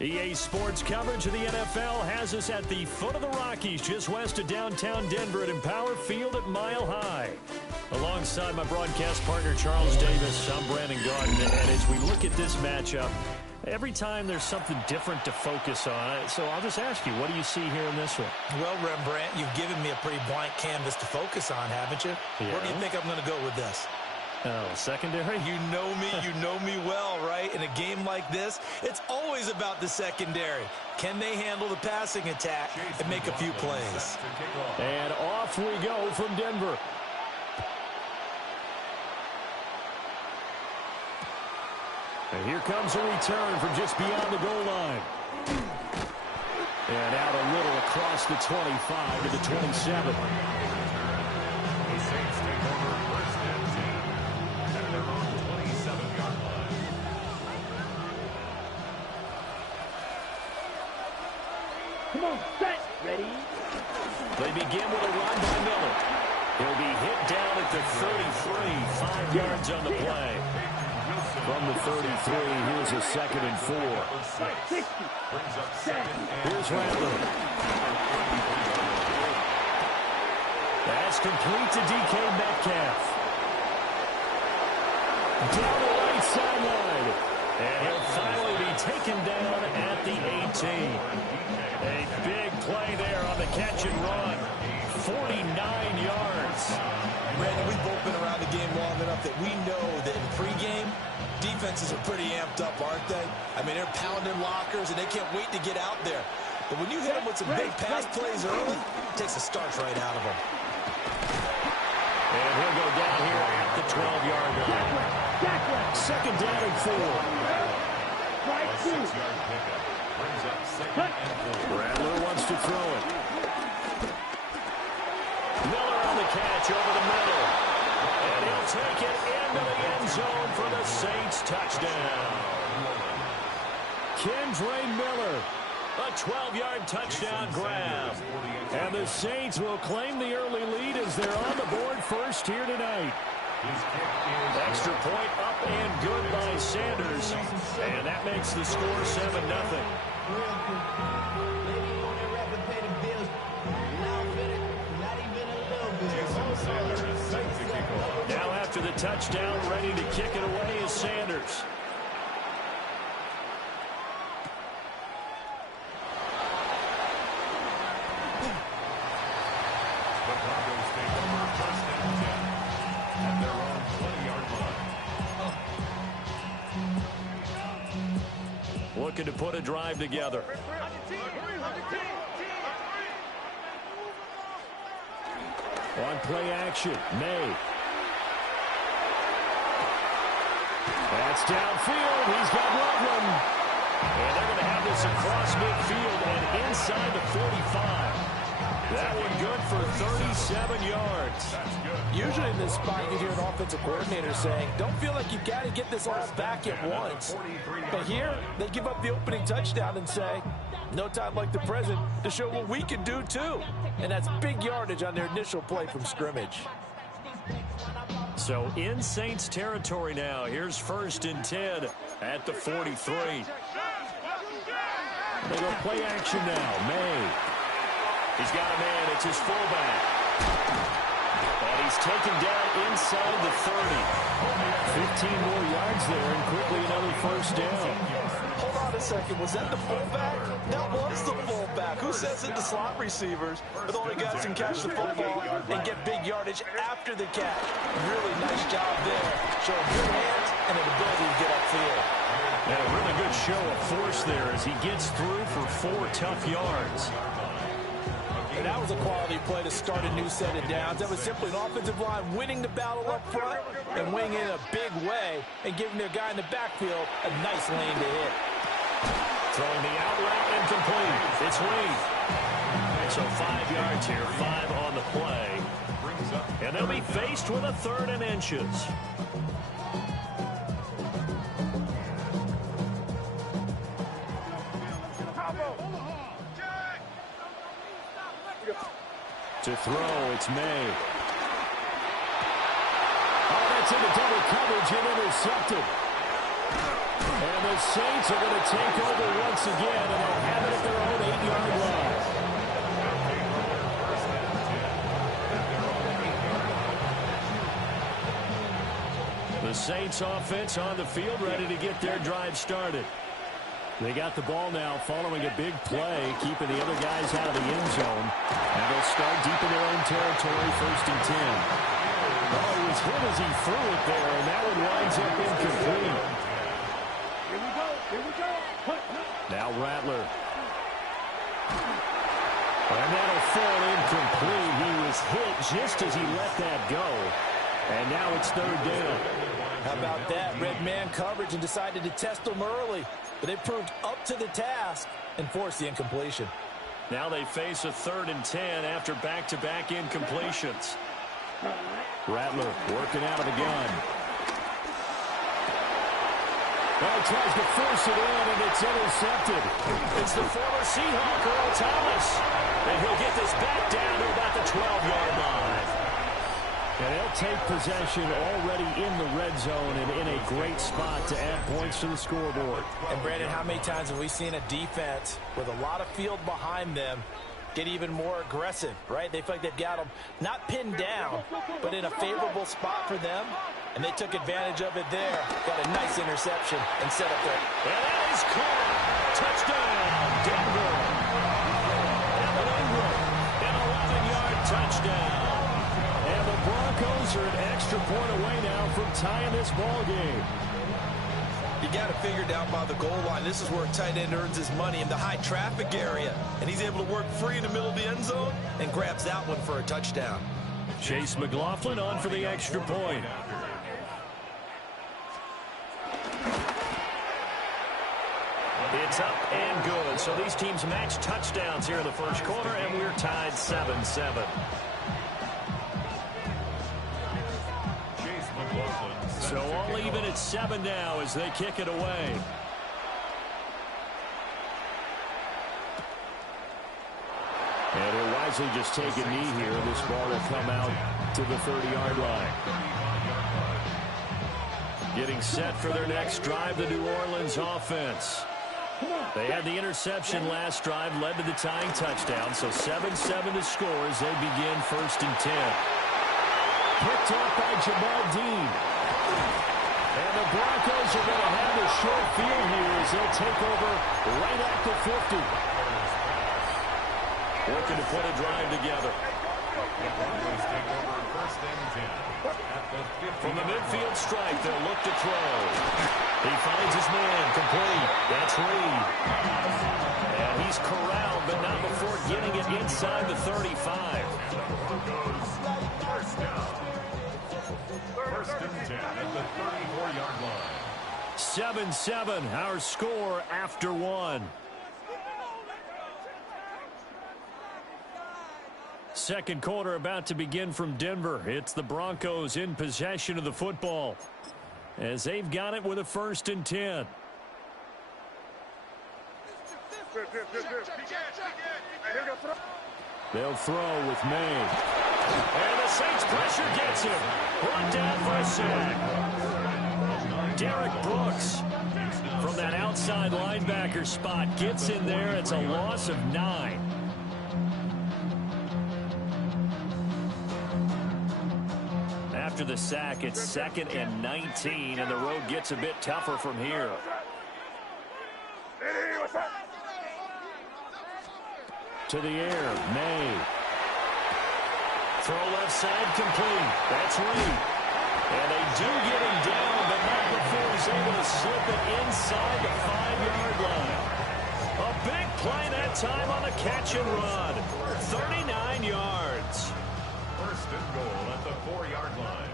EA Sports coverage of the NFL has us at the foot of the Rockies, just west of downtown Denver at Empower Field at Mile High. Alongside my broadcast partner, Charles Davis, I'm Brandon Gaudin. And as we look at this matchup, every time there's something different to focus on. So I'll just ask you, what do you see here in this one? Well, Rembrandt, you've given me a pretty blank canvas to focus on, haven't you? Yeah. Where do you think I'm going to go with this? Oh, secondary? You know me well, right? In a game like this, it's always about the secondary. Can they handle the passing attack and make a few plays? And off we go from Denver. And here comes a return from just beyond the goal line. And out a little across the 25 to the 27. The Saints take over first and 10 at their own 27-yard line. Come on, set, ready. They begin with a run by Miller. He'll be hit down at the 33, 5 yards on the play. From the 33, here's a 2nd and 4. Here's Rattler. That's complete to DK Metcalf. Down the right sideline. And he'll finally be taken down at the 18. A big play there on the catch and run. 49 yards. Brandon, we've both been around the game long enough that we know that in pregame, defenses are pretty amped up, aren't they? I mean, they're pounding lockers, and they can't wait to get out there. But when you hit them with some big pass plays early, it takes the starch right out of them. And he'll go down here at the 12-yard line. 2nd down and 4. A 6-yard pickup brings up 2nd and 4. Rattler wants to throw it. Miller on the catch over the middle. And he'll take it into the end zone for the Saints touchdown. Kendre Miller, a 12-yard touchdown grab. And the Saints will claim the early lead as they're on the board first here tonight. Extra point up and good by Sanders. And that makes the score 7-0. Now after the touchdown, ready to kick it away is Sanders. The Broncos take over first and 10 at their own 20-yard line. Looking to put a drive together. On play action, May. That's downfield. He's got Loveland. And they're going to have this across midfield and inside the 45. That one good for 37 yards. Usually in this spot, you hear an offensive coordinator saying, don't feel like you've got to get this all back at once. But here, they give up the opening touchdown and say, no time like the present to show what we can do too. And that's big yardage on their initial play from scrimmage. So in Saints territory now. Here's 1st and 10 at the 43. They go play action now. May. He's got a man. It's his fullback. And he's taken down inside the 30. 15 more yards there and quickly another 1st down. Hold on a second. Was that the fullback? That was the fullback. Who says it to slot receivers are the only guys who can catch the football and get big yardage after the catch? Really nice job there. Showing good hands and an ability to get upfield. And a really good show of force there as he gets through for 4 tough yards. And that was a quality play to start a new set of downs. That was simply an offensive line winning the battle up front and winning in a big way and giving their guy in the backfield a nice lane to hit. Throwing the out route incomplete. It's Reed. So 5 yards here, 5 on the play. And they'll be faced with a 3rd and inches. To throw, it's May. Oh, that's into double coverage and intercepted. And the Saints are going to take over once again, and they'll have it at their own 8-yard line. The Saints offense on the field, ready to get their drive started. They got the ball now following a big play, keeping the other guys out of the end zone. And they'll start deep in their own territory, 1st and 10. Oh, he was hit as he threw it there, and that one winds up incomplete. Here we go. Here we go. Now Rattler. And that'll fall incomplete. He was hit just as he let that go. And now it's 3rd down. How about that? Red man coverage and decided to test them early. But they proved up to the task and forced the incompletion. Now they face a 3rd and 10 after back-to-back incompletions. Rattler working out of the gun. Well, tries to force it in, and it's intercepted. It's the former Seahawk, Earl Thomas. And he'll get this back down to about the 12-yard line. And they'll take possession already in the red zone and in a great spot to add points to the scoreboard. And, Brandon, how many times have we seen a defense with a lot of field behind them get even more aggressive, right? They feel like they've got them not pinned down, but in a favorable spot for them. And they took advantage of it there. Got a nice interception and set up there. And that is caught. Touchdown, Denver. Evan Ingram, an 11-yard touchdown. And the Broncos are an extra point away now from tying this ball game. You got it figured out by the goal line. This is where a tight end earns his money in the high traffic area. And he's able to work free in the middle of the end zone and grabs that one for a touchdown. Chase McLaughlin on for the extra point. It's up and good. So these teams match touchdowns here in the first quarter, and we're tied 7-7. So all even at 7 now as they kick it away. And he'll wisely just take a knee here. This ball will come out to the 30-yard line. Getting set for their next drive, the New Orleans offense. They had the interception last drive, led to the tying touchdown. So 7-7 to score as they begin 1st and 10. Picked up by Jamal Dean. And the Broncos are going to have a short field here as they'll take over right at the 50. Looking to put a drive together. From the midfield stripe, they'll look to throw. He finds his man, complete. That's Reed. And he's corralled, but not before getting it inside the 35. First and 10 at the 34-yard line. 7-7, our score after 1. Second quarter about to begin from Denver. It's the Broncos in possession of the football as they've got it with a 1st and 10. They'll throw with May. And the Saints pressure gets him. Brought down for a sack. Derek Brooks from that outside linebacker spot gets in there. It's a loss of 9. After the sack, it's 2nd and 19, and the road gets a bit tougher from here. To the air, May. Throw left side complete. That's Reed. And they do get him down, but not before he's able to slip it inside the 5-yard line. A big play that time on the catch and run. 39 yards. First and goal at the 4-yard line.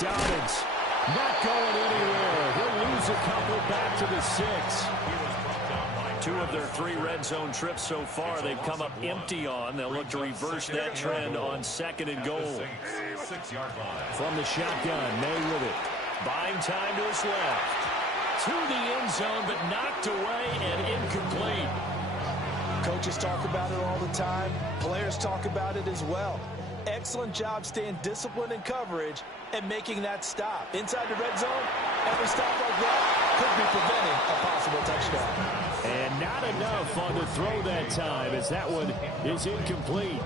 Dobbins not going anywhere. He'll lose a couple back to the 6. 2 of their 3 red zone trips so far they've come up empty on. They'll look to reverse that trend on 2nd and goal. 6-yard line. From the shotgun, May with it. Buying time to his left. To the end zone, but knocked away and incomplete. Coaches talk about it all the time. Players talk about it as well. excellent job staying disciplined in coverage and making that stop. Inside the red zone, every stop like that could be preventing a possible touchdown. And not enough on the throw that time, as that one is incomplete.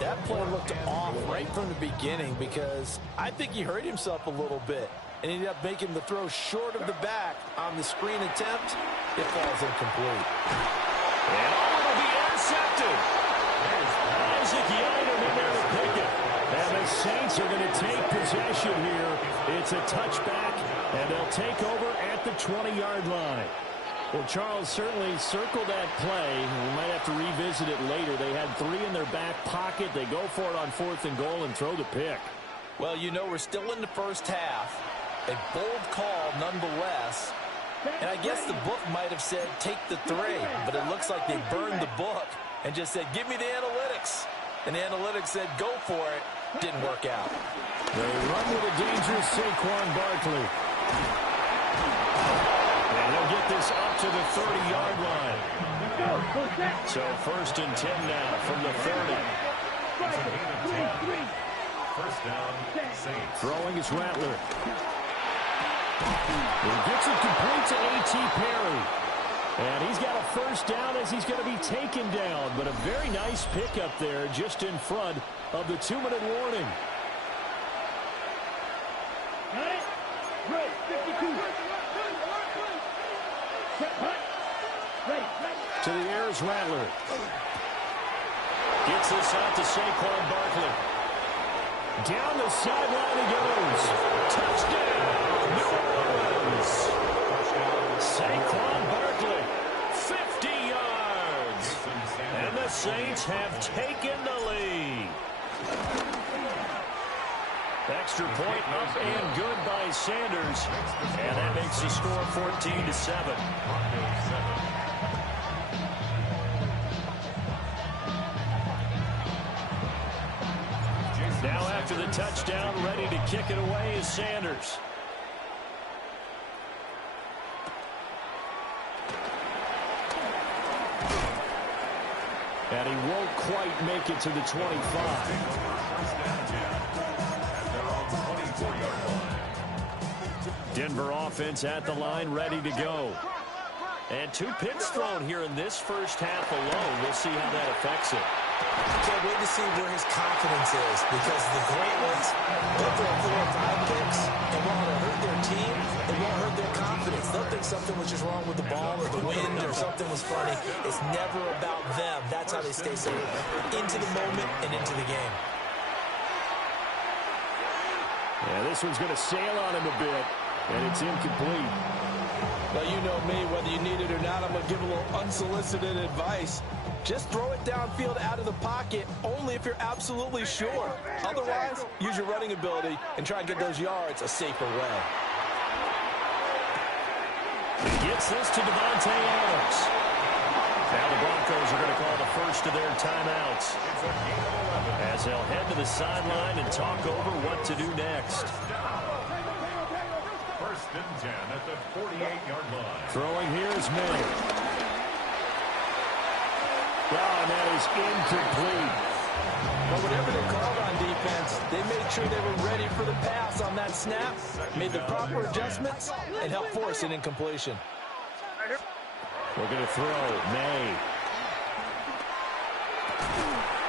That play looked off right from the beginning because I think he hurt himself a little bit and ended up making the throw short of the back on the screen attempt. It falls incomplete. And it'll be intercepted. Isaac Yiadom in there to pick it. And the Saints are going to take possession here. It's a touchback, and they'll take over at the 20-yard line. Well, Charles, certainly circle that play. We might have to revisit it later. They had 3 in their back pocket. They go for it on 4th and goal and throw the pick. Well, you know, we're still in the first half. A bold call nonetheless. And I guess the book might have said take the 3, but it looks like they burned the book and just said, give me the analytics. And the analytics said, go for it. Didn't work out. They run with a dangerous Saquon Barkley. And they'll get this up to the 30-yard line. So 1st and 10 now from the 30. First down, Saints. Throwing is Rattler. He gets it complete to A.T. Perry. And he's got a first down as he's going to be taken down. But a very nice pickup there just in front of the 2-minute warning. To the air is Rattler. Gets this out to Saquon Barkley. Down the sideline he goes. Touchdown, New Orleans. Saquon Barkley, 50 yards. And the Saints have taken the lead. Extra point up and good by Sanders. And that makes the score 14-7. Now after the touchdown, ready to kick it away is Sanders. And he won't quite make it to the 25. Denver offense at the line, ready to go. And 2 picks thrown here in this first half alone. We'll see how that affects it. I can't wait to see where his confidence is because the great ones, they'll throw 4 or 5 picks, and while it'll hurt their team, it won't hurt their confidence. They'll think something was just wrong with the ball or the wind or something was funny. It's never about them. That's how they stay so into the moment and into the game. Yeah, this one's going to sail on him a bit, and it's incomplete. Well, you know me, whether you need it or not, I'm going to give a little unsolicited advice. Just throw it downfield out of the pocket only if you're absolutely sure. Otherwise, use your running ability and try and get those yards a safer way. He gets this to Davante Adams. Now the Broncos are going to call the first of their timeouts as they'll head to the sideline and talk over what to do next. First and 10 at the 48-yard line. Throwing here is May. Wow, and that is incomplete. But whatever they called on defense, they made sure they were ready for the pass on that snap, made the proper adjustments, and helped force an incompletion. We're going to throw May.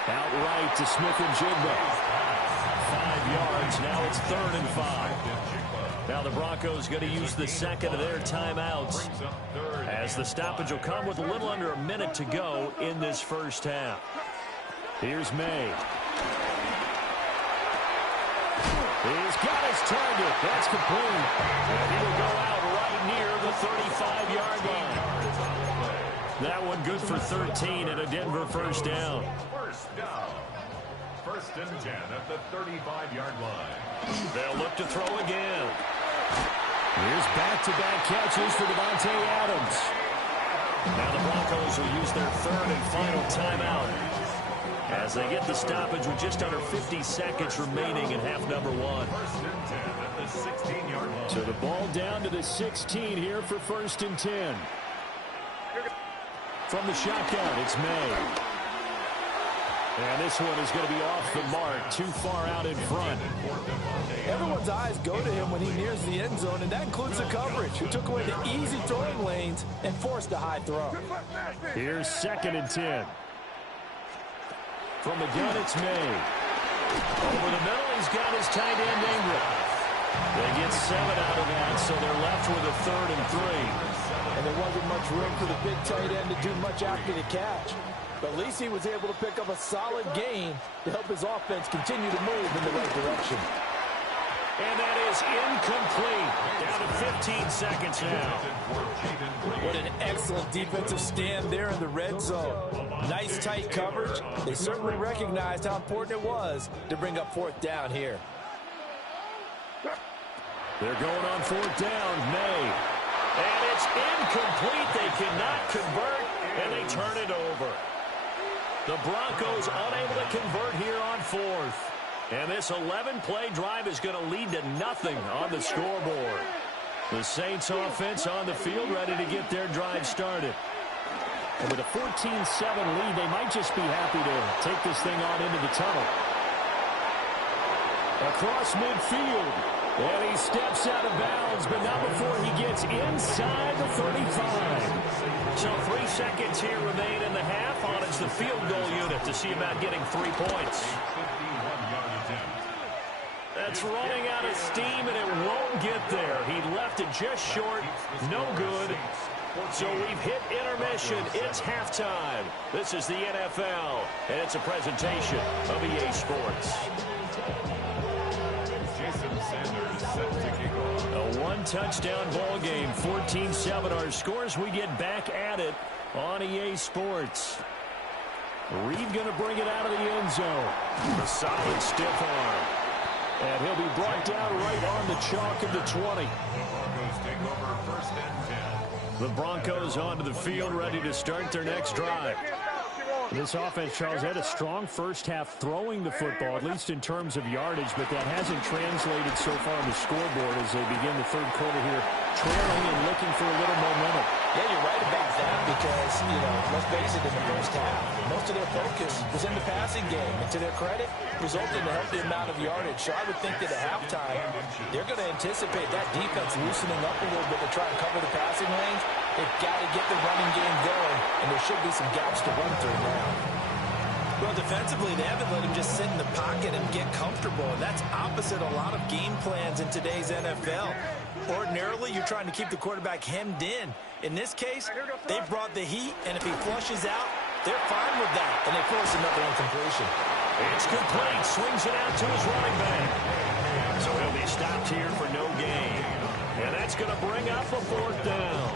Outright to Smith-Njigba. 5 yards. Now it's 3rd and 5. Now the Broncos going to use the second of their timeouts as the stoppage will come with a little under a minute to go in this first half. Here's May. He's got his target. That's complete. And he will go out right near the 35-yard line. That one good for 13 and a Denver first down. First and 10 at the 35-yard line. They'll look to throw again. Here's back-to-back catches for Davante Adams. Now the Broncos will use their 3rd and final timeout as they get the stoppage with just under 50 seconds remaining in half number 1. First and 10 at the 16-yard line. So the ball down to the 16 here for 1st and 10. From the shotgun, it's May. And this one is going to be off the mark, too far out in front. Everyone's eyes go to him when he nears the end zone, and that includes the coverage, who took away the easy throwing lanes and forced a high throw. Here's 2nd and 10. From the gun, it's May. Over the middle, he's got his tight end, Ingram. They get 7 out of that, so they're left with a 3rd and 3. And there wasn't much room for the big tight end to do much after the catch. But at least he was able to pick up a solid gain to help his offense continue to move in the right direction. And that is incomplete. Down to 15 seconds now. What an excellent defensive stand there in the red zone. Nice tight coverage. They certainly recognized how important it was to bring up 4th down here. They're going on 4th down. May. And it's incomplete. They cannot convert, and they turn it over. The Broncos unable to convert here on 4th. And this 11-play drive is going to lead to nothing on the scoreboard. The Saints offense on the field ready to get their drive started. And with a 14-7 lead, they might just be happy to take this thing on into the tunnel. Across midfield. And he steps out of bounds, but not before he gets inside the 35. So 3 seconds here remain in the half. On it's the field goal unit to see about getting 3 points. That's running out of steam, and it won't get there. He left it just short. No good. So we've hit intermission. It's halftime. This is the NFL, and it's a presentation of EA Sports. A 1-touchdown ball game, 14-7 our scores. We get back at it on EA Sports. Reed going to bring it out of the end zone. A solid stiff arm. And he'll be brought down right on the chalk of the 20. Broncos take over 1st and 10. The Broncos onto the field, ready to start their next drive. This offense, Charles, had a strong first half throwing the football, at least in terms of yardage, but that hasn't translated so far on the scoreboard as they begin the 3rd quarter here, trailing and looking for a little momentum. Yeah, you're right about that because, let's face it, in the first half, most of their focus was in the passing game. And to their credit, resulted in a healthy amount of yardage. So I would think that at halftime, they're going to anticipate that defense loosening up a little bit to try and cover the passing lanes. They've got to get the running game going, and there should be some gaps to run through now. Well, defensively, they haven't let him just sit in the pocket and get comfortable, and that's opposite a lot of game plans in today's NFL. Ordinarily, you're trying to keep the quarterback hemmed in. In this case, they brought the heat, and if he flushes out, they're fine with that, and they force another incompletion. It's complete. Swings it out to his running back. So he'll be stopped here for no gain. And that's going to bring up a 4th down.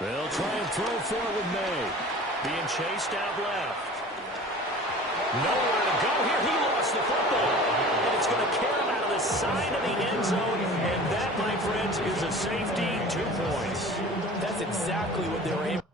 They'll try and throw for it with May. Being chased out left. Nowhere to go here. He lost the football. And it's going to carry him out of the side of the end zone. And that, my friends, is a safety, 2 points. That's exactly what they were able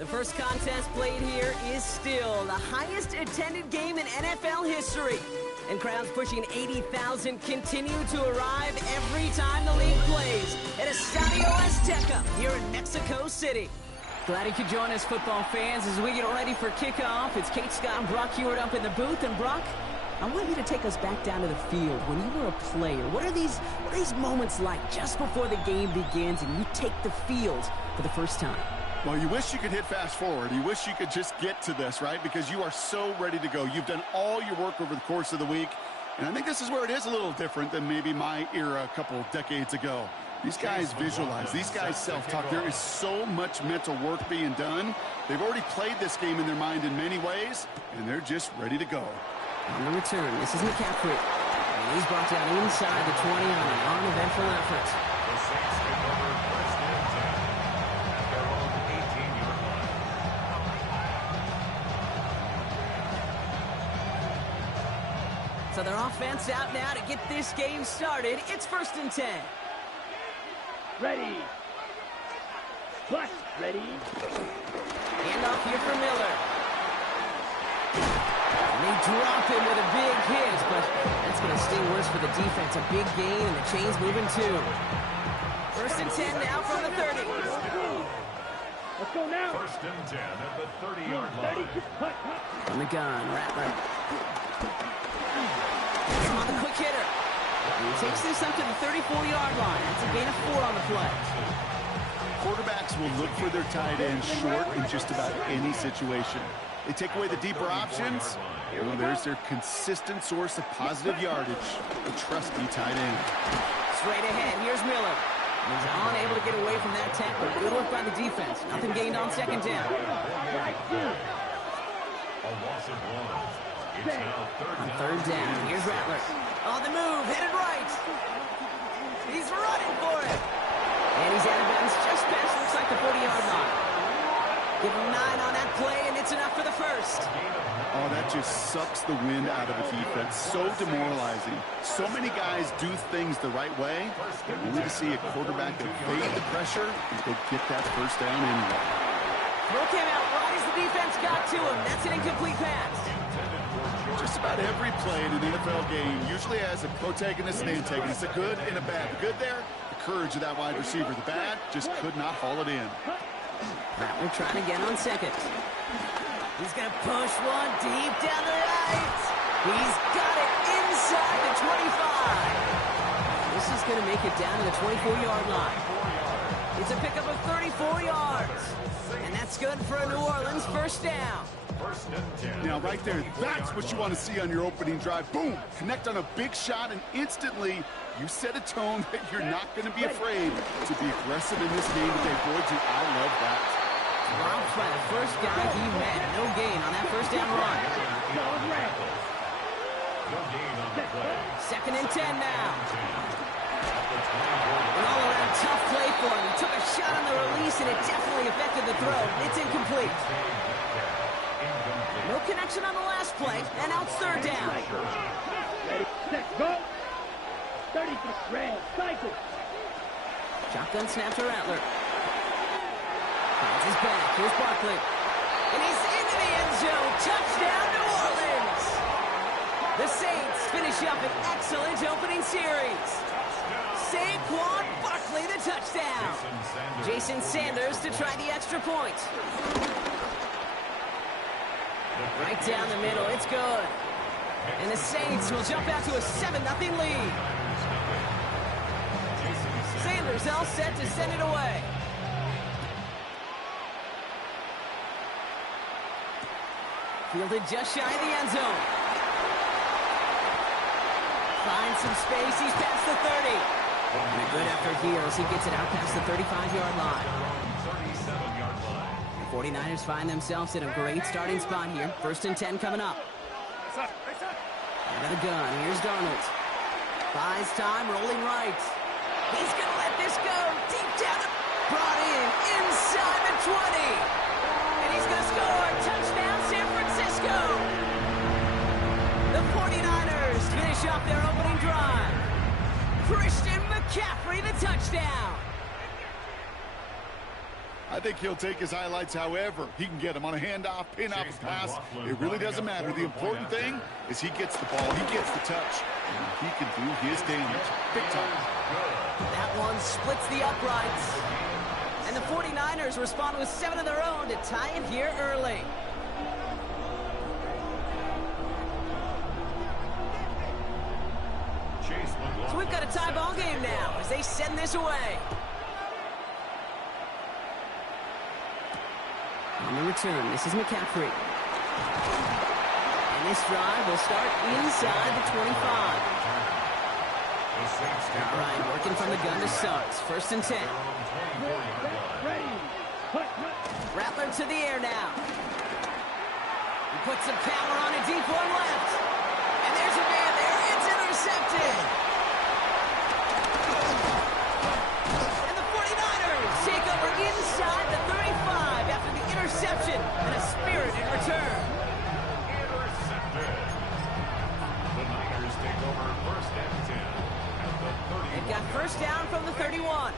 The first contest played here is still the highest attended game in NFL history. And crowds pushing 80,000 continue to arrive every time the league plays at Estadio Azteca here in Mexico City. Glad you could join us, football fans, as we get ready for kickoff. It's Kate Scott and Brock Heward up in the booth. And Brock, I want you to take us back down to the field. When you were a player, what are these moments like just before the game begins and you take the field for the first time? Well, you wish you could hit fast forward. You wish you could just get to this, right? Because you are so ready to go. You've done all your work over the course of the week. And I think this is where it is a little different than maybe my era a couple decades ago. These guys visualize. These guys self-talk. There is so much mental work being done. They've already played this game in their mind in many ways, and they're just ready to go. On the return, this is McCaffrey. And he's brought down inside the 20 on an uneventful effort. The Saints take over first and 10 at their own 18-yard line. So their offense out now to get this game started. It's first and 10. Ready. What? Ready. Handoff here for Miller. And they drop him with a big hit, but that's going to sting worse for the defense. A big gain, and the chain's moving too. First and 10 now from the 30. Let's go now. First and 10 at the 30-yard line. On the gun, Rattler. He's on the quick hitter. He takes this up to the 34-yard line. That's a gain of 4 on the play. Quarterbacks will look for their tight end short in just about any situation. They take away the deeper options. Well, there's their consistent source of positive yardage, the trusty tight end. Straight ahead, here's Miller. He's unable to get away from that tackle. Good work by the defense. Nothing gained on second down. A loss of 1. It's now On third down, here's Rattler. On the move, headed right. He's running for it. And he's out of bounds just past, looks like the 40-yard line. Give him 9 on that play, and it's enough for the first. Oh, that just sucks the wind out of a defense. So demoralizing. So many guys do things the right way, only to see a quarterback evade the pressure and go get that first down anyway. Throw came out right as the defense got to him. That's an incomplete pass. Just about every play in an NFL game usually has a protagonist and antagonist, a good and a bad. The good there, the courage of that wide receiver. The bad, just could not haul it in. Rattler trying again on second. He's going to push one deep down the right. He's got it inside the 25. This is going to make it down to the 24-yard line. It's a pickup of 34 yards. And that's good for a New Orleans first down. Now, right there, that's what you want to see on your opening drive. Boom! Connect on a big shot, and instantly you set a tone that you're not going to be afraid to be aggressive in this game today. Boy, do I love that. Dropped by the first guy he met. No gain on that first down run. Second and 10 now. An all-around tough play for him. He took a shot on the release, and it definitely affected the throw. It's incomplete. No connection on the last play, and now it's third down. Ready, set, go. 30 red, cycle. Shotgun snap to Rattler. Finds his back. Here's Barkley. And he's into the end zone. Touchdown, New Orleans. The Saints finish up an excellent opening series. Saquon Barkley, the touchdown. Jason Sanders to try the extra point. Right down the middle, it's good. And the Saints will jump out to a 7-0 lead. Sanders all set to send it away. Fielded just shy of the end zone. Finds some space, he's past the 30. And a good effort here as he gets it out past the 35-yard line. 37-yard line. 49ers find themselves in a great starting spot here. First and 10 coming up. Got a gun. Here's Darnold. Buys time, rolling right. He's going to let this go. Deep down. Brought in inside the 20. And he's going to score. Touchdown, San Francisco. The 49ers finish off their opening drive. Christian McCaffrey, the touchdown. I I think he'll take his highlights however he can get them on a handoff, pin off, a pass. It really doesn't matter. The important thing is he gets the ball, he gets the touch, and he can do his damage big time. That one splits the uprights. And the 49ers respond with 7 of their own to tie it here early. So we've got a tie ball game now as they send this away. On the return, this is McCaffrey. And this drive will start inside the 25. All right, working from the gun to start. First and 10. Rattler to the air now. He puts some power on a deep one left. And there's a man there. It's intercepted. And the 49ers take over inside the 35 after the interception and a spirited return. Intercepted. The Niners take over first and 10 at the 31. They've got first down from the 31.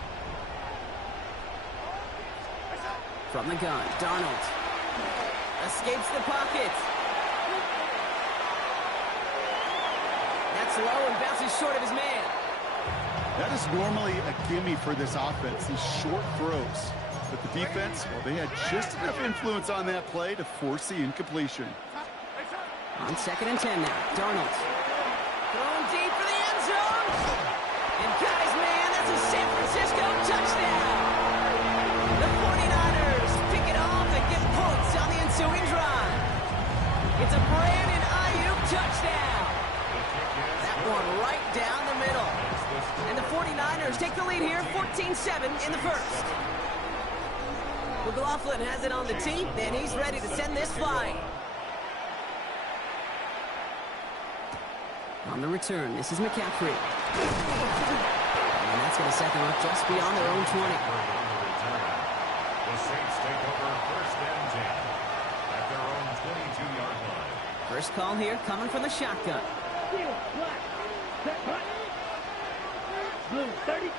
From the gun, Darnold escapes the pocket. That's low and bounces short of his man. That is normally a gimme for this offense, these short throws. But the defense, well, they had just enough influence on that play to force the incompletion. On second and 10 now, Darnold. Thrown deep for the end zone. And guys, man, that's a San Francisco touchdown. The 49ers pick it off and get points on the ensuing drive. It's a Brandon Ayuk touchdown. That one right down the middle. And the 49ers take the lead here, 14-7 in the first. McLaughlin has it on the tee, and he's ready to send this flying. On the return, this is McCaffrey. And that's going to set them up just beyond their own 20. The Saints take over first and 10 at their own 22-yard line. First call here coming from the shotgun. Field, black, set, hut. Blue, 32.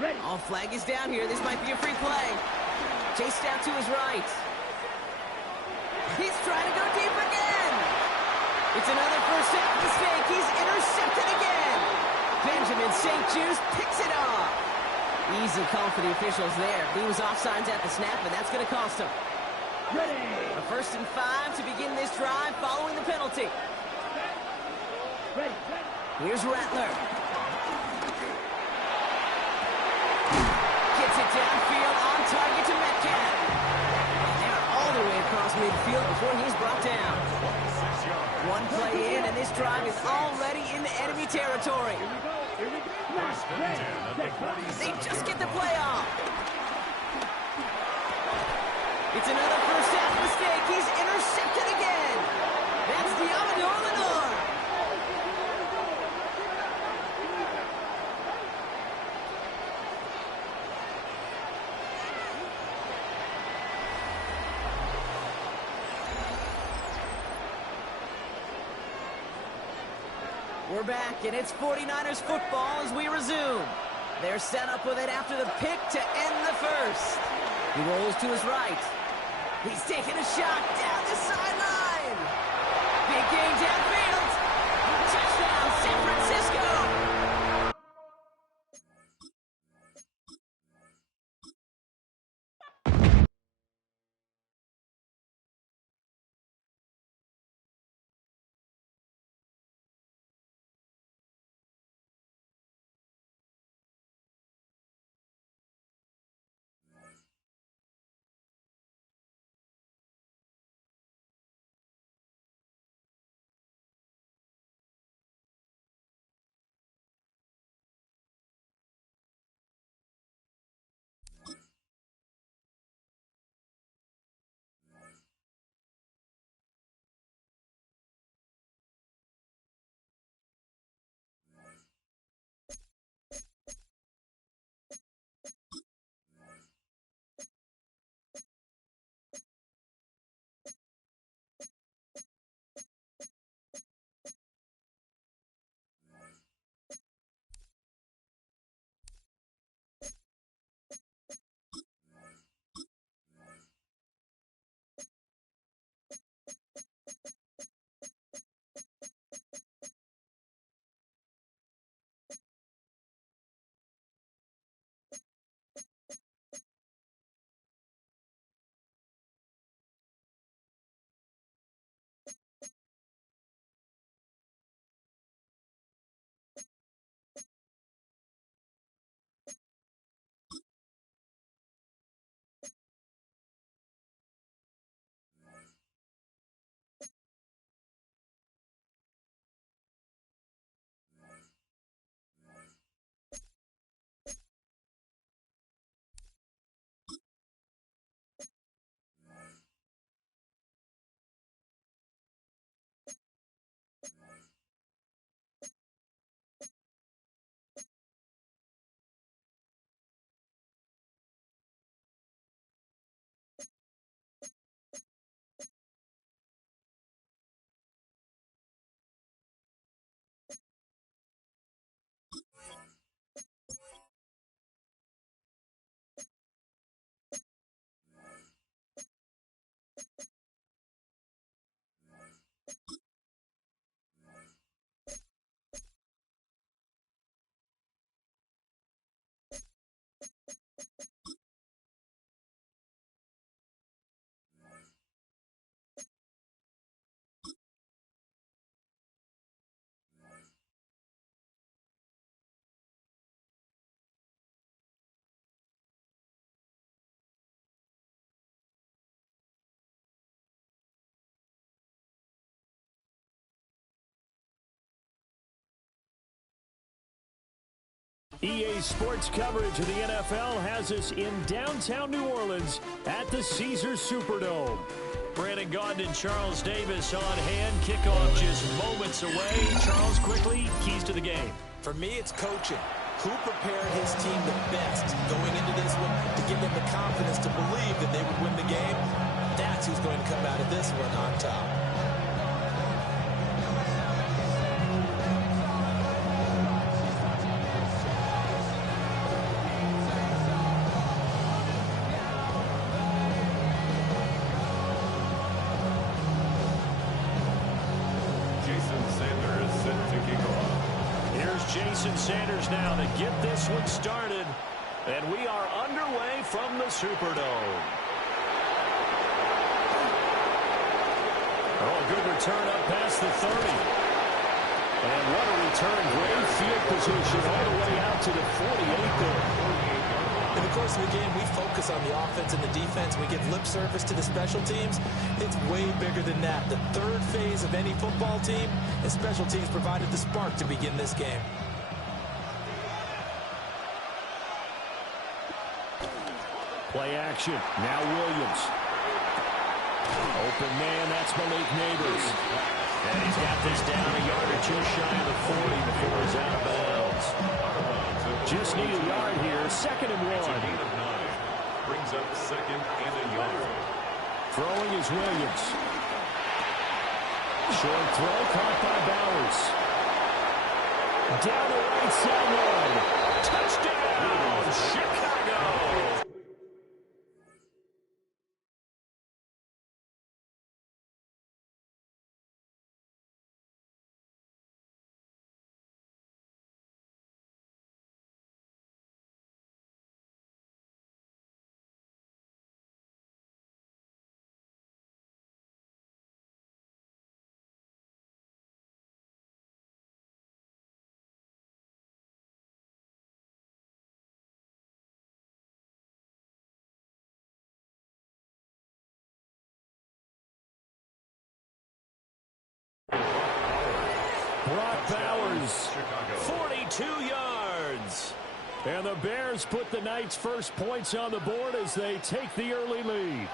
Ready. All flag is down here. This might be a free play. Chased out to his right. He's trying to go deep again. It's another first half mistake. He's intercepted again. Benjamin St. Juste picks it off. Easy call for the officials there. He was offsides at the snap, and that's going to cost him. Ready. A first and 5 to begin this drive following the penalty. Ready. Here's Rattler. Gets it downfield on target to Metcalf. And they're all the way across midfield before he's brought down. 26 yards. One play in, and this drive is already in the enemy territory. Here we go. First and 10 at the 47. They just get the play off. It's another first half mistake. He's intercepted again. That's Diamador Lenore. We're back, and it's 49ers football as we resume. They're set up with it after the pick to end the first. He rolls to his right. He's taking a shot down the sideline. Big game downfield. Touchdown, San Francisco. EA Sports coverage of the NFL has us in downtown New Orleans at the Caesars Superdome. Brandon Gaudin and Charles Davis on hand. Kickoff just moments away. Charles, quickly, keys to the game. For me, it's coaching. Who prepared his team the best going into this one to give them the confidence to believe that they would win the game? That's who's going to come out of this one on top. Jason Sanders now to get this one started. And we are underway from the Superdome. Oh, good return up past the 30. And what a return. Great field position all the way out to the 48 there. In the course of the game, we focus on the offense and the defense. We give lip service to the special teams. It's way bigger than that. The third phase of any football team, and special teams provided the spark to begin this game. Play action. Now Williams. Open man, that's Malik Neighbors. And he's got this down a yard or two shy of the 40 before he's out of bounds. Just need a yard here. 2nd and 1. Brings up 2nd and a yard. Throwing is Williams. Short throw caught by Bowers. Down the right sideline. Touchdown, Chicago. Brock Bowers, 42 yards. And the Bears put the Knights' first points on the board as they take the early lead.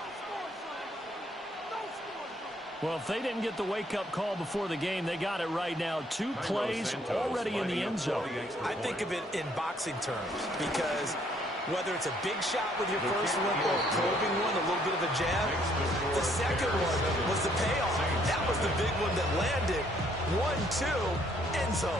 Well, if they didn't get the wake-up call before the game, they got it right now. 2 plays already in the end zone. I think of it in boxing terms because whether it's a big shot with your first one or a probing one, a little bit of a jab, the second one was the payoff. That was the big one that landed. 1-2, end zone.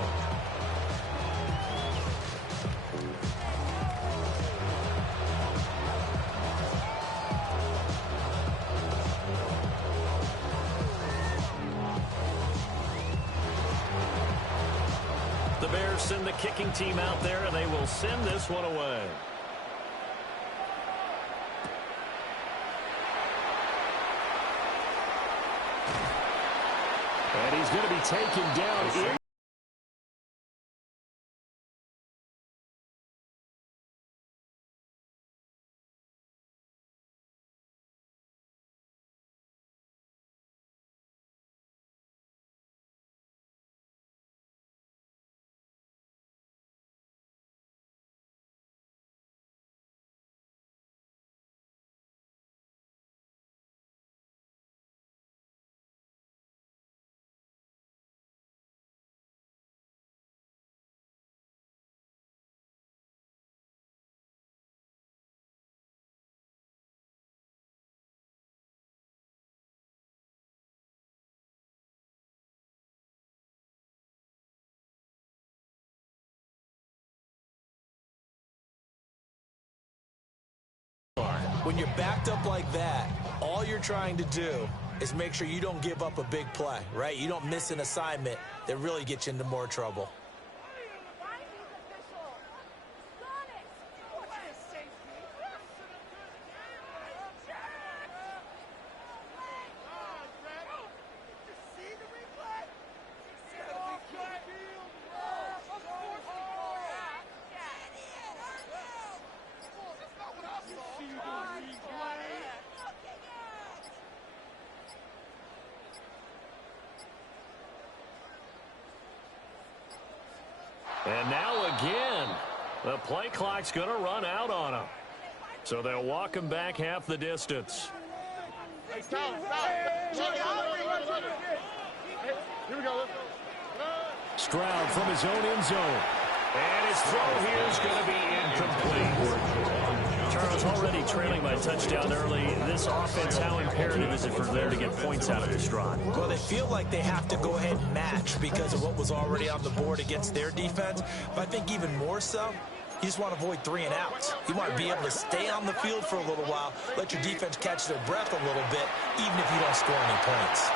The Bears send the kicking team out there, and they will send this one away. And he's going to be taken down. When you're backed up like that, all you're trying to do is make sure you don't give up a big play, right? You don't miss an assignment that really gets you into more trouble. And now again, The play clock's going to run out on him. So they'll walk him back half the distance. Stroud from his own end zone. And his throw here is going to be incomplete. Charles, already trailing by touchdown early. This offense, how imperative is it for them to get points out of this drive? Well, they feel like they have to go ahead and match because of what was already on the board against their defense. But I think even more so, you just want to avoid 3 and outs. You want to be able to stay on the field for a little while, let your defense catch their breath a little bit, even if you don't score any points.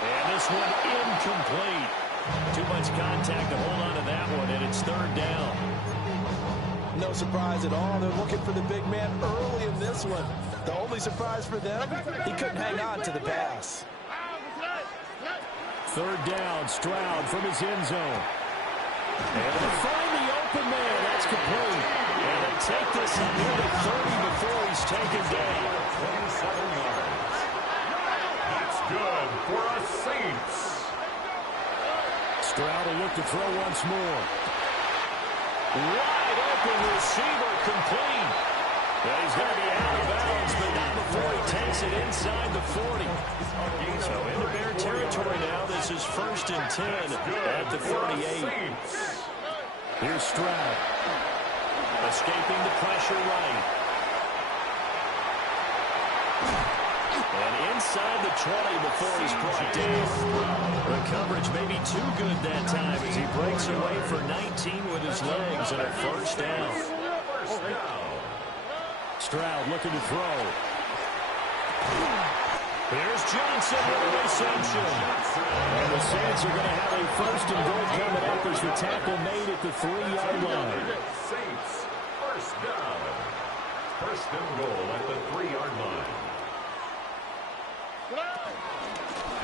And this one incomplete. Too much contact to hold on to that one, and it's 3rd down. No surprise at all. They're looking for the big man early in this one. The only surprise for them, he couldn't hang on to the pass. 3rd down, Stroud from his end zone. And they find the open man. That's complete. And they take this up near the 30 before he's taken down. 27 yards. That's good for a Saints. Stroud will look to throw once more. Wide open receiver, complete. Well, he's going to be out of bounds, but not before he takes it inside the 40. So into Bear territory now. This is 1st and 10 at the 38. Here's Stroud. Escaping the pressure right. And inside the 20 before he's brought down. The coverage may be too good that time as he breaks away for 19 with his legs and a 1st down. Stroud looking to throw. Here's Johnson with a reception. And the Saints are going to have a 1st and goal coming up as the tackle made at the 3-yard line. Saints, 1st down. 1st and goal at the 3-yard line.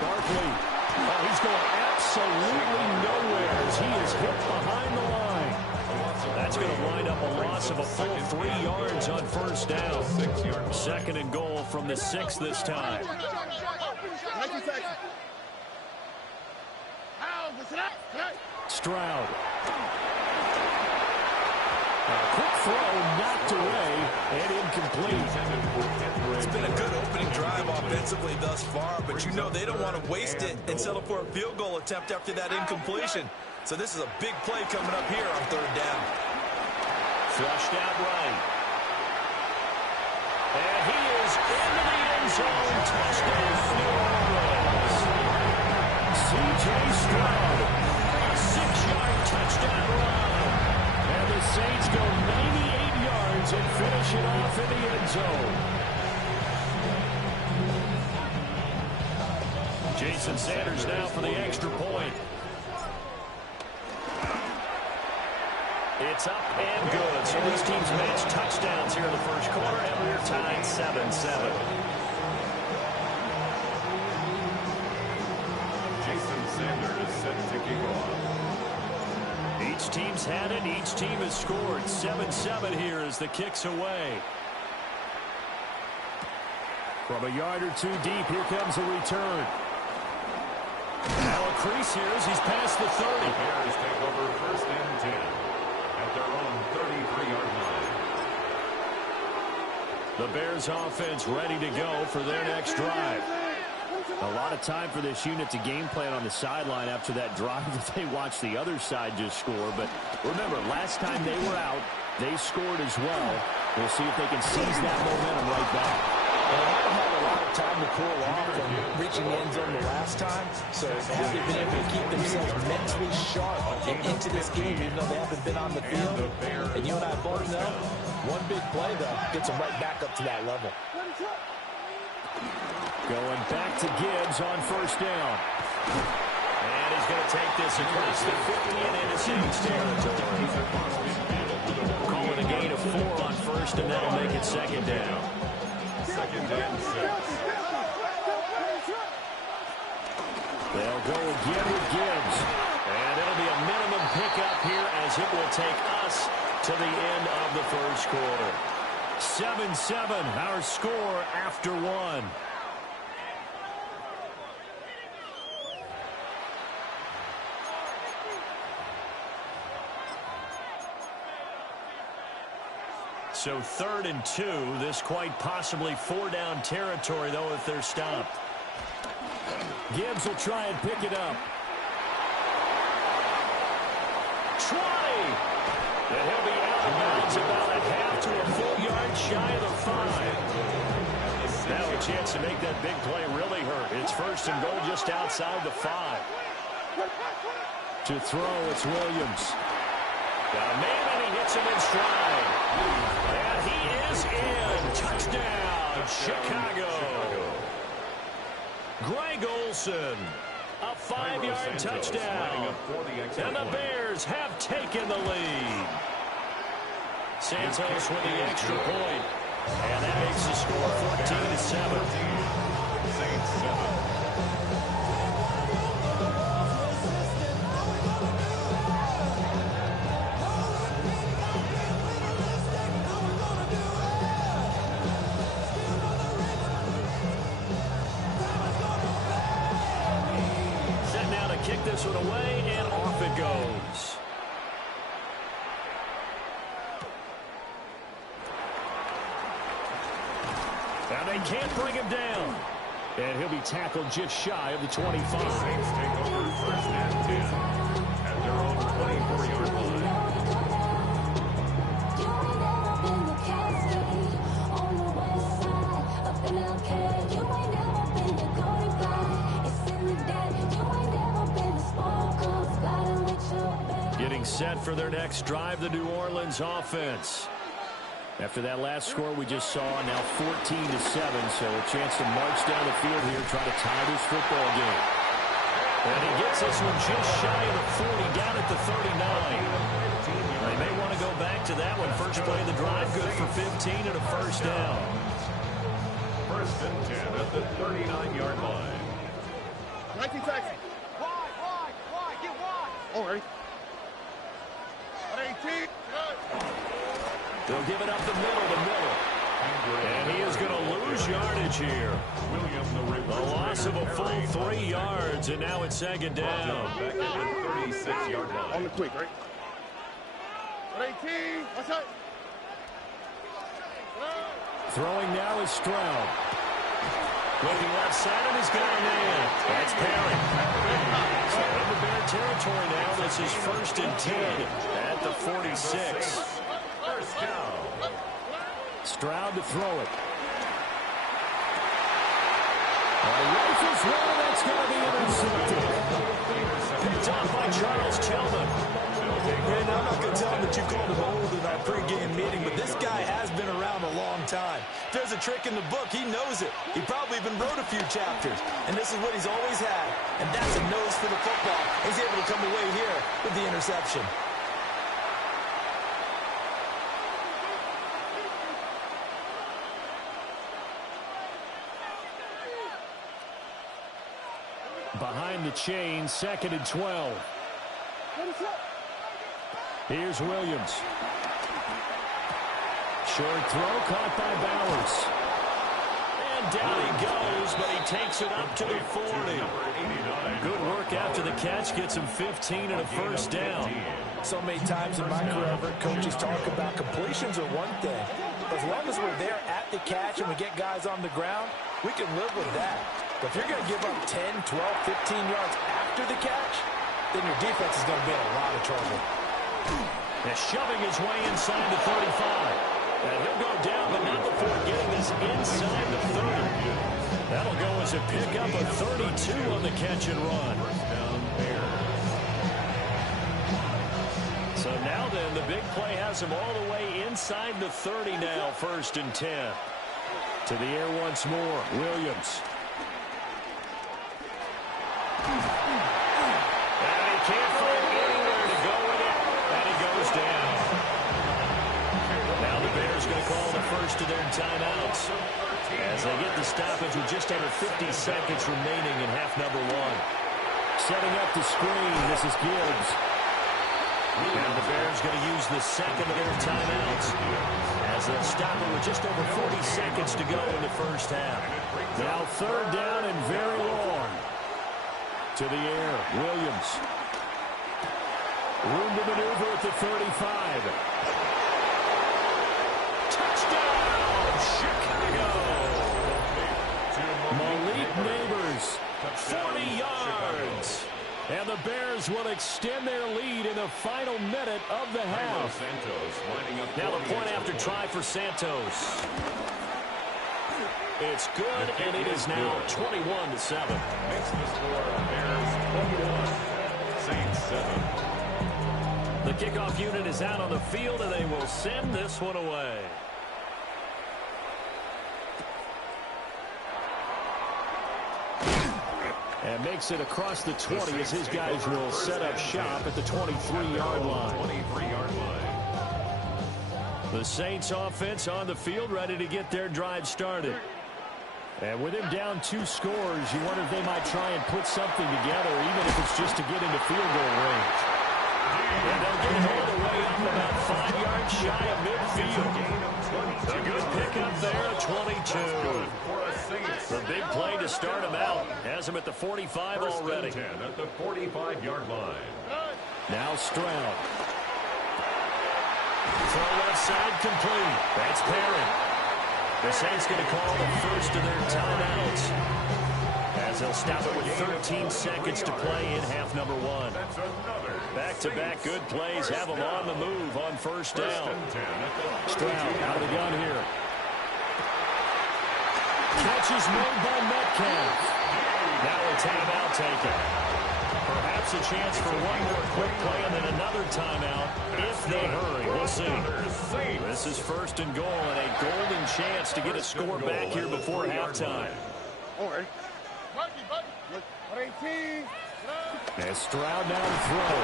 Barkley. Oh, he's going absolutely nowhere as he is hit behind the line. That's going to wind up a loss of a full 3 yards on 1st down. 2nd and goal from the 6 this time. Stroud. A quick throw knocked away and incomplete. It's been a good opening drive offensively thus far, but you know they don't want to waste it and settle for a field goal attempt after that incompletion. So this is a big play coming up here on 3rd down. Flushed out right. And he is into the end zone. Touchdown, New Orleans. C.J. Stroud, a 6-yard touchdown run. And the Saints go 98 yards and finish it off in the end zone. Jason Sanders now for the extra point. It's up and good. So these teams match touchdowns here in the 1st quarter, and we're tied 7-7. Jason Sanders set to kick off. Each team's had it. Each team has scored. 7-7 here as the kick's away. From a yard or 2 deep, here comes a return. Now a crease here as he's past the 30. The Bears take over 1st and 10 at their own 33-yard line. The Bears offense ready to go for their next drive. A lot of time for this unit to game plan on the sideline after that drive that they watched the other side just score. But remember, last time they were out, they scored as well. We'll see if they can seize that momentum right back. They haven't had a lot of time to cool off from reaching the end zone the last time, so have they been able to keep themselves mentally sharp and into this game, even though they haven't been on the field? And you and I both know, one big play, though, gets them right back up to that level. Going back to Gibbs on 1st down. And he's going to take this across the 50 and into Saints territory. Calling a gain of 4 on 1st, and that'll make it 2nd down. 2nd and 6. They'll go again with Gibbs. And it'll be a minimum pickup here as it will take us to the end of the 1st quarter. 7-7, our score after 1. So 3rd and 2. This quite possibly 4-down territory, though, if they're stopped. Gibbs will try and pick it up. 20. And he'll be out of bounds about a half to a full yard shy of the 5. Now a chance to make that big play really hurt. It's 1st and goal just outside the 5. To throw, it's Williams. Got a man, and he hits him in stride. And he is in. Touchdown, Chicago. Greg Olsen, a 5-yard touchdown. And the Bears have taken the lead. Santos with the extra point. And that makes the score 14-7. Saints 7. Set now to kick this one away, and off it goes. Now they can't bring him down. And he'll be tackled just shy of the 25. The Saints take over 1st and 10 at their own 24-yard line. Getting set for their next drive, the New Orleans offense. After that last score we just saw, now 14-7, so a chance to march down the field here, try to tie this football game. And he gets this one just shy of the 40, down at the 39. They may want to go back to that one. First play of the drive, good for 15 and a 1st down. 1st and 10 at the 39-yard line. 19 seconds. Wide, get wide. All right. 18. They'll give it up the middle. And he is going to lose yardage here. A loss of a full 3 yards, and now it's 2nd down. Back at the 36-yard line. On the quick, right? 18. What's up? Throwing now is Stroud. Looking left side, and he's got a man. That's Perry. So in the Bear territory now. This is 1st and 10 at the 46. 1st down. Stroud to throw it. Rifles one, that's going to be intercepted. Picked off by Charles Tillman. And I'm not going to tell him that you called him old in our pregame meeting, but this guy has been around a long time. If there's a trick in the book, he knows it. He probably even wrote a few chapters. And this is what he's always had. And that's a nose for the football. He's able to come away here with the interception. Behind the chain, 2nd and 12. Here's Williams. Short throw caught by Bowers. And down he goes, but he takes it up to the 40. Good work after the catch. Gets him 15 and a 1st down. So many times in my career, I've heard coaches talk about completions are one thing. As long as we're there at the catch and we get guys on the ground, we can live with that. But if you're going to give up 10, 12, 15 yards after the catch, then your defense is going to be in a lot of trouble. And shoving his way inside the 35. And he'll go down, but not before getting this inside the 30. That'll go as a pickup of 32 on the catch and run. So now then, the big play has him all the way inside the 30 now, 1st and 10. To the air once more, Williams. And he can't find anywhere to go with it, and he goes down. Now the Bears going to call the first of their timeouts as they get the stoppage with just under 50 seconds remaining in half number 1. Setting up the screen, this is Gibbs. Now the Bears going to use the second of their timeouts as they'll stop it with just over 40 seconds to go in the 1st half. Now 3rd down and very long. To the air, Williams. Room to maneuver at the 35. the Bears will extend their lead in the final minute of the half. Now the point after try for Santos. It's good, and it is now 21-7. Makes the score Bears 21, Saints 7. The kickoff unit is out on the field, and they will send this one away. And makes it across the 20 as his guys will set up shop at the 23-yard line. The Saints offense on the field ready to get their drive started. And with him down 2 scores, you wonder if they might try and put something together, even if it's just to get into field goal range. And they'll get it all the way up about 5 yards shy of midfield. A good pickup there at 22. The big play to start him out. Has him at the 45 already. 10 at the 45-yard line. Now Stroud. Throw left side complete. That's Perry. The Saints going to call the first of their timeouts, as they'll stop it with 13 seconds to play in half number 1. Back-to-back good plays have them on the move on first down. Stroud out of the gun here. Catch is made by Metcalf. Now a timeout taken. Perhaps a chance for one more quick play and then another timeout if they hurry. We'll see. This is first and goal and a golden chance to get a score back here before halftime. As Stroud now to throw.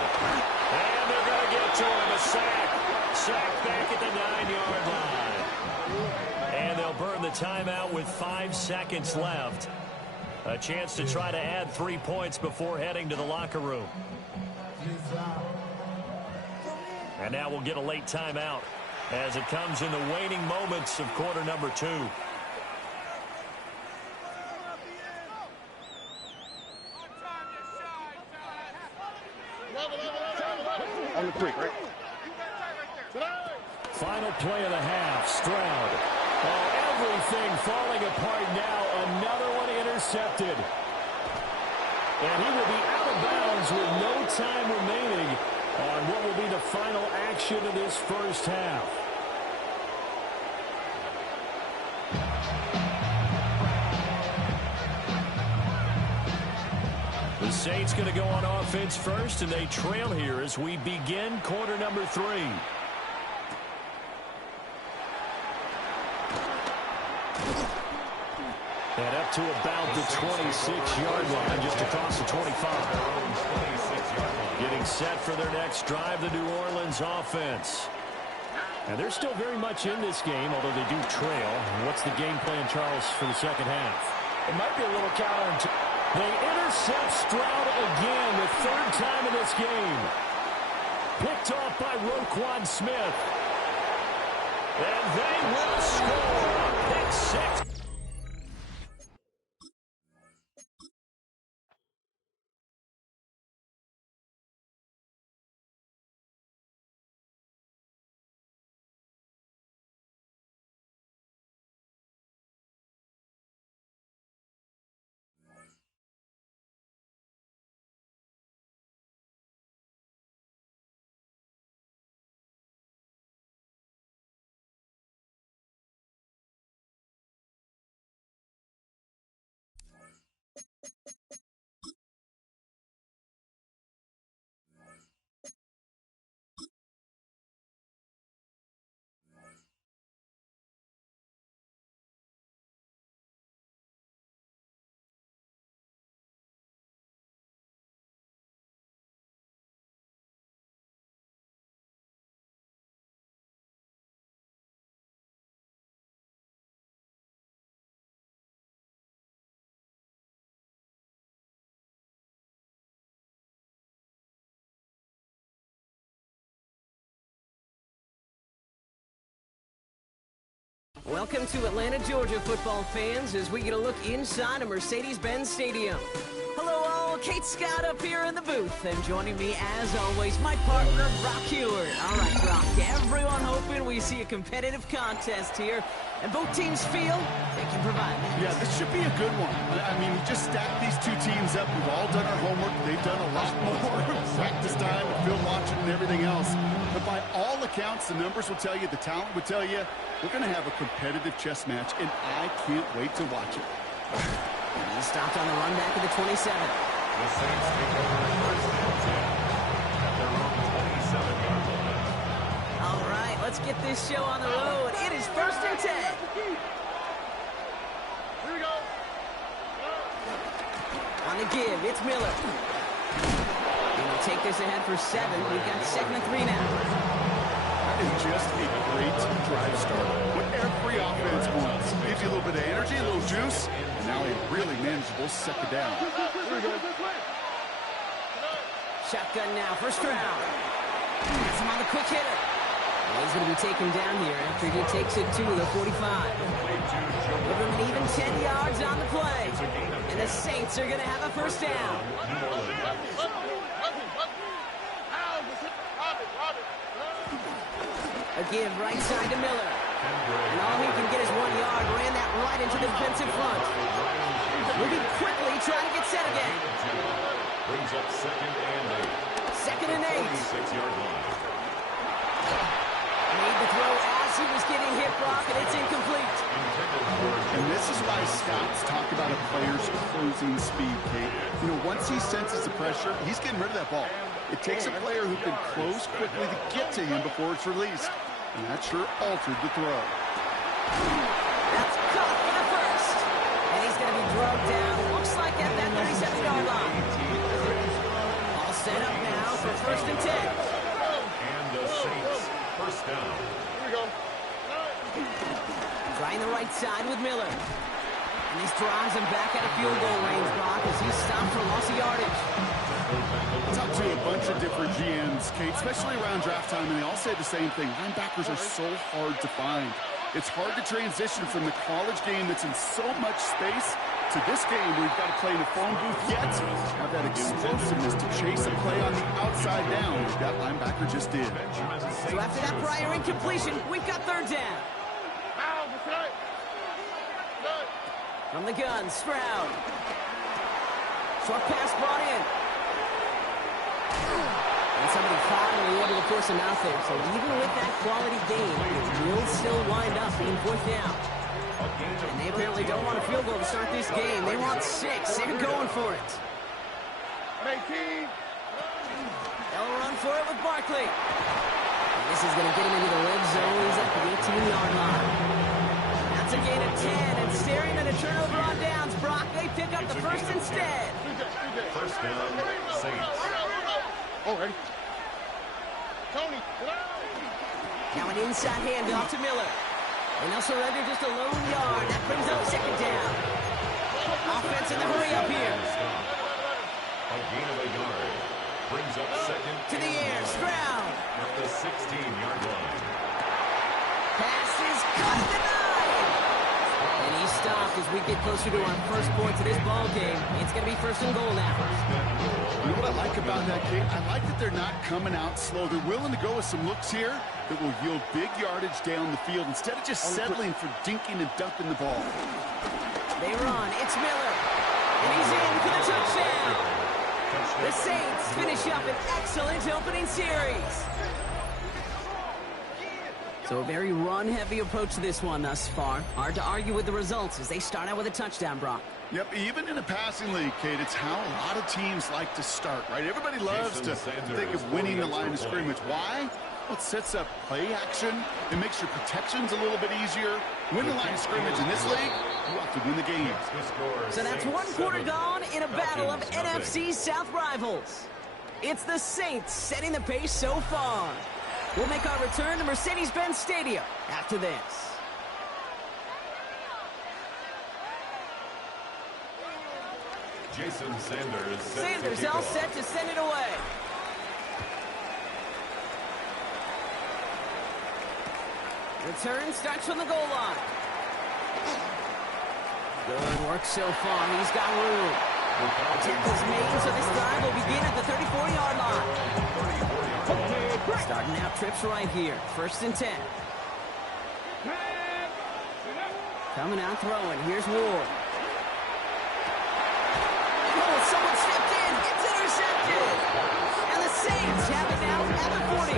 And they're going to get to him. A sack. Sack back at the 9-yard line. And they'll burn the timeout with 5 seconds left. A chance to try to add 3 points before heading to the locker room. And now we'll get a late timeout as it comes in the waning moments of quarter number 2. On the creek, right? Final play of the half. Stroud. Oh, everything falling apart now. Another one intercepted. And he will be out of bounds with no time remaining on what will be the final action of this first half. The Saints going to go on offense first, and they trail here as we begin quarter number 3. And up to about the 26-yard line, just across the 25. Getting set for their next drive, the New Orleans offense. And they're still very much in this game, although they do trail. What's the game plan, Charles, for the second half? It might be a little counterintuitive. They intercept Stroud again, the 3rd time in this game. Picked off by Roquan Smith. And they will score a pick 6. Welcome to Atlanta, Georgia, football fans, as we get a look inside a Mercedes-Benz Stadium. Hello all, Kate Scott up here in the booth, and joining me, as always, my partner, Brock Heward. All right, Brock, everyone hoping we see a competitive contest here, and both teams feel they can provide that. Yeah, this should be a good one. I mean, we just stacked these two teams up. We've all done our homework. They've done a lot more practice time and film watching and everything else. But by all accounts, the numbers will tell you, the talent would tell you, we're going to have a competitive chess match, and I can't wait to watch it. He stopped on the run back at the 27. The Saints take over first and 10 at their own 27-yard line. All right, let's get this show on the road. It is first and 10. Here we go. On the give, it's Miller. And we'll take this ahead for 7. We've got 2nd and 3 now. That is just a great drive starter. What every offense wants. Gives you a little bit of energy, a little juice, and now a really manageable second down. Shotgun now, first round. Gets him on the quick hitter. He's going to be taken down here after he takes it to the 45. Give him an even 10 yards on the play. And the Saints are going to have a first down. A give right side to Miller. And all he can get is 1 yard. Ran that right into the defensive front. Moving quickly, trying to get set again. Brings up 2nd and 8. 2nd and 8. 46-yard line. Made the throw as he was getting hit, Brock, and it's incomplete. And this is why scouts talk about a player's closing speed, Kate. You know, once he senses the pressure, he's getting rid of that ball. It takes a player who can close quickly to get to him before it's released. And that sure altered the throw. That's caught for the first. And he's going to be drugged down. Looks like at that 37-yard line. All set up now for first and 10. And the Saints first down. Here we go. Trying the right side with Miller. And this drives him back out of field goal range, Brock, as he's stopped for loss of yardage. Talked to a bunch of different GMs, Kate, especially around draft time, and they all say the same thing. Linebackers are so hard to find. It's hard to transition from the college game that's in so much space to this game where you've got to play in a phone booth, yet have that explosiveness to chase a play on the outside down, as that linebacker just did. So after that prior incompletion, we've got third down. From the gun, Stroud. Short pass brought in. And somebody finally able to force him out there. So even with that quality game, it will still wind up being fourth down. And they apparently don't want a field goal to start this game. They want 6. They're going for it. They'll run for it with Barkley. And this is going to get him into the red zone. He's at the 18-yard line. That's a gain of 10, and staring at a turnover on downs, Brock, they pick up the first instead. First down, Saints. Oh, ready? Tony, Now an inside handoff to Miller. And they'll surrender just a lone yard. That brings up second down. Offense in the hurry up here. A gain of a yard. Brings up 2nd To the air, Stroud. at the 16-yard line. Pass is caught, denied. And he's stopped as we get closer to our first points of this ball game. It's going to be first and goal now. You know what I like about that, Kate? I like that they're not coming out slow. They're willing to go with some looks here that will yield big yardage down the field instead of just settling for dinking and dunking the ball. They run. It's Miller. And he's in for the touchdown. The Saints finish up an excellent opening series. So a very run-heavy approach to this one thus far. Hard to argue with the results as they start out with a touchdown, Brock. Yep, even in a passing league, Kate, it's how a lot of teams like to start, right? Everybody loves to think of winning the line of scrimmage. Why? Well, it sets up play action. It makes your protections a little bit easier. Win the line of scrimmage in this league, you have to win the game. So that's one quarter gone in a battle of NFC South rivals. It's the Saints setting the pace so far. We'll make our return to Mercedes-Benz Stadium after this. Jason Sanders. Sanders all set to send it away. Return starts from the goal line. Good work so far. He's got room. Tackle's made, so this drive will begin at the 34-yard line. Starting out trips right here. 1st and 10. Coming out throwing. Here's Ward. Oh, someone stepped in. It's intercepted. And the Saints have it now at the 40.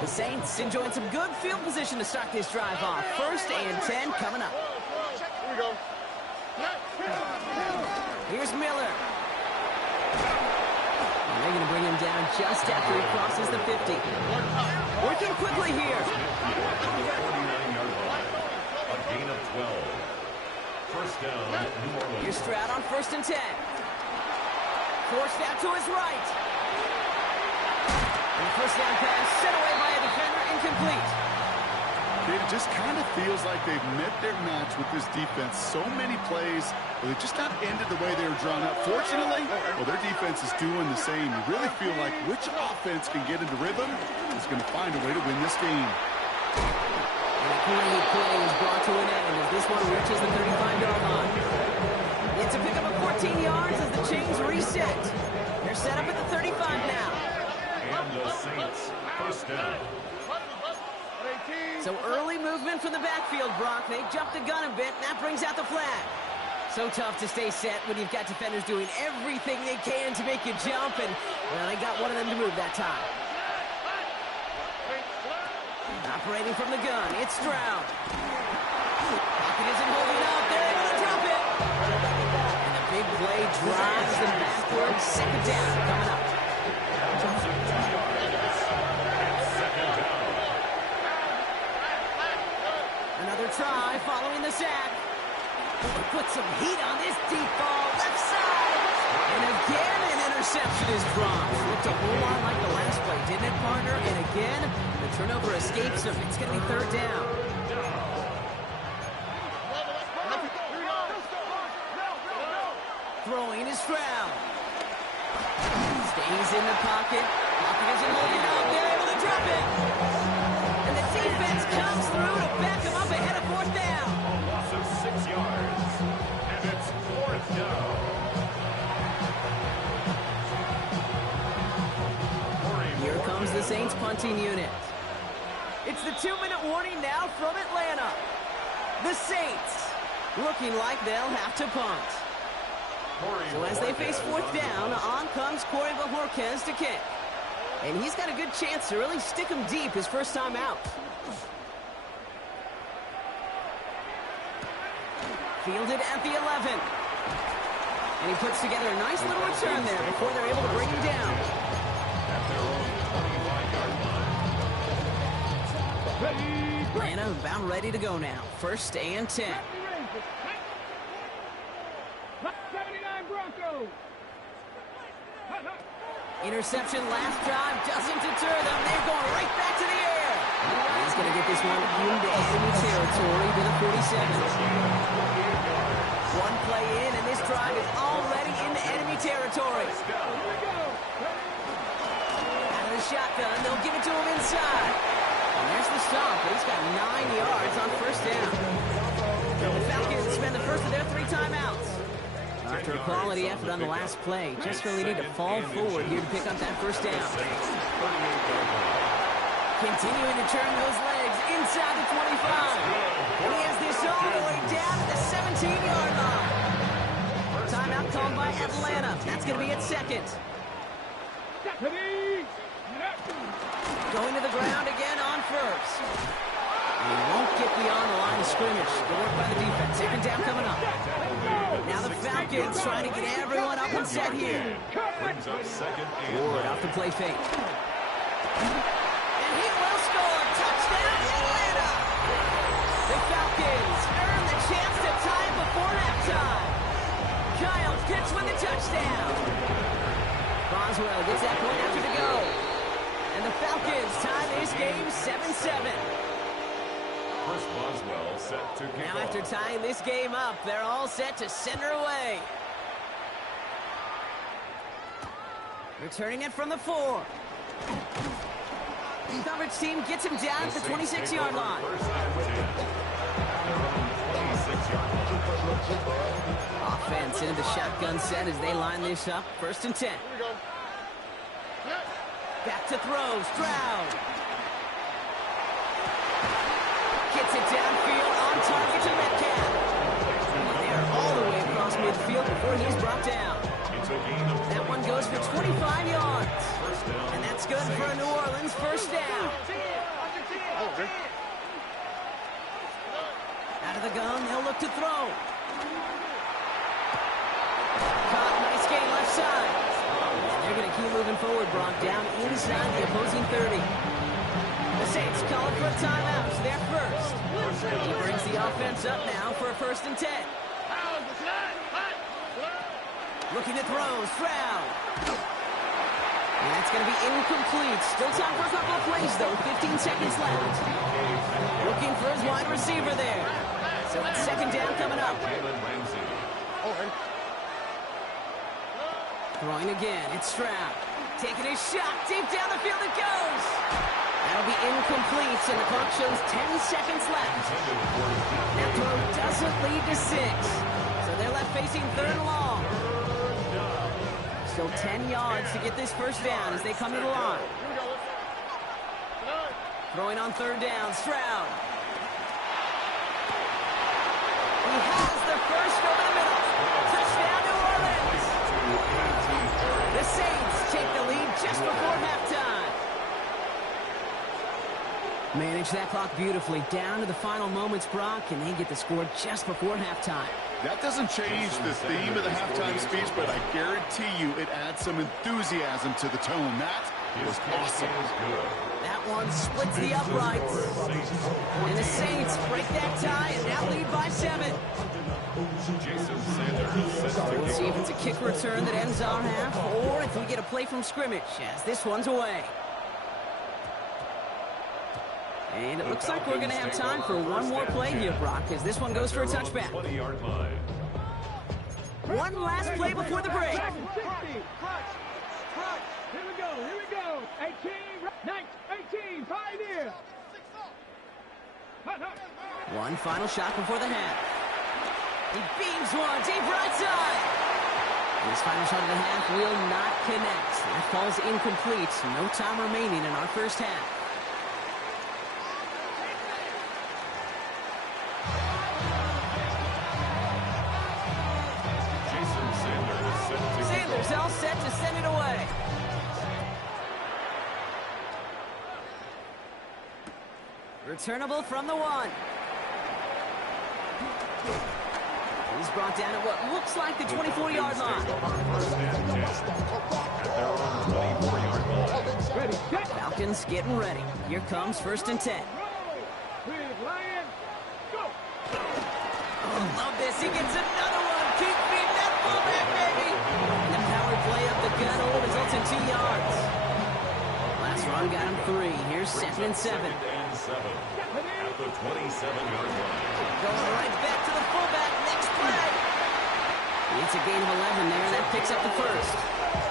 The Saints enjoying some good field position to start this drive off. 1st and 10 coming up. Here we go. Here's Miller. And they're going to bring him down just after he crosses the 50. Working quickly here. A gain of 12. 1st down, New Orleans. Here's Stroud on 1st and 10. Forced out to his right. And the 1st down pass set away by a defender, incomplete. It just kind of feels like they've met their match with this defense. So many plays, but they just not ended the way they were drawn up. Fortunately, well, their defense is doing the same. You really feel like which offense can get into rhythm is going to find a way to win this game. And a great play is brought to an end as this one reaches the 35-yard line. It's a pickup of 14 yards as the chains reset. They're set up at the 35 now. And the Saints, 1st down. So early movement from the backfield, Brock. They jumped the gun a bit, and that brings out the flag. So tough to stay set when you've got defenders doing everything they can to make you jump, and, well, they got one of them to move that time. Operating from the gun, it's Stroud. Pocket isn't holding up. They're able to drop it. And a big play drives them backward. 2nd down coming up. Another try following the sack. Put some heat on this deep ball. Left side. And again, an interception is dropped. Looked a whole lot like the last play, didn't it, partner? And again, the turnover escapes them. It's going to be 3rd down. Throwing is Stroud. Stays in the pocket. Pocket isn't holding up. They're able to drop it. And the defense comes through to back him up ahead of 4th down. A loss of 6 yards. And it's 4th down. Here comes the Saints punting unit. It's the 2-minute warning now from Atlanta. The Saints looking like they'll have to punt. So as they face 4th down, on comes Corey Bajorquez to kick. And he's got a good chance to really stick him deep his first time out. Fielded at the 11. And he puts together a nice little return there before they're able to bring him down. Atlanta about ready to go now. 1st and 10. Interception last drive doesn't deter them. They're going right back to the air. He's going to get this one into enemy territory to the 47. One play in, and this drive is already into enemy territory. Out of the shotgun, they'll give it to him inside. And there's the stop, but he's got 9 yards on 1st down. The Falcons spend the first of their 3 timeouts. After a quality effort on the last play, just really need to fall forward here to pick up that 1st down. Continuing to turn those legs inside the 25. And he has this all the way down to the 17-yard line. Timeout called by Atlanta. That's going to be its 2nd. Going to the ground again on 1st. And he won't get beyond the line of scrimmage. Good work by the defense. 2nd down coming up. Now the Falcons trying to get everyone up and set here. Ward off the play fake. And he will score. Touchdown, Atlanta! The Falcons earn the chance to tie it before halftime. Kyle Pitts with the touchdown. Boswell gets that point after the go. And the Falcons tie this game 7-7. First Boswell set to kick Now off. after tying this game up, they're all set to center away. Returning it from the 4. The coverage team gets him down at the 26-yard line. Offense into the shotgun set as they line this up. 1st and 10. Back to throw. Stroud. Gets it downfield on target to Metcalf. They're all the way across midfield before he's brought down. That one goes for 25 yards. And that's good for a New Orleans 1st down. Out of the gun, they'll look to throw. Caught, nice gain left side. They're going to keep moving forward, Brock, down inside the opposing 30. The Saints call it for a timeout. So they're first. He brings the offense up now for a 1st and 10. Looking to throw, Stroud. And that's going to be incomplete. Still time for a couple of plays, though. 15 seconds left. Looking for his wide receiver there. So it's 2nd down coming up. Throwing again. It's Stroud. Taking his shot. Deep down the field it goes. That'll be incomplete, and the clock shows 10 seconds left. That throw doesn't lead to 6. So they're left facing 3rd and long. Still 10 yards to get this 1st down as they come to the line. Throwing on 3rd down, Stroud. He has the first over the middle. Touchdown, New Orleans. The Saints take the lead just before halftime. Manage that clock beautifully. Down to the final moments, Brock, and they get the score just before halftime. That doesn't change the theme of the halftime speech, but I guarantee you it adds some enthusiasm to the tone. That was awesome. That one splits the uprights. And the Saints break that tie and now lead by 7. We'll see if it's a kick return that ends our half, or if we get a play from scrimmage as this one's away. And it looks like we're going to have time for one more play here, Brock, as this one goes for a touchback. One last play before the break. Here we go. 18, 18, Pioneer. One final shot before the half. He beams one deep right side. His final shot of the half will not connect. That falls incomplete. No time remaining in our 1st half. Sanders all set to send it away. Returnable from the 1. He's brought down at what looks like the 24-yard line. Falcons getting ready. Here comes 1st and 10. Oh, love this. He gets another one. Keep feeding that ball back, baby. And the power play up the gun only results in 2 yards. Last run got him 3. Here's 2nd and 7. At the 27-yard line. Going right back to the fullback. Next play. It's a gain of 11 there, and that picks up the 1st.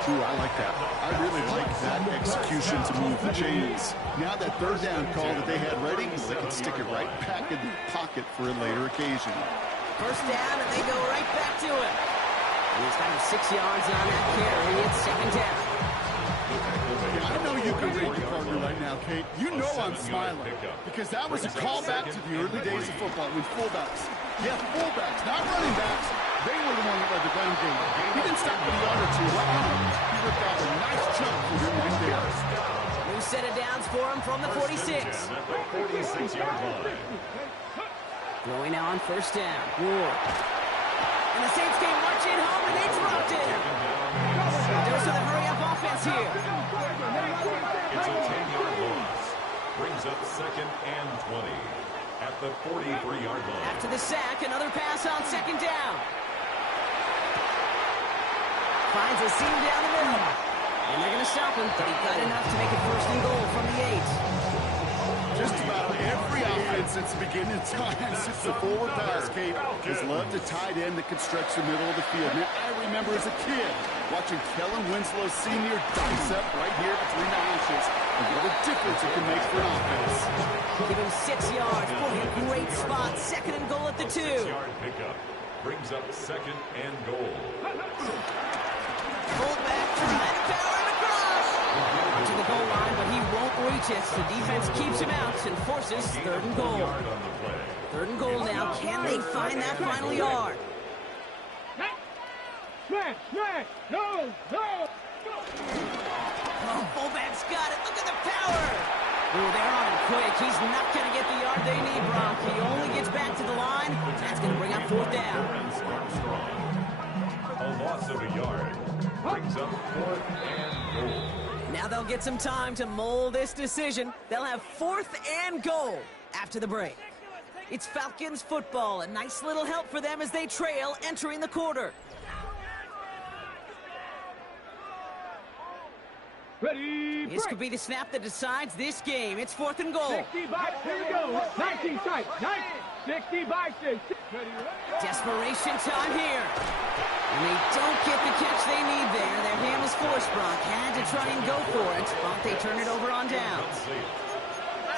Ooh, I like that. I really like that execution to move the chains. Now that 3rd down call that they had ready, they can stick it right back in the pocket for a later occasion. 1st down, and they go right back to it. And he's got 6 yards on that carry. It's 2nd down. I know you can read your partner right now, Kate. You know I'm smiling because that was a callback to the early days of football when fullbacks, not running backs, they were the one that led the ground game. He didn't stop at a yard or 2. He ripped out a nice chunk for him right there. New set of downs for him from the 46. At the 46-yard line. Throwing now on 1st down. Ward. And the Saints came marching home, and they dropped it. There's the hurry-up offense here. It's a 10-yard loss. Brings up 2nd and 20 at the 43-yard line. After the sack, another pass on 2nd down. Finds a seam down the middle. And they're going to stop him, but he got enough to make it 1st and goal from the 8. Just about every offense since the beginning of time, since the forward pass, Kate, has loved a tight end that could stretch the middle of the field. Man, I remember as a kid watching Kellen Winslow Sr. dice up right here between the hashes. And what a difference it can make for an offense. Give him 6 yards. Boy, a great spot. 2nd and goal at the 2. 6-yard pickup brings up 2nd and goal. Fullback trying to power him across. To the goal line, but he won't reach it. The defense keeps him out and forces 3rd and goal. 3rd and goal now. Can they find that final yard? Oh, fullback's got it. Look at the power. Ooh, they're on him quick. He's not going to get the yard they need, Brock. He only gets back to the line. That's going to bring up 4th down. A loss of a yard brings up 4th and goal. Now they'll get some time to mold this decision. They'll have 4th and goal after the break. It's Falcons football. A nice little help for them as they trail entering the quarter. Ready, This could be the snap that decides this game. It's 4th and goal. 60 by, here we go. 19 strike. 60 by 6. Desperation time here. And they don't get the catch they need there. Their hand was forced, Brock. Had to try and go for it, but they turn it over on downs.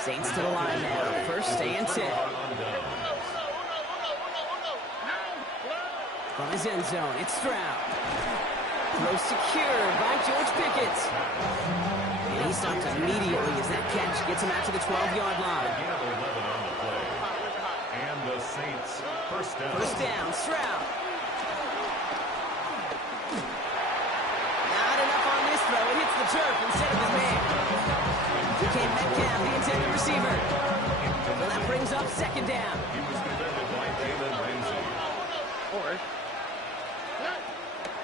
Saints to the line now. 1st and 10. From his end zone, it's Stroud. Throw secured by George Pickett. And he stopped immediately as that catch gets him out to the 12-yard line. And the Saints first down. First down, Stroud. Not enough on this throw. It hits the turf instead of his man. Became Metcalf, the intended receiver. So that brings up 2nd down. He was defended by Jalen Ramsey.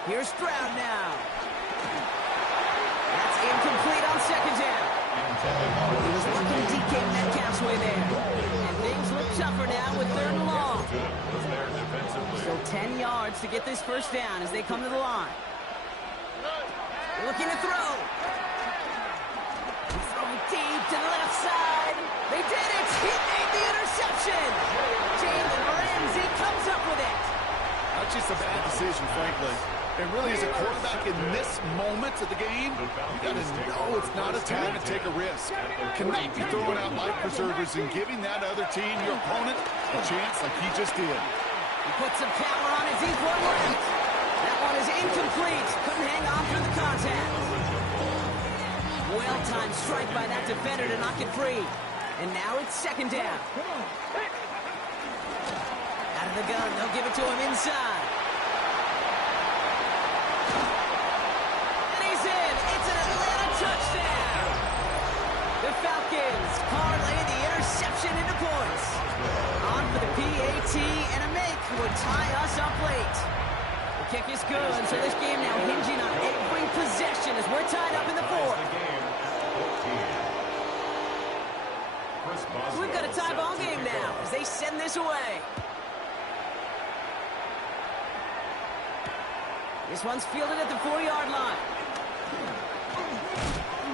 Here's Stroud now. That's incomplete on 2nd down. He was looking DK Metcalf's way there. And things look tougher now with 3rd and long. So 10 yards to get this first down as they come to the line. Looking to throw. He's throwing deep to the left side. They did it. He made the interception. Jalen Ramsey comes up with it. That's just a bad decision, frankly. And really, as a quarterback in this moment of the game, you got to know it's not a time to take a risk. Cannot be throwing out life preservers and giving that other team, your opponent, a chance like he just did. He puts some power on a deep one left. That one is incomplete. Couldn't hang on through the contact. Well-timed strike by that defender to knock it free. And now it's 2nd down. Out of the gun, they'll give it to him inside. And he's in. It's an Atlanta touchdown. The Falcons parlay the interception into points. On for the PAT and a make would tie us up late. The kick is good, so this game now hinging on every possession as we're tied up in the 4th. So we've got a tie ball game now as they send this away. This one's fielded at the 4-yard line.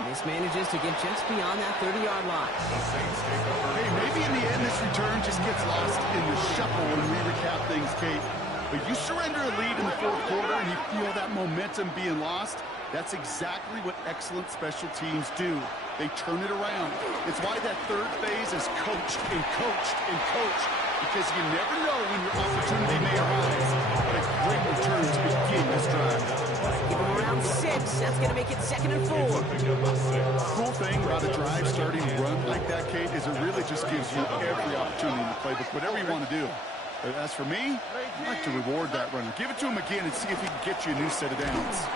This manages to get just beyond that 30-yard line. Hey, maybe in the end this return just gets lost in the shuffle when we recap things, Kate. But you surrender a lead in the 4th quarter and you feel that momentum being lost. That's exactly what excellent special teams do. They turn it around. It's why that 3rd phase is coached and coached and coached, because you never know when your opportunity may arise. But a great return to begin this drive. Give them around 6. That's going to make it 2nd and 4. The cool thing about a drive starting run like that, Kate, is it really just gives you every opportunity in the playbook, whatever you want to do. But as for me, I'd like to reward that runner. Give it to him again and see if he can get you a new set of downs.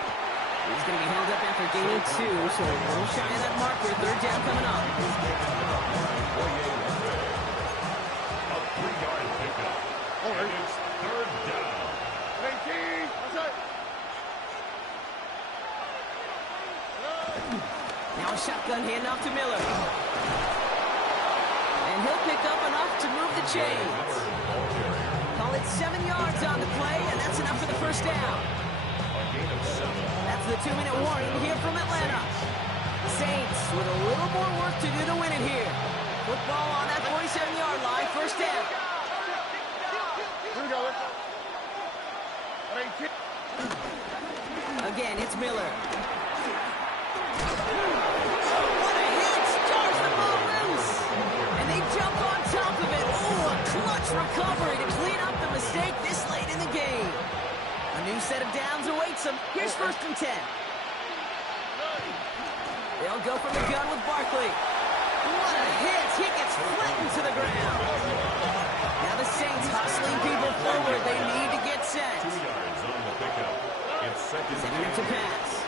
He's going to be held up after gaining 2, so a little shy of that marker. 3rd down coming up. A 3-yard pickup. And it's 3rd down. Now a shotgun handoff to Miller. And he'll pick up enough to move the chains. Call it 7 yards on the play, and that's enough for the first down. That's the 2-minute warning here from Atlanta. Saints with a little more work to do to win it here. Football on that 47-yard line, first down. Here we go. Again, it's Miller. What a hit! Jars the ball loose. And they jump on top of it. Oh, a clutch recovery to clean up the mistake this late in the game. A new set of downs awaits them. Here's first and 10. They'll go from the gun with Barkley. What a hit! He gets flattened to the ground. Now the Saints hustling people forward. They need to get set. 2 yards on the pickup. It's second Sending him to pass.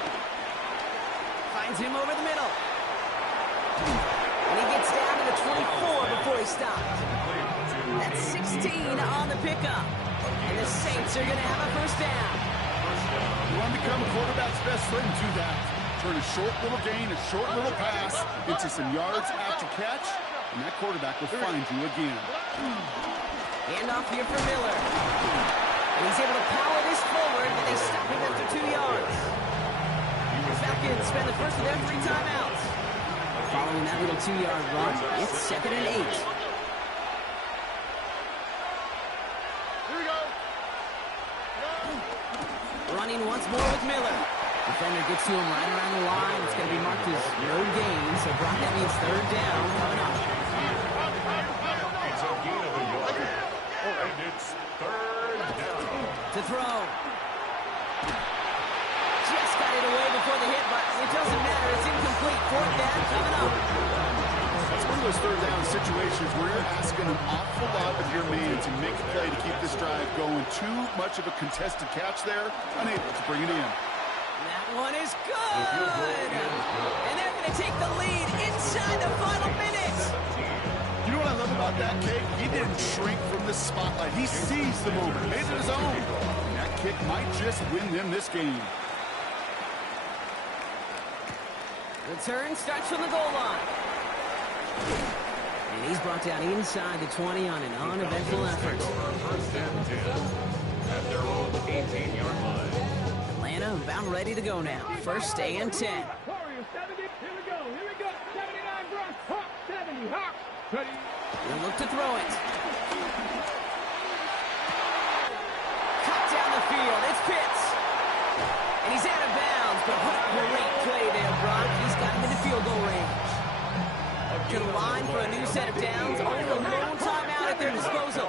Finds him over the middle. And he gets down to the 24 before he stopped. That's 16 on the pickup. And the Saints are going to have a first down. You want to become a quarterback's best friend, do that. Turn a short little gain, a short little pass into some yards after catch, and that quarterback will find you again. Handoff here for Miller. And he's able to power this forward, but they stop him after 2 yards. The Falcons spend the first of their 3 timeouts. Following that little 2-yard run, it's second and 8. Running once more with Miller. Defender gets to him right around the line. It's going to be marked as no gain, so Brock, that means third down coming up. It's a gain of a yard. And it's third down. To throw. Just got it away before the hit, but it doesn't matter. It's incomplete. Fourth down coming up. That's one of those third down situations where you're asking an awful lot of your man to make a play to keep this drive going. Too much of a contested catch there, unable to bring it in. That one is good. And they're going to take the lead inside the final minutes. You know what I love about that kick? He didn't shrink from the spotlight. He seized the moment, made it his own. And that kick might just win them this game. Return starts from the goal line. And he's brought down inside the 20 on an uneventful effort. First and 10 at their own 18-yard line. Atlanta about ready to go now. First and 10. Warriors 70. Here we go. 79 Bronx. Hawk 70. Hawk. Ready. He'll look to throw it. Cut down the field. It's Pitts. And he's out of bounds, but what a great play there, Brock. He's got him in the field goal range. To the line for a new set of downs. Only a lone timeout at their disposal.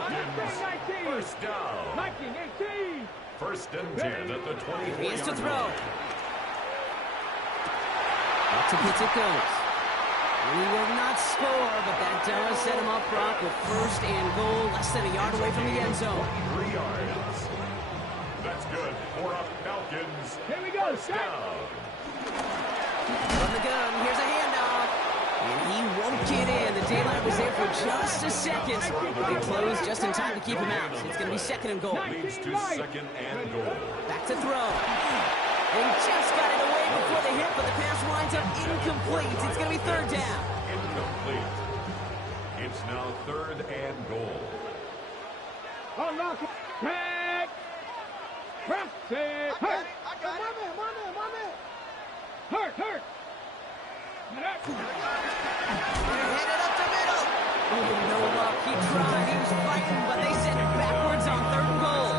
First down. 19, 18. First and 10 at the 24-yard He is to throw. line. Up to Pitts it goes. He will not score, but that does set him up, Brock, with first and goal, less than a yard away from the end zone. 3 yards. That's good for a Falcons. Here we go. First down. From the gun, here's a handoff. And he won't get in. The daylight was there for just a second. But they closed just in time to keep him out. It's going to be second and goal. Leads to second and goal. Back to throw. They just got it away before the hit, but the pass winds up incomplete. It's going to be third down. Incomplete. It's now third and goal. Unlock it. Tag. Press it. Hurt. My man. Hurt. They're headed up the middle. Oh, no luck. He tried. He was fighting, but they sent it backwards on third and goal.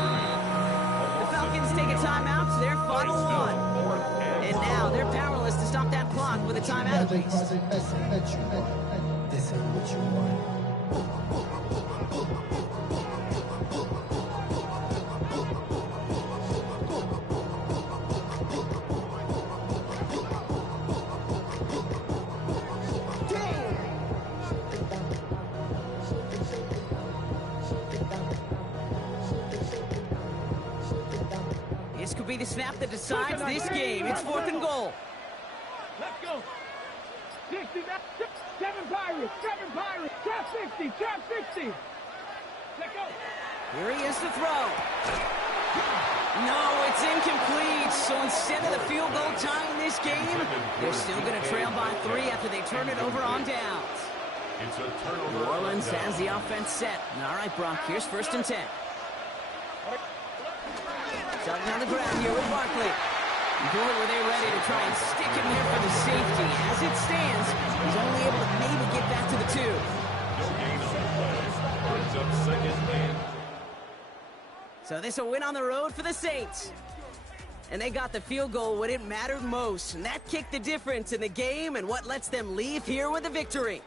The Falcons take a timeout to their final one. And now they're powerless to stop that clock with a timeout at least. This ain't what you want. This could be the snap that decides this game. It's fourth and goal. Let's go. 60, 7 Pirates. Trap 60. Let's go. Here he is to throw. No, it's incomplete. So instead of the field goal tying this game, they're still going to trail by 3 after they turn it over on downs. It's a turnover. New Orleans has the offense set. All right, Brock, here's first and 10. Starting on the ground here with Barkley. Boy, were they ready to try and stick him there for the safety. As it stands, he's only able to maybe get back to the 2. No gain on the play. Brings up second and... So this a win on the road for the Saints. And they got the field goal when it mattered most. And that kicked the difference in the game and what lets them leave here with a victory.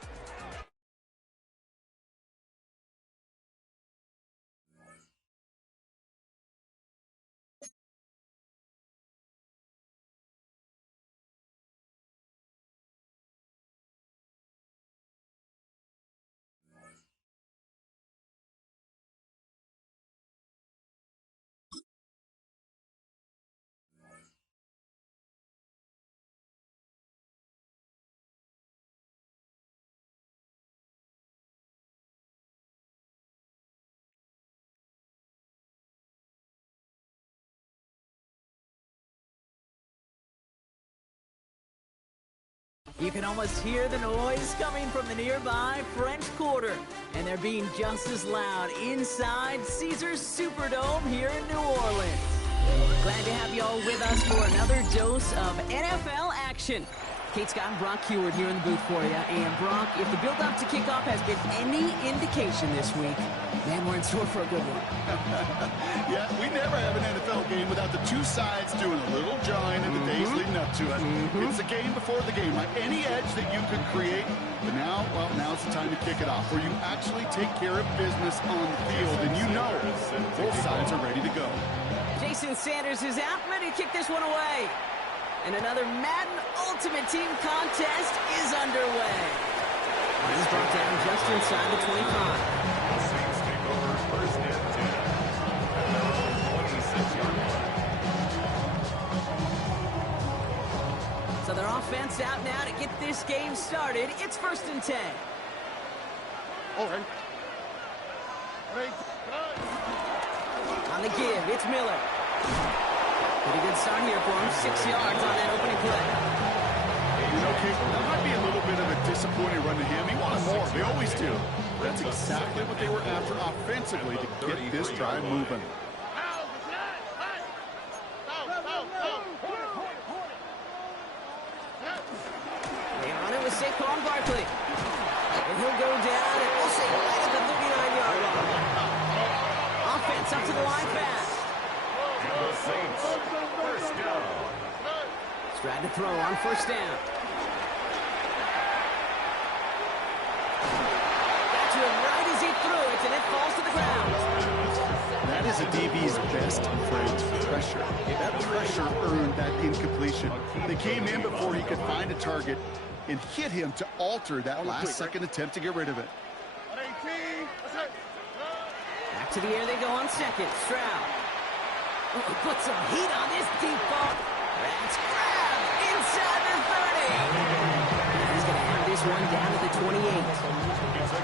You can almost hear the noise coming from the nearby French Quarter. And they're being just as loud inside Caesars Superdome here in New Orleans. Glad to have you all with us for another dose of NFL action. Kate Scott and Brock Heward here in the booth for you. And Brock, if the build-up to kickoff has been any indication this week, man, we're in store for a good one. Yeah, we never have an NFL game without the two sides doing a little jawing in the days leading up to it. It's a game before the game, right? Any edge that you could create, but now, well, now it's the time to kick it off, where you actually take care of business on the field, and you know both sides are ready to go. Jason Sanders is out, ready to kick this one away. And another Madden Ultimate Team contest is underway. He's brought down just inside the 25. The Saints take over first and 10 at their own 26-yard line. So their offense out now to get this game started. It's first and 10. All right. On the give, it's Miller. Pretty good start here for him. 6 yards on that opening play. You know, Kate, that might be a little bit of a disappointing run to him. He wanted more. They always do. That's exactly what they were after offensively to get this drive moving. They are on it with Saquon Barkley. And he'll go down, and we'll say right at the 39-yard line. Offense up to the line fast. The Saints, first down. Stride to throw on first down. Got to him right as he threw it, and it falls to the ground. That is a DB's best friend, pressure. That pressure earned that incompletion. They came in before he could find a target and hit him to alter that last-second attempt to get rid of it. Back to the air they go on second. Stroud. Oh, put some heat on this deep ball. That's grabbed inside the 30. He's going to have this one down to the 28.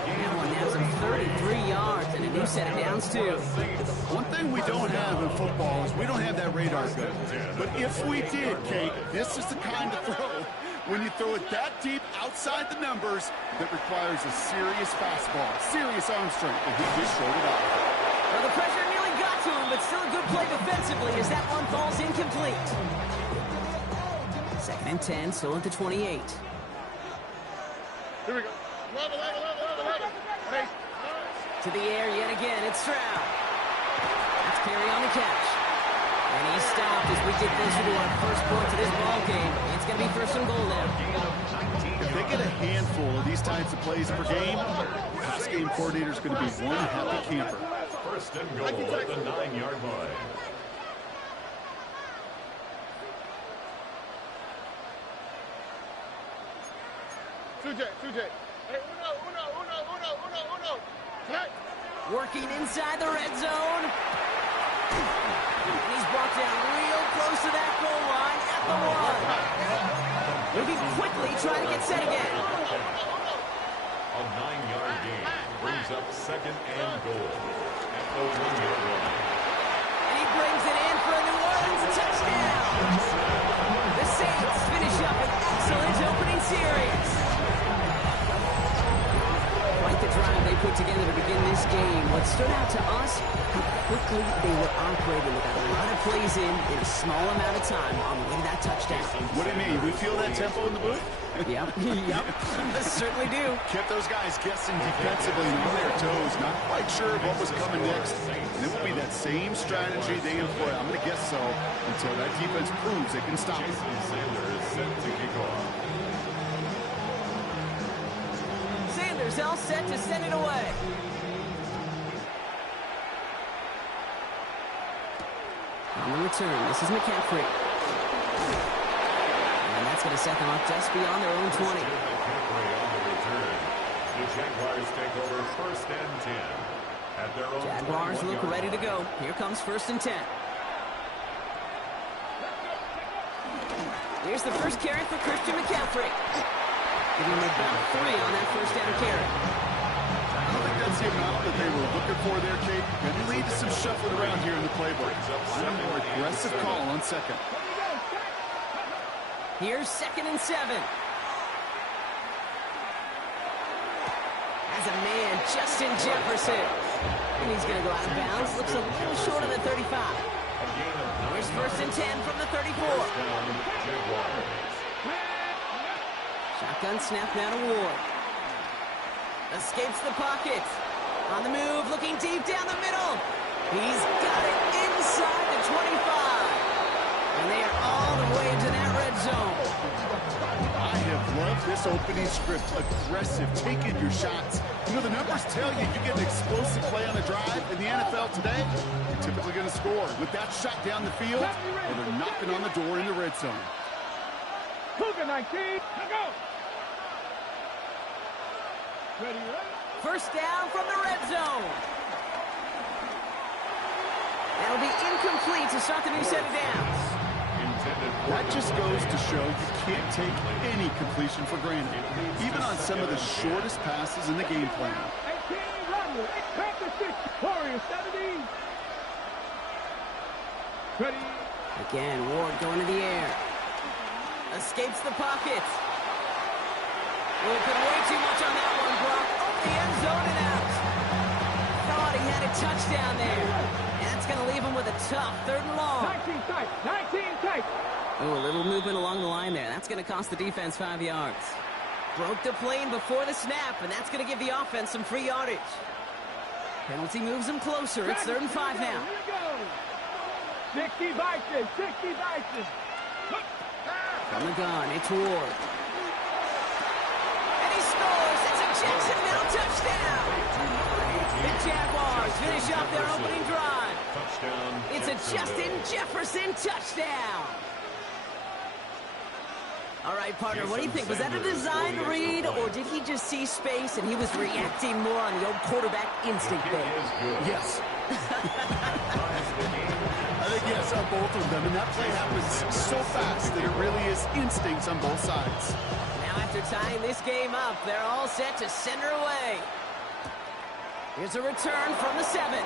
That one has him 33 yards and a new set of downs, too. One thing we don't have in football is we don't have that radar gun. But if we did, Kate, this is the kind of throw, when you throw it that deep outside the numbers, that requires a serious fastball, serious arm strength, and he just showed it off. Well, the pressure nearly got to him, but still a good play defensively as that one falls incomplete. Second and 10, still at the 28. Here we go. Hey. To the air yet again, it's Stroud. That's Perry on the catch. And he's stopped as we get closer to our first point to this ball game. It's going to be first and goal now. If they get a handful of these types of plays per game, pass game coordinator's going to be one happy camper. First and goal at the 9-yard line. Sujay. Hey, uno. Hey. Working inside the red zone. And he's brought down real close to that goal line at the 1. Moving quickly, trying to get set again. A 9-yard gain brings up second and goal at the 1-yard line. And he brings it in for a New Orleans touchdown. The Saints finish up an excellent opening series. Quite the drive they put together to begin this game. What what stood out to us, how quickly they were operating. They got a lot of plays in a small amount of time on the way to that touchdown. What do you mean? We feel that tempo in the booth? Yep, yep, certainly do. Kept those guys guessing defensively and on their toes, not quite sure what was coming next. And it will be that same strategy they employ. I'm going to guess so until that defense proves they can stop it. Sanders set to kick off. Sanders all set to send it away. On the return, this is McCaffrey. And that's going to set them up just beyond their own 20. The Jaguars take over 1st and 10. At their own Jaguars look ready to go. Here comes 1st and 10. Here's the first carry for Christian McCaffrey. Giving him about 3 on that first down carry. I don't think that's the amount that they were looking for there, Kate. Going to lead to some shuffling around here in the playbook. A more aggressive call on second. Here's 2nd and 7. As a man, Justin Jefferson. And he's going to go out of bounds. Looks a little short of the 35. Here's 1st and 10 from the 34. Shotgun snap now to Ward. Escapes the pocket. On the move, looking deep down the middle. He's got it inside the 25. And they are all the way into that red zone. I have loved this opening script. Aggressive, taking your shots. You know, the numbers tell you you get an explosive play on a drive. In the NFL today, you're typically going to score with that shot down the field, or they're knocking on the door in the red zone. Cougar 19, go! Ready, ready? First down from the red zone. That'll be incomplete to start the new set of downs. That just goes to show you can't take any completion for granted, even on some of the shortest passes in the game plan. 18, run, back to 6, Warriors 17. Ready? Again, Ward going to the air. Escapes the pocket. Put way too much on that one, Brock. Over the end zone and out. Thought he had a touchdown there. And that's going to leave him with a tough 3rd and long. 19 tight, 19 tight. Oh, a little movement along the line there. That's going to cost the defense 5 yards. Broke the plane before the snap, and that's going to give the offense some free yardage. Penalty moves them closer. It's 3rd and 5 now. Here we go. 60 Vikings, 60 Vikings. From the gun, it's Ward. And he scores. It's a Jacksonville touchdown. The Jaguars finish off their opening drive. It's a Justin Jefferson touchdown. All right, partner, what do you think? Was that a design read, or did he just see space and he was reacting more on the old quarterback instinct there? Yes. I think yes on both of them, and that play happens so fast that it really is instincts on both sides. Now after tying this game up, they're all set to send her away. Here's a return from the 7.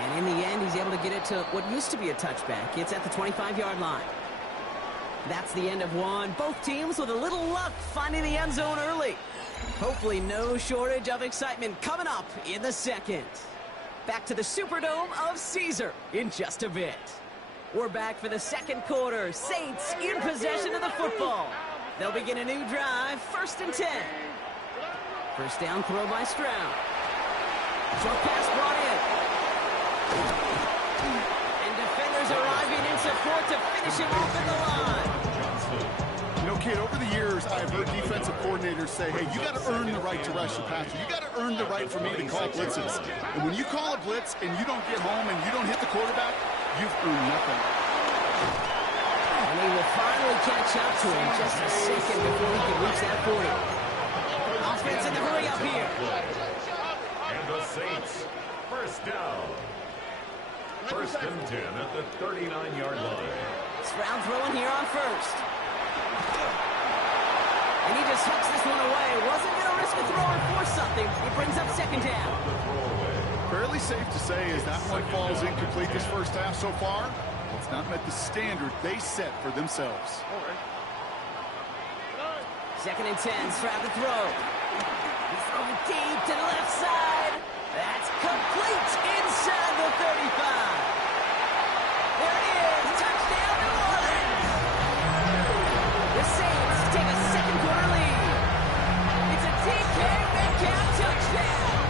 And in the end, he's able to get it to what used to be a touchback. It's at the 25-yard line. That's the end of one. Both teams with a little luck finding the end zone early. Hopefully no shortage of excitement coming up in the second. Back to the Superdome of Caesar in just a bit. We're back for the second quarter. Saints in possession of the football. They'll begin a new drive, 1st and 10. First down throw by Stroud. Short pass brought in. And defenders arriving in support to finish him off at the line. You know, kid, over the years, I've heard defensive coordinators say, hey, you got to earn the right to rush the passer. You got to earn the right for me to call blitzes. And when you call a blitz and you don't get home and you don't hit the quarterback, you've earned nothing. And he will finally catch up to him just a second before he can reach that 40. Offense in the hurry up here. And the Saints, first down. 1st and 10 at the 39-yard line. Stroud throwing here on 1st. And he just hooks this one away. Wasn't going to risk a throw or force something. He brings up 2nd down. Fairly safe to say as that one falls incomplete this first half so far, it's not met the standard they set for themselves. 2nd and 10, Stroud to throw. He's throwing deep to the left side. complete inside the 35. There it is. Touchdown, New Orleans. The Saints take a second quarter lead. It's a DK Metcalf touchdown.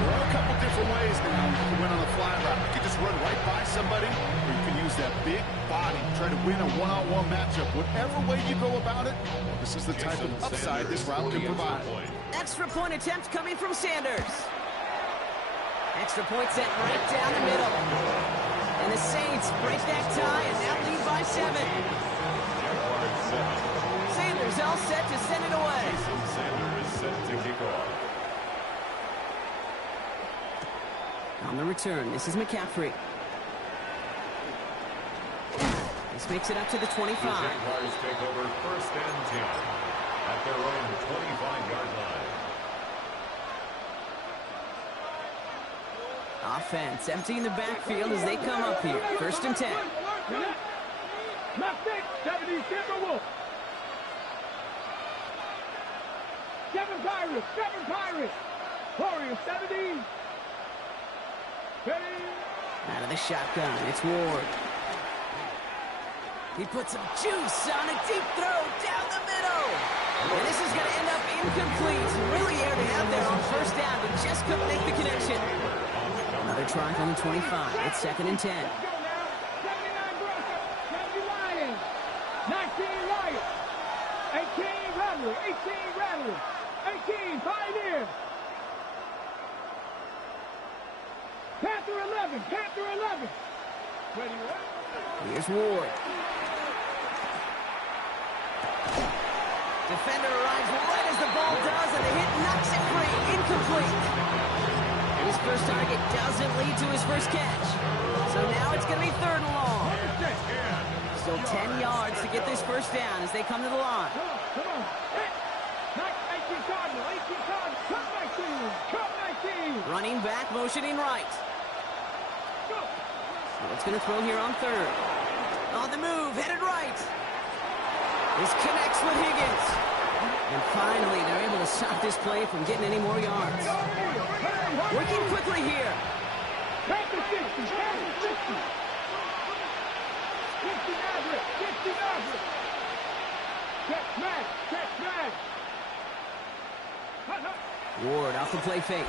There are a couple different ways now to win on the fly route. You can just run right by somebody, or you can use that big body to try to win a one-on-one matchup. Whatever way you go about it, this is the type of upside this route can provide. Extra point attempt coming from Sanders. Extra point sent right down the middle. And the Saints break that tie and now lead by 7. Sanders all set to send it away. Sanders set to kick off. On the return, this is McCaffrey. This makes it up to the 25. The Jaguars take over 1st and 10 at their own 25-yard line. Offense emptying the backfield as they come up here. 1st and 10. Left 6, 70, Timberwolves. 7 Pirates. Warriors, 70. Ready. Out of the shotgun, it's Ward. He puts some juice on a deep throw down the middle. And this is going to end up incomplete. Really aired it out there on 1st down, but just couldn't make the connection. Another try on the 25. It's 2nd and 10. 79 Broncos, 70 Lions. 19 Lions. 18 Rattlers. 18 Pioneers. Panther 11. Ready, what? Here's Ward. Defender arrives right as the ball does, and the hit knocks it free. Incomplete. His first target doesn't lead to his first catch. So now it's going to be 3rd and long. Still 10 yards to get this first down as they come to the line. Come on. 18 Cardinal. Cut 19. Running back, motioning right. It's going to throw here on 3rd. On the move, headed right. This connects with Higgins. And finally, they're able to stop this play from getting any more yards. Working quickly here. Panther 60. 50 Maverick. Catch Matt. Ward off the play fake.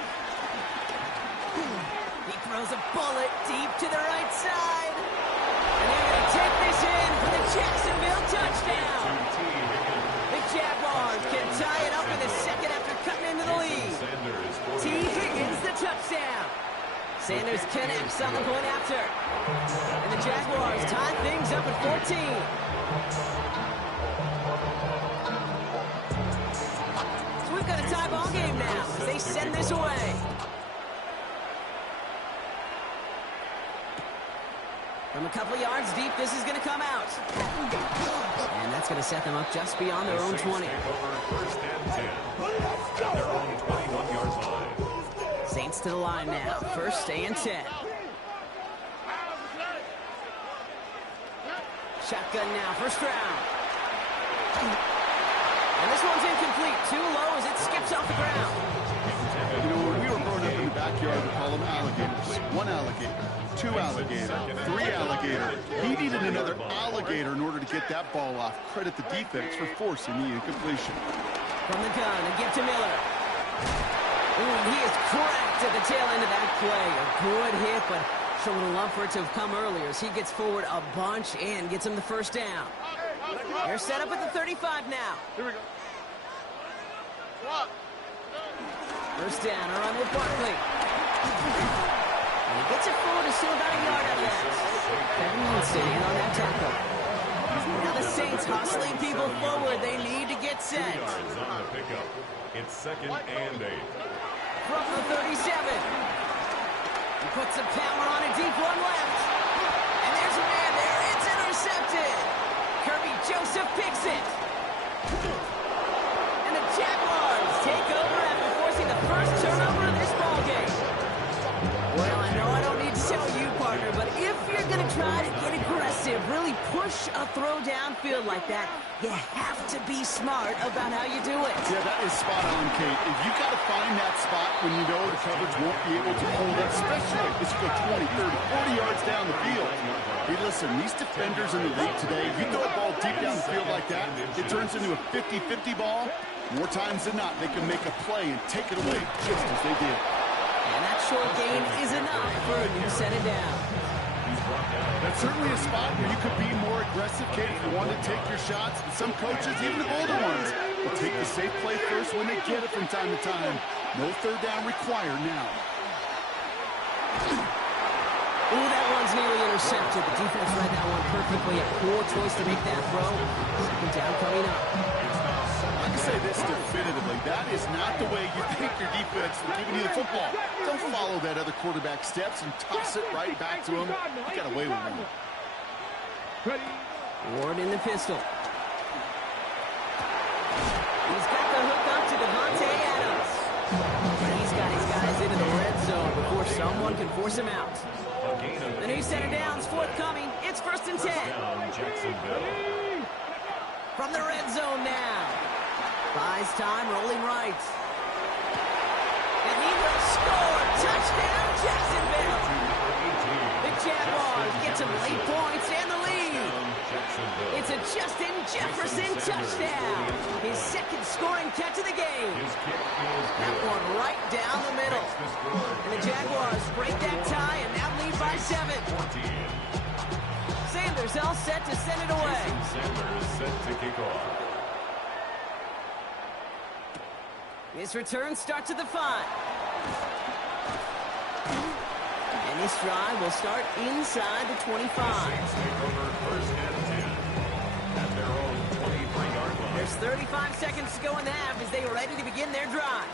He throws a bullet deep to the right side. And they're going to take this in for the Jacksonville touchdown. The Jaguars can tie it up in the 2nd after cutting into the lead. T. Higgins, the touchdown. Sanders connects on the point after. And the Jaguars tie things up at 14. So we've got a tie ball game now as they send this away. From a couple of yards deep, this is going to come out. And that's going to set them up just beyond their own 20. 1st and 10 at their own 21-yard line. Saints to the line now. 1st and 10. Shotgun now, 1st round. And this one's incomplete. Too low as it skips off the ground. You know, when we were growing up in the backyard, we call them alligators. 1 alligator, 2 alligator, 3 alligator. He needed another alligator in order to get that ball off. Credit the defense for forcing the incompletion. From the gun, a gift to Miller. Ooh, he is cracked at the tail end of that play. A good hit, but sure would have loved for it to have come earlier as he gets forward a bunch and gets him the 1st down. They're set up at the 35 now. Here we go. 1st down, a run with Barkley. And he gets it forward to still about a yard out of that. Kevin Winston in on that tackle. Now the Saints hustling people forward. They need to get set. 2 yards on the pickup. It's 2nd and 8. From the 37. He puts some power on a deep one left. And there's a man there. It's intercepted. Kirby Joseph picks it. And the Jaguars take over after forcing the first turnover of this ballgame. Well, I know I don't need to tell you, partner, but if you're going to try to get aggressive really push a throw downfield like that, you have to be smart about how you do it. Yeah, that is spot on, Kate. If you got to find that spot when you know the coverage won't be able to hold up, especially if you go 20, 30, 40 yards down the field. Hey, listen, these defenders in the league today, you throw a ball deep down the field like that, it turns into a 50-50 ball. More times than not, they can make a play and take it away just as they did. And that short gain is enough for a new set of down. That's certainly a spot where you could be more aggressive, Kate, if you want to take your shots. And some coaches, even the older ones, will take the safe play first when they get it from time to time. No third down required now. Ooh, that one's nearly intercepted. The defense read that one perfectly. A poor choice to make that throw. Second down coming up. I can say this definitively. That is not the way you think your defense is giving you the football. Don't follow that other quarterback steps and toss it right back to him. You got away with one. Ward in the pistol. He's got the hook up to Devontae Adams. And he's got his guys into the red zone before someone can force him out. The new set of downs forthcoming. It's 1st and 10. From the red zone now. Buys time, rolling right. And he will score. Touchdown, Jacksonville. The Jaguars get some late points and the lead. It's a Justin Jefferson touchdown. His second scoring catch of the game. That one right down the middle. And the Jaguars break that tie and now lead by 7. Sanders all set to send it away. Sanders set to kick off. This return starts at the 5. And this drive will start inside the 25. Saints take over 1st and 10 at their own 23-yard line. There's 35 seconds to go in the half as they are ready to begin their drive.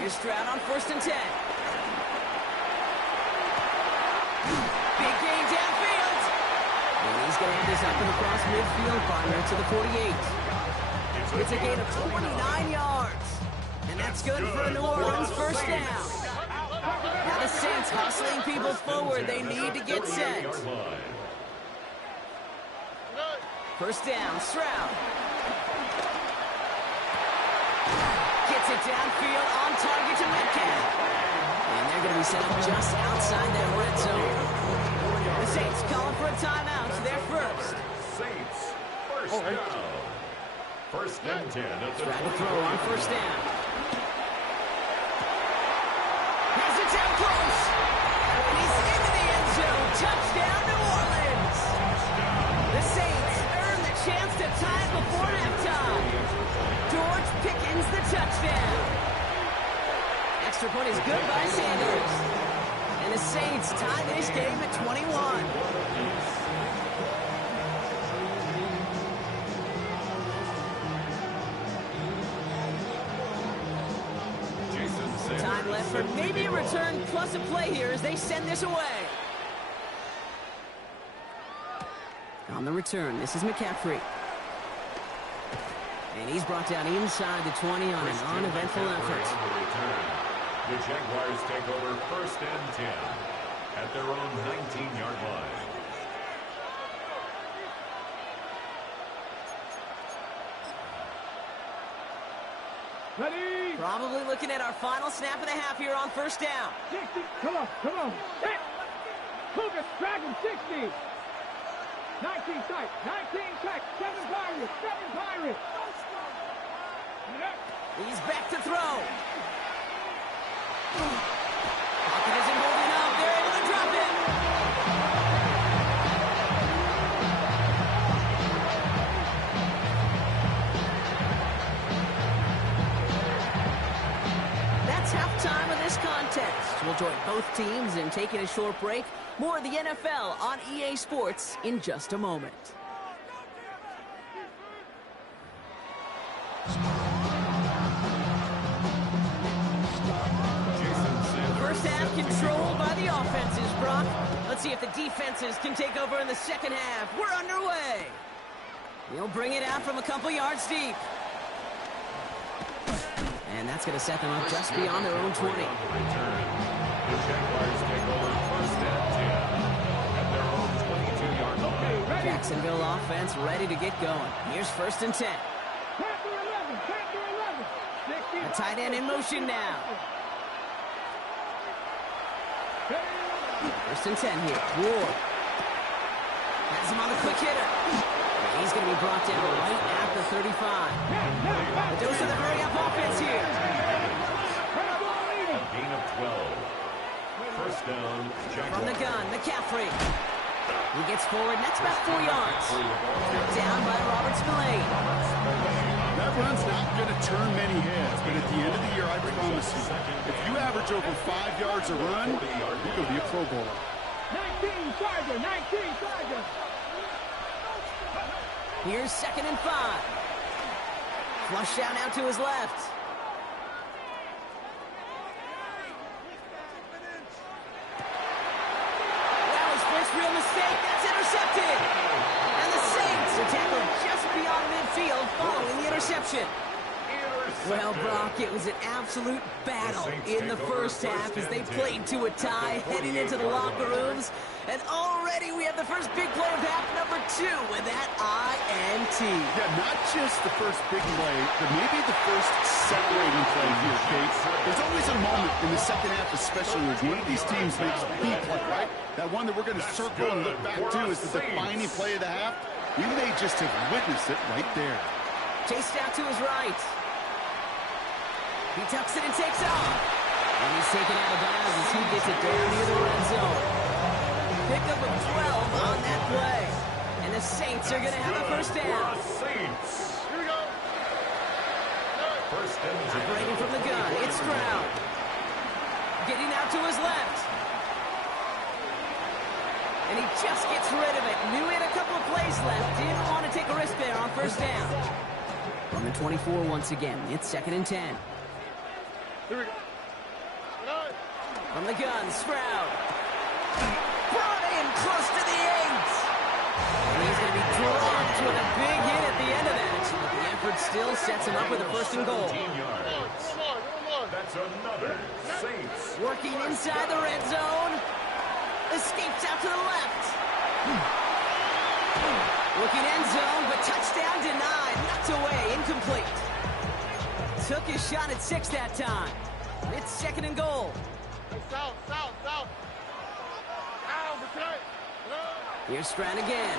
Here's Stroud on 1st and 10. Big gain downfield. And he's going to have this up and across midfield, partner to the 48. It's a gain of 29 yards. And that's good for a New Orleans first down. Now the Saints hustling people forward. They need to get set. First down, Stroud. Gets it downfield on target to Metcalf. And they're going to be set up just outside that red zone. The Saints calling for a timeout. They're first. Saints first down. 1st and 10 at the Try to throw on 1st down. Has it down close. And he's into the end zone. Touchdown, New Orleans. The Saints earn the chance to tie before halftime. George Pickens the touchdown. Extra point is good by Sanders. And the Saints tie this game at 21. Time left for maybe a return plus a play here as they send this away. On the return, this is McCaffrey. And he's brought down inside the 20 on an uneventful effort. The Jaguars take over 1st and 10 at their own 19-yard line. Ready? Probably looking at our final snap of the half here on 1st down. 60. Come on, come on. Hit. Cougars, Dragon, 60. 19 tight, 19 tight. 7 Pirates, 7 Pirates. He's back to throw. Pocket isn't holding up. They're able to drop it. That's halftime of this contest. We'll join both teams in taking a short break. More of the NFL on EA Sports in just a moment. First half controlled by the offenses, Brock. Let's see if the defenses can take over in the second half. We're underway. He'll bring it out from a couple yards deep. And that's going to set them up just beyond their own 20. The Jaguars take over 1st and 10 at their own Jacksonville offense ready to get going. Here's 1st and 10. A tight end in motion now. 1st and 10 here. Ward has him on the quick hitter. He's going to be brought down right at the 35. The dose of the hurry-up offense here. A gain of 12. 1st down, Jaguars. From the gun, McCaffrey. He gets forward, and that's about 4 yards. Down by Robert Spillane. That run's not going to turn many heads, but at the end of the year, I promise you, if you average over 5 yards a run, you're going to be a Pro Bowler. 19 Charger, 19 Charger. Here's 2nd and 5. Flush down out to his left. That was first real mistake. That's intercepted. And the Saints are tackled just beyond midfield following the interception. Well, Brock, it was an absolute battle in the first half as they played to a tie, heading into the locker rooms. And already we have the first big play of half number 2 with that INT. Yeah, not just the first big play, but maybe the first separating play here, Kate. There's always a moment in the second half, especially as one of these teams makes a big play, right? That one that we're going to circle and look back to is the defining play of the half. We may just have witnessed it right there. Chased out to his right. He tucks it and takes off. And he's taken out of bounds as he gets it down near the red zone. Pickup of 12 on that play. And the Saints are going to have a 1st down. Saints. Here we go. 1st and 10. Operating from the gun, it's Stroud. Getting out to his left. And he just gets rid of it. Knew he had a couple of plays left. Didn't want to take a risk there on 1st down. From the 24 once again, it's 2nd and 10. Here we go. From the gun, Stroud. Brought in close to the 8. And he's going to be dropped with a big hit at the end of that. But the effort still sets him up with a 1st and goal. 17 yards. That's another Saints. Working inside the red zone. Escapes out to the left. Looking end zone, but touchdown denied. Knocked away, incomplete. Took his shot at 6 that time. It's 2nd and goal. South. Here's Stroud again.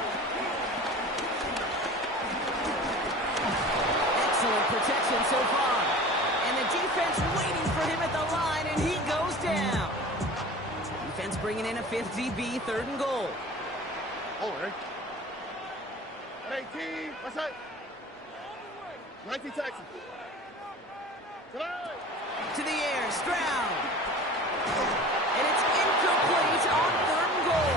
Excellent protection so far. And the defense waiting for him at the line, and he goes down. Defense bringing in a 5th DB, 3rd and goal. Oh, right. 18, what's that? 19 Texas. To the air, Stroud. And it's incomplete on 3rd and goal.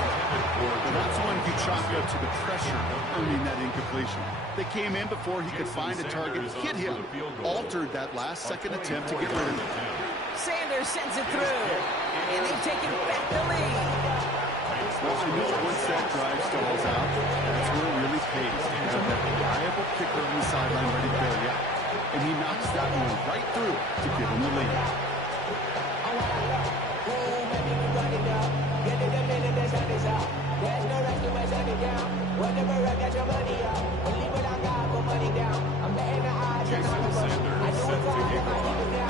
Well, that's one you chalk up to the pressure of earning that incompletion. They came in before he could find a target, hit him, altered that last second attempt to get rid of it. Sanders sends it through. And they've taken back the lead. Well, I know once that drive stalls out, that's where it really pays. You have that reliable kicker on the sideline ready to go, yeah. And he knocks that one right through to give him the lead.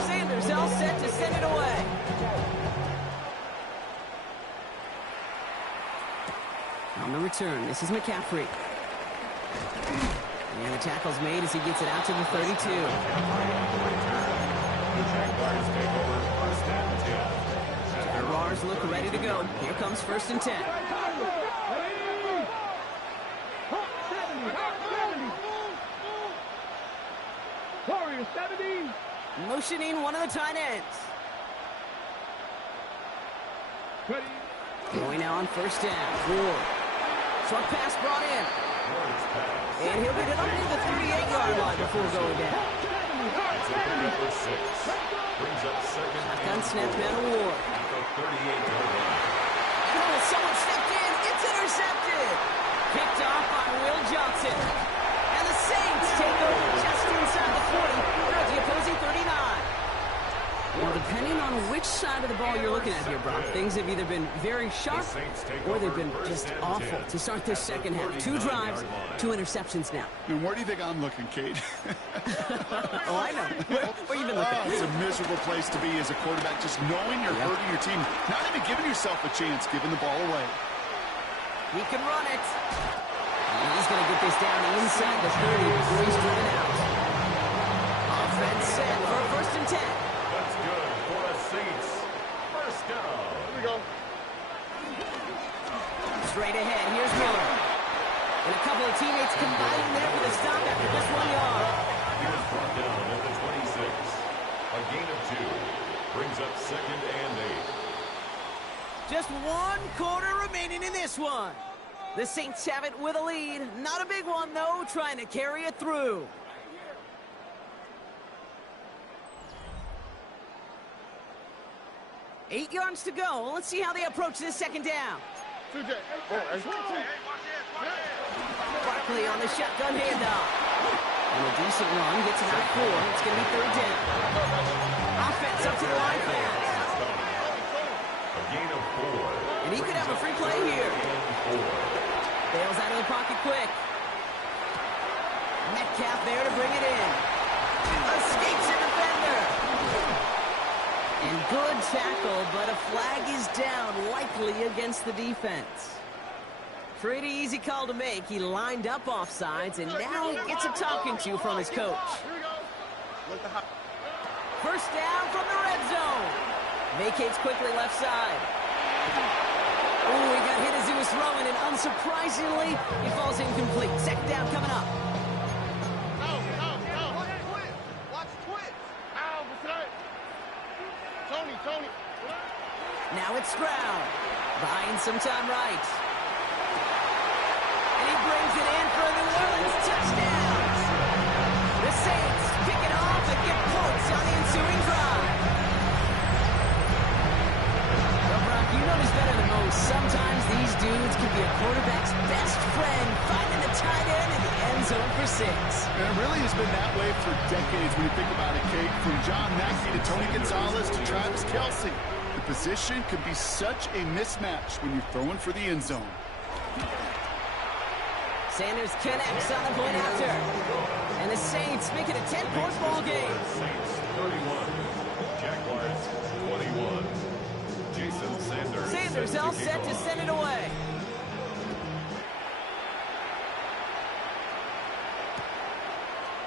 Sanders all set to send it away. On the return, this is McCaffrey. And the tackle's made as he gets it out to the 32. Jaguars look ready to go. Here comes 1st and 10. Warriors 70. Motioning one of the tight ends. Going now on 1st down. Ward. Short pass brought in. And he'll get it up to the 38-yard line before going down. Shotgun snap down to Ward. Oh, someone stepped in. It's intercepted. Picked off by Will Johnson. And the Saints take over just inside the 40. They're at the opposing 39. Well, depending on which side of the ball you're looking at here, Brock, things have either been very sharp or they've been just awful to start this second half. 2 drives, 2 interceptions now. And where do you think I'm looking, Kate? Oh, I know. Where you been looking? It's a miserable place to be as a quarterback, just knowing you're hurting your team, not even giving yourself a chance, giving the ball away. He can run it. And he's going to get this down inside the 30 before he's driven out. Offense set for 1st and 10. That's good for the Saints. First down. Here we go. Straight ahead, here's Miller. And a couple of teammates combining there for the stop after just 1 yard. He was brought down at the 26. A gain of 2. Brings up 2nd and 8. Just 1 quarter remaining in this one. The Saints have it with a lead. Not a big one, though, trying to carry it through. Eight yards to go. Let's see how they approach this second down. Barkley on the shotgun handoff. And a decent run gets him out 4. It's going to be 3rd down. Offense up to the line fast. A gain of 4. And he could have a free play here. Bails out of the pocket quick. Metcalf there to bring it in. Escapes a defender. And good tackle, but a flag is down, likely against the defense. Pretty easy call to make. He lined up offsides, and now he gets a talking to from his coach. First down from the red zone. Vacates quickly left side. Ooh, he got hit as he was throwing, and unsurprisingly, he falls incomplete. Second down coming up. Now it's Stroud. Buying some time right. And he brings it in for a New Orleans touchdown. The Saints pick it off and get points on the ensuing drive. Well, Brock, you know this better than most. Sometimes these dudes can be a quarterback's best friend, finding the tight end in the end zone for 6. And it really has been that way for decades when you think about it, Kate. From John Mackey to Tony Gonzalez to Travis Kelce. The position can be such a mismatch when you're throwing for the end zone. Sanders connects on the point after. And the Saints make it a 10-point ball game. Saints 31. Jaguars 21. Jason Sanders. Sanders all set to send it away.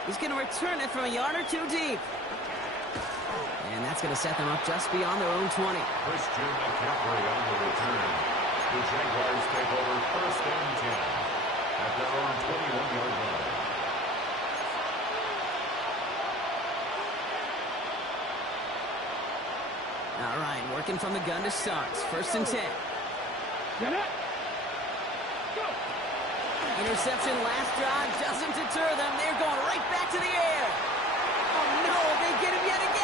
He's going to return it from a yard or 2 deep. And that's going to set them up just beyond their own 20. Christian McCaffrey on the return. The Jaguars take over 1st and 10 at their own 21-yard line. All right, working from the gun to start. 1st and 10. Interception last drive doesn't deter them. They're going right back to the air. Oh, no, they get him yet again.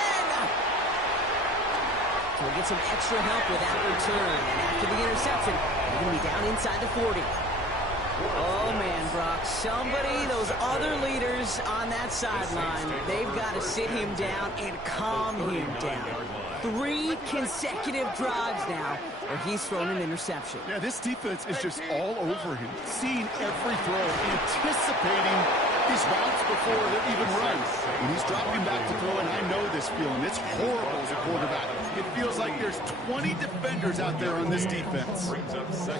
So we'll get some extra help with that return. And after the interception, they're going to be down inside the 40. Oh, man, Brock, somebody, those other leaders on that sideline, they've got to sit him down and calm him down. 3 consecutive drives now where he's thrown an interception. Yeah, this defense is just all over him, seeing every throw, anticipating these routes before they're even run. When he's dropping back to throw, and I know this feeling, it's horrible as a quarterback. It feels like there's 20 defenders out there on this defense.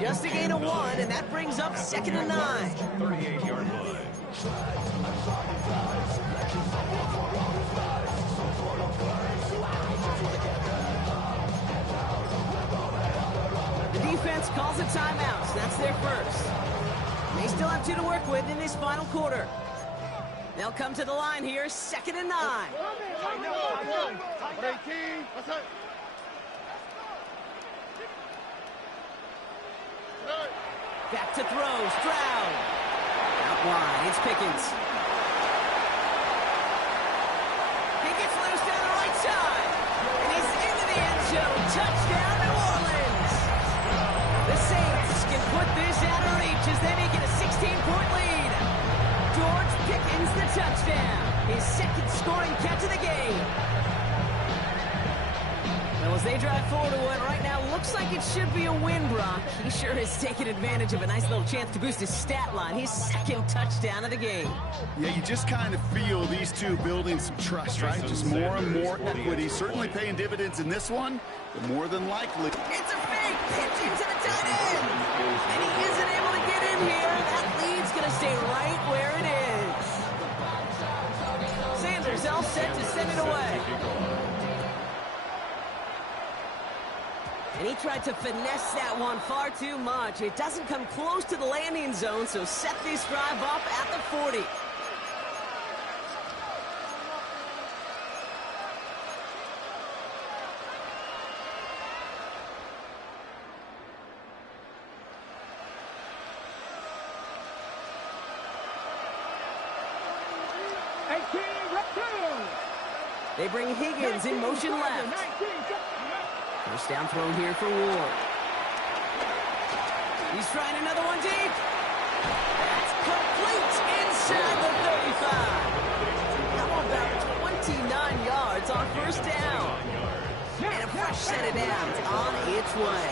Just a gain of 1, and that brings up 2nd and 9. 38-yard line. The defense calls a timeout. So that's their first. They still have 2 to work with in this final quarter. They'll come to the line here, 2nd and 9. Back to throw, Stroud. Out wide, it's Pickens. He gets loose down the right side. And he's into the end zone. Touchdown, New Orleans. The Saints can put this out of reach as they make it a 16-point lead. George Pickens, the touchdown. His 2nd scoring catch of the game. Well, as they drive forward to what right now looks like it should be a win, Brock. He sure has taken advantage of a nice little chance to boost his stat line. His second touchdown of the game. Yeah, you just kind of feel these two building some trust, right? Just more and more equity. Certainly paying dividends in this one, but more than likely. It's a fake pitch into the tight end. And he isn't able to get in here. That lead's going to stay right where it is. Sanders all set to send it away. And he tried to finesse that one far too much. It doesn't come close to the landing zone, so set this drive up at the 40. They bring Higgins in motion left. First down throw here for Ward. He's trying another one deep. That's complete inside the 35. How about 29 yards on first down? And a fresh set of downs on its way.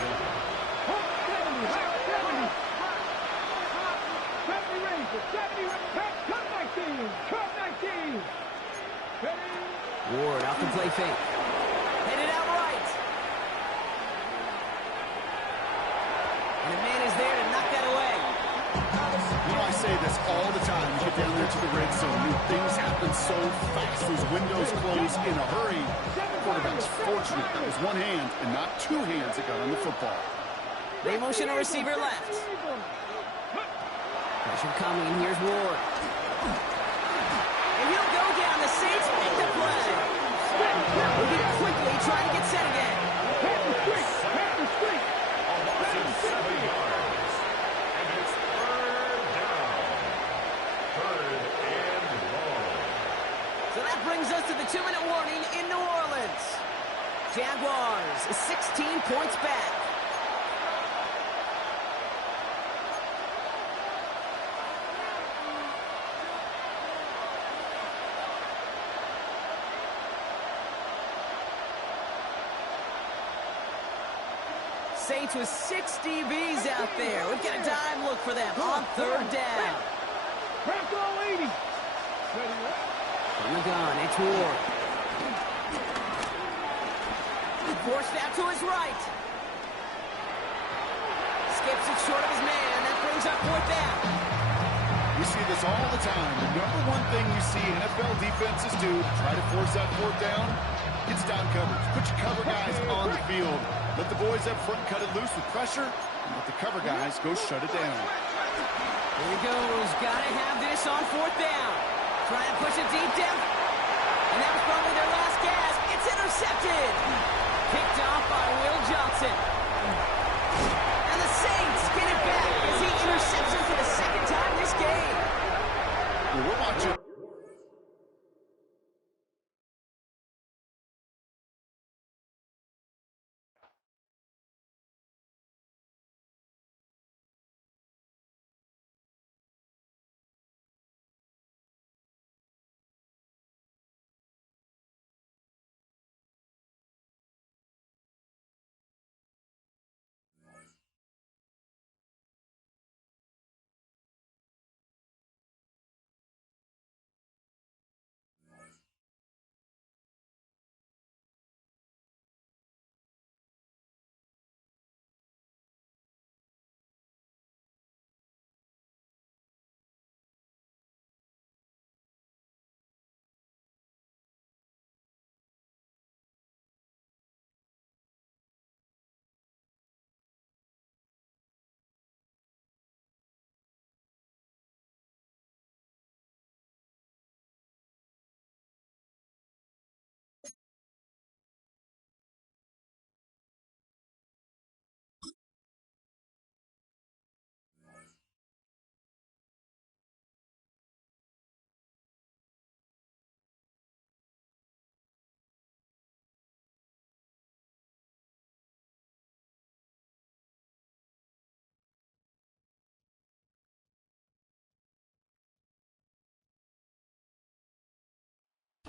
Ward off the play fake. Headed out right. And a man is there to knock that away. You know, I say this all the time. You get down there to the red zone. Things happen so fast. Those windows close in a hurry. The quarterback's fortunate. That was one hand and not two hands that got on the football. They motion a receiver left. Pressure coming. Here's Ward. And he'll go down. The Saints make the play. Moving quickly, trying to get set again. Almost 7 yards. And it's third down. Third and long. So that brings us to the 2-minute warning in New Orleans. Jaguars 16 points back. Saints with 6 DBs out there. We've got a dime look for them on third down. From the gun, it's Ward. Forced out to his right. Skips it short of his man. That brings up fourth down. We see this all the time. The number one thing you see NFL defenses do to try to force that fourth down, it's down coverage. Put your cover guys on the field. Let the boys up front cut it loose with pressure, and let the cover guys go shut it down. Here he goes. Got to have this on fourth down. Trying to push it deep down. And that was probably their last gasp. It's intercepted. Picked off by Will Johnson. And the Saints get it back as he intercepts him for the second time this game. Well, we're watching.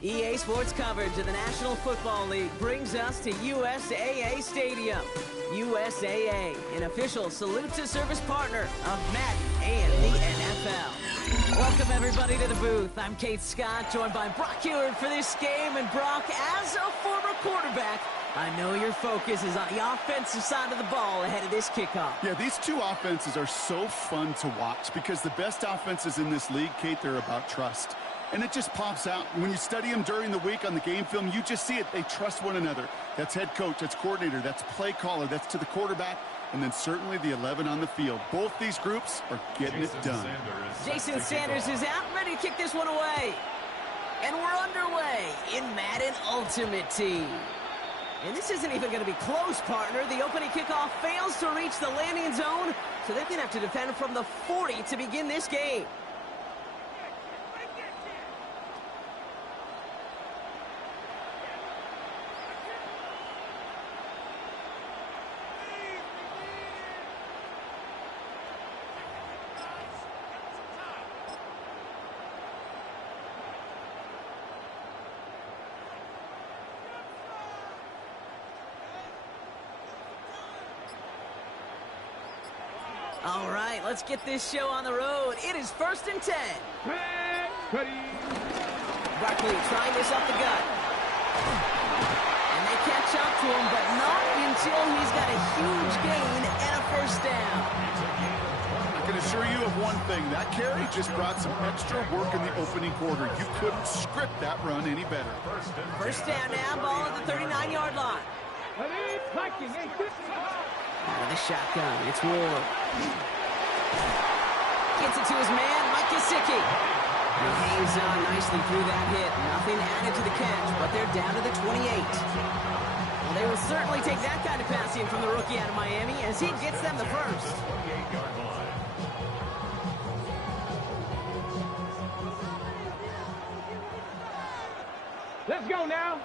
EA Sports coverage of the National Football League brings us to USAA Stadium. USAA, an official salute-to-service partner of Madden and the NFL. Welcome, everybody, to the booth. I'm Kate Scott, joined by Brock Heward for this game. And, Brock, as a former quarterback, I know your focus is on the offensive side of the ball ahead of this kickoff. Yeah, these two offenses are so fun to watch because the best offenses in this league, Kate, they're about trust. And it just pops out. When you study them during the week on the game film, you just see it. They trust one another. That's head coach, that's coordinator, that's play caller, that's to the quarterback, and then certainly the 11 on the field. Both these groups are getting it done. Jason Sanders is out, ready to kick this one away. And we're underway in Madden Ultimate Team. And this isn't even going to be close, partner. The opening kickoff fails to reach the landing zone, so they're going to have to defend from the 40 to begin this game. All right, let's get this show on the road. It is 1st and 10. Barkley trying this up the gut. And they catch up to him, but not until he's got a huge gain and a first down. I can assure you of one thing. That carry just brought some extra work in the opening quarter. You couldn't script that run any better. First down now, ball at the 39-yard line. Out of the shotgun, it's Ward. Gets it to his man, Mike Gesicki. He hangs on nicely through that hit. Nothing added to the catch, but they're down to the 28. Well, they will certainly take that kind of passing from the rookie out of Miami as he gets them the first. Let's go now.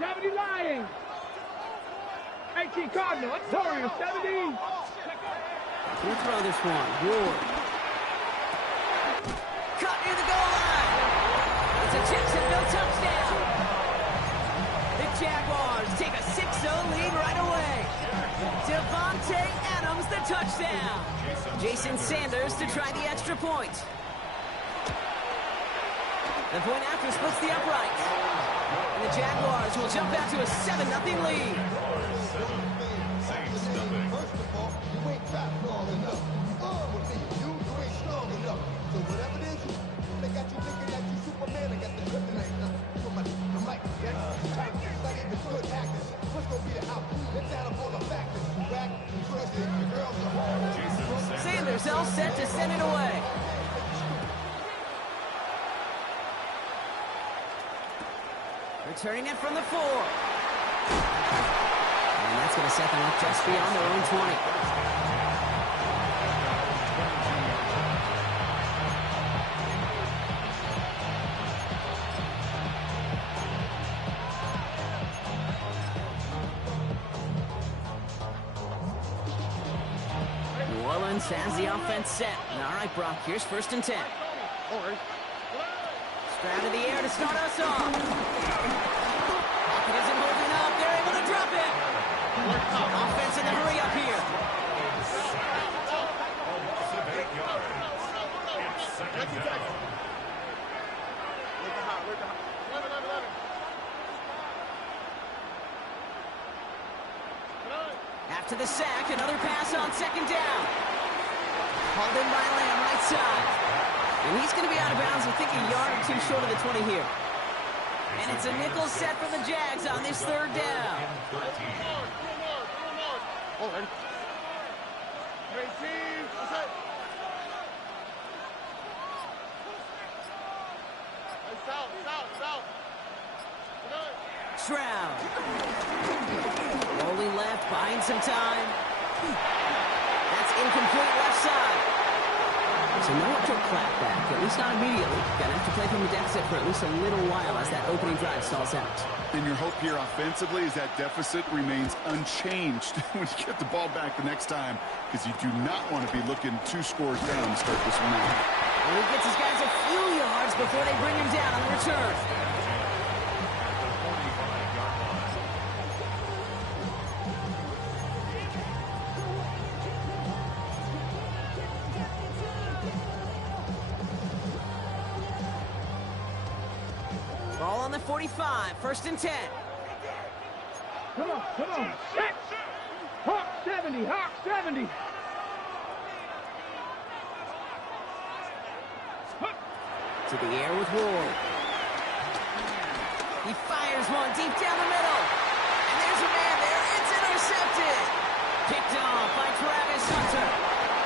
70 Lions. 18 Cardinals. Warriors, 17. We'll throw this one. Ward. Cut near the goal line. It's a Jacksonville touchdown. The Jaguars take a 6-0 lead right away. Devontae Adams, the touchdown. Jason Sanders to try the extra point. The point after splits the uprights. And the Jaguars will jump out to a 7-0 lead. Sanders all set to send it away. Returning it from the 4. And that's going to set them up just beyond their own 20. New Orleans has the offense set. All right, Brock, here's 1st and 10. Stroud in the air to start us off. Pocket isn't holding up. They're able to drop it. Offense in the hurry up here. After the sack, another pass on 2nd down. Hauled in by Lamb, right side. And he's going to be out of bounds, I think, a yard or 2 short of the 20 here. And it's a nickel set for the Jags on this 3rd down. Stroud. Rolling left, buying some time. That's incomplete left side. So no trick clap back, at least not immediately. Gonna have to play from the deficit for at least a little while as that opening drive stalls out. And your hope here offensively is that deficit remains unchanged when you get the ball back the next time, because you do not want to be looking 2 scores down to start this one out. And he gets his guys a few yards yards before they bring him down on the return. Ball on the 45, 1st and 10. Come on, come on. Set. Hawk 70, Hawk 70. To the air with Ward. He fires one deep down the middle. And there's a man there. It's intercepted. Picked off by Travis Hunter.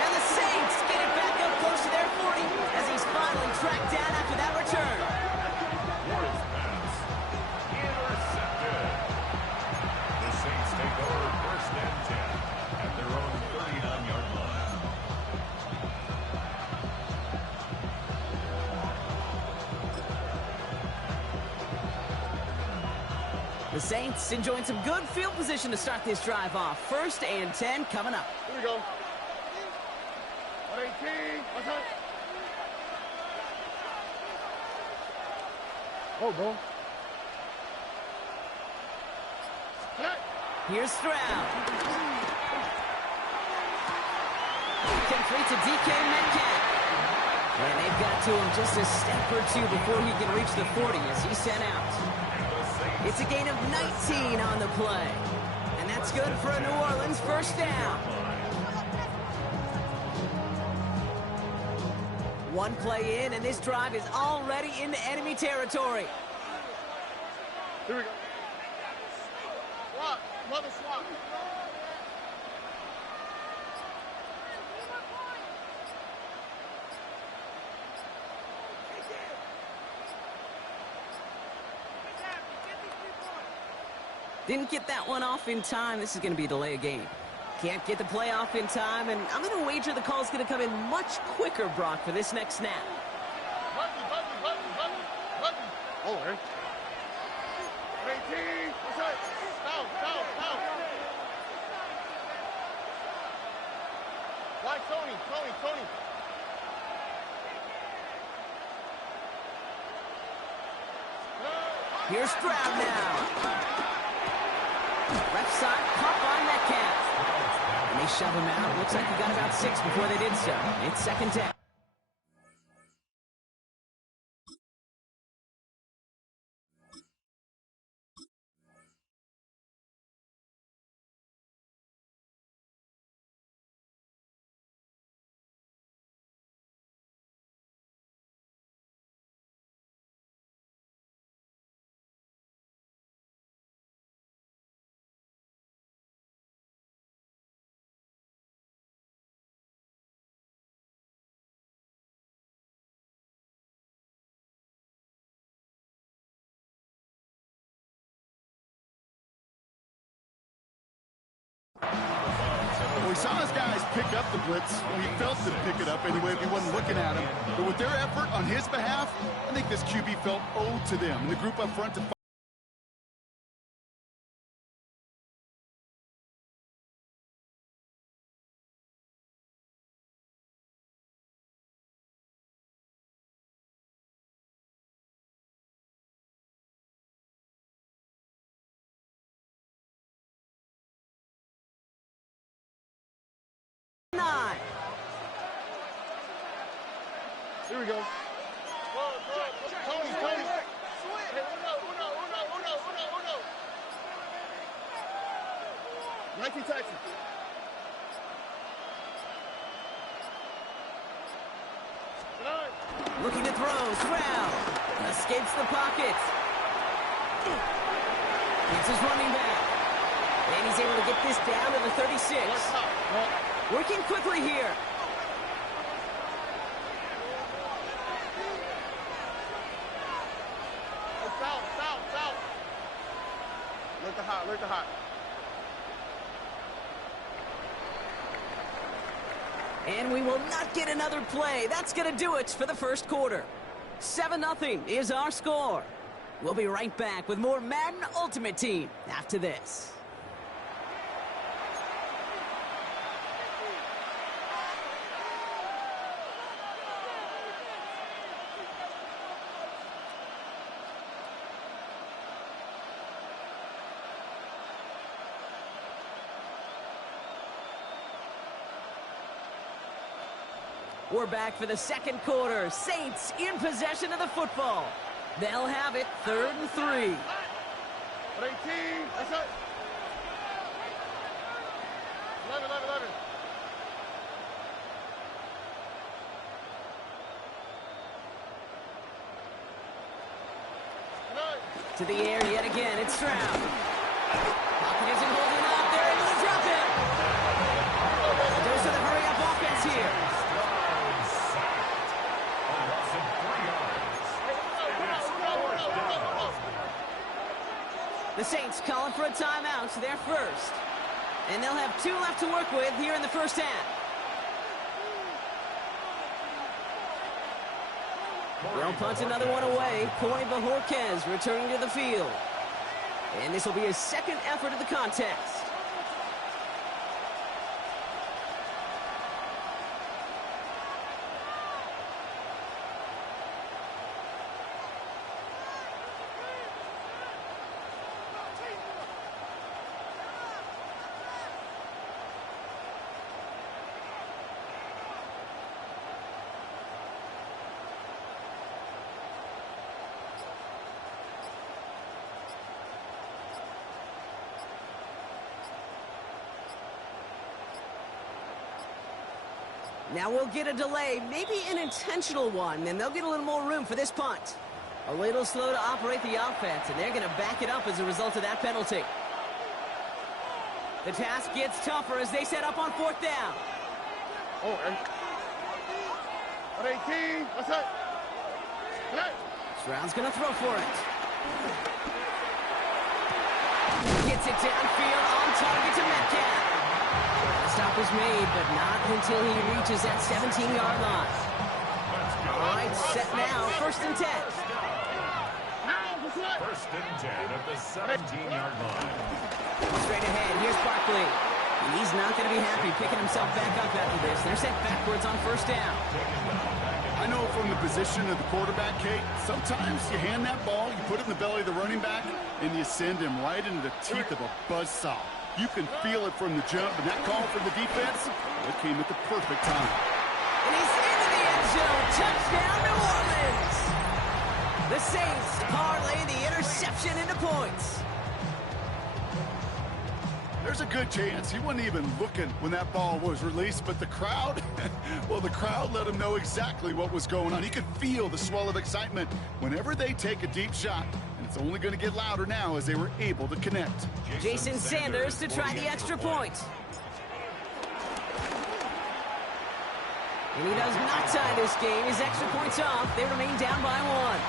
And the Saints get it back up close to their 40 as he's finally tracked down after that return. Ward's pass intercepted. The Saints take over 1st and 10 at their own 39-yard line. The Saints enjoying some good field position to start this drive off. 1st and 10 coming up. Here we go. 118. What's up? Oh, bro. Here's Stroud. Complete to DK Metcalf. And they've got to him just a step or two before he can reach the 40 as he's sent out. It's a gain of 19 on the play. And that's good for a New Orleans 1st down. One play in, and this drive is already into enemy territory. Here we go. Swap. Another swap. Didn't get that one off in time. This is going to be a delay of game. Can't get the play off in time, and I'm going to wager the call's going to come in much quicker, Brock, for this next snap. Oh, right. 18. What's up? Down. Why, Tony? Here's Stroud now. Left side, caught by Metcalf. And they shove him out. Looks like he got about 6 before they did so. It's 2nd down. Well, we saw his guys pick up the blitz. Well, he felt to pick it up anyway if he wasn't looking at him. But with their effort on his behalf, I think this QB felt owed to them. And the group up front to Here we go. Tony. Hey, uno. 19 Texans. Looking to throw. Stroud escapes the pocket. It's his running back. And he's able to get this down to the 36. Working quickly here. South. Look the hot. And we will not get another play. That's going to do it for the first quarter. 7-0 is our score. We'll be right back with more Madden Ultimate Team after this. We're back for the second quarter. Saints in possession of the football. They'll have it 3rd and 3. 18, that's it. 11. To the air yet again. It's Stroud. Pocket isn't holding up. They're able to drop him. Goes to the hurry-up offense here. The Saints calling for a timeout. They're first. And they'll have 2 left to work with here in the first half. They'll punch another one away. Corey Bajorquez returning to the field. And this will be his second effort of the contest. Now we'll get a delay, maybe an intentional one, and they'll get a little more room for this punt. A little slow to operate the offense, and they're going to back it up as a result of that penalty. The task gets tougher as they set up on 4th down. Oh, 18, that's it. Stroud's going to throw for it. Gets it downfield on target to Metcalf. Stop was made, but not until he reaches that 17-yard line. All right, set now, 1st and 10. 1st and 10 at the 17-yard line. Straight ahead, here's Barkley. He's not going to be happy picking himself back up after this. They're sent backwards on 1st down. I know from the position of the quarterback, Kate, sometimes you hand that ball, you put it in the belly of the running back, and you send him right into the teeth of a buzzsaw. You can feel it from the jump, and that call from the defense, it came at the perfect time. And he's into the end zone. Touchdown, New Orleans. The Saints parlay the interception into points. There's a good chance he wasn't even looking when that ball was released, but the crowd, well, the crowd let him know exactly what was going on. He could feel the swell of excitement whenever they take a deep shot. It's only going to get louder now as they were able to connect. Jason Sanders to try the extra point. And he does not tie this game. His extra point's off. They remain down by 1.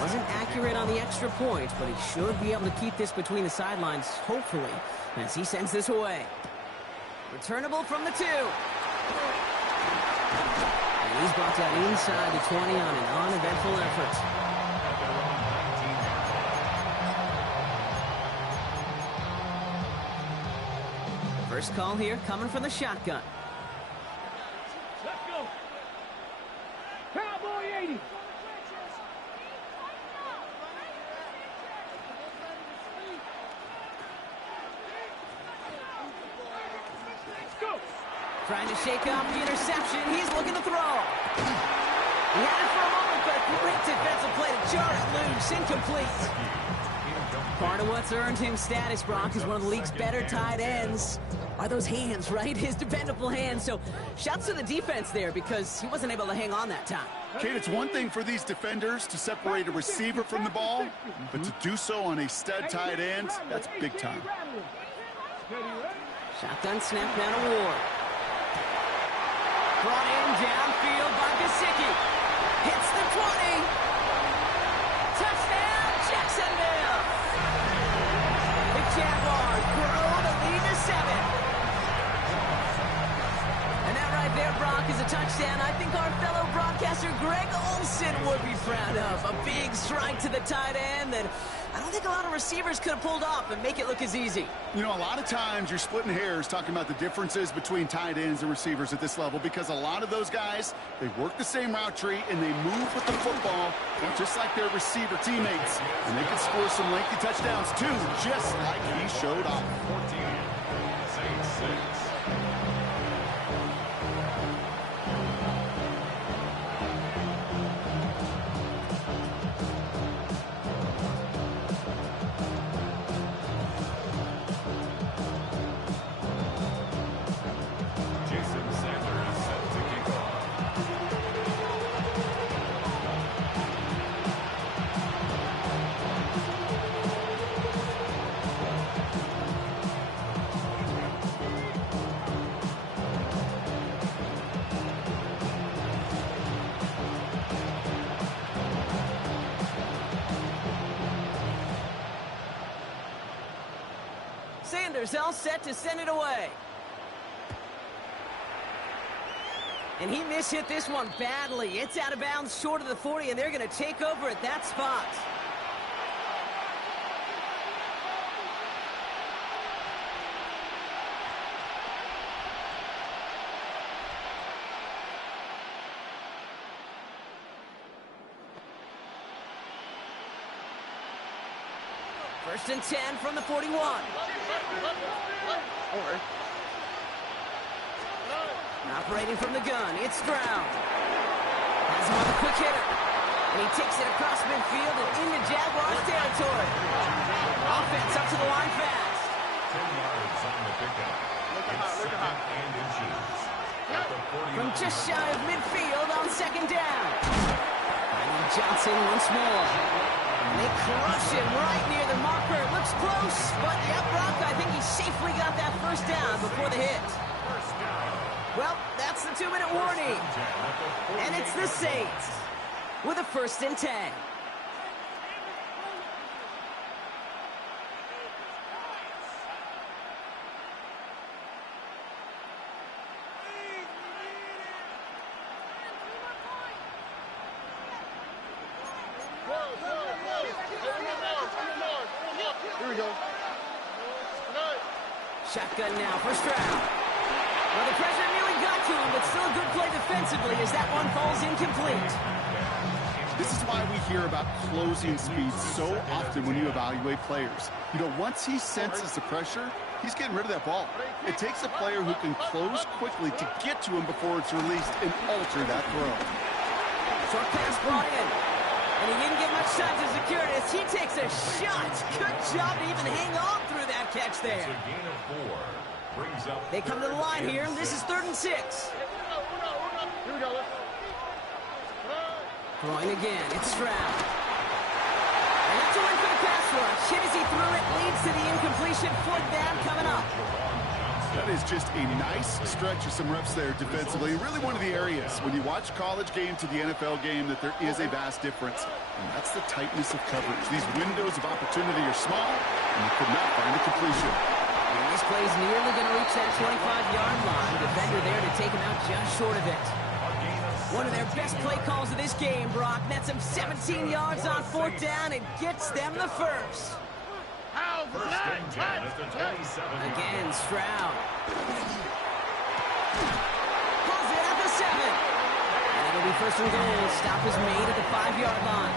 Wasn't accurate on the extra point, but he should be able to keep this between the sidelines, hopefully, as he sends this away. Returnable from the 2. And he's brought down inside the 20 on an uneventful effort. First call here coming from the shotgun. Let's go. Cowboy 80. Trying to shake off the interception. He's looking to throw. He had it for a moment, but a great defensive play to jar it loose. Incomplete. Part of what's earned him status, Brock, is one of the league's better tight ends. Are those hands, right? His dependable hands. So shouts to the defense there because he wasn't able to hang on that time. Kate, it's one thing for these defenders to separate a receiver from the ball, but to do so on a stud tight end, that's big time. Shotgun snap down to Ward. Brought in downfield by Gesicki. Hits the 20. Touchdown, Jacksonville. The Jaguars grow the lead to 7. And that right there, Brock, is a touchdown I think our fellow broadcaster Greg Olsen would be proud of. A big strike to the tight end that I don't think a lot of receivers could have pulled off and make it look as easy. You know, a lot of times you're splitting hairs talking about the differences between tight ends and receivers at this level because a lot of those guys, they work the same route tree and they move with the football just like their receiver teammates. And they can score some lengthy touchdowns too, just like he showed off. 14, Saints 6. Sanders all set to send it away. And he mishit this one badly. It's out of bounds short of the 40, and they're going to take over at that spot. First and 10 from the 41. Operating from the gun, it's Stroud. Has him on the quick hitter. And he takes it across midfield and into Jaguars territory. Offense up to the line fast. 10 yards on the pickup. It's second and inches. From just shy of midfield on second down. Finding Johnson once more. And they crush him right near the marker. Looks close, but yep, Brock, I think he safely got that first down before the hit. Well, that's the 2-minute warning. And it's the Saints with a first and 10. Here we go. Shotgun now for Stroud. Well, the pressure nearly got to him, but still a good play defensively as that one falls incomplete. This is why we hear about closing speed so often when you evaluate players. You know, once he senses the pressure, he's getting rid of that ball. It takes a player who can close quickly to get to him before it's released and alter that throw. Short pass brought in. And he didn't get much time to secure it as he takes a shot. Good job to even hang on through that catch there. It's a gain of 4. Brings up They come to the line here, and this is 3rd and 6. Here we go. Throwing again, it's Stroud. And that's a win for the pass rush. Hit as he threw it, leads to the incompletion. 4th down coming up. That is just a nice stretch of some reps there defensively. Really one of the areas when you watch college game to the NFL game that there is a vast difference. And that's the tightness of coverage. These windows of opportunity are small, and you could not find a completion. And this play's nearly going to reach that 25-yard line. Defender there to take him out just short of it. One of their best play calls of this game, Brock. Nets him 17 yards on 4th down and gets them the first. First and 10 at the 27. Again, Stroud. Pulls it at the 7. And it'll be first and goal. Stop is made at the 5-yard line.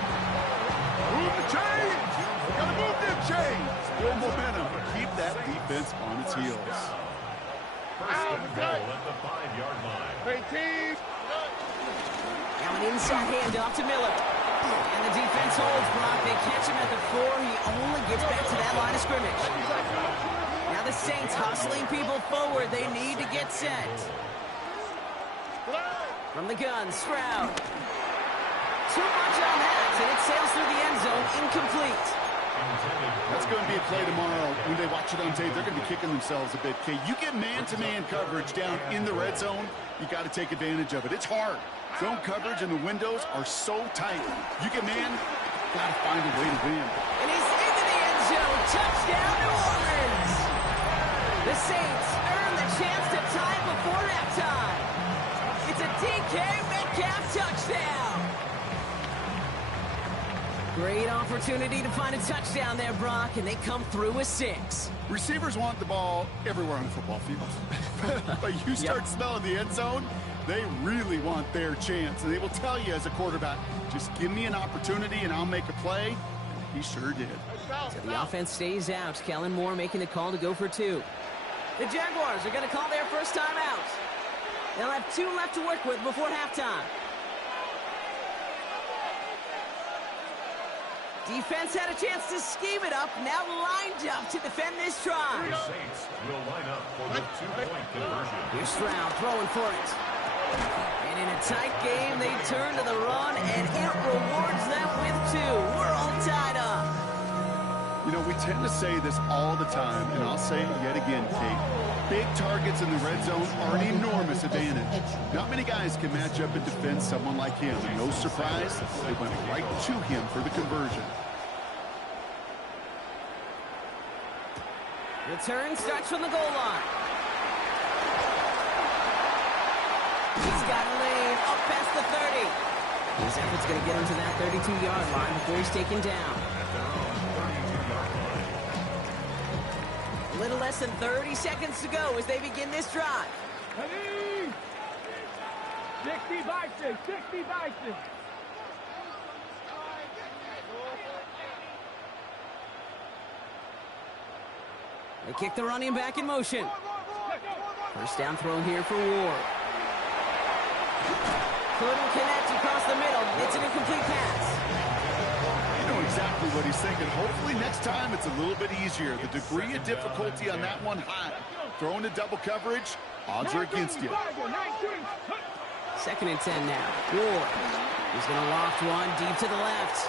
Move the chains! We gotta move them chains! Build momentum. Keep that defense on its heels. First and goal at the 5-yard line. Now an inside handoff to Miller. And the defense holds, Brock. They catch him at the 4. He only gets back to that line of scrimmage. Now the Saints hustling people forward. They need to get set. From the gun, Stroud. Too much on that, and it sails through the end zone, incomplete. That's going to be a play tomorrow. When they watch it on tape, they're going to be kicking themselves a bit. Okay, you get man-to-man coverage down in the red zone, you got to take advantage of it. It's hard. Zone coverage and the windows are so tight. You get man, got to find a way to win. And he's into the end zone. Touchdown, New Orleans. The Saints earn the chance to tie before halftime. It's a DK Metcalf touchdown. Great opportunity to find a touchdown there, Brock, and they come through with 6. Receivers want the ball everywhere on the football field. But you start smelling the end zone, they really want their chance. And they will tell you as a quarterback, just give me an opportunity and I'll make a play. He sure did. So the offense stays out. Kellen Moore making the call to go for 2. The Jaguars are going to call their first time out. They'll have 2 left to work with before halftime. Defense had a chance to scheme it up, now lined up to defend this try. The Saints will line up for the 2-point conversion. Here's Stroud throwing for it. And in a tight game, they turn to the run, and it rewards them with 2. We're all tied up. You know, we tend to say this all the time, and I'll say it yet again, Kate. Big targets in the red zone are an enormous advantage. Not many guys can match up and defend someone like him. No surprise, they went right to him for the conversion. Return starts from the goal line. He's got a lane up past the 30. His effort's going to get him to that 32-yard line before he's taken down. A little less than 30 seconds to go as they begin this drive. 60 by 6, 60 by 6. They kick the running back in motion. First down throw here for Ward. Couldn't connect across the middle. It's an incomplete pass. You know exactly what he's thinking. Hopefully next time it's a little bit easier. The degree of difficulty on that one high. Throwing to double coverage, odds are against you. 2nd and 10 now. Ward. He's going to loft one deep to the left.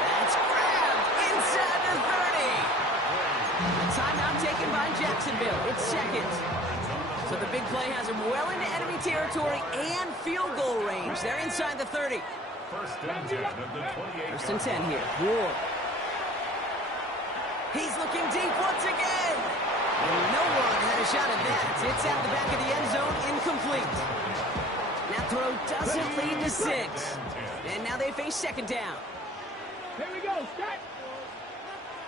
That's grabbed inside the 30. A timeout taken by Jacksonville. It's 2nd. So the big play has him well into enemy territory and field goal range. They're inside the 30. First and 10 of the 28. First and 10 here. Ward. He's looking deep once again. And no one had a shot at that. It's at the back of the end zone, incomplete. That throw doesn't lead to 6. And now they face 2nd down. Here we go, Scott.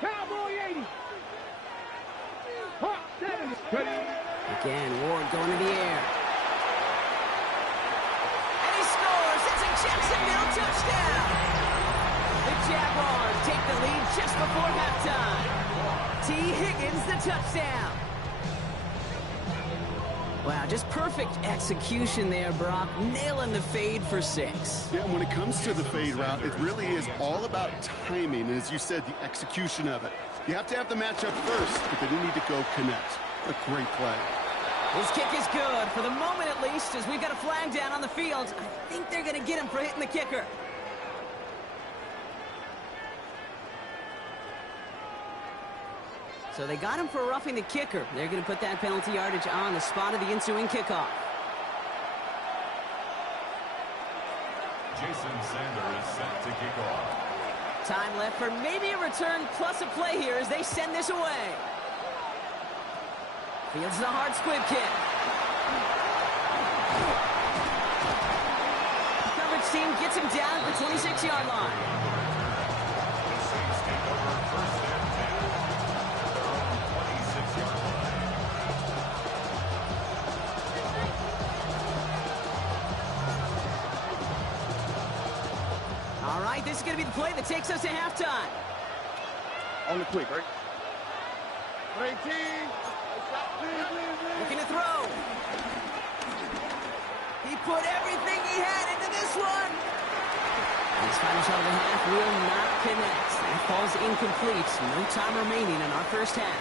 Cowboy 80. Hawk 70. Again, Ward going to the air. And he scores. It's a Jacksonville touchdown. The Jaguars take the lead just before halftime. T. Higgins, the touchdown. Wow, just perfect execution there, Brock. Nailing the fade for 6. Yeah, and when it comes to the fade route, it really is all about timing. And as you said, the execution of it. You have to have the matchup first, but then you need to go connect. A great play. His kick is good, for the moment at least, as we've got a flag down on the field. I think they're going to get him for hitting the kicker. So they got him for roughing the kicker. They're going to put that penalty yardage on the spot of the ensuing kickoff. Jason Sander is set to kick off. Time left for maybe a return plus a play here as they send this away. Fields the hard squib kick. Coverage team gets him down at the 26-yard line. The Saints take over first and 10. Their own 26-yard line. All right, this is going to be the play that takes us to halftime. On the quick, right? 18. Looking to throw. He put everything he had into this one. His final shot of the half will not connect. That falls incomplete. No time remaining in our first half.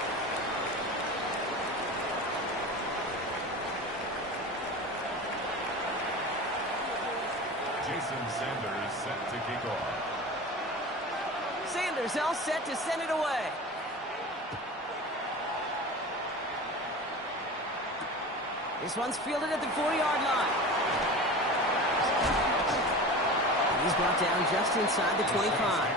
Jason Sander is set to kick off. Sanders all set to send it away. This one's fielded at the 40-yard line. And he's brought down just inside the 25.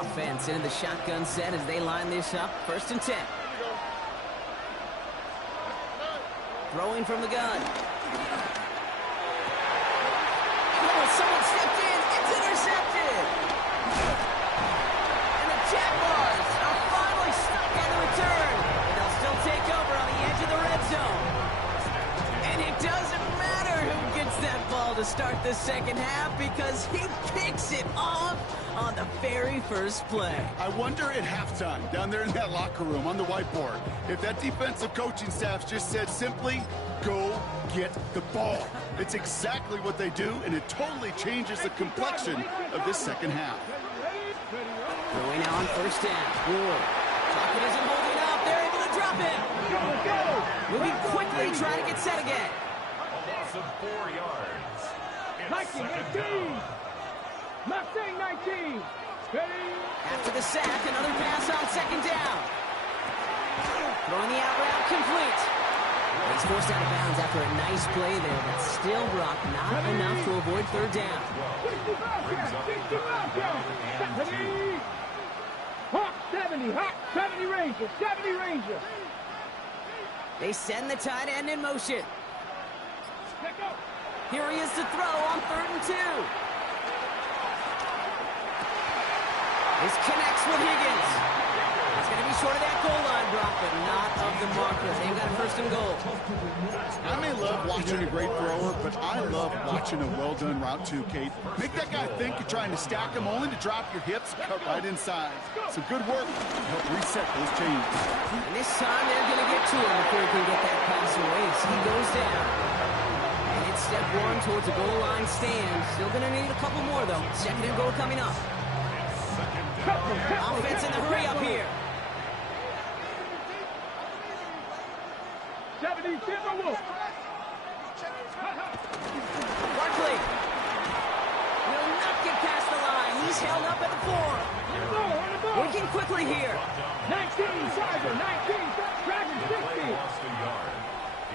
Offense into the shotgun set as they line this up. First and 10. throwing from the gun. Oh, someone stepped in. It's intercepted. And the Jaguars are finally stuck on the return. And they'll still take over on the edge of the red zone. And it doesn't matter who gets that ball to start the second half because he picks it off on the very first play. I wonder at halftime, down there in that locker room on the whiteboard, if that defensive coaching staff just said simply, go get the ball. It's exactly what they do, and it totally changes the complexion of this second half. Throwing now on first down. Ward. Pocket isn't holding up. They're able to drop it. Moving quickly, trying to get set again. A loss of 4 yards. It's 19. Mustang 19. Ready? After the sack, another pass on second down. Throwing the out route complete. He's forced out of bounds after a nice play there, but still, Brock, not enough to avoid third down. 70. Hawk 70. Hawk 70 Ranger. 70 Ranger. They send the tight end in motion. Let go. Here he is to throw on 3rd and 2. This connects with Higgins. It's going to be short of that goal line, Brock, but not of the marker. They've got a 1st and goal. I may love watching a great thrower, but I love watching a well-done route too, Kate. Make that guy think you're trying to stack him only to drop your hips and cut right inside. Some good work to help reset those chains. And this time they're going to get to him before he can get that pass away. So he goes down. And it's step 1 towards a goal line stand. Still going to need a couple more, though. 2nd and goal coming up. Offense in the hurry up here. 70 Timberwolf. Barkley will not get past the line. He's held up at the 4. Working quickly here. 19 Cyber. 19 Dragon 60. lost a yard.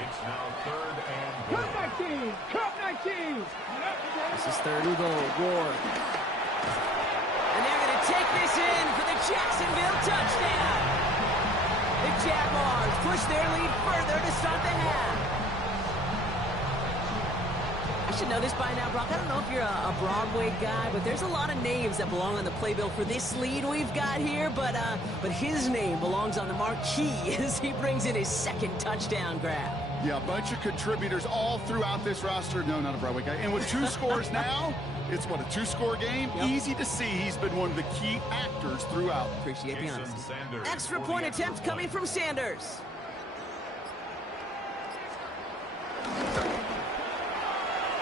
It's now 3rd and goal. Cup 19. Cup 19. This is 3rd and goal. Ward. And they're going to take this in for the Jacksonville touchdown. The Jaguars push their lead further to start the half. I should know this by now, Brock. I don't know if you're a Broadway guy, but there's a lot of names that belong on the playbill for this lead we've got here. But his name belongs on the marquee as he brings in his 2nd touchdown grab. Yeah, a bunch of contributors all throughout this roster. No, not a Broadway guy. And with 2 scores now, it's what, a 2-score game? Yep. Easy to see he's been one of the key actors throughout. Appreciate the honesty. Sanders, Extra point attempt coming from Sanders.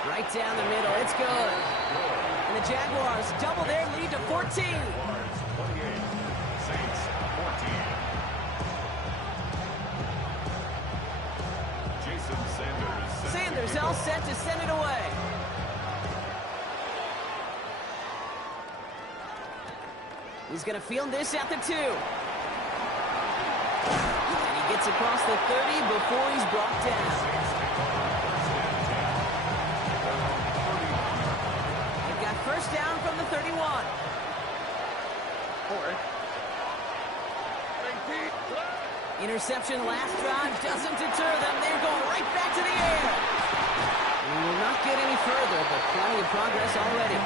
Right down the middle. It's good. And the Jaguars double their lead to 14. Jaguars 28, Saints 14. Jason Sanders. Sanders all set to send it away. He's going to field this at the 2. And he gets across the 30 before he's brought down. They've got 1st down from the 31. Interception last drive doesn't deter them. They're going right back to the air. And we will not get any further, but plenty of progress already.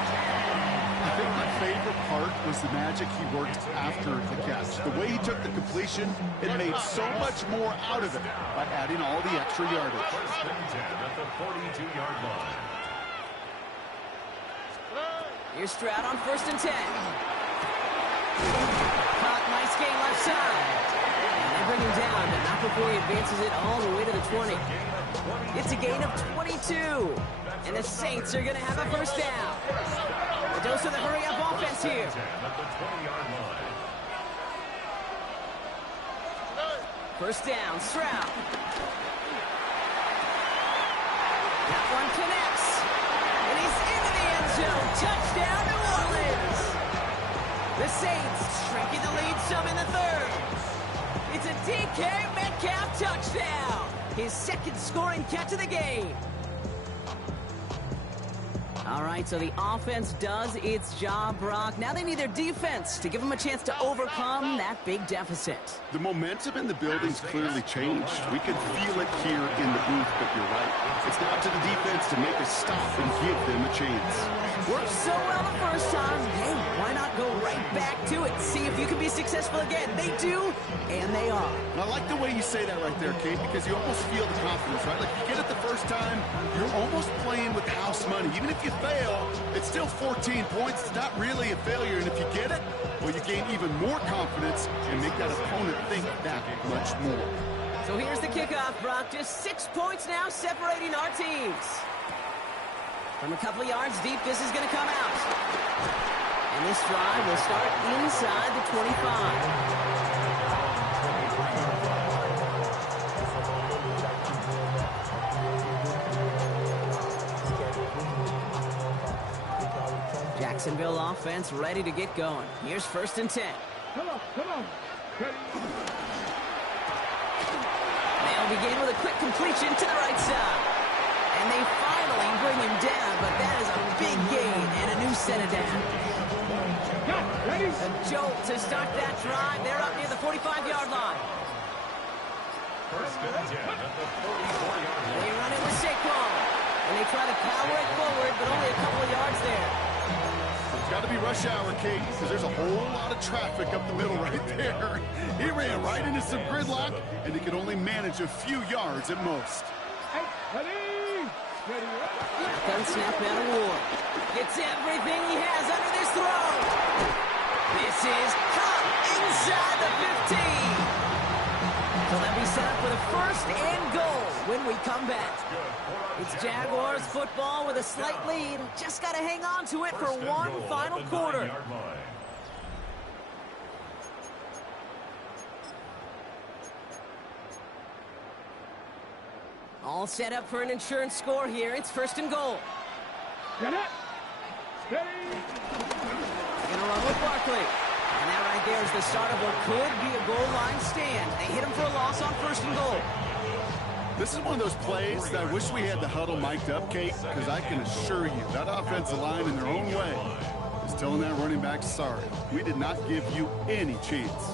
I think my favorite part was the magic he worked after the catch. The way he took the completion, it made so much more out of it by adding all the extra yardage. 1st and 10 at the 42-yard line. Here's Stroud on 1st and 10. Caught, nice gain left side. And they bring him down, but not before he advances it all the way to the 20. It's a gain of 22. And the Saints are going to have a 1st down. A dose of the hurry-up offense here. At the 20-yard line. 1st down, Stroud. That one connects. And he's into the end zone. Touchdown, New Orleans. The Saints shrinking the lead some in the 3rd. It's a DK Metcalf touchdown. His 2nd scoring catch of the game. All right, so the offense does its job, Brock. Now they need their defense to give them a chance to overcome that big deficit. The momentum in the building's clearly changed. We can feel it here in the booth, but you're right. It's now up to the defense to make a stop and give them a chance. Worked so well the first time. Hey, why not go right back to it? See if you can be successful again. They do, and they are. And I like the way you say that right there, Kate, because you almost feel the confidence, right? Like, you get it the first time, you're almost playing with house money. Even if you fail, it's still 14 points. It's not really a failure, and if you get it, well, you gain even more confidence and make that opponent think that much more. So here's the kickoff, Brock. Just 6 points now separating our teams. From a couple of yards deep, this is going to come out. And this drive will start inside the 25. Jacksonville offense ready to get going. Here's 1st and 10. Come on. They'll begin with a quick completion to the right side. And they finally bring him down, but that is a big gain and a new set of down. Ready? A jolt to start that drive. They're up near the 45-yard line. 1st and 10 at the 44-yard line. They run it with Saquon. And they try to power it forward, but only a couple of yards there. It's got to be rush hour, Kate, because there's a whole lot of traffic up the middle right there. He ran right into some gridlock, and he could only manage a few yards at most. Hey, ready? Gun snap out of war. Gets everything he has under this throw. This is caught inside the 15. So they'll be set up for the 1st and goal when we come back. It's Jaguars football with a slight lead. Just got to hang on to it for one final quarter. All set up for an insurance score here. It's 1st and goal. Get it. Steady. Gonna run with Barkley. And that right there is the start of what could be a goal line stand. They hit him for a loss on 1st and goal. This is one of those plays that I wish we had the huddle mic'd up, Kate, because I can assure you that offensive line in their own way is telling that running back, sorry, we did not give you any chance.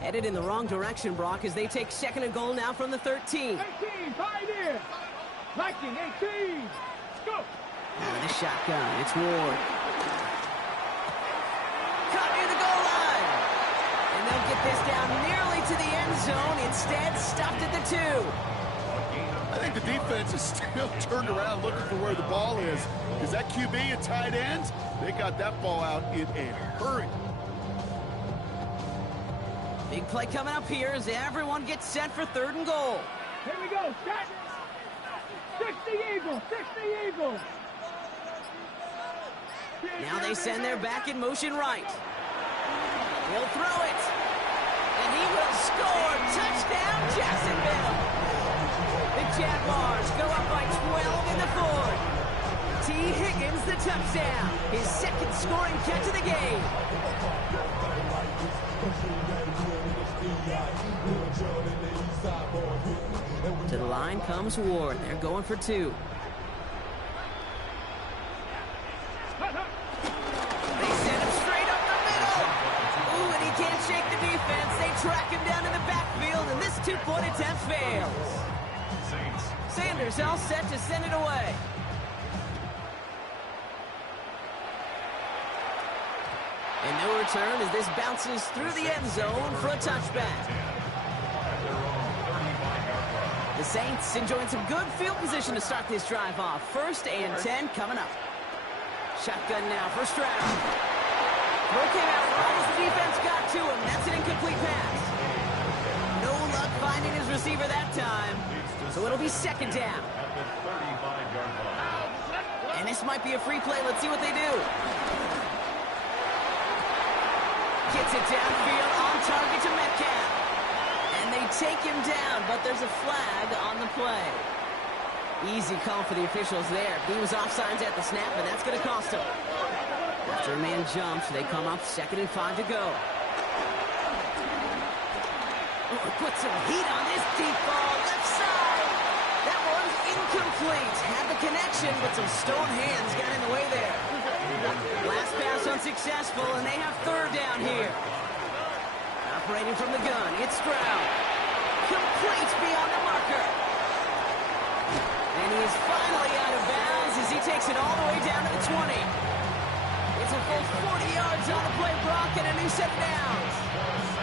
Headed in the wrong direction, Brock, as they take 2nd and goal now from the 13. 18, fight in. Liking 18. Let's go. Out of the shotgun, it's Ward. Caught near the goal line. And they'll get this down nearly to the end zone. Instead, stopped at the 2. I think the defense is still turned around looking for where the ball is. Is that QB a tight end? They got that ball out in a hurry. Big play coming up here as everyone gets set for 3rd and goal. Here we go. Set. 60 Eagles. 60 Eagles. Now they send their back in motion right. He'll throw it. And he will score. Touchdown, Jacksonville. The Jaguars go up by 12 in the 4th. T. Higgins the touchdown. His 2nd scoring catch of the game. To the line comes Ward. They're going for 2. They send him straight up the middle. Ooh, and he can't shake the defense. They track him down in the backfield, and this 2-point attempt fails. Sanders all set to send it away. And no return as this bounces through the end zone for a touchback. The Saints enjoying some good field position to start this drive off. 1st and 10 coming up. Shotgun now for Stroud. Throw came out right as the defense got to him. That's an incomplete pass. No luck finding his receiver that time. So it'll be 2nd down. And this might be a free play. Let's see what they do. Gets it downfield on target to Metcalf. And they take him down, but there's a flag on the play. Easy call for the officials there. He was offsides at the snap, and that's going to cost him. After a man jumps, they come up 2nd and 5 to go. Oh, put some heat on this deep ball. Left side. That one's incomplete. Had the connection, but some stone hands got in the way there. Last pass unsuccessful, and they have third down here. Operating from the gun, it's Stroud. Complete beyond the marker. And he is finally out of bounds as he takes it all the way down to the 20. It's a full 40 yards on the play, Brock, and a new set of downs.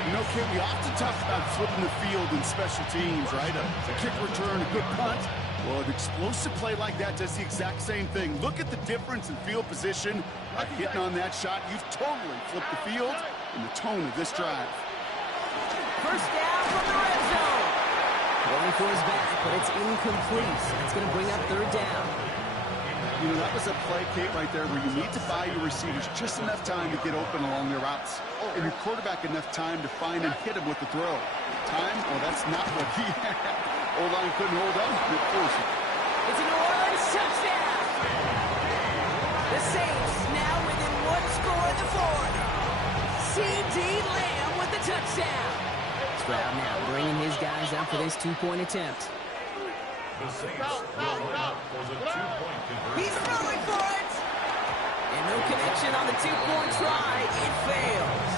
You know, Kim, we often talk about flipping the field in special teams, right? A kick return, a good punt. Well, an explosive play like that does the exact same thing. Look at the difference in field position. By hitting on that shot, you've totally flipped the field and the tone of this drive. First down from the red zone. Going for his back, but it's incomplete. It's going to bring up third down. You know, that was a play, Kate, right there where you need to buy your receivers just enough time to get open along their routes. And your quarterback enough time to find and hit him with the throw. Time? Well, that's not what he had. O-line couldn't hold up. It's a New Orleans touchdown. The Saints now within one score in the fourth. C.D. Lamb with the touchdown. Stroud now bringing his guys up for this two-point attempt. The Saints will line up for the two-point conversion. He's throwing for it. And no connection on the two-point try. It fails.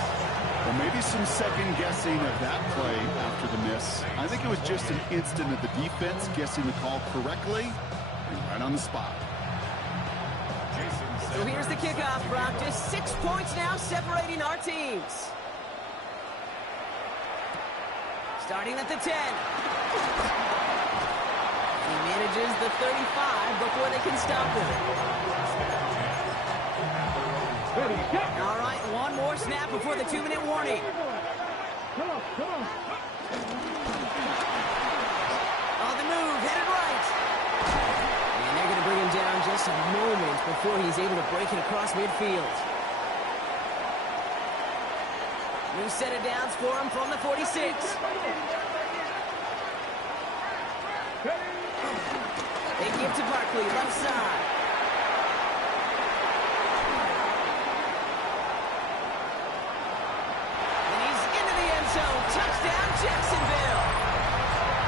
Well, maybe some second guessing of that play after the miss. I think it was just an instant of the defense guessing the call correctly and right on the spot. So here's the kickoff, Brock. Just 6 points now separating our teams. Starting at the 10. He manages the 35 before they can stop him. All right, one more snap before the 2-minute warning. Come on. On the move, headed right. And they're going to bring him down just a moment before he's able to break it across midfield. New set of downs for him from the 46. They give to Barkley, left side. And he's into the end zone. Touchdown, Jacksonville.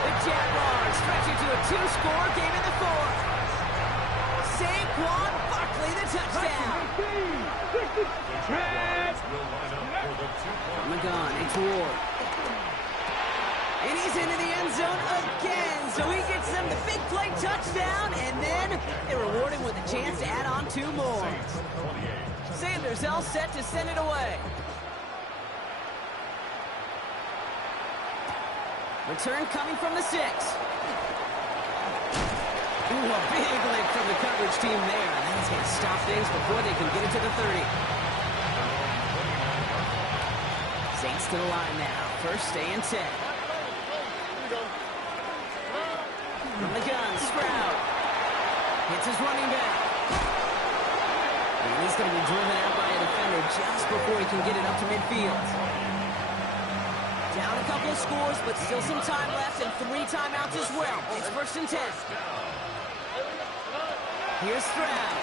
The Jaguars stretch it to a 2-score game in the fourth. Saquon Barkley, the touchdown. From the gun, it's Ward. And he's into the end zone again, so he gets them the big play touchdown, and then they reward him with a chance to add on 2 more. Sanders all set to send it away. Return coming from the 6. Ooh, a big lick from the coverage team there. That's going to stop things before they can get it to the 30. Saints to the line now. First stay and 10. From the gun, Stroud. Hits his running back. And he's going to be driven out by a defender just before he can get it up to midfield. Down a couple of scores, but still some time left and 3 timeouts as well. It's first and 10. Here's Stroud.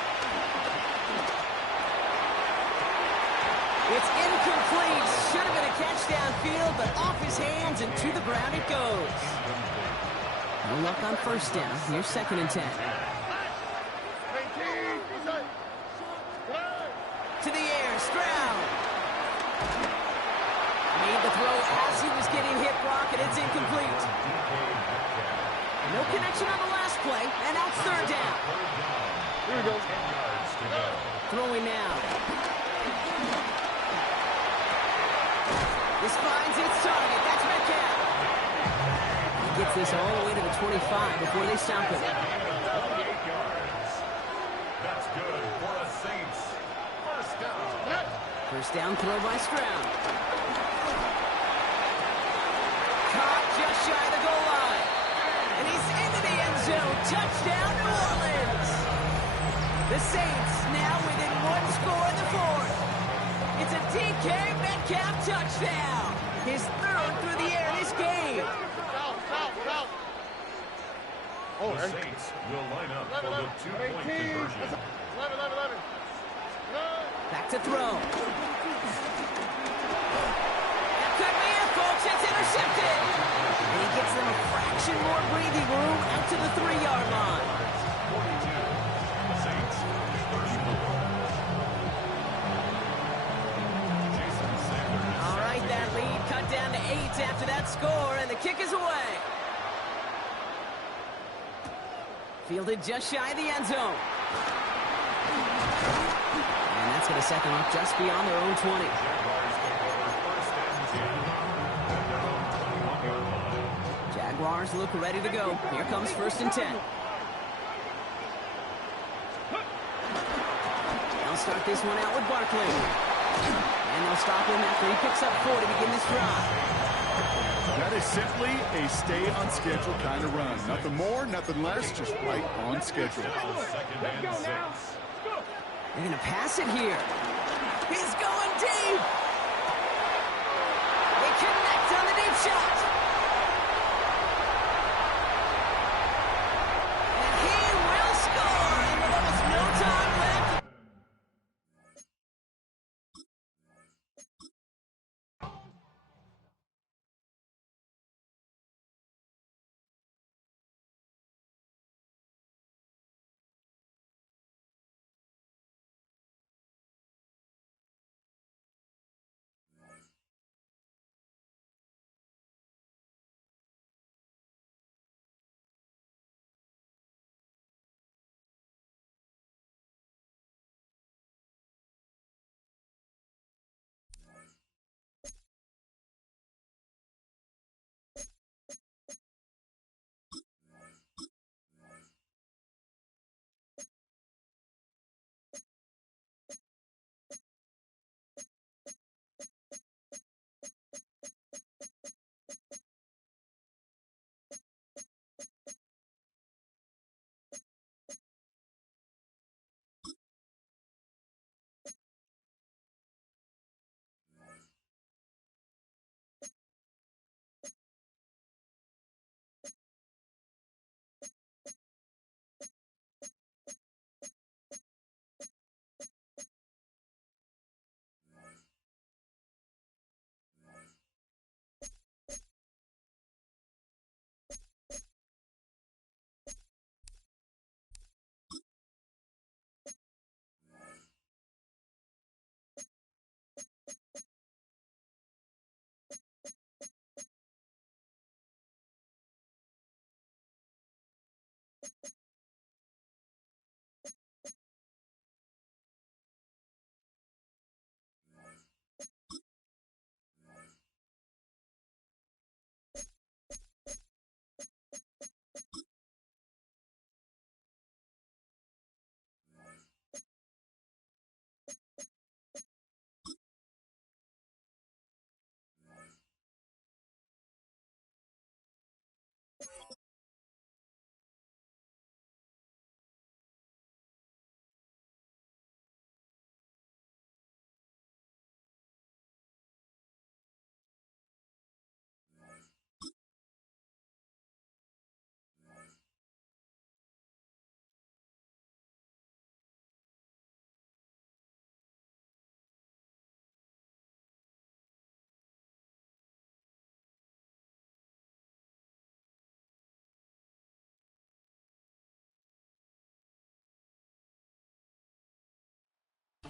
It's incomplete. Should have been a catch downfield, but off his hands and to the ground it goes. No luck on first down. Here's second and 10. To the air, Stroud. Made the throw as he was getting hit, Brock, and it's incomplete. No connection on the last play, and now it's third down. Here we go. Throwing now. This finds its target. That's Metcalf. He gets this all the way to the 25 before they stop him. That's good for a Saints. First down. First down throw by Stroud. Caught just shy of the goal line. And he's into the end zone. Touchdown, New Orleans. The Saints now within 1 score in the fourth. It's a DK Metcalf touchdown. His 3rd through the air this game. The Saints will line up for the 2-point conversion. Back to throw. That could be it, folks. It's intercepted. And he gets them a fraction more breathing room out to the 3-yard line. 42. Saints 34. Jason Sanders. All right, that lead cut down to 8 after that score, and the kick is away. Fielded just shy of the end zone. And that's going to set them up just beyond their own 20. Jaguars look ready to go. Here comes 1st and 10. They'll start this one out with Barkley. And they'll stop him after he picks up 4 to begin this drive. That is simply a stay-on-schedule kind of run. Nothing more, nothing less, just right on schedule. Second and 6. They're going to pass it here. He's going deep. They connect on the deep shot. And he will score. And with almost no time left.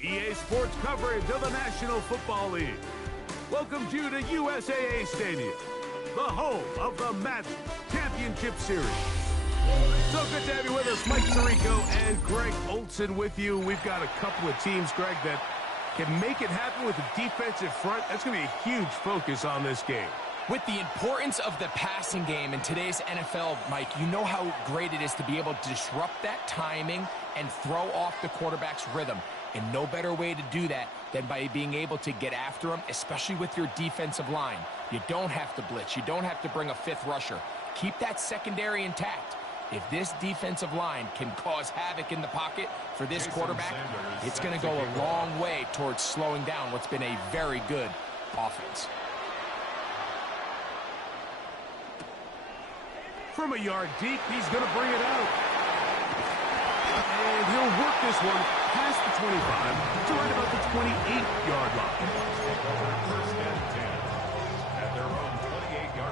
EA Sports coverage of the National Football League welcomes you to USAA Stadium, the home of the Madden Championship Series. So good to have you with us. Mike Tirico and Greg Olson with you. We've got a couple of teams, Greg, that can make it happen with a defensive front. That's going to be a huge focus on this game. With the importance of the passing game in today's NFL, Mike, you know how great it is to be able to disrupt that timing and throw off the quarterback's rhythm. And no better way to do that than by being able to get after them, especially with your defensive line. You don't have to blitz. You don't have to bring a fifth rusher. Keep that secondary intact. If this defensive line can cause havoc in the pocket for this quarterback, it's going to go a long way towards slowing down what's been a very good offense. From a yard deep, he's going to bring it out. And he'll work this one past the 25 to right about the 28-yard line. First and 10 at their own 28-yard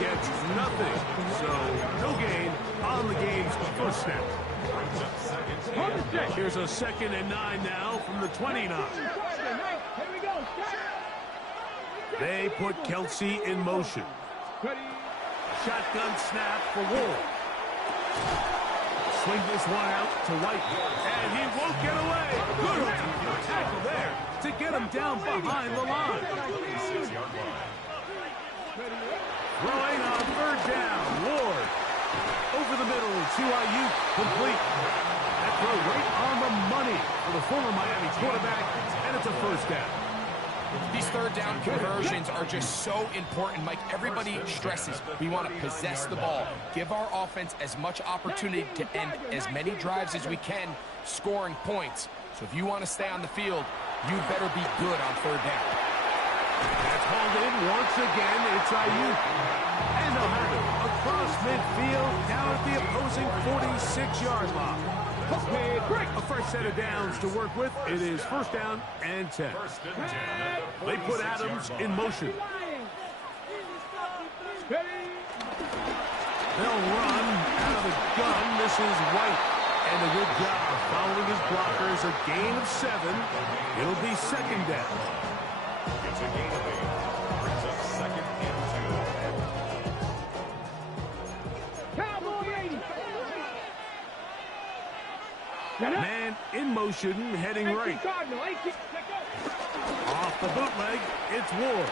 gets nothing. So no gain on the game's first snap. Here's a 2nd and 9 now from the 29. They put Kelsey in motion. Shotgun snap for Ward. Swing this one out to White. And he won't get away. Good tackle there to get him down behind the line. Throwing on 3rd down. Ward. Over the middle to Ayuk. Complete. That throw right on the money for the former Miami quarterback. And it's a 1st down. These 3rd down conversions are just so important, Mike. Everybody stresses we want to possess the ball, give our offense as much opportunity to end as many drives as we can, scoring points. So if you want to stay on the field, you better be good on 3rd down. That's hauled in once again. It's Ayuk. And they'll have it across midfield down at the opposing 46-yard line. A fresh set of downs to work with. It is 1st down and 10. They put Adams in motion. They'll run out of the gun. This is White. And a good job following his blockers. A gain of 7. It'll be 2nd down. It's a gain of 8. Brings up 2nd and 2. Man in motion, heading right. Off the bootleg, it's Ward.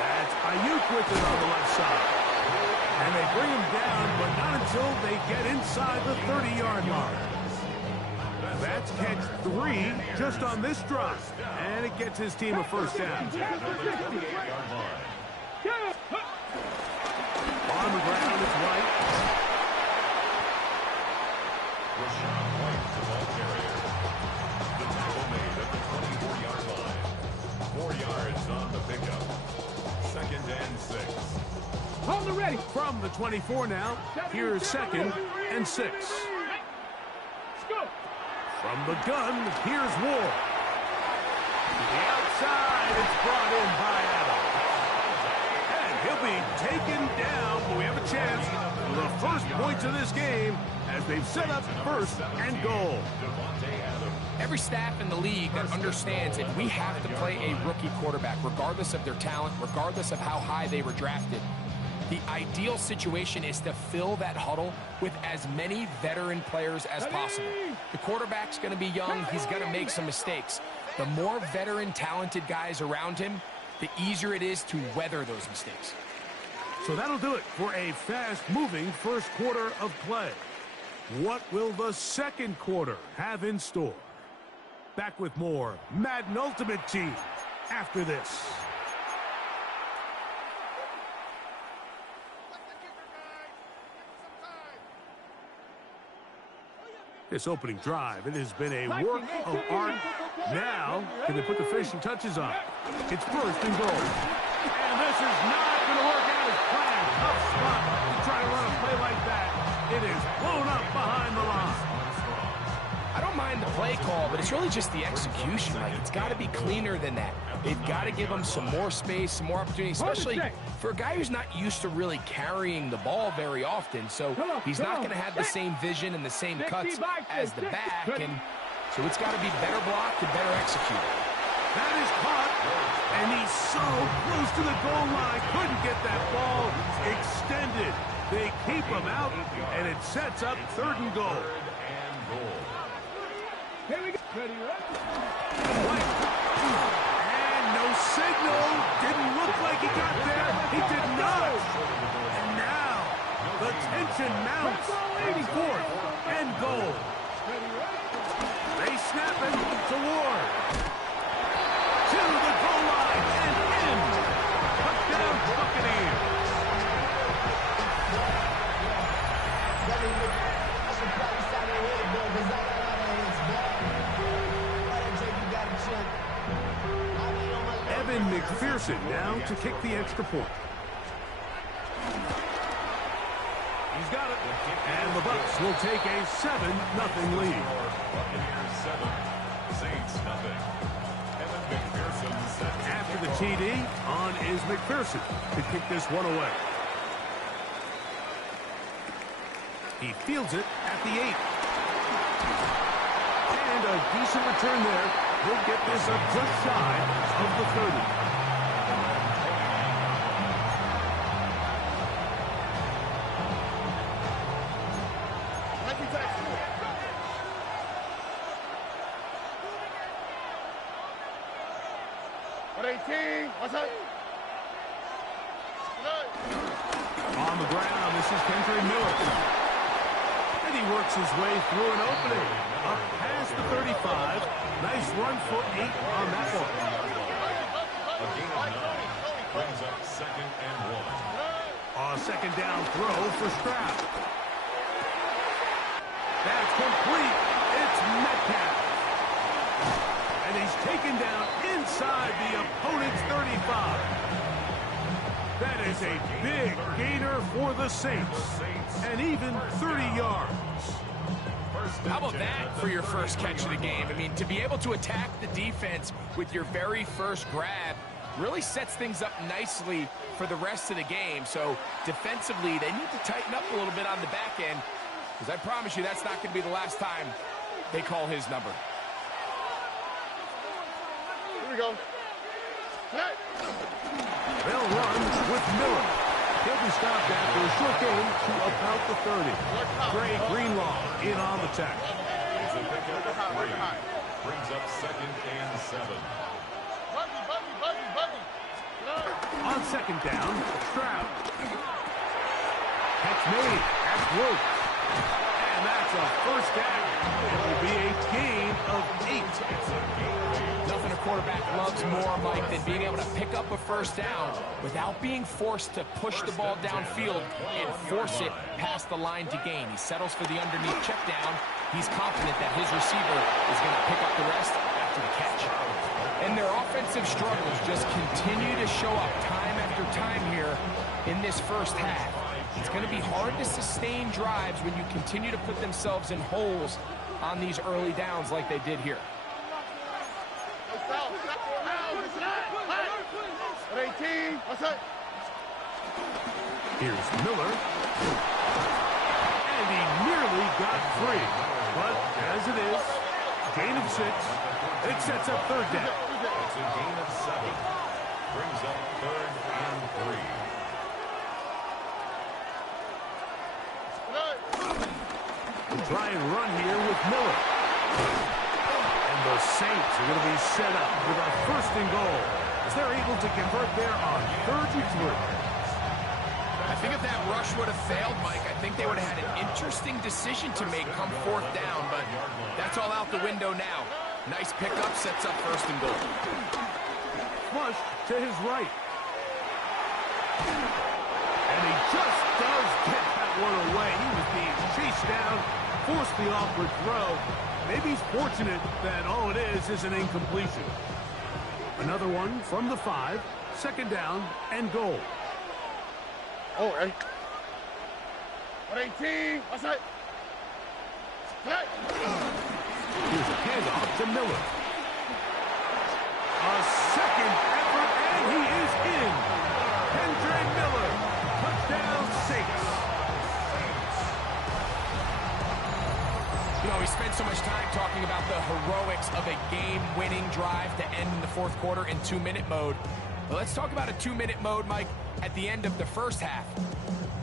That's Ayuk with it on the left side. And they bring him down, but not until they get inside the 30-yard line. That's catch 3 just on this drive. And it gets his team a 1st down. On the ground, it's White. The ball carrier. The tackle made at the 24-yard line. 4 yards on the pickup. 2nd and 6. Hold it ready. From the 24 now, here's 2nd and 6. From the gun, here's Ward. To the outside, it's brought in by Adams. And he'll be taken down, but we have a chance for the first points of this game as they've set up 1st and goal. Every staff in the league that understands that we have to play a rookie quarterback, regardless of their talent, regardless of how high they were drafted. The ideal situation is to fill that huddle with as many veteran players as possible. The quarterback's going to be young. He's going to make some mistakes. The more veteran, talented guys around him, the easier it is to weather those mistakes. So that'll do it for a fast-moving first quarter of play. What will the second quarter have in store? Back with more Madden Ultimate Team after this. This opening drive, it has been a work of art. Now, can they put the finishing touches on? It's 1st and goal. And this is not going to work out as planned. Tough spot to try to run a play like that. It is blown up behind the line. I don't mind the play call, but it's really just the execution. Like, it's got to be cleaner than that. They've got to give him some more space, some more opportunity, especially for a guy who's not used to really carrying the ball very often. So he's not going to have the same vision and the same cuts as the back. And so it's got to be better blocked and better executed. That is caught, and he's so close to the goal line. Couldn't get that ball extended. They keep him out, and it sets up 3rd and goal. Here we go. Ready, White. And no signal. Didn't look like he got there. He did not. And now the tension mounts. 4th and goal. They snap it to Ward. To the goal line and in. Touchdown Buccaneers. Evan McPherson now to kick the extra point. He's got it. And the Bucs will take a 7-0 lead. Buccaneers 7, Saints nothing. After the TD, on is McPherson to kick this one away. He fields it at the 8. And a decent return there. He'll get this up just shy of the 30. On the ground, this is Kendrick Miller. And he works his way through an opening. Up past the 35. Nice run for 8 on that one. A gain of 9 brings up 2nd and 1. A second down throw for Stroud. That's complete. It's Metcalf. And he's taken down inside the opponent's 35. That is a big gainer for the Saints. And even 30 yards. How about that for your first catch of the game? I mean, to be able to attack the defense with your very first grab really sets things up nicely for the rest of the game. So defensively, they need to tighten up a little bit on the back end, because I promise you that's not going to be the last time they call his number. Here we go. They'll run with Miller. He'll be stopped after a short gain to about the 30. Trey Greenlaw in on the tackle. It's a pickup of 3. Brings up 2nd and 7. On second down, Stroud. Catch made. That's Luke. And that's a first down. It'll be a gain of 8. Nothing a quarterback loves more, Mike, than being able to pick up a first down without being forced to push the ball downfield and force it past the line to gain. He settles for the underneath check down. He's confident that his receiver is going to pick up the rest after the catch. And their offensive struggles just continue to show up time after time here in this first half. It's going to be hard to sustain drives when you continue to put themselves in holes on these early downs like they did here. 18. Here's Miller. And he nearly got free. But as it is, gain of 6. It sets up third down. It's a gain of 7. Brings up 3rd and 3. We'll try and run here with Miller. And the Saints are going to be set up with a 1st and goal, as they're able to convert there on 3rd and 3. I think if that rush would have failed, Mike, I think they would have had an interesting decision to make come 4th down, but that's all out the window now. Nice pickup, sets up 1st and goal. Flush to his right. And he just does get that one away. He was being chased down, forced the awkward throw. Maybe he's fortunate that all it is an incompletion. Another one from the 5, 2nd down and goal. Oh, right. 18. What's that? Here's a handoff to Miller. A second effort, and he is in. Kendrick Miller, touchdown Saints. You know, we spent so much time talking about the heroics of a game-winning drive to end in the 4th quarter in 2-minute mode. But let's talk about a 2-minute mode, Mike, at the end of the first half.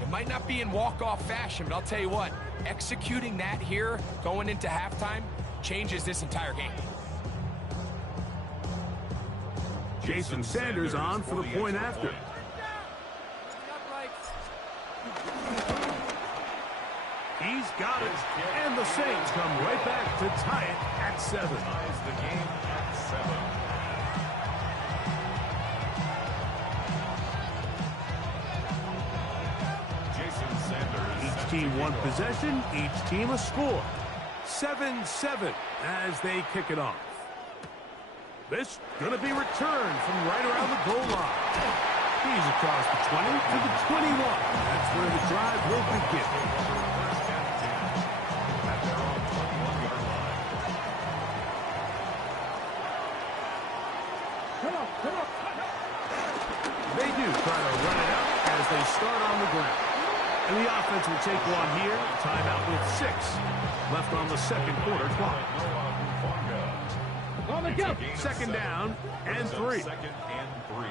It might not be in walk-off fashion, but I'll tell you what, executing that here going into halftime changes this entire game. Jason Sanders on for the point after. He's got it, and the Saints come right back to tie it at 7. Ties the game at 7. Jason Sanders. Each team one possession, each team a score. 7-7 as they kick it off. This going to be returned from right around the goal line. He's across the 20 to the 21. That's where the drive will begin. try to run it out as they start on the ground. And the offense will take one here. Timeout with 6 left on the second quarter clock. On the go. Second down and 3. Second and 3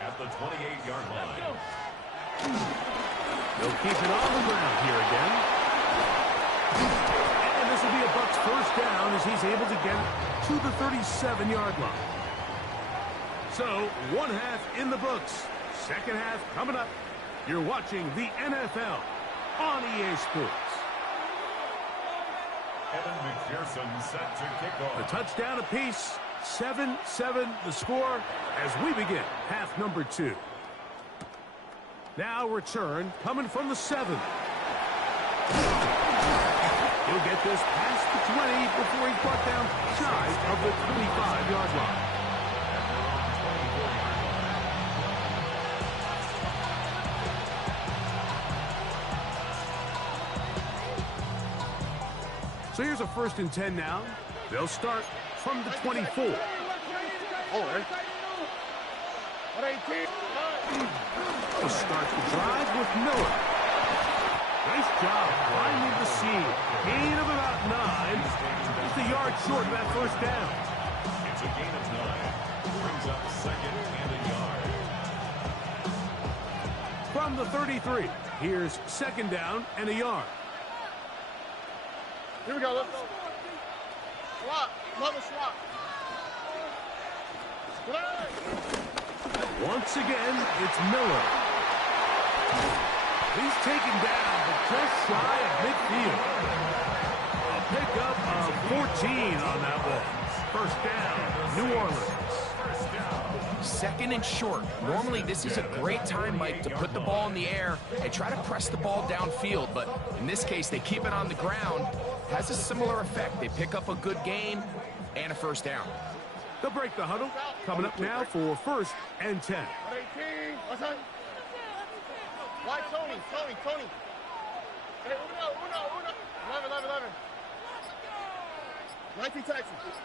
at the 28-yard line. They'll keep it on the ground here again. And this will be a Bucs first down as he's able to get to the 37-yard line. So, one half in the books. Second half coming up. You're watching the NFL on EA Sports. Evan McPherson set to kick off. A touchdown apiece. 7-7 the score as we begin half number 2. Now return coming from the 7. He'll get this past the 20 before he's brought down shy of the 25-yard line. So here's a 1st and 10 now. They'll start from the 24. Oh, 118. They'll start the drive with Miller. Nice job finding the seam. Gain of about 9. Just a yard short of that first down. It's a gain of 9. Brings up second and a yard. From the 33, here's second down and a yard. Here we go. Let's go. Swap. Another swap. Once again, it's Miller. He's taken down, but just shy of midfield. A pickup of 14 on that one. First down, New Orleans. Second and short. Normally, this is a great time, Mike, to put the ball in the air and try to press the ball downfield. But in this case, they keep it on the ground. Has a similar effect. They pick up a good gain and a first down. They'll break the huddle. Coming up now for 1st and 10. 118. What's that? Why Tony? Hey, Uno. 11. 19 Texans.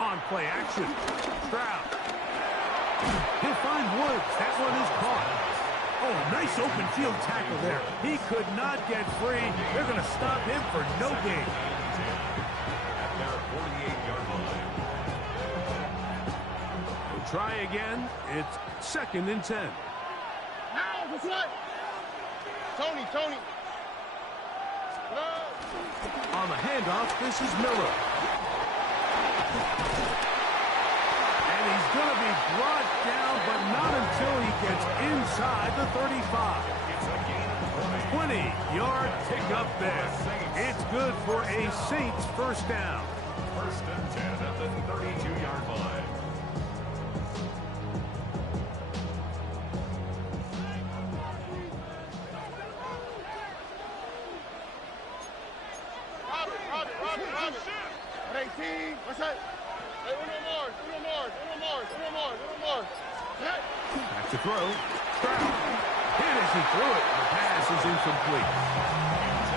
On play action. Stroud. He'll find Woods. That one is caught. Oh, nice open field tackle there. He could not get free. They're going to stop him for no gain. At their 48-yard line. We'll try again. It's 2nd and 10. Now, what's that? Tony. On the handoff, this is Miller. And he's going to be brought down, but not until he gets inside the 35. 20-yard pickup there. It's good for a Saints first down. 1st and 10 at the 32-yard line. Robert. 18. What's that? Hey, Uno more. Back to throw. Stroud. Hit as he threw it. The pass is incomplete.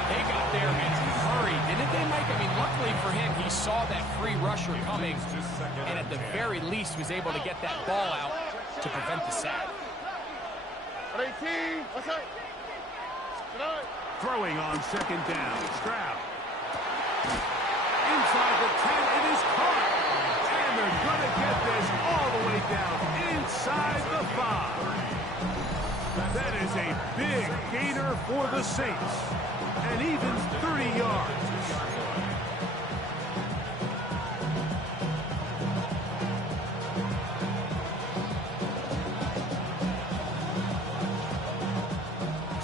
They got there in a hurry, didn't they, Mike? I mean, luckily for him, he saw that free rusher coming, and at the very least was able to get that ball out to prevent the sack. 18. What's that? Throwing on second down. Stroud. Inside the 10, it is caught. And they're going to get this all the way down inside the 5. That is a big gainer for the Saints. And even 30 yards.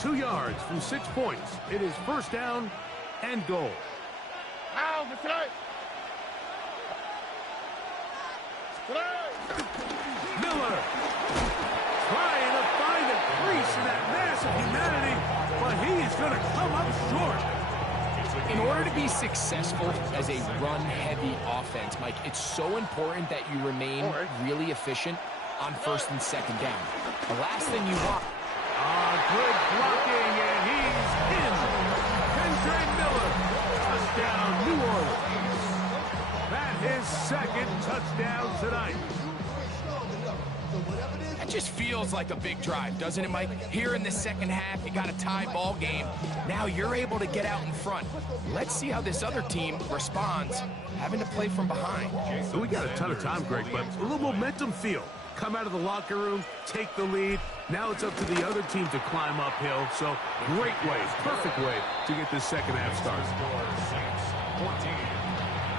Two yards from 6 points. It is first down and goal. Ow, what's that? Miller trying to find a crease in that mass of humanity, but he's going to come up short. In order to be successful as a run-heavy offense, Mike, it's so important that you remain really efficient on 1st and 2nd down. The last thing you want... Good blocking, and he's in. Kendra Miller, touchdown, New Orleans. That is 2nd touchdown tonight. That just feels like a big drive, doesn't it, Mike? Here in the second half, you got a tie ball game. Now you're able to get out in front. Let's see how this other team responds, having to play from behind. So we got a ton of time, Greg, but a little momentum feel. Come out of the locker room, take the lead. Now it's up to the other team to climb uphill. So great way, perfect way to get this second half started. Saints 14,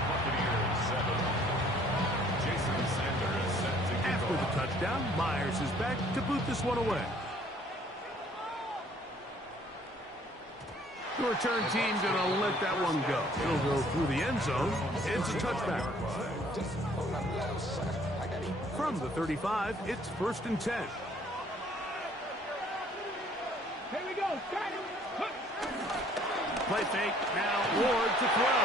Buccaneers 7. Jason Sanders set to kick After the touchdown, Myers is back to boot this one away. The return team gonna let that one go. It'll go through the end zone. It's a touchback. From the 35, it's 1st and 10. Here we go. Start it. Play fake. Now Ward to throw.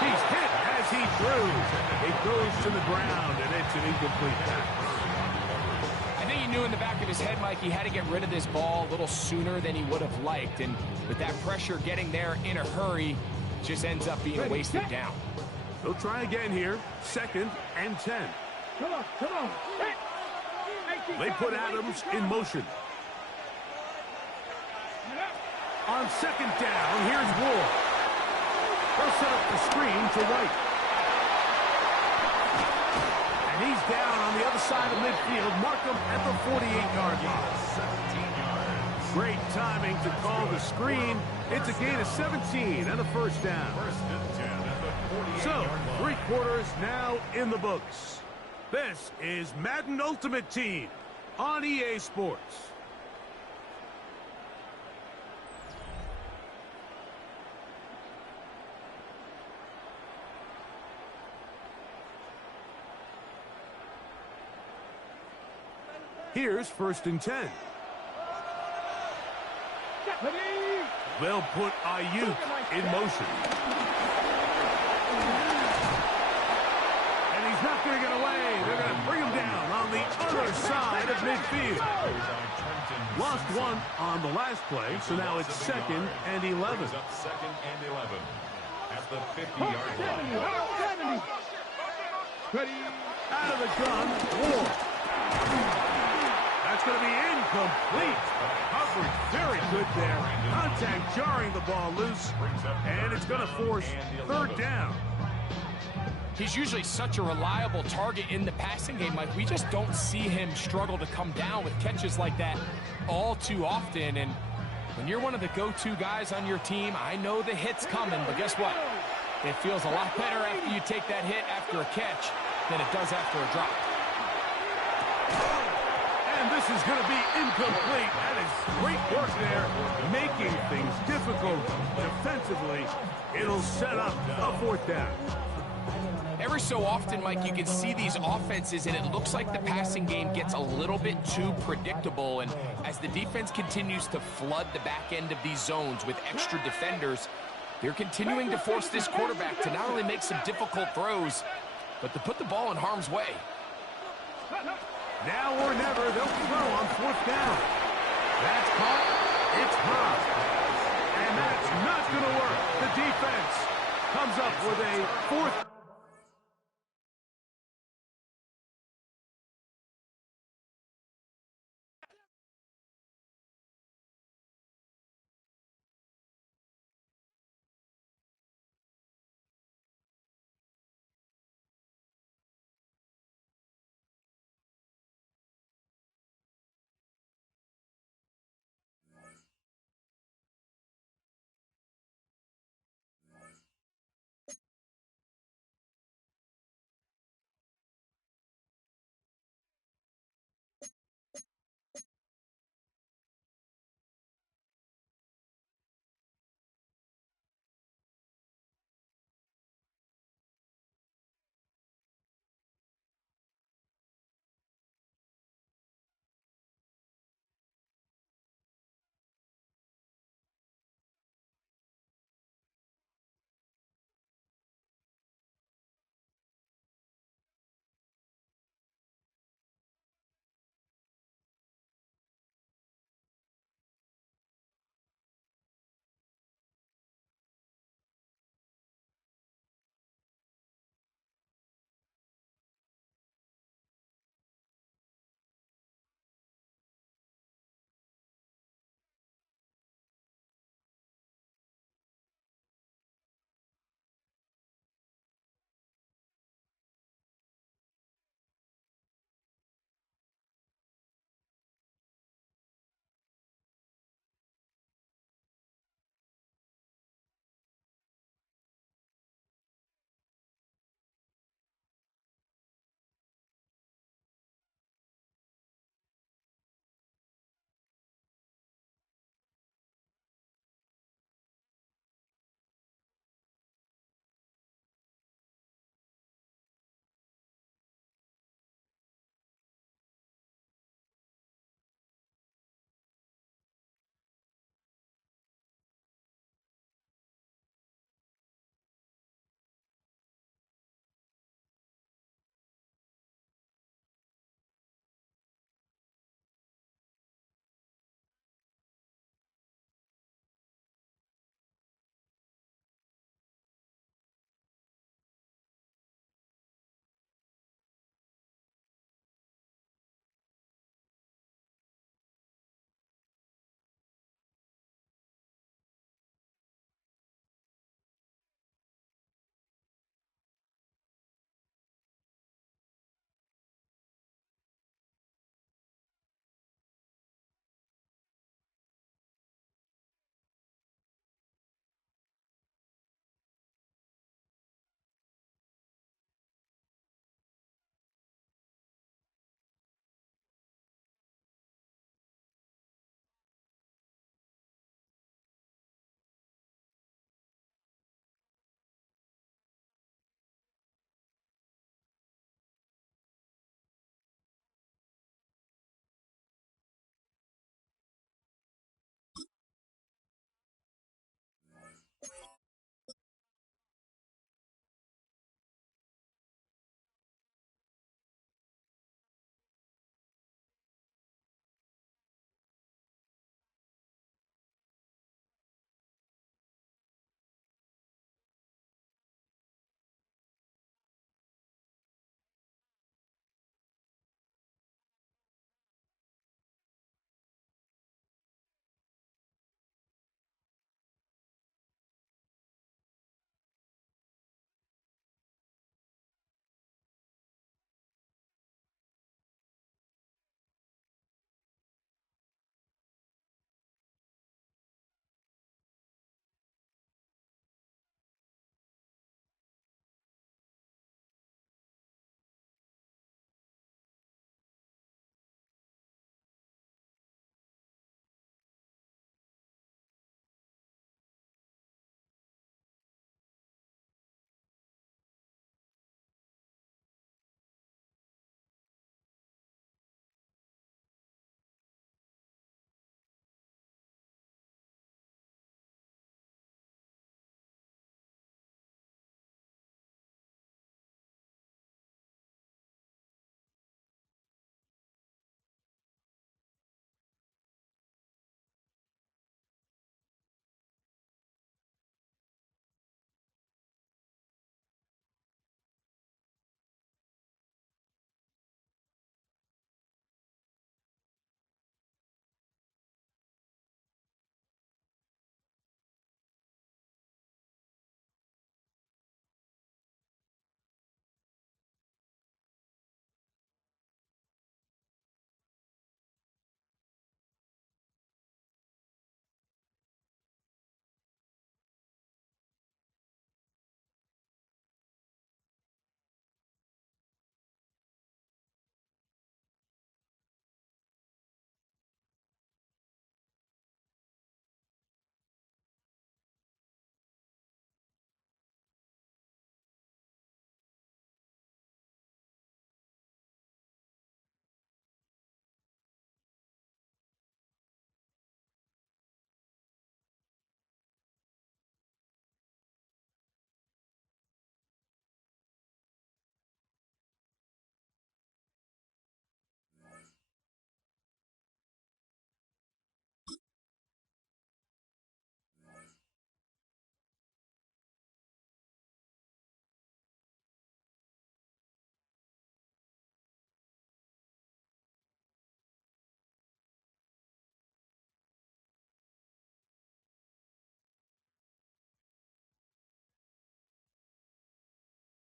He's hit as he throws. It goes to the ground, and it's an incomplete pass. I think he knew in the back of his head, Mike, he had to get rid of this ball a little sooner than he would have liked. And with that pressure getting there in a hurry, just ends up being a wasted down. They'll try again here. 2nd and 10. Come on. They put Adams in motion. On 2nd down, here's Ward. They'll set up the screen to White. And he's down on the other side of midfield. Mark him at the 48-yard line. 17 yards. Great timing to call the screen. It's a gain of 17 and a 1st down. 1st and 10 at the 48-yard So, line. 3 quarters now in the books. This is Madden Ultimate Team on EA Sports. Here's 1st and 10. They'll put Ayuk in motion. And he's not going to get away. They're going to bring him down on the other side of midfield. Lost one on the last play, so now it's 2nd and 11. Brings up 2nd and 11 at the 50-yard line. Out of the gun, Ward. That's going to be incomplete. Coverage very good there. Contact jarring the ball loose, and it's going to force 3rd down. He's usually such a reliable target in the passing game. Like, we just don't see him struggle to come down with catches like that all too often. And when you're one of the go-to guys on your team, I know the hit's coming, but guess what? It feels a lot better after you take that hit after a catch than it does after a drop. And this is going to be incomplete. That is great work there, making things difficult defensively. It'll set up a 4th down. Every so often, Mike, you can see these offenses, and it looks like the passing game gets a little bit too predictable. And as the defense continues to flood the back end of these zones with extra defenders, they're continuing to force this quarterback to not only make some difficult throws, but to put the ball in harm's way. Now or never, they'll throw on 4th down. That's caught. It's hot. And that's not going to work. The defense comes up with a 4th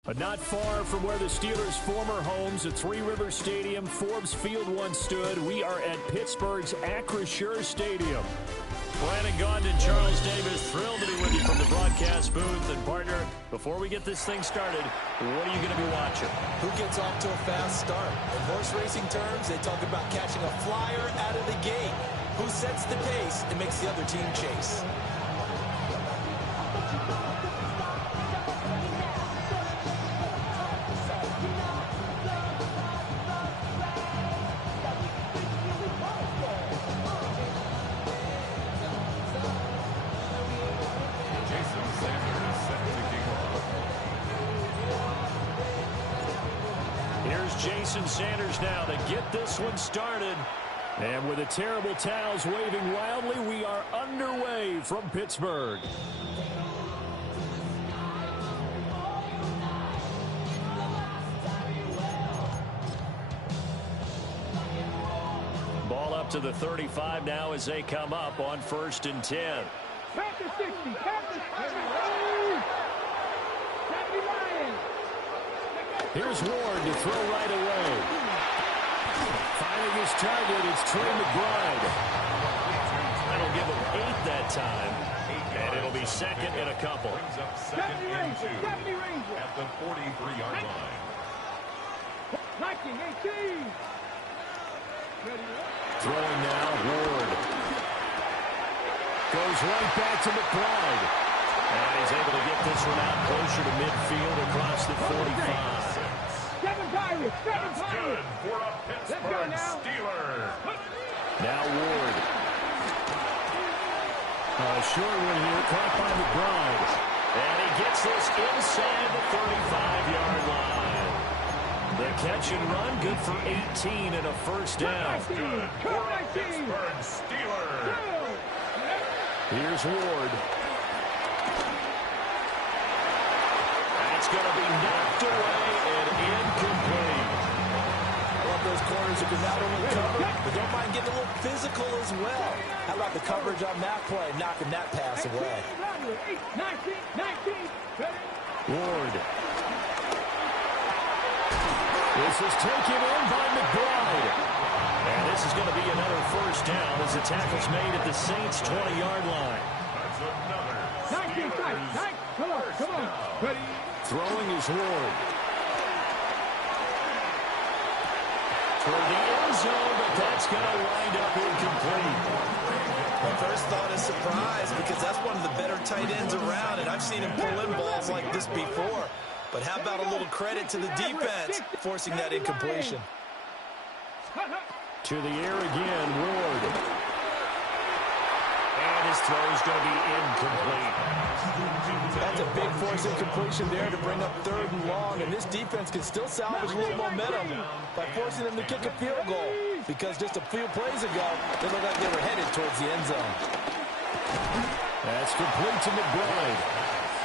But not far from where the Steelers' former homes at Three Rivers Stadium, Forbes Field once stood, we are at Pittsburgh's Acrisure Stadium. Brandon Gaudin and Charles Davis, thrilled to be with you from the broadcast booth. And, partner, before we get this thing started, what are you going to be watching? Who gets off to a fast start? In horse racing terms, they talk about catching a flyer out of the gate. Who sets the pace and makes the other team chase? Jason Sanders now to get this one started. And with the terrible towels waving wildly, we are underway from Pittsburgh. Ball up to the 35 now as they come up on 1st and 10. Panther 60, Panther 70 Lions. Here's Ward to throw right away. Finding his target, it's Trey McBride. That'll give him 8 that time. And it'll be second and a couple. Brings up second and 2 at the 43-yard line. 19-18. Throwing now, Ward. Goes right back to McBride. And he's able to get this one out closer to midfield across the 45. Seven Pirates. Good for a Pittsburgh Steeler. Now Ward. Short one here, caught by McBride. And he gets this inside the 35-yard line. The catch and run, good for 18 and a first down. Good for a Pittsburgh Steeler. Here's Ward. That's going to be knocked away and incomplete. I love those corners who can not only cover, but don't mind getting a little physical as well. How about the coverage on that play, knocking that pass away? 19. Ward. This is taken in by McBride. And this is going to be another first down as the tackle's made at the Saints' 20-yard line. That's another 19 tight. Come on. Ready. Throwing is Ward. Toward the end zone, but that's going to wind up incomplete. My first thought is surprise because that's one of the better tight ends around, and I've seen him pull in balls like this before. But how about a little credit to the defense forcing that incompletion? To the air again, Ward. And his throw is going to be incomplete. That's a big force incompletion there to bring up 3rd and long, and this defense can still salvage a little momentum by forcing them to kick a field goal because just a few plays ago, they looked like they were headed towards the end zone. That's complete to McBride.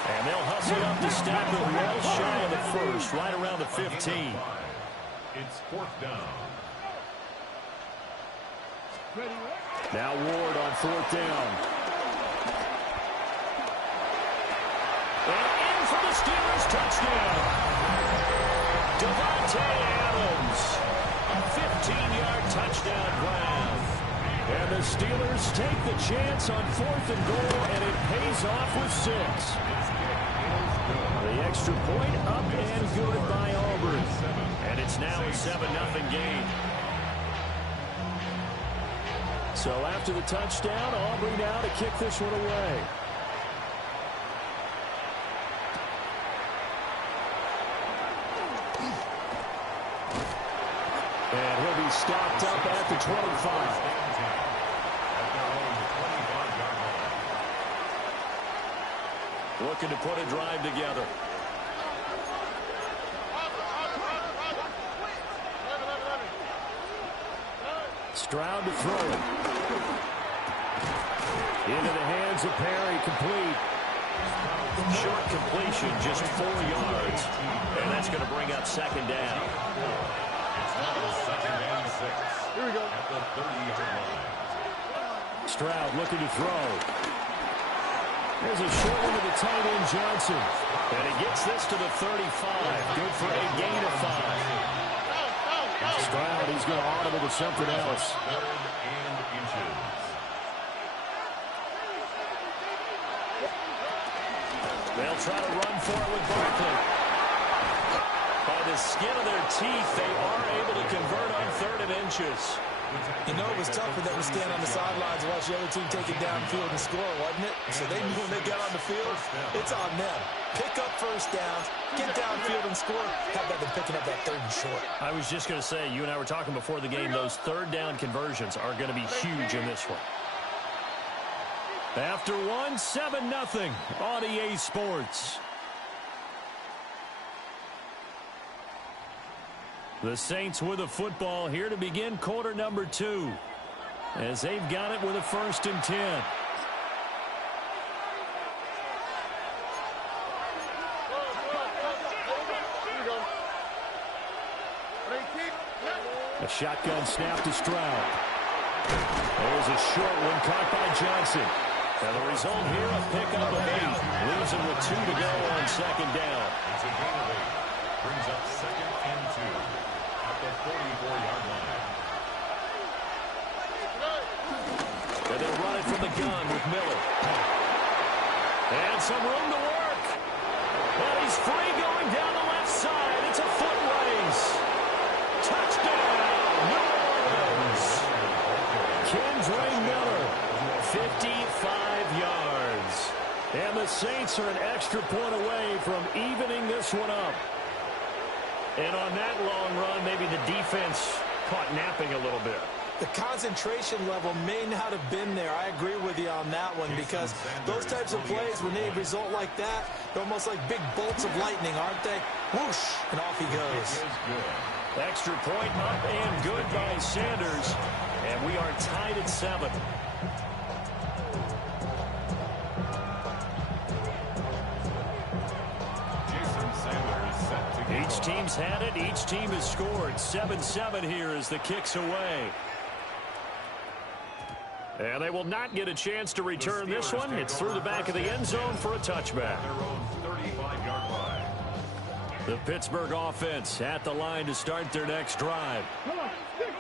And they'll hustle up to stop it well shy of the first, right around the 15. It's 4th down. Now Ward on 4th down. And in for the Steelers touchdown. Devontae Adams. A 15-yard touchdown grab. And the Steelers take the chance on 4th and goal, and it pays off with 6. The extra point up and good by Auburn. And it's now a 7-0 game. So after the touchdown, Aubrey now to kick this one away. And he'll be stopped up at the 25. Looking to put a drive together. Stroud to throw it. Into the hands of Perry, complete. Short completion, just 4 yards. And that's going to bring up 2nd down. It's now 2nd and 6. Here we go. At the 30-yard line. Stroud looking to throw. There's a short one to the tight end, Johnson. And he gets this to the 35. Good for a gain of 5. Stroud, he's going to audible to something else. They'll try to run for it with Barkley. By the skin of their teeth, they are able to convert on 3rd and inches. You know, it was tough for them to stand on the sidelines and watch the other team take it downfield and score, wasn't it? So they knew when they got on the field, it's on them. Pick up first downs, get downfield and score. How about them picking up that 3rd and short? I was just going to say, you and I were talking before the game, those 3rd down conversions are going to be huge in this one. After one, 7-0 on EA Sports. The Saints with a football here to begin quarter number 2. As they've got it with a 1st and 10. A shotgun snap to Stroud. There's a short one caught by Johnson. And the result here, a pickup of 8. Leaves him with 2 to go on 2nd down. It's a gain of 8. Brings up 2nd and 2 at the 44-yard line. And they'll run it from the gun with Miller. And some room to work. And he's free going down the left side. It's a foot race. Touchdown, New Orleans. Kendre Miller, 55 yards. And the Saints are an extra point away from evening this one up. And on that long run, maybe the defense caught napping a little bit. The concentration level may not have been there. I agree with you on that one because those types of plays, when they result like that, they're almost like big bolts of lightning, aren't they? Whoosh, and off he goes. Extra point up and good by Sanders. And we are tied at 7. Each team's had it. Each team has scored. 7-7 here as the kick's away. And they will not get a chance to return this one. It's through the back of the end zone for a touchback. The Pittsburgh offense at the line to start their next drive.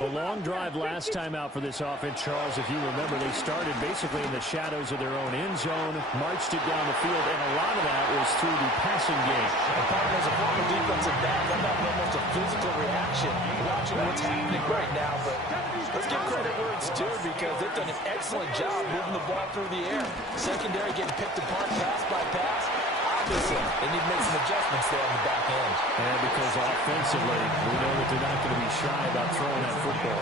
A long drive last time out for this offense, Charles. If you remember, they started basically in the shadows of their own end zone, marched it down the field, and a lot of that was through the passing game. As a former defensive back, I'm not almost a physical reaction watching what's happening right now, but let's give credit where it's due because they've done an excellent job moving the ball through the air. Secondary getting picked apart pass by pass. Obviously, they need to make some adjustments there on the back end. And because offensively, we know that they're not going to be shy about throwing that football.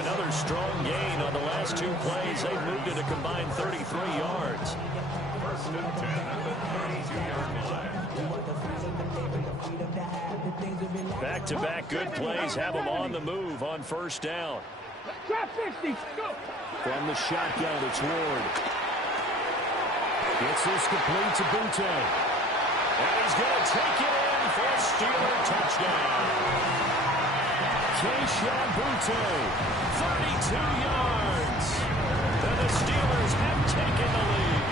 Another strong gain on the last 2 plays. They've moved it a combined 33 yards. First and 10 at the 32-yard line. Back-to-back good plays have them on the move on 1st down. Trap 60, go! From the shotgun, it's Ward. Gets this complete to Butte. And he's going to take it in for a Steeler touchdown. Keyshawn Butte, 32 yards. And the Steelers have taken the lead.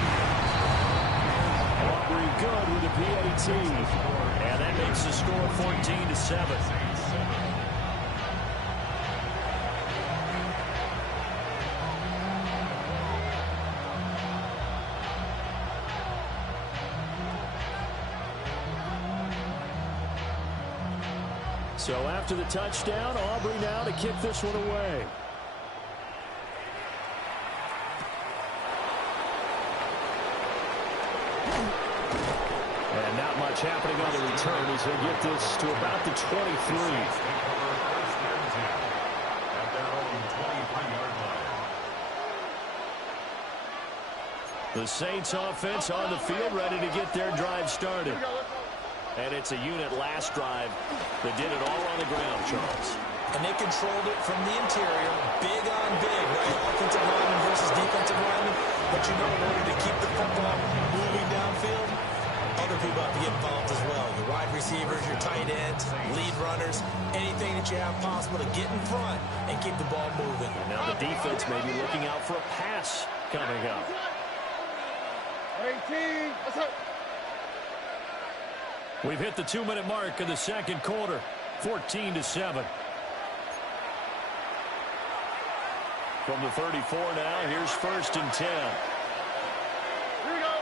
Aubrey good with a PAT. And that makes the score 14-7. So after the touchdown, Aubrey now to kick this one away. And not much happening on the return as they get this to about the 23. The Saints offense on the field ready to get their drive started. And it's a unit last drive that did it all on the ground, Charles. And they controlled it from the interior, big on big, right? Offensive lineman versus defensive lineman. But you know, in order to keep the football moving downfield, other people have to get involved as well. Your wide receivers, your tight ends, lead runners, anything that you have possible to get in front and keep the ball moving. And now the defense may be looking out for a pass coming up. 18. Let's go. We've hit the 2-minute mark of the second quarter. 14-7. From the 34 now, here's 1st and 10. Here we go.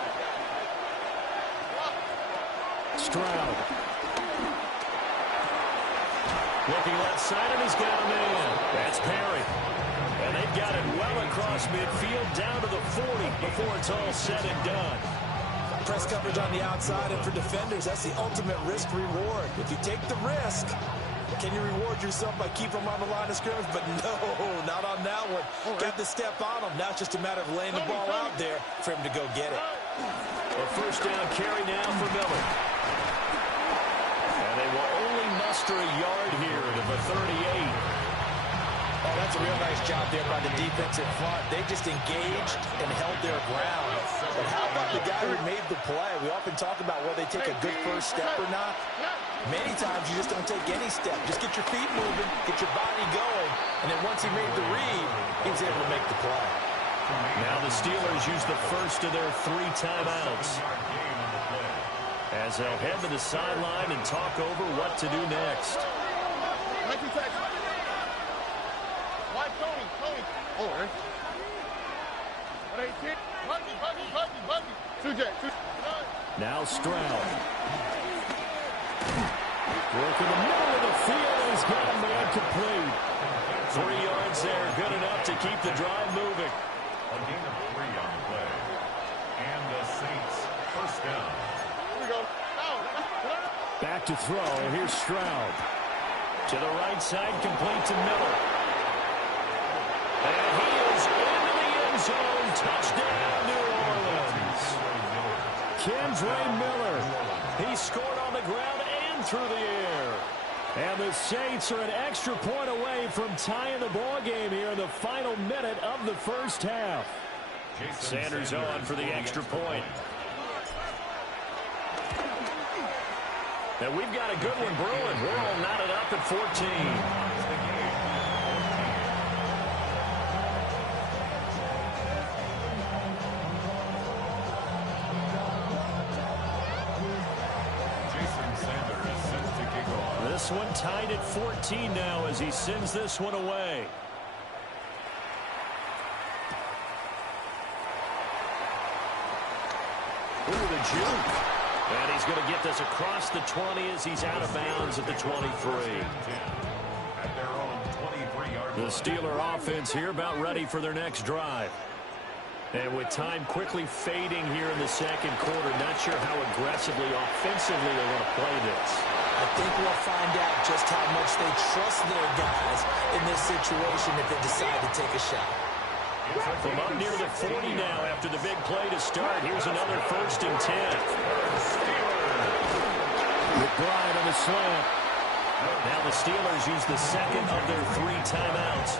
Stroud. Looking left side, and he's got a man. That's Perry. And they've got it well across midfield down to the 40 before it's all said and done. Press coverage on the outside, and for defenders, that's the ultimate risk-reward. If you take the risk, can you reward yourself by keeping them on the line of scrimmage? But no, not on that one. Got the step on them. Now it's just a matter of laying the ball out there for him to go get it. A first down carry now for Miller. And they will only muster a yard here to the 38. Oh, that's a real nice job there by the defense in front. They just engaged and held their ground. But how about the guy who made the play? We often talk about whether they take a good first step or not. Many times you just don't take any step. Just get your feet moving, get your body going, and then once he made the read, he was able to make the play. Now the Steelers use the first of their 3 timeouts, as they'll head to the sideline and talk over what to do next. Why Tony? Oh, right. 18. Buggy. 2J. Now Stroud. Working the middle of the field. He's got a man complete. 3 yards there. Good enough to keep the drive moving. A gain of 3 on the play. And the Saints first down. Here we go. Back to throw. Here's Stroud. To the right side, complete to Miller. And he is into the end zone. Touchdown, New Orleans. Kendre Miller. He scored on the ground and through the air. And the Saints are an extra point away from tying the ball game here in the final minute of the first half. Sanders on for the extra point. And we've got a good one brewing. We're all knotted up at 14. This one tied at 14 now as he sends this one away. Ooh, the juke. And he's going to get this across the 20 as he's out of bounds at the 23. The Steeler offense here about ready for their next drive. And with time quickly fading here in the second quarter, not sure how aggressively, offensively they want to play this. I think we'll find out just how much they trust their guys in this situation if they decide to take a shot. From up near the 40 now after the big play to start, here's another 1st and 10. McBride on the slant. Now the Steelers use the second of their 3 timeouts.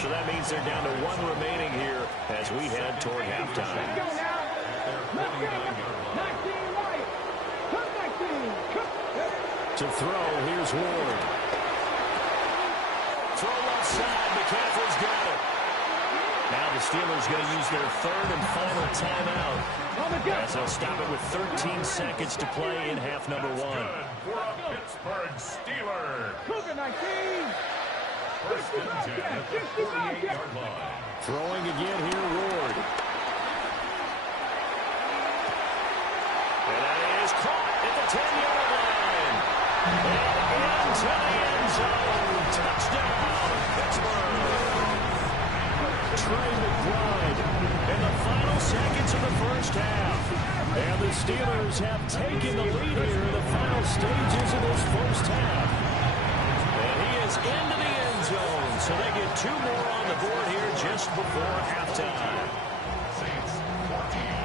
So that means they're down to 1 remaining here as we head toward halftime. To throw, here's Ward. Throw left side, McCaffrey's got it. Now the Steelers going to use their 3rd and final timeout as they'll stop it with 13 seconds to play in half number 1. For a Pittsburgh Steeler. Cougar 19. First and 10 at the 48-yard line. Throwing again here, Ward. And that is caught at the 10-yard line. And into the end zone. Touchdown, Pittsburgh. Trey McBride in the final seconds of the first half. And the Steelers have taken the lead here in the final stages of this first half. And he is into the end zone, so they get 2 more on the board here just before halftime. Saints 14.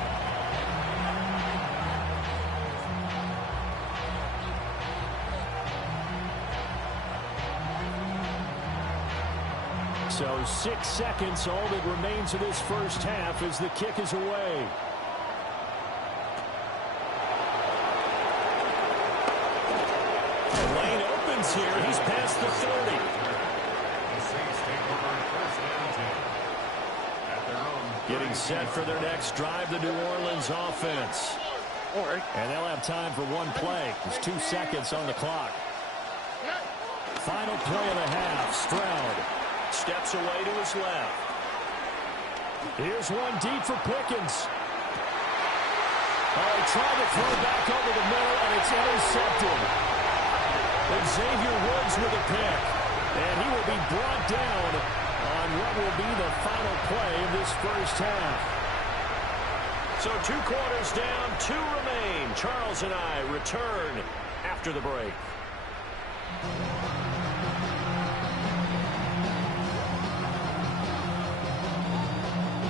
So 6 seconds, all that remains of this first half as the kick is away. The lane opens here. He's past the 30. The Saints take over 1st and 10. At their own Getting set for their next drive, the New Orleans offense. And they'll have time for one play. There's 2 seconds on the clock. Final play of the half. Stroud steps away to his left. Here's one deep for Pickens. Oh, he tried to throw back over the middle, and it's intercepted. Xavier Woods with a pick. And he will be brought down on what will be the final play of this first half. So 2 quarters down, 2 remain. Charles and I return after the break.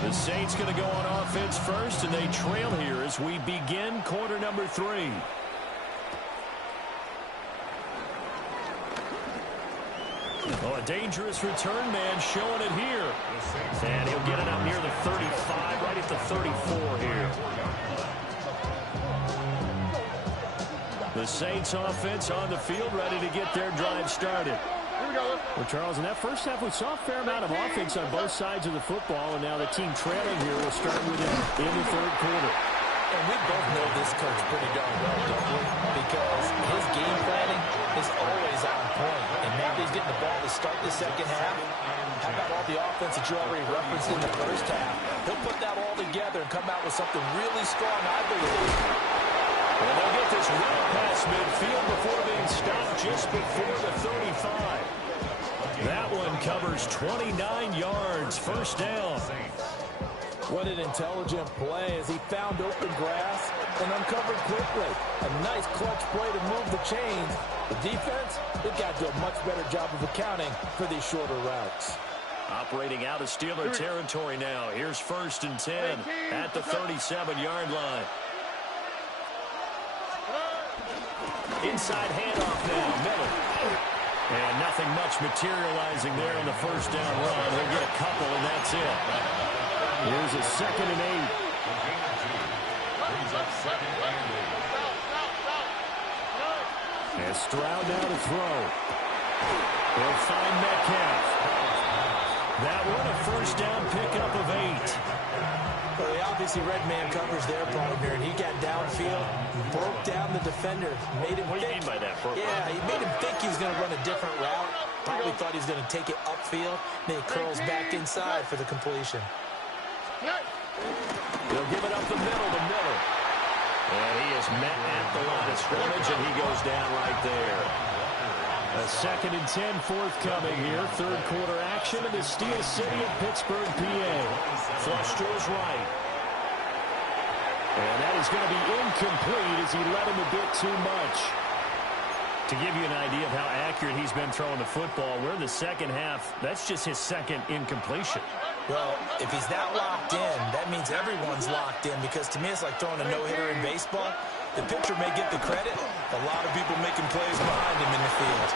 The Saints going to go on offense first, and they trail here as we begin quarter number 3. Oh, a dangerous return man showing it here. And he'll get it up near the 35, right at the 34 here. The Saints offense on the field, ready to get their drive started. Well, Charles, in that first half, we saw a fair amount of offense on both sides of the football, and now the team trailing here will start with it in the third quarter. And we both know this coach pretty darn well, don't we? Because his game planning is always on point. And now he's getting the ball to start the second half. How about all the offense that you already referenced in the first half? He'll put that all together and come out with something really strong, I believe. Well, they'll get this well past midfield before being stopped just before the 35. That one covers 29 yards. First down. What an intelligent play as he found open grass and uncovered quickly. A nice clutch play to move the chains. The defense, they've got to do a much better job of accounting for these shorter routes. Operating out of Steeler territory now. Here's 1st and 10 at the 37-yard line. Inside handoff now, Miller. And nothing much materializing there on the first down run. He'll get a couple, and that's it. Here's a 2nd and 8. And Stroud now to throw. He'll find Metcalf. That one a first down pickup of 8. Well, they obviously red man covers their partner, and he got downfield, broke down the defender, made him What do you mean by that? Yeah, he made him think he was going to run a different route. Probably thought he was going to take it upfield. Then he curls back inside for the completion. They'll give it up the middle to Miller. And he is met at the line of scrimmage, and he goes down right there. A 2nd and 10 forthcoming here. Third quarter action in the Steel City of Pittsburgh, PA. Flush to his right. And that is going to be incomplete as he let him a bit too much. To give you an idea of how accurate he's been throwing the football, we're in the second half. That's just his 2nd incompletion. Well, if he's that locked in, that means everyone's locked in, because to me it's like throwing a no-hitter in baseball. The pitcher may get the credit. A lot of people making plays behind him in the field.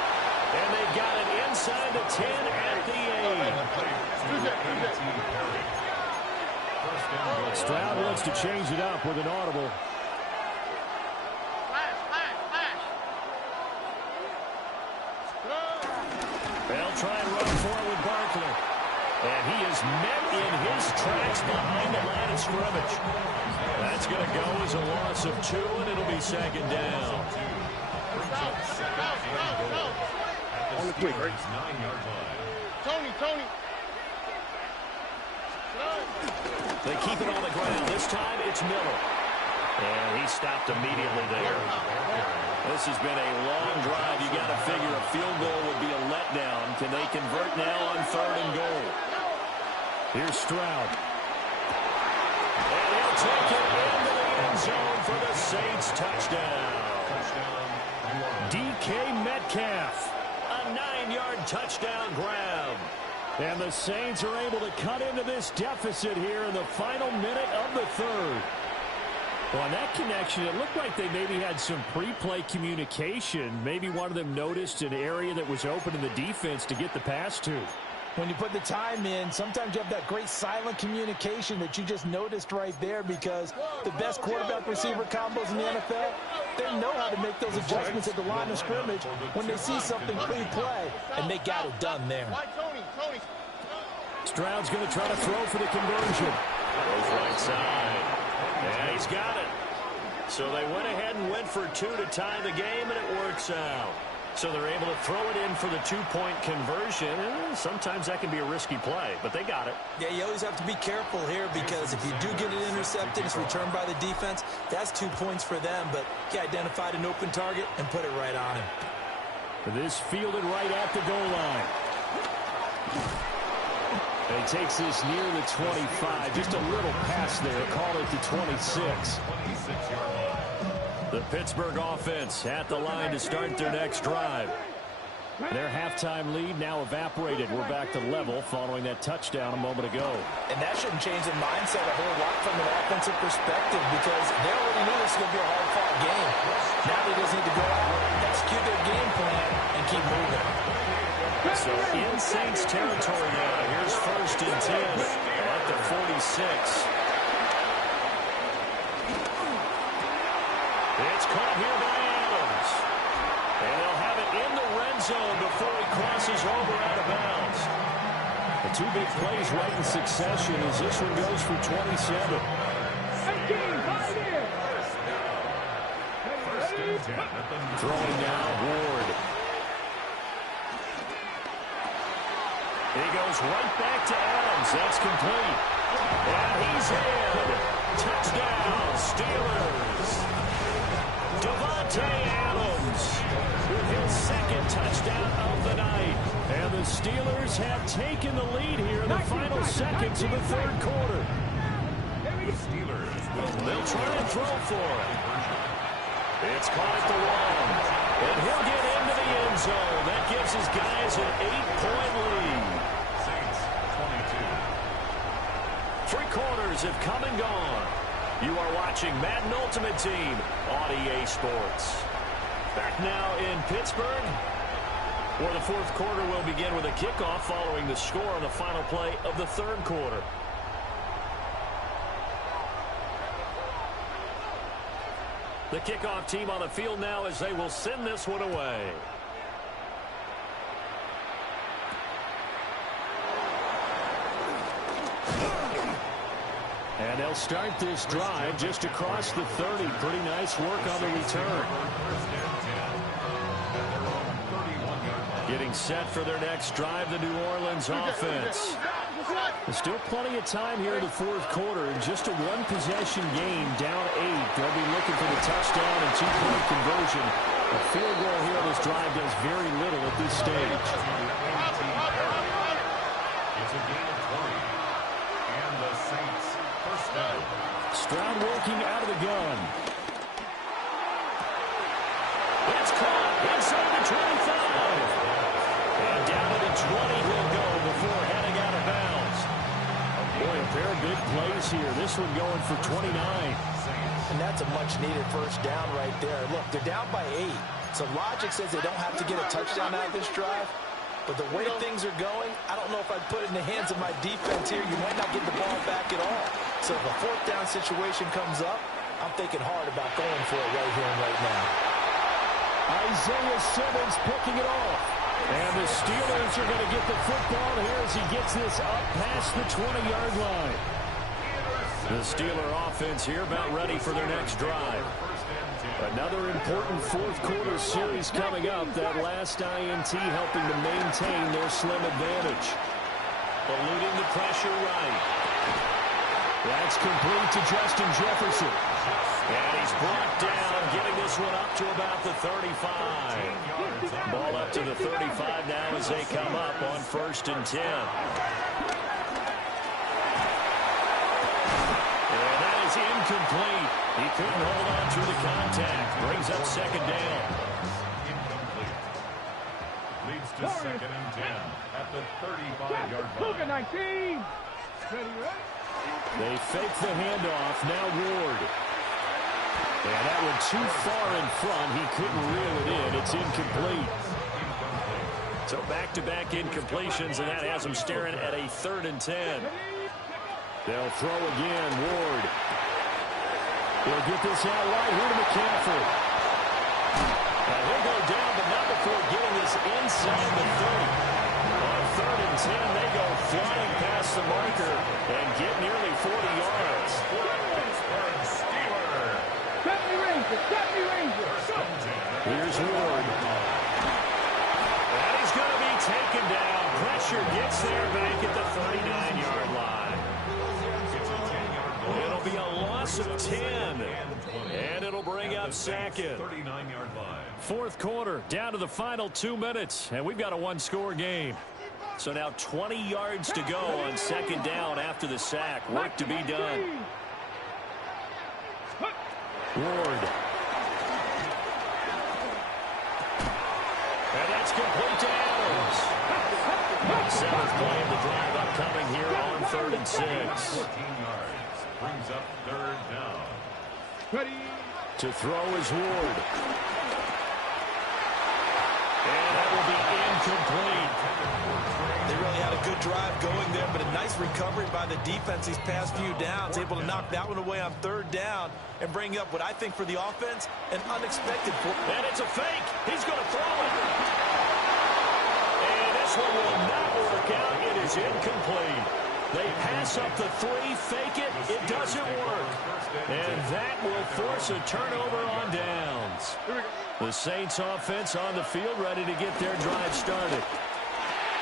And they've got it inside the 10 at the 8. Stroud wants to change it up with an audible. They'll try and run for it with Barkley. And he is met in his tracks behind the line of scrimmage. That's going to go as a loss of 2, and it'll be 2nd down. On the quick, right? Tony. They keep it on the ground. This time it's Miller. And he stopped immediately there. This has been a long drive. You got to figure a field goal would be a letdown. Can they convert now on 3rd and goal? Here's Stroud. And he'll take it into the end zone for the Saints touchdown. DK Metcalf. A 9-yard touchdown grab. And the Saints are able to cut into this deficit here in the final minute of the 3rd. Well, on that connection, it looked like they maybe had some pre-play communication. Maybe one of them noticed an area that was open in the defense to get the pass to. When you put the time in, sometimes you have that great silent communication that you just noticed right there, because the best quarterback-receiver combos in the NFL, they know how to make those adjustments at the line of scrimmage when they see something pre-play, and they got it done there. Stroud's going to try to throw for the conversion. Goes right side. And he's got it. So they went ahead and went for two to tie the game, and it works out. So they're able to throw it in for the two-point conversion. Sometimes that can be a risky play, but they got it. Yeah, you always have to be careful here because if you do get it intercepted, it's returned by the defense. That's 2 points for them, but he identified an open target and put it right on him. This fielded right at the goal line. And he takes this near the 25. Just a little pass there. Call it the 26. The Pittsburgh offense at the line to start their next drive. Their halftime lead now evaporated. We're back to level following that touchdown a moment ago. And that shouldn't change the mindset a whole lot from an offensive perspective because they already knew this was going to be a hard-fought game. Now they just need to go out, execute their game plan, and keep moving. So in Saints territory now. Here's 1st and 10 at the 46. It's caught here by Adams. And they'll have it in the red zone before he crosses over out of bounds. The two big plays right in succession as this one goes for 27. Throwing now, Ward. He goes right back to Adams. That's complete. And he's in. Touchdown, Steelers. Devontae Adams with his 2nd touchdown of the night. And the Steelers have taken the lead here in the final seconds of the 3rd quarter. They'll try and throw for it. It's caught at the 1. And he'll get into the end zone. That gives his guys an 8-point lead. 3 quarters have come and gone. You are watching Madden Ultimate Team on EA Sports. Back now in Pittsburgh, where the 4th quarter will begin with a kickoff following the score on the final play of the 3rd quarter. The kickoff team on the field now as they will send this one away. And they'll start this drive just across the 30. Pretty nice work on the return. Getting set for their next drive, the New Orleans offense. There's still plenty of time here in the 4th quarter. In just a one-possession game, down 8. They'll be looking for the touchdown and 2-point conversion. A field goal here on this drive does very little at this stage. It's a gain of 20. And the Saints first down. Stroud working out of the gun. It's caught inside the 25. And down to the 20 he'll go before heading out of bounds. Boy, a pair of big plays here. This one going for 29. And that's a much-needed first down right there. Look, they're down by 8. So logic says they don't have to get a touchdown out of this drive. But the way things are going, I don't know if I'd put it in the hands of my defense here. You might not get the ball back at all. So if a 4th down situation comes up, I'm thinking hard about going for it right here and right now. Isaiah Simmons picking it off. And the Steelers are going to get the football here as he gets this up past the 20-yard line. The Steeler offense here about ready for their next drive. Another important 4th quarter series coming up. That last INT helping to maintain their slim advantage. Eluding the pressure right. That's complete to Justin Jefferson. And he's brought down, getting this one up to about the 35. Ball up to the 35 now as they come up on 1st and 10. And that is incomplete. He couldn't hold on through the contact. Brings up 2nd down. Incomplete. Leads to 2nd and 10 at the 35-yard line. 19. Ready, ready? They fake the handoff. Now Ward. And that one too far in front. He couldn't reel it in. It's incomplete. So back-to-back incompletions, and that has them staring at a 3rd and 10. They'll throw again. Ward. He'll get this out right here to McCaffrey. Now he'll go down, but not before getting this inside the 30. On 3rd and 10, they go flying past the marker and get nearly 40 yards. Pittsburgh Steelers. 70 Rangers, 70 Rangers. Here's Ward. And he's going to be taken down. Pressure gets there back at the 39-yard line. It'll be a loss of 10. And it'll bring up second. 39-yard line. Fourth quarter, down to the final 2 minutes. And we've got a one-score game. So now 20 yards to go on second down after the sack. Work to be done. Ward. And that's complete to Adams. Seventh play of the drive upcoming here on 3rd and 6. 14 yards. Brings up 3rd down. Ready. To throw is Ward. And that will be incomplete. They really had a good drive going there, but a nice recovery by the defense these past few downs, able to knock that one away on 3rd down and bring up what I think for the offense, an unexpected. And it's a fake. He's going to throw it. And this one will not work out. It is incomplete. They pass up the 3, fake it. It doesn't work. And that will force a turnover on downs. The Saints offense on the field ready to get their drive started.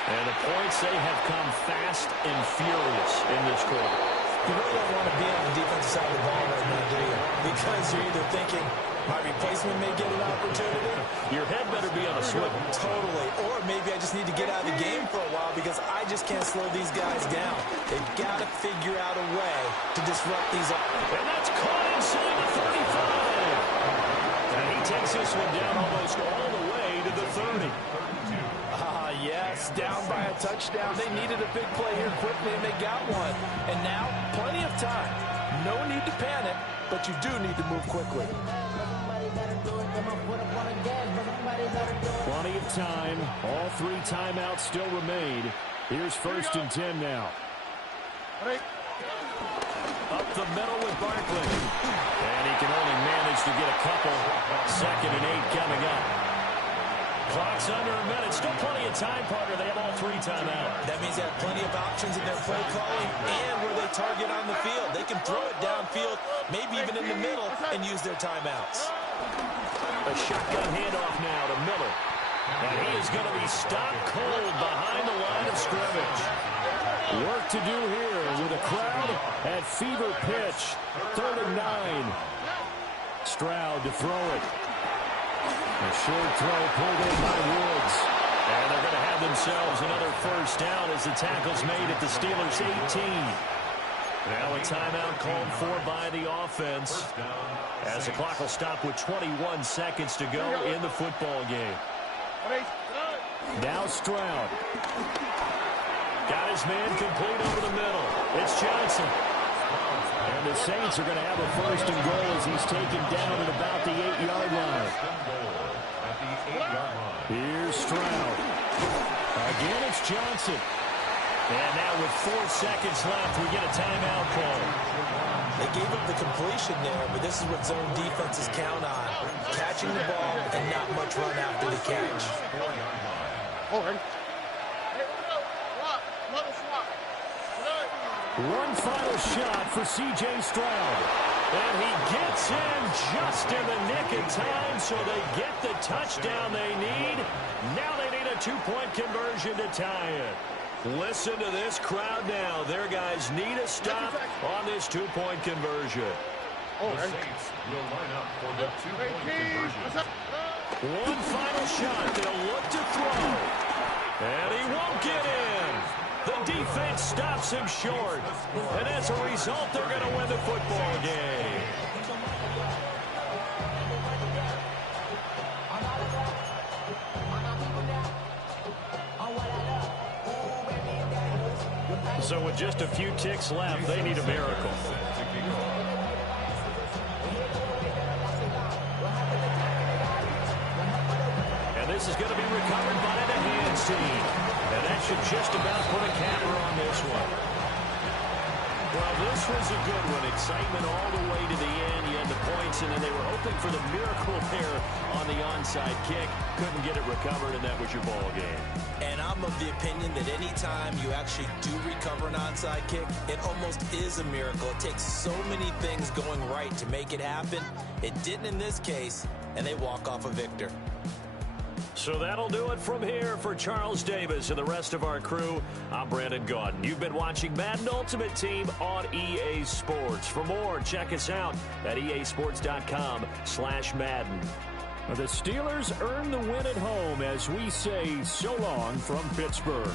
And the points, they have come fast and furious in this quarter. You really don't want to be on the defensive side of the ball right now, do you? Because you're either thinking, my replacement may get an opportunity. Your head better be on a swivel. Totally. Or maybe I just need to get out of the game for a while because I just can't slow these guys down. They've got to figure out a way to disrupt these. And that's caught inside the 35. And he takes this one down almost all the way to the 30. Yes, down by a touchdown. They needed a big play here quickly, and they got one. And now, plenty of time. No need to panic, but you do need to move quickly. Plenty of time. All 3 timeouts still remain. Here's 1st and 10 now. Up the middle with Barkley. And he can only manage to get a couple. 2nd and 8 coming up. Clock's under a minute. Still plenty of time, partner. They have all 3 timeouts. That means they have plenty of options in their play calling and where they target on the field. They can throw it downfield, maybe even in the middle, and use their timeouts. A shotgun handoff now to Miller. And he is going to be stopped cold behind the line of scrimmage. Work to do here with a crowd at fever pitch. 3rd and 9. Stroud to throw it. A short throw pulled in by Woods. And they're going to have themselves another 1st down as the tackle's made at the Steelers' 18. Now a timeout called for by the offense as the clock will stop with 21 seconds to go in the football game. Now Stroud. Got his man complete over the middle. It's Johnson. And the Saints are going to have a 1st and goal as he's taken down at about the 8-yard line. Here's Stroud. Again, it's Johnson. And now with 4 seconds left, we get a timeout call. They gave up the completion there, but this is what zone defenses count on. Catching the ball and not much run after the catch. One final shot for C.J. Stroud. And he gets in just in the nick of time, so they get the touchdown they need. Now they need a 2-point conversion to tie it. Listen to this crowd now. Their guys need a stop on this 2-point conversion. The Saints will line up for the 2-point conversion. One final shot. They'll look to throw. And he won't get in. The defense stops him short. And as a result, they're going to win the football game. So with just a few ticks left, they need a miracle. And this is going to be recovered by the hands team. And that should just about put a capper on this one. Well, This was a good one. Excitement all the way to the end. You had the points, and then they were hoping for the miracle there on the onside kick. Couldn't get it recovered, and that was your ball game. And I'm of the opinion that any time you actually do recover an onside kick, it almost is a miracle. It takes so many things going right to make it happen. It didn't in this case, and they walk off a victor. So that'll do it from here for Charles Davis and the rest of our crew. I'm Brandon Gaudin. You've been watching Madden Ultimate Team on EA Sports. For more, check us out at easports.com/Madden. The Steelers earn the win at home as we say so long from Pittsburgh.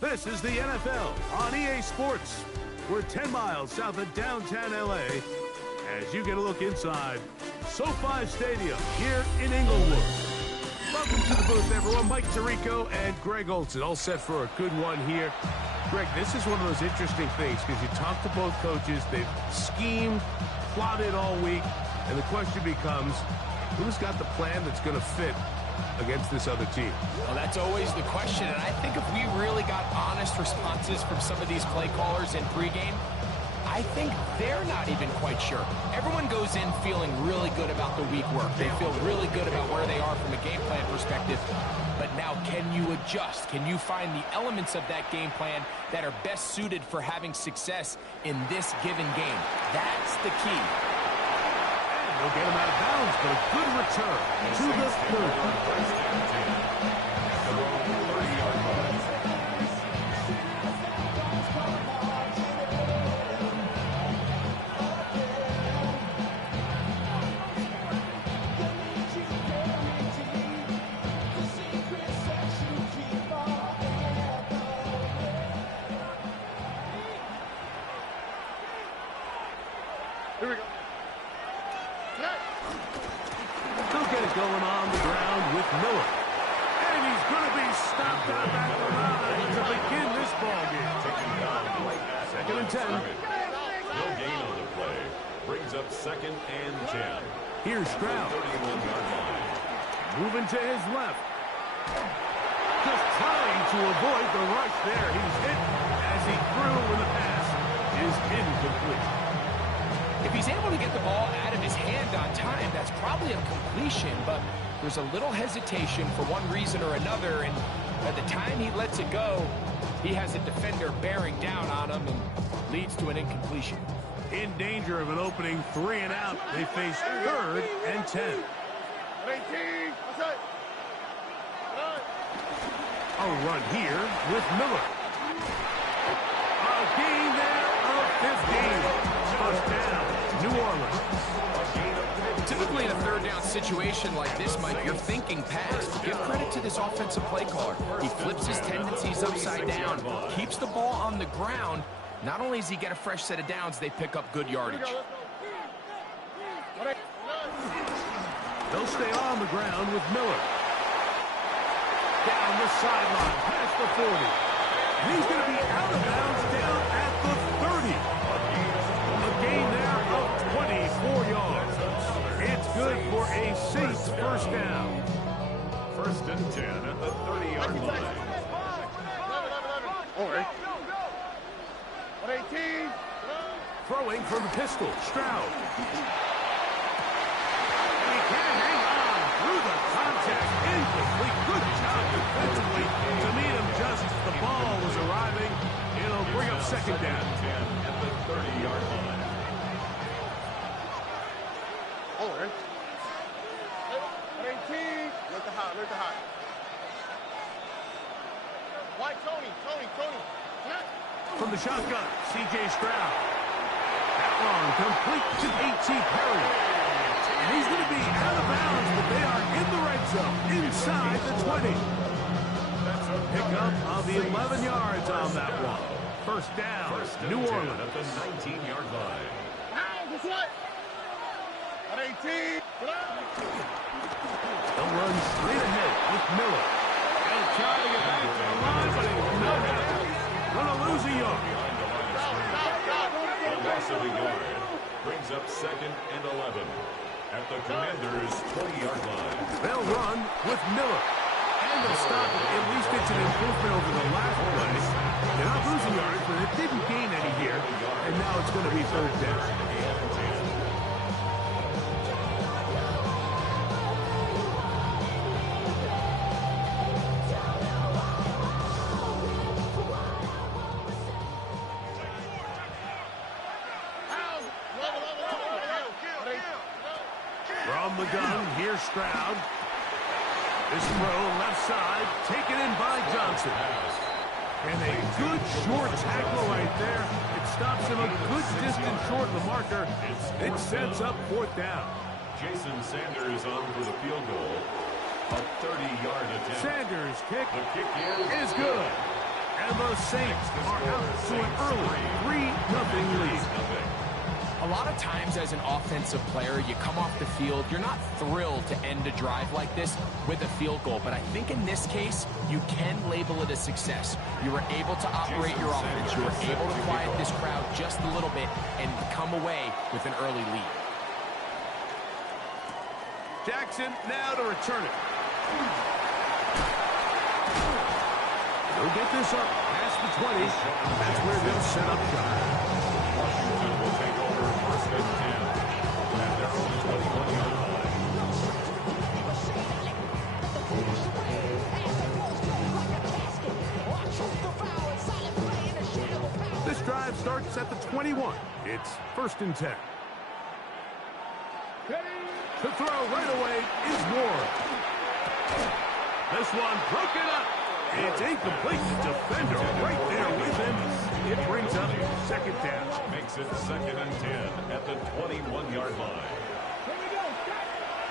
This is the NFL on EA Sports. We're 10 miles south of downtown LA, as you get a look inside SoFi Stadium here in Inglewood. Welcome to the booth, everyone. Mike Tirico and Greg Olson, all set for a good one here. Greg, this is one of those interesting things because you talk to both coaches. They've schemed, plotted all week, and the question becomes, who's got the plan that's going to fit against this other team? Well, that's always the question, and I think if we really got honest responses from some of these play callers in pregame, I think they're not even quite sure. Everyone goes in feeling really good about the week work. They feel really good about where they are from a game plan perspective. But now, can you adjust? Can you find the elements of that game plan that are best suited for having success in this given game? That's the key. They'll get him out of bounds, but a good return to the 30. Here we go. They'll get it going on the ground with Miller. And he's going to be stopped out at the line to begin this ball game. Second and 10. No gain on the play. Brings up 2nd and 10. Here's Stroud. 31-yard line. Moving to his left. Just trying to avoid the rush there. He's hit as he threw when the pass is incomplete. If he's able to get the ball out of his hand on time, that's probably a completion, but there's a little hesitation for one reason or another, and by the time he lets it go, he has a defender bearing down on him and leads to an incompletion. In danger of an opening 3 and out, they face 3rd and 10. 18. What's up? A run here with Miller. A gain there of 15. First down, New Orleans. Typically in a 3rd down situation like this, Mike, you're thinking pass. Give credit to this offensive play caller. He flips his tendencies upside down, keeps the ball on the ground. Not only does he get a fresh set of downs, they pick up good yardage. They'll stay on the ground with Miller. Down the sideline, past the 40. And he's going to be out of bounds down at the 30. A gain there of 24 yards. It's good for a Saints first down. 1st and 10 at the 30-yard line. All right. 18. Throwing from the pistol, Stroud. And he can't hang on through the contact. Incomplete. Good job defensively to meet him just as the ball was arriving. It'll bring up 2nd down. 10 at the 30-yard line. All right. 18. Look the hot. Look the hot. White, Tony. Yeah. From the shotgun, C.J. Stroud. That one complete to A.T. Perry. And he's going to be out of bounds, but they are in the red zone, inside the 20. Pickup of 11 yards on that one. First down, New Orleans. At the 19-yard line. Now, this way. At 18. They'll run straight ahead with Miller. They'll try to get back to the line, but he's not going to lose a yard. A loss of a yard. Brings up 2nd and 11. At the Commanders' 20-yard line. They'll run with Miller. And they'll stop it. At least it's an improvement over the last play. They're not losing yards, but it didn't gain any here. And now it's going to be 3rd down. From the gun, here's Stroud. This throw left side, taken in by Johnson. And a good short tackle right there. It stops him a good distance short of the marker. It sets up 4th down. Jason Sanders on for the field goal. A 30-yard attempt. Sanders' kick The kick is good. And the Saints are out to an early 3-0 lead. A lot of times as an offensive player, you come off the field, you're not thrilled to end a drive like this with a field goal. But I think in this case, you can label it a success. You were able to operate your offense. You were able to quiet this crowd just a little bit and come away with an early lead. Jackson now to return it. They'll get this up past the 20. That's where they'll set up shop. Washington will take over first and 10 at their own 21-yard line. This drive starts at the 21. It's first and 10. To throw right away is Ward. This one broken up. It's incomplete. Defender right there with him. It brings up second down. Makes it second and 10 at the 21-yard line.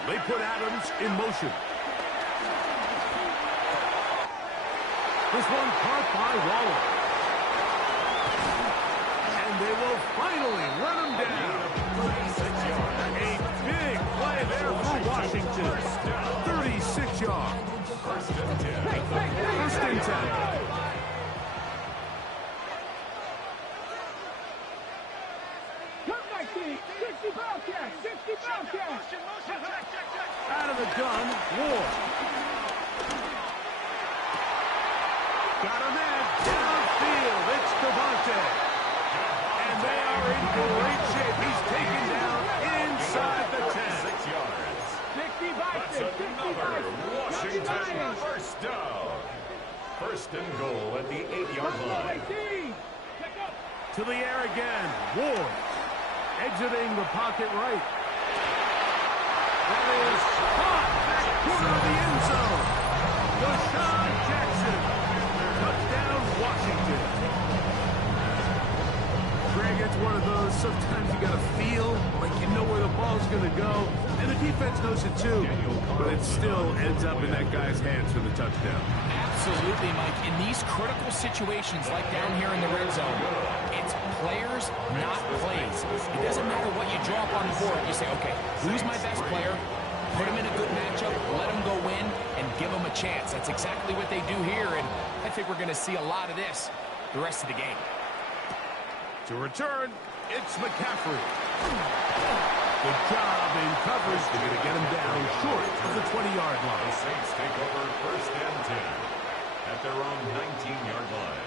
They put Adams in motion. This one caught by Waller. And they will finally run him down. 36 yards. A big play there for Washington. 36 yards. First and 10. First and 10. Out of the gun, Ward. Got a man downfield. It's Devontae. And they are in great shape. He's taken down inside the 10. 6 yards. That's another Washington first down. First and goal at the 8-yard line. To the air again. Ward exiting the pocket right. That is caught back corner of the end zone. Deshaun Jackson. Touchdown, Washington. Greg, it's one of those, sometimes you got to feel like you know where the ball's going to go, and the defense knows it too, but it still ends up in that guy's hands for the touchdown. Absolutely, Mike. In these critical situations, like down here in the red zone, it's players, not plays. It doesn't matter what you draw up on the board. You say, okay, who's my best player? Put him in a good matchup, let him go win, and give him a chance. That's exactly what they do here, and I think we're going to see a lot of this the rest of the game. To return, it's McCaffrey. Good job in coverage. They're going to get him down short of the 20-yard line. The Saints take over first and 10 at their own 19-yard line.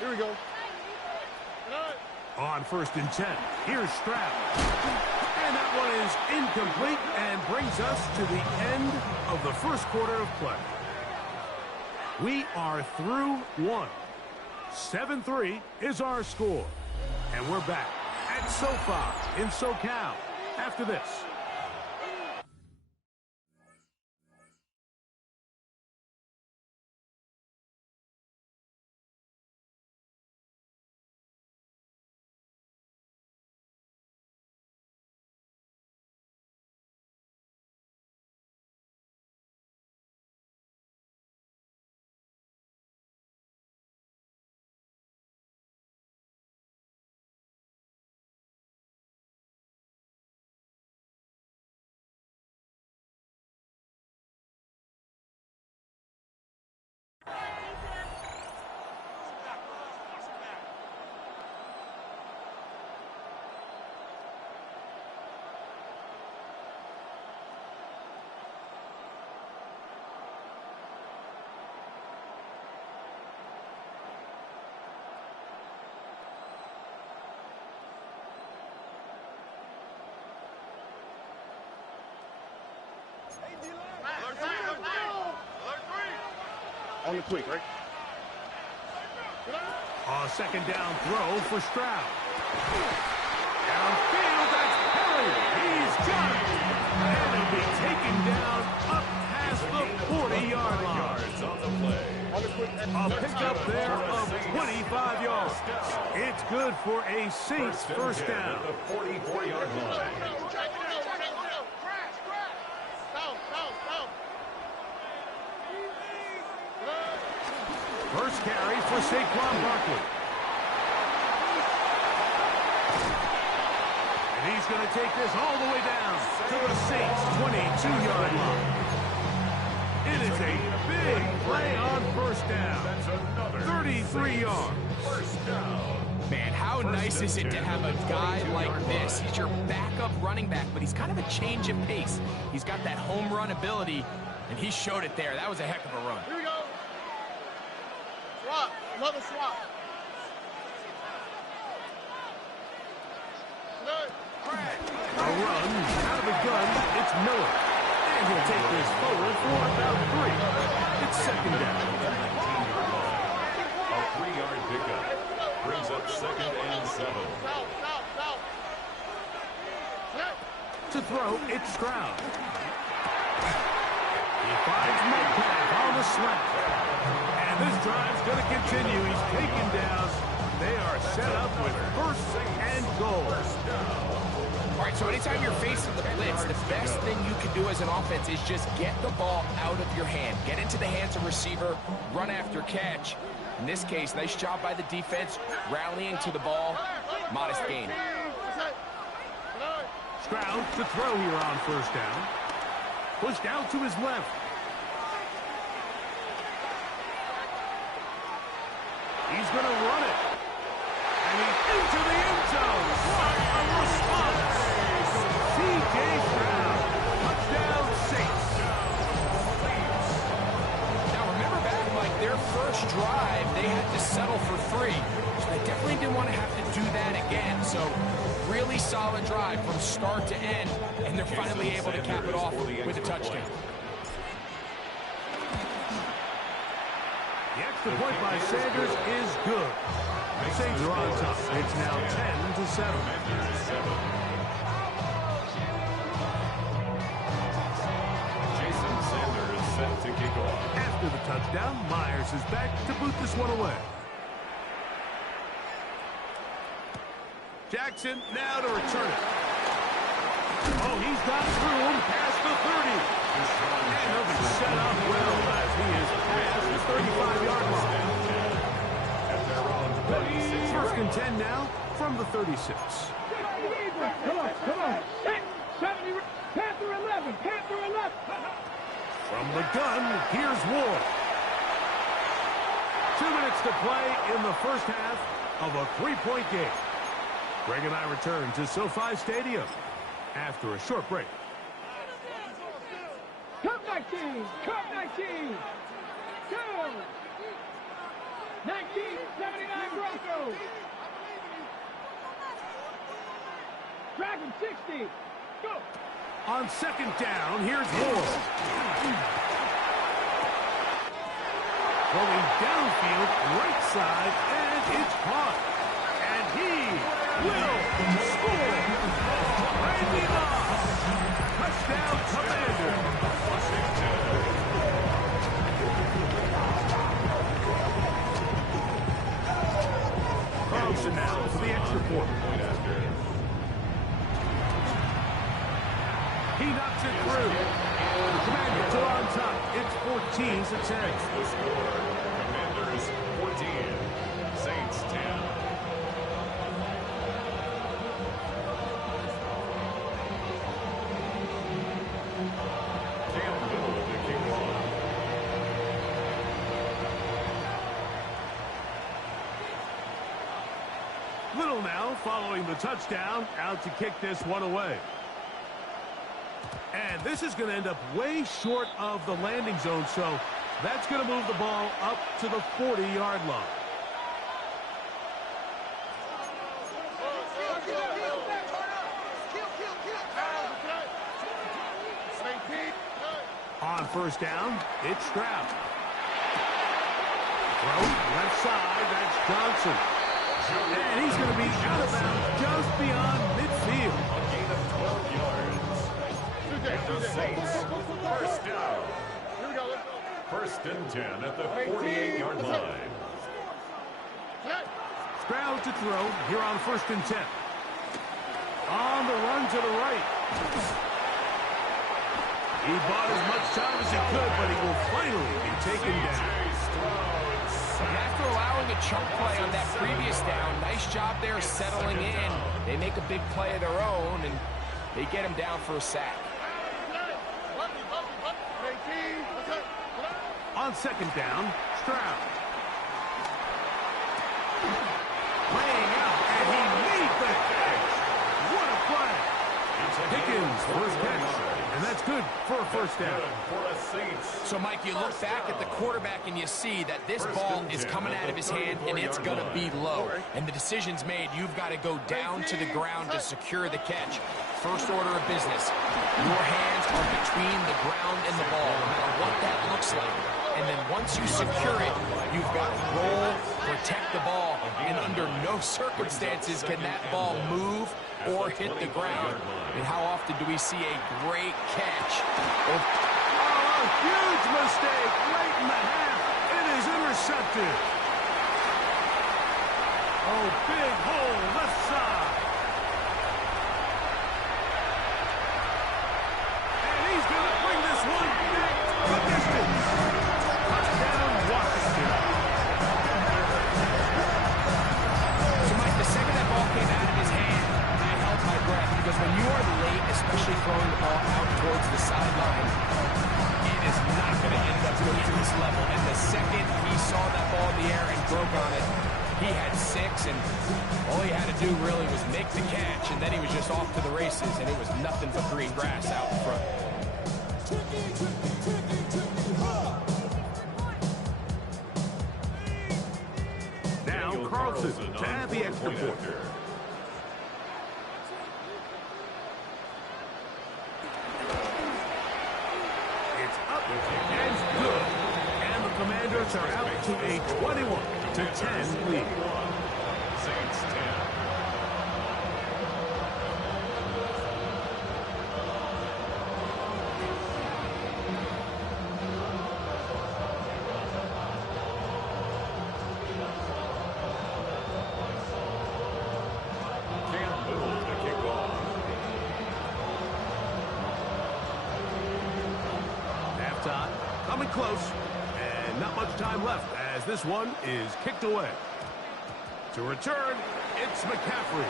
Here we go. On first and 10, here's Stroud. And that one is incomplete and brings us to the end of the first quarter of play. We are through one. 7-3 is our score. And we're back at SoFi in SoCal after this. On the quick, right? Second down throw for Stroud. Downfield, that's Perry. He's got it. And he'll be taken down up past the 40-yard line. Yards on the play. A pickup there of 25 yards. It's good for a Saints first down. At the 44-yard line. First carry for Saquon Barkley. And he's going to take this all the way down to the Saints' 22-yard line. It is a big play on first down. 33 yards. Man, how nice is it to have a guy like this? He's your backup running back, but he's kind of a change of pace. He's got that home run ability, and he showed it there. That was a heck of a run. Here we go. Swap. Another swap. A run out of the gun. It's Miller. And he'll take this forward for about 3. It's second down. A 3-yard pickup brings up 2nd and 7. To throw, it's Stroud. He finds Metcalf on the slant. And this drive's going to continue. He's taken down. They are set up with 1st and goal. All right, so anytime you're facing the blitz, the best thing you can do as an offense is just get the ball out of your hand. Get into the hands of receiver, run after catch. In this case, nice job by the defense, rallying to the ball. Modest gain. Stroud to throw here on first down. Pushed out to his left. He's going to run it. And he's into the end zone. What a response. C.J. Stroud. Touchdown, Saints. Now, remember back, Mike, their first drive, they had to settle for 3. So they definitely didn't want to have to do that again. So really solid drive from start to end, and they're finally able to cap it off with a touchdown. The extra point by Sanders is good. The Saints are on top. It's now 10-7. Set to kick off. After the touchdown, Myers is back to boot this one away. Jackson now to return it. Oh, he's got through him past the 30. And he'll be set up well as he is past the 35-yard line. First and 10 now from the 36. Come on. 70, Panther 11, Panther 11. From the gun, here's Ward. 2 minutes to play in the first half of a 3-point game. Greg and I return to SoFi Stadium after a short break. Cup 19, Cup 19. Go. 1979 Broncos. Dragon 60. Go. On second down, here's Ward. Going downfield, right side, and it's caught. And he will score. Randy Moss. Touchdown, Commander. Carlson now for the extra point. He knocks it through. The Commanders are on top. It's 14-10. The score, Commanders 14, Saints 10. Cam Little to kick off. Little now following the touchdown, out to kick this one away. And this is going to end up way short of the landing zone, so that's going to move the ball up to the 40-yard line. On first down, it's Stroud. Throw left side, that's Johnson. And he's going to be out of bounds just beyond midfield. A gain of 12 yards. And the Saints, first down. Here we go. Let's go. 1st and 10 at the 48-yard line. Stroud to throw here on 1st and 10. On the run to the right. He bought as much time as he could, but he will finally be taken down. a chunk play on that previous down. Nice job there settling in. They make a big play of their own, and they get him down for a sack. On second down, Stroud. Laying out, and he made the catch. What a play. Pickens, first catch, and that's good for a first down. So, Mike, you look back at the quarterback and you see that this ball is coming out of his hand and it's going to be low. And the decision's made. You've got to go down to the ground to secure the catch. First order of business. Your hands are between the ground and the ball, no matter what that looks like. And then once you secure it, you've got to roll, protect the ball, and under no circumstances can that ball move or hit the ground. And how often do we see a great catch? Oh, a huge mistake late in the half. It is intercepted. Oh, big hole left side. And he's going to bring this one back the distance. Touchdown, Washington. So, Mike, the second that ball came out of his hand, I held my breath, because when you are late, especially throwing the ball out towards the sideline, it is not going to end up good at this level. And the second he saw that ball in the air and broke on it, he had 6, and all he had to do really was make the catch, and then he was just off to the races, and it was nothing but green grass out in front. Now Carlson to add the extra point. It's up and good. And the Commanders are out to a 21-10 lead. Saints 10. Coming close, and not much time left as this one is kicked away. To return, it's McCaffrey.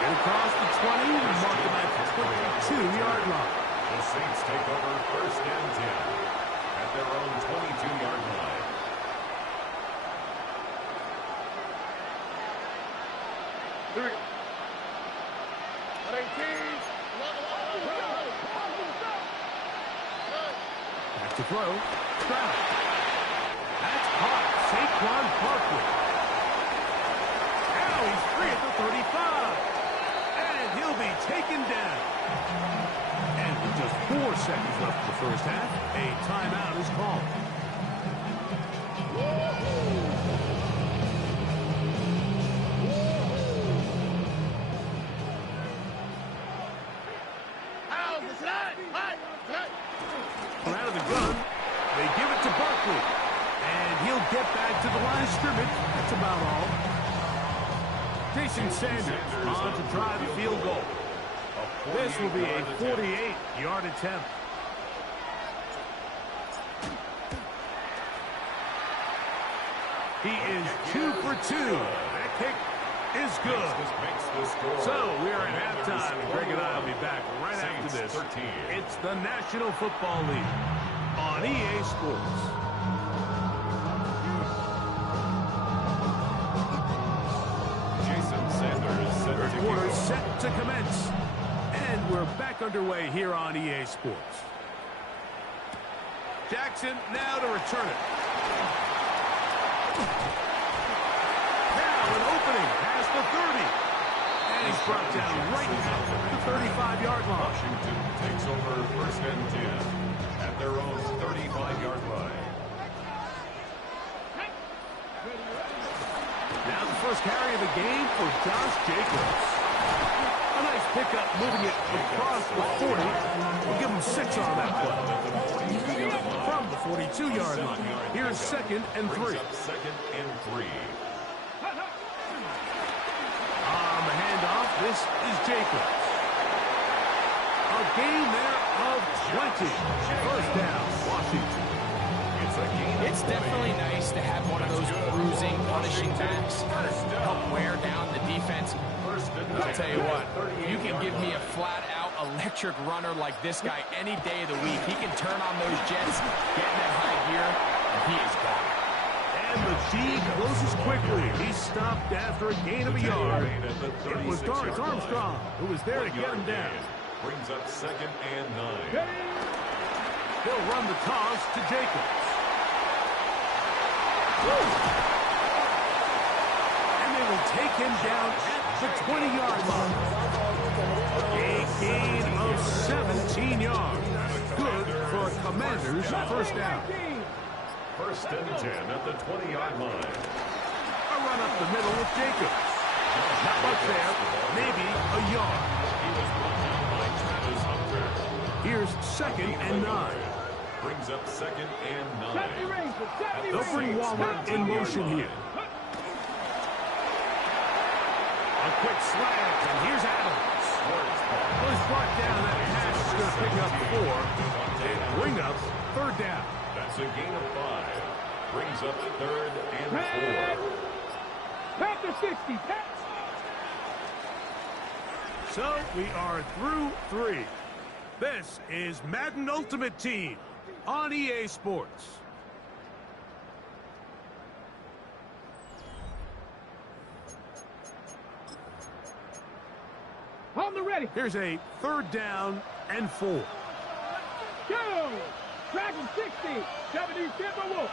Get across the 20, mark him at the 22-yard line. The Saints take over first and 10 at their own 22-yard line. Back to throw. Stroud. That's caught. Saquon Barkley. Now he's free at the 35. And he'll be taken down. And with just 4 seconds left in the first half, a timeout is called. Out of the gun, they give it to Barkley. And he'll get back to the line of scrimmage. That's about all. Jason Sanders on to drive the field goal. This will be a 48-yard attempt. He is 2 for 2. That kick is good. So we are at halftime, and Greg and I will be back right after this. It's the National Football League on EA Sports. Jason Sanders Third quarter set to commence. And we're back underway here on EA Sports. Jackson now to return it. Now an opening past the 30. And he's brought down right at the 35-yard line. Washington takes over first and 10 at their own 35-yard line. Now the first carry of the game for Josh Jacobs. A nice pickup moving it across the 40. We'll give him 6 on that play. From the 42-yard line. Here's second and 3. Second and 3. On the handoff, this is Jacobs. A gain there of 20. First down, Washington. It's It's definitely nice to have one of those bruising, punishing backs help wear down the defense. I'll tell you what, you can give me a flat-out electric runner like this guy any day of the week. He can turn on those jets, get in that high gear, and he is gone. And the feed closes quickly. He stopped after a gain of a yard. It was Dorrance Armstrong who was there to get him down. Brings up 2nd and 9. He'll run the toss to Jacobs. And they will take him down at the 20-yard line. A gain of 17 yards. Good for a Commanders first down. 1st and 10 at the 20-yard line. A run up the middle with Jacobs. Not much there. Maybe a yard. He was brought down by Travis Hunter. Here's 2nd and 9. Brings up 2nd and 9. They'll bring Waller in motion here. A quick slant, and here's Adams. Well, he's brought down. That pass is going to pick up 4 and bring up 3rd down. That's a gain of 5. Brings up 3rd and 4. Panther 60. So we are through 3. This is Madden Ultimate Team on EA Sports. On the ready. Here's a 3rd down and 4. Go! Dragon 60. 70 Timberwolf.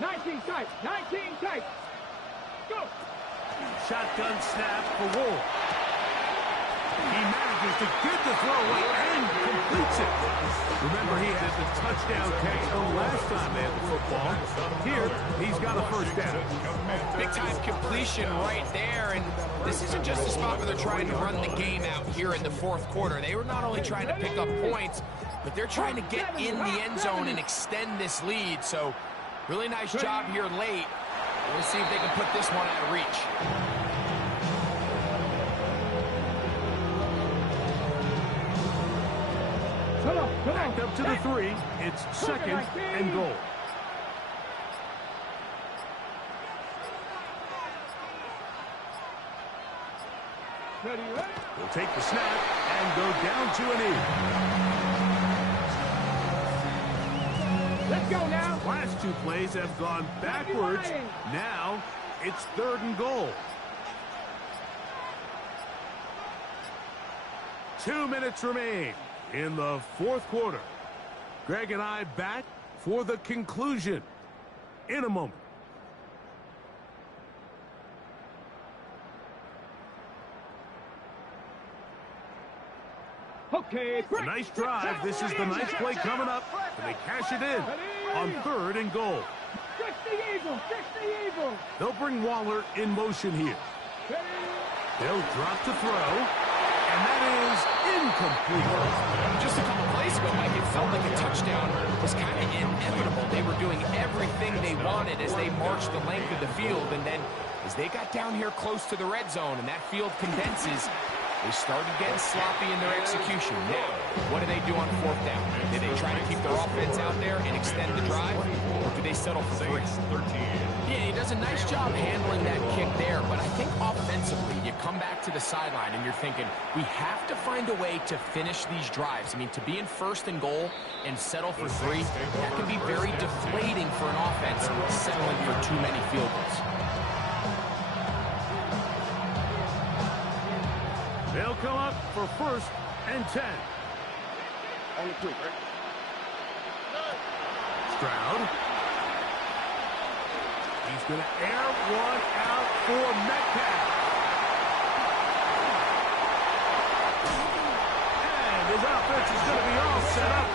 19 tight. 19 tight. Go! Shotgun snap for Wolf. He manages to get the throw away and completes it. Remember, he had the touchdown catch the last time they had the football. Here, he's got a first down. Big-time completion right there, and this isn't just a spot where they're trying to run the game out here in the 4th quarter. They were not only trying to pick up points, but they're trying to get in the end zone and extend this lead. So, really nice job here late. We'll see if they can put this one out of reach. Backed up to the 3. It's 2nd and goal. We'll take the snap and go down to an E. Let's go now. Last 2 plays have gone backwards. Now it's 3rd and goal. 2 minutes remain in the 4th quarter. Greg and I back for the conclusion in a moment. Okay, A nice drive. This is the nice play coming up. And they cash it in on 3rd and goal. 60 Eagles, 60 Eagles. They'll bring Waller in motion here. They'll drop to throw. And that is incomplete. Just a couple plays ago, Mike, it felt like a touchdown was kind of inevitable. They were doing everything they wanted as they marched the length of the field. And then as they got down here close to the red zone and that field condenses, they started getting sloppy in their execution. Now, what do they do on 4th down? Did they try to keep their offense out there and extend the drive? Or do they settle for 3? Yeah, he does a nice job handling that kick there, but I think offensively, you come back to the sideline and you're thinking, we have to find a way to finish these drives. I mean, to be in 1st and goal and settle for 3, that can be very deflating for an offense settling for too many field goals. They'll come up for 1st and 10. Only 2, right? Stroud. He's going to air one out for Metcalf. And his offense is going to be all set up.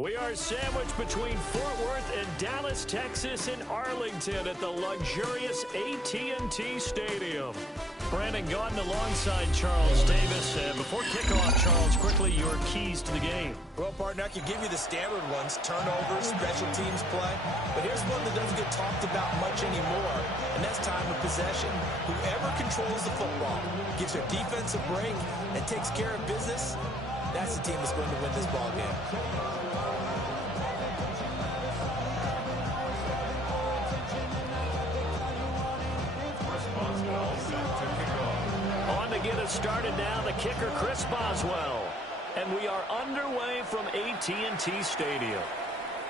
We are sandwiched between Fort Worth and Dallas, Texas, and Arlington at the luxurious AT&T Stadium. Brandon Gaudin alongside Charles Davis. And before kickoff, Charles, quickly your keys to the game. Well, partner, I could give you the standard ones, turnovers, special teams play. But here's one that doesn't get talked about much anymore, and that's time of possession. Whoever controls the football, gives their defense a break, and takes care of business, that's the team that's going to win this ball game. On to get us started now, the kicker, Chris Boswell. And we are underway from AT&T Stadium.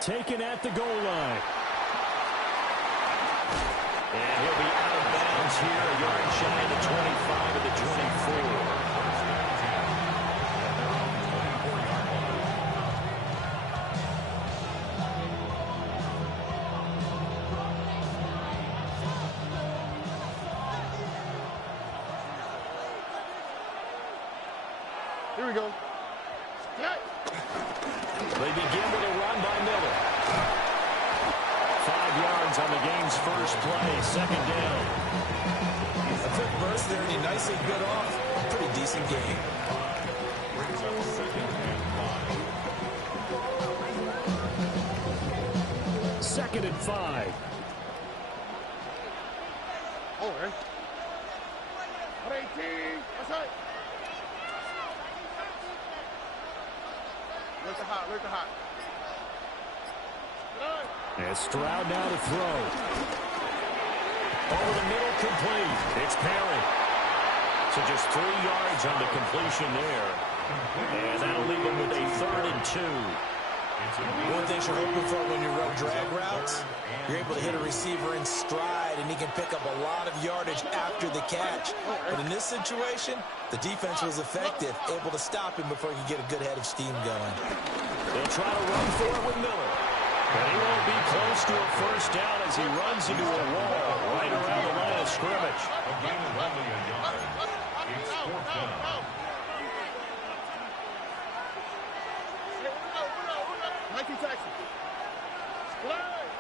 Taken at the goal line. And he'll be out of bounds here, a yard shy of the 25 of the 24. Here we go. They begin with a run by Miller. 5 yards on the game's first play, second down. A quick burst there, and he nicely bit off. A pretty decent game. Brings up second and 5. Second and 5. Oh, right. 18. What's up? Look at hot. And Stroud now to throw. Over the middle, complete. It's Perry. So just 3 yards on the completion there. And that'll leave him with a 3rd and 2. One thing you're hoping for when you run drag routes, you're able to hit a receiver in stride, and he can pick up a lot of yardage after the catch. But in this situation, the defense was effective, able to stop him before he could get a good head of steam going. They'll try to run for it with Miller. But he won't be close to a first down as he runs into a wall right around the line of scrimmage. A gain of only a yard. It's 4th down.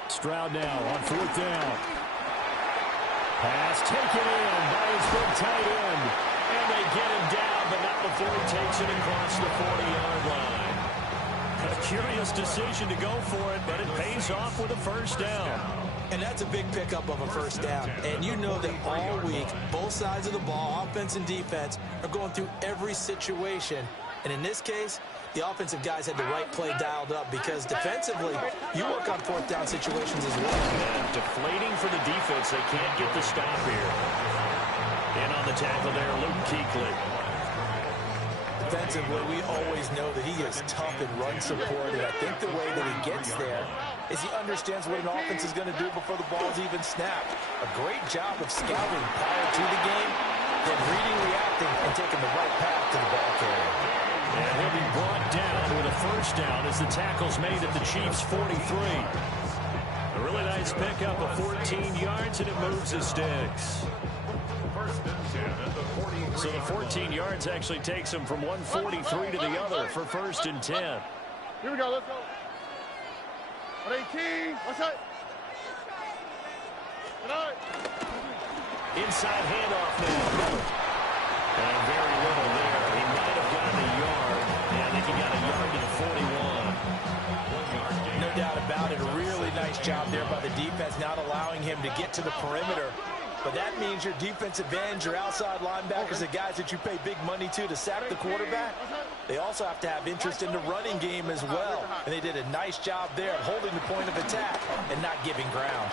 Stroud now on 4th down. Pass taken in by his big tight end. And they get him down, but not before he takes it across the 40-yard line. A curious decision to go for it, but it pays off with a first down. And that's a big pickup of a first down. And you know that all week, both sides of the ball, offense and defense, are going through every situation. And in this case, the offensive guys had the right play dialed up because defensively, you work on 4th down situations as well. And deflating for the defense. They can't get the stop here. And on the tackle there, Luke Kuechly. Defensively, we always know that he is tough in run support, and I think the way that he gets there is he understands what an offense is going to do before the ball's even snapped. A great job of scouting prior to the game, then reading, reacting, and taking the right path to the ball carrier. And he'll be brought down with a first down as the tackle's made at the Chiefs' 43. A really nice pickup of 14 yards, and it moves the sticks. First and 10 at the 43. So the 14 yards actually takes him from 143 to the other for 1st and 10. Here we go, let's go. 18, what's up? Inside handoff now. And very little there. He might have gotten a yard. Yeah, I think he got a yard to the 41. No doubt about it. A really nice job there by the defense, not allowing him to get to the perimeter. But that means your defensive ends, your outside linebackers, the guys that you pay big money to sack the quarterback, they also have to have interest in the running game as well. And they did a nice job there of holding the point of attack and not giving ground.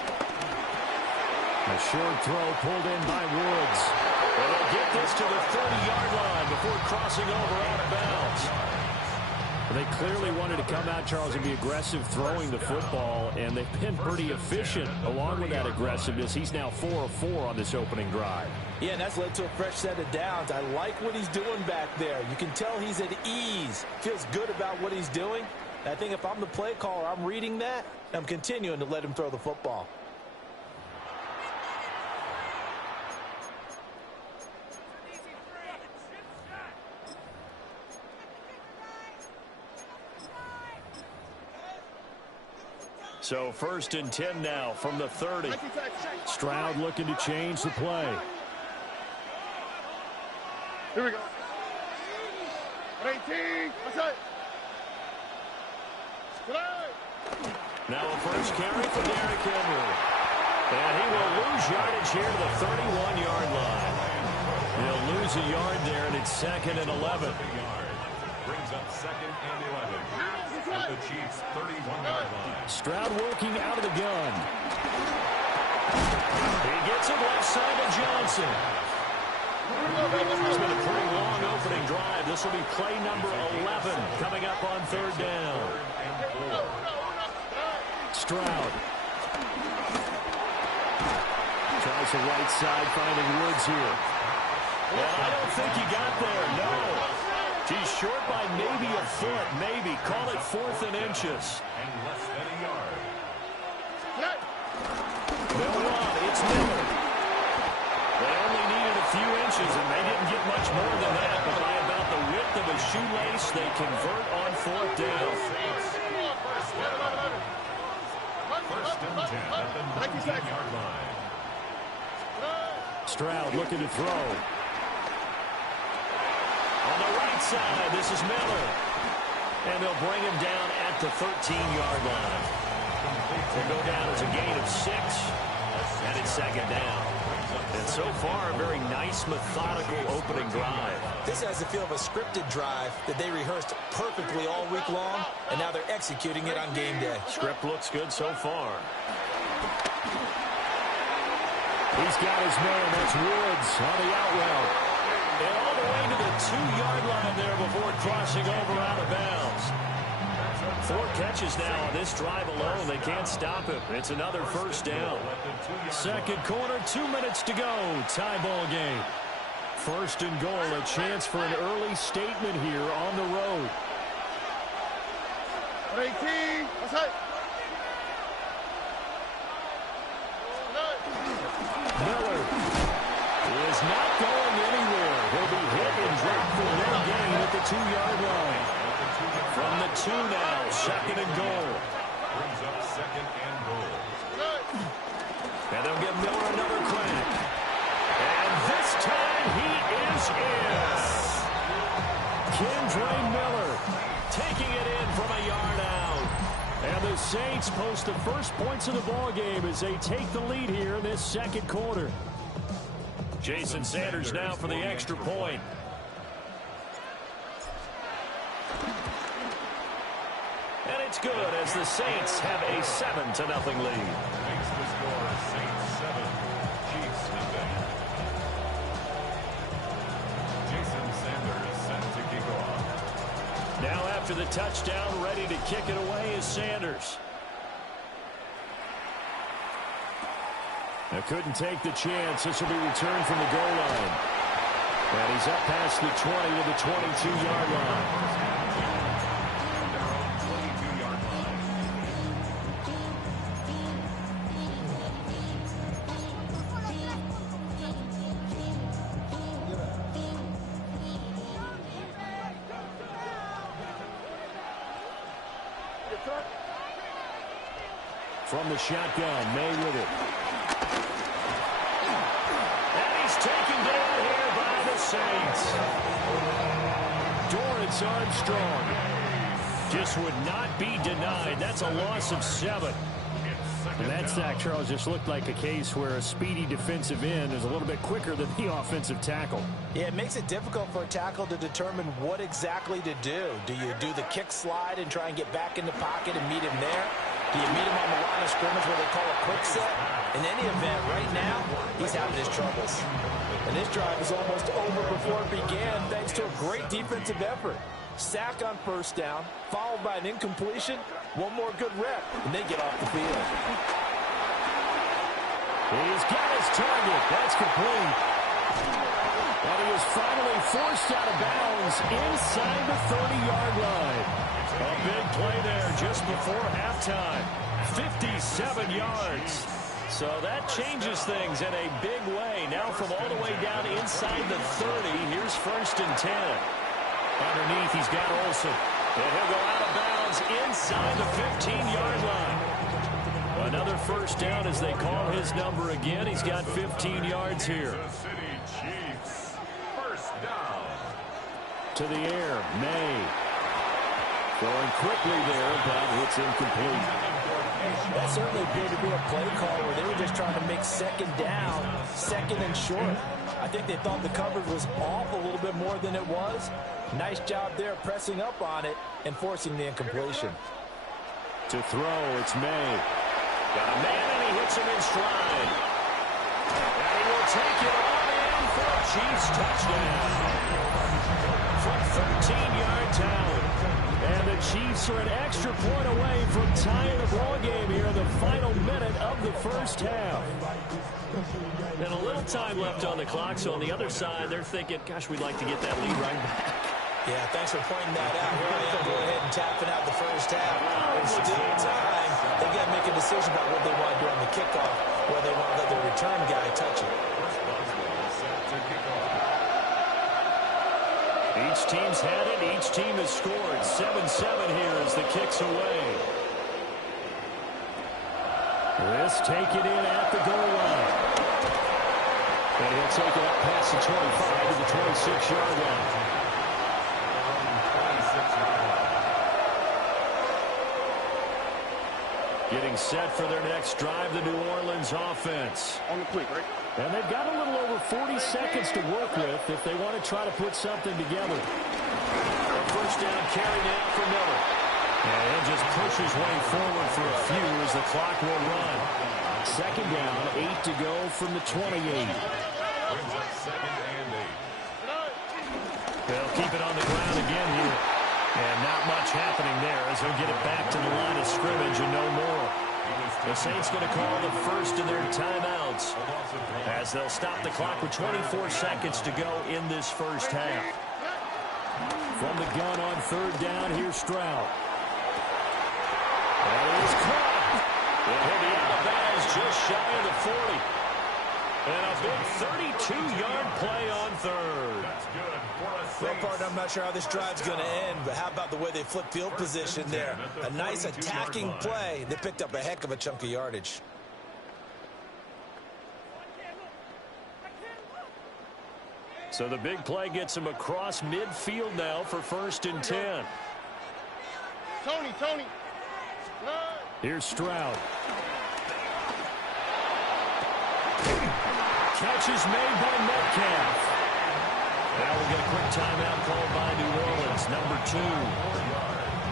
A short throw pulled in by Woods. And they'll get this to the 30-yard line before crossing over out of bounds. They clearly wanted to come out, Charles, and be aggressive throwing the football, and they've been pretty efficient along with that aggressiveness. He's now 4 of 4 on this opening drive. Yeah, and that's led to a fresh set of downs. I like what he's doing back there. You can tell he's at ease, feels good about what he's doing. And I think if I'm the play caller, I'm reading that, and I'm continuing to let him throw the football. So 1st and 10 now from the 30. Stroud looking to change the play. Here we go. 18. That's it. Now a first carry for Derrick Henry. And he will lose yardage here to the 31-yard line. He'll lose a yard there, and it's 2nd and 11. Brings up 2nd and 11 at the Chiefs' 31-yard line. Stroud working out of the gun. He gets it left side to Johnson. It's been a pretty long opening drive. This will be play number 11 coming up on 3rd down. Stroud. Tries the right side, finding Woods here. Well, I don't think he got there, no. He's short by maybe a foot, maybe. Call it 4th and inches. And less than a yard. Miller on, it's Miller. They only needed a few inches, and they didn't get much more than that. But by about the width of a shoelace, they convert on 4th down. First and 10 at the 19-yard line. Stroud looking to throw. On the right side, this is Miller. And they'll bring him down at the 13-yard line. They'll go down as a gain of 6, and it's 2nd down. And so far, a very nice, methodical opening drive. This has the feel of a scripted drive that they rehearsed perfectly all week long, and now they're executing it on game day. Script looks good so far. He's got his man. That's Woods on the out route. And all the way to the 2-yard line there before crossing over out of bounds. 4 catches now on this drive alone. They can't stop him. It's another 1st down. 2nd quarter, 2 minutes to go. Tie ball game. 1st and goal, a chance for an early statement here on the road. 18. That's it. Miller is not going anywhere. He'll be hit and dropped for no gain at the 2-yard line. From the 2 now, 2nd and goal. Brings up 2nd and goal. And they'll give Miller another crack. And this time he is in. Kendre Miller taking it in from a yard out. And the Saints post the first points of the ball game as they take the lead here in this 2nd quarter. Jason Sanders now for the extra point. And it's good as the Saints have a 7-0 lead. Makes the score Saints 7, Chiefs nothing. Jason Sanders set to kick off. Now after the touchdown, ready to kick it away is Sanders. Now couldn't take the chance. This will be returned from the goal line. And he's up past the 20 to the 22-yard line. From the shotgun, May with it. And he's taken down here by the Saints. Dorrance Armstrong Just would not be denied. That's a loss of 7. And that sack, Charles, just looked like a case where a speedy defensive end is a little bit quicker than the offensive tackle. Yeah, it makes it difficult for a tackle to determine what exactly to do. Do you do the kick slide and try and get back in the pocket and meet him there? Do you meet him on the line of scrimmage where they call a quick set? In any event, right now, he's having his troubles. And this drive is almost over before it began thanks to a great defensive effort. Sack on 1st down, followed by an incompletion. One more good rep, and they get off the field. He's got his target. That's complete. And he is finally forced out of bounds inside the 30-yard line. A big play there just before halftime. 57 yards. So that changes things in a big way. Now from all the way down inside the 30, here's 1st and 10. Underneath, he's got Olsen. And he'll go out of bounds inside the 15-yard line. Another first down as they call his number again. He's got 15 yards here. City Chiefs. First down. To the air, May. Throwing quickly there, but it's incomplete. That certainly appeared to be a play call where they were just trying to make second down, second and short. I think they thought the coverage was off a little bit more than it was. Nice job there pressing up on it and forcing the incompletion. To throw, it's May. Got a man, and he hits him in stride. And he will take it on in for a Chiefs touchdown. From 13-yards out. And the Chiefs are an extra point away from tying the ball game here in the final minute of the first half. And a little time left on the clock, so on the other side, they're thinking, gosh, we'd like to get that lead right back. Yeah, thanks for pointing that out. Here I am going ahead and tapping out the first half. There's still time. They've got to make a decision about what they want to do on the kickoff, whether they want to let their return guy touch it. Each team's had it. Each team has scored. 7-7 here as the kick's away. This taken in at the goal line. And he'll take it up past the 25 to the 26-yard line. Getting set for their next drive, the New Orleans offense. On the quick, right? And they've got a little over 40 seconds to work with if they want to try to put something together. A first down carry now for Miller. And he'll just push his way forward for a few as the clock will run. Second down, 8 to go from the 28. Brings up second and 8. They'll keep it on the ground again here. And not much happening there as they'll get it back to the line of scrimmage and no more. The Saints going to call the first of their timeouts as they'll stop the clock with 24 seconds to go in this first half. From the gun on third down, here's Stroud. And it is caught. And he'll be out of bounds just shy of the 40. And a big 32-yard play on third. That's good for a Well, Saints. partner, I'm not sure how this drive's going to end, but how about the way they flip field position there? A nice attacking play. They picked up a heck of a chunk of yardage. So the big play gets him across midfield now for first and 10. Tony. Here's Stroud. Catch is made by Metcalf. Now we'll get a quick timeout called by New Orleans, number 2.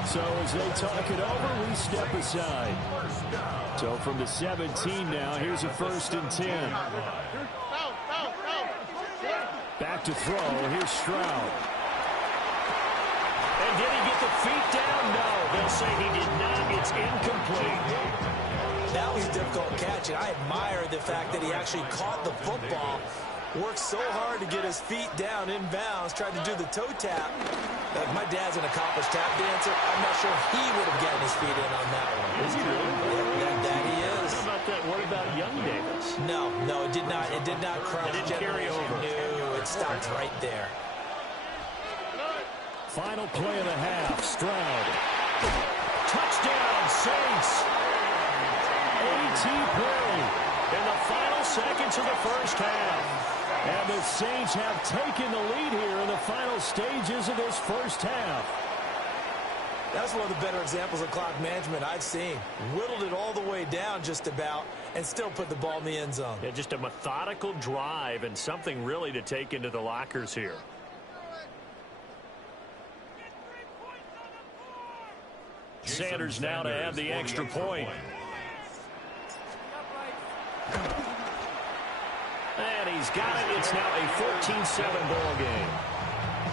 So as they talk it over, we step aside. So from the 17 now, here's a first and 10. Back to throw. Here's Stroud. And did he get the feet down? No. They'll say he did not. It's incomplete. That was a difficult catch, and I admire the fact that he actually caught the football, worked so hard to get his feet down in bounds, tried to do the toe tap. Like, my dad's an accomplished tap dancer. I'm not sure he would have gotten his feet in on that one. Is he really? That he is. How about that? What about Young Davis? No, it did not. It did not cross. It didn't carry over. No, it stopped right there. Final play of the half. Stroud. Touchdown, Saints. A.T. play in the final seconds of the first half. And the Saints have taken the lead here in the final stages of this first half. That's one of the better examples of clock management I've seen. Whittled it all the way down just about and still put the ball in the end zone. Yeah, just a methodical drive and something really to take into the lockers here. Sanders now to have the extra point. And he's got it. It's now a 14-7 ball game.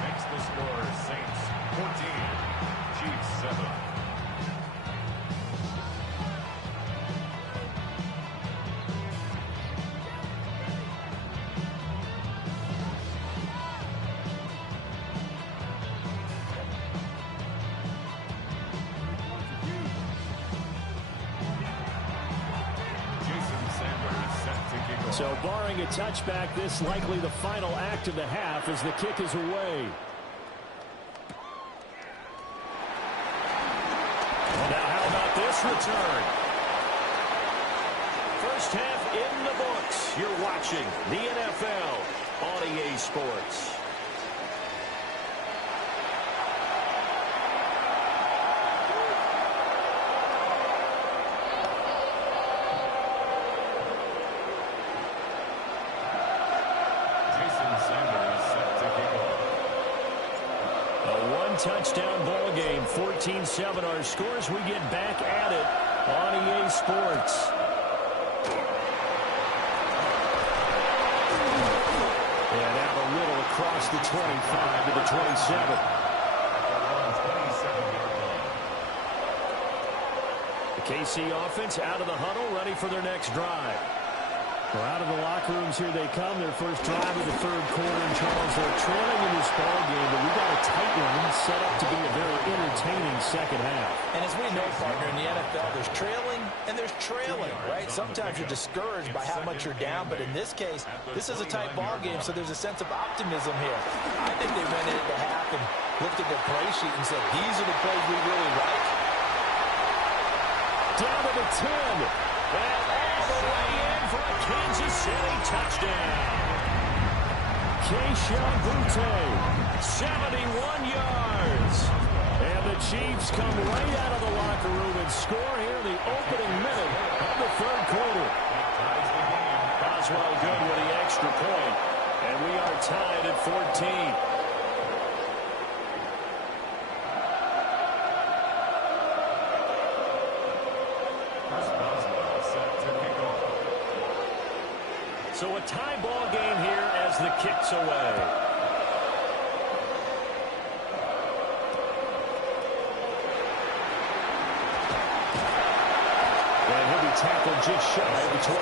Makes the score Saints 14, Chiefs 7. So barring a touchback, this likely the final act of the half as the kick is away. Now how about this return? First half in the books. You're watching the NFL on EA Sports. Touchdown ball game, 14-7 our scores. We get back at it on EA Sports. And out a little across the 25 to the 27. The KC offense out of the huddle, ready for their next drive. Well, out of the locker rooms here they come. Their first drive of the third quarter. And Charles, they're trailing in this ball game, but we got a tight one set up to be a very entertaining second half. And as we know, partner, in the NFL, there's trailing and there's trailing, right? Sometimes you're discouraged by how much you're down, but in this case, this is a tight ball game, so there's a sense of optimism here. I think they went into half and looked at their play sheet and said, these are the plays we really like. Down to the 10. And all the way in for a Kansas City touchdown. Keyshawn Butte, 71 yards. And the Chiefs come right out of the locker room and score here in the opening minute of the third quarter. Boswell good with the extra point, and we are tied at 14. So a tie ball game here as the kick's away. And he'll be tackled just shy of the 25.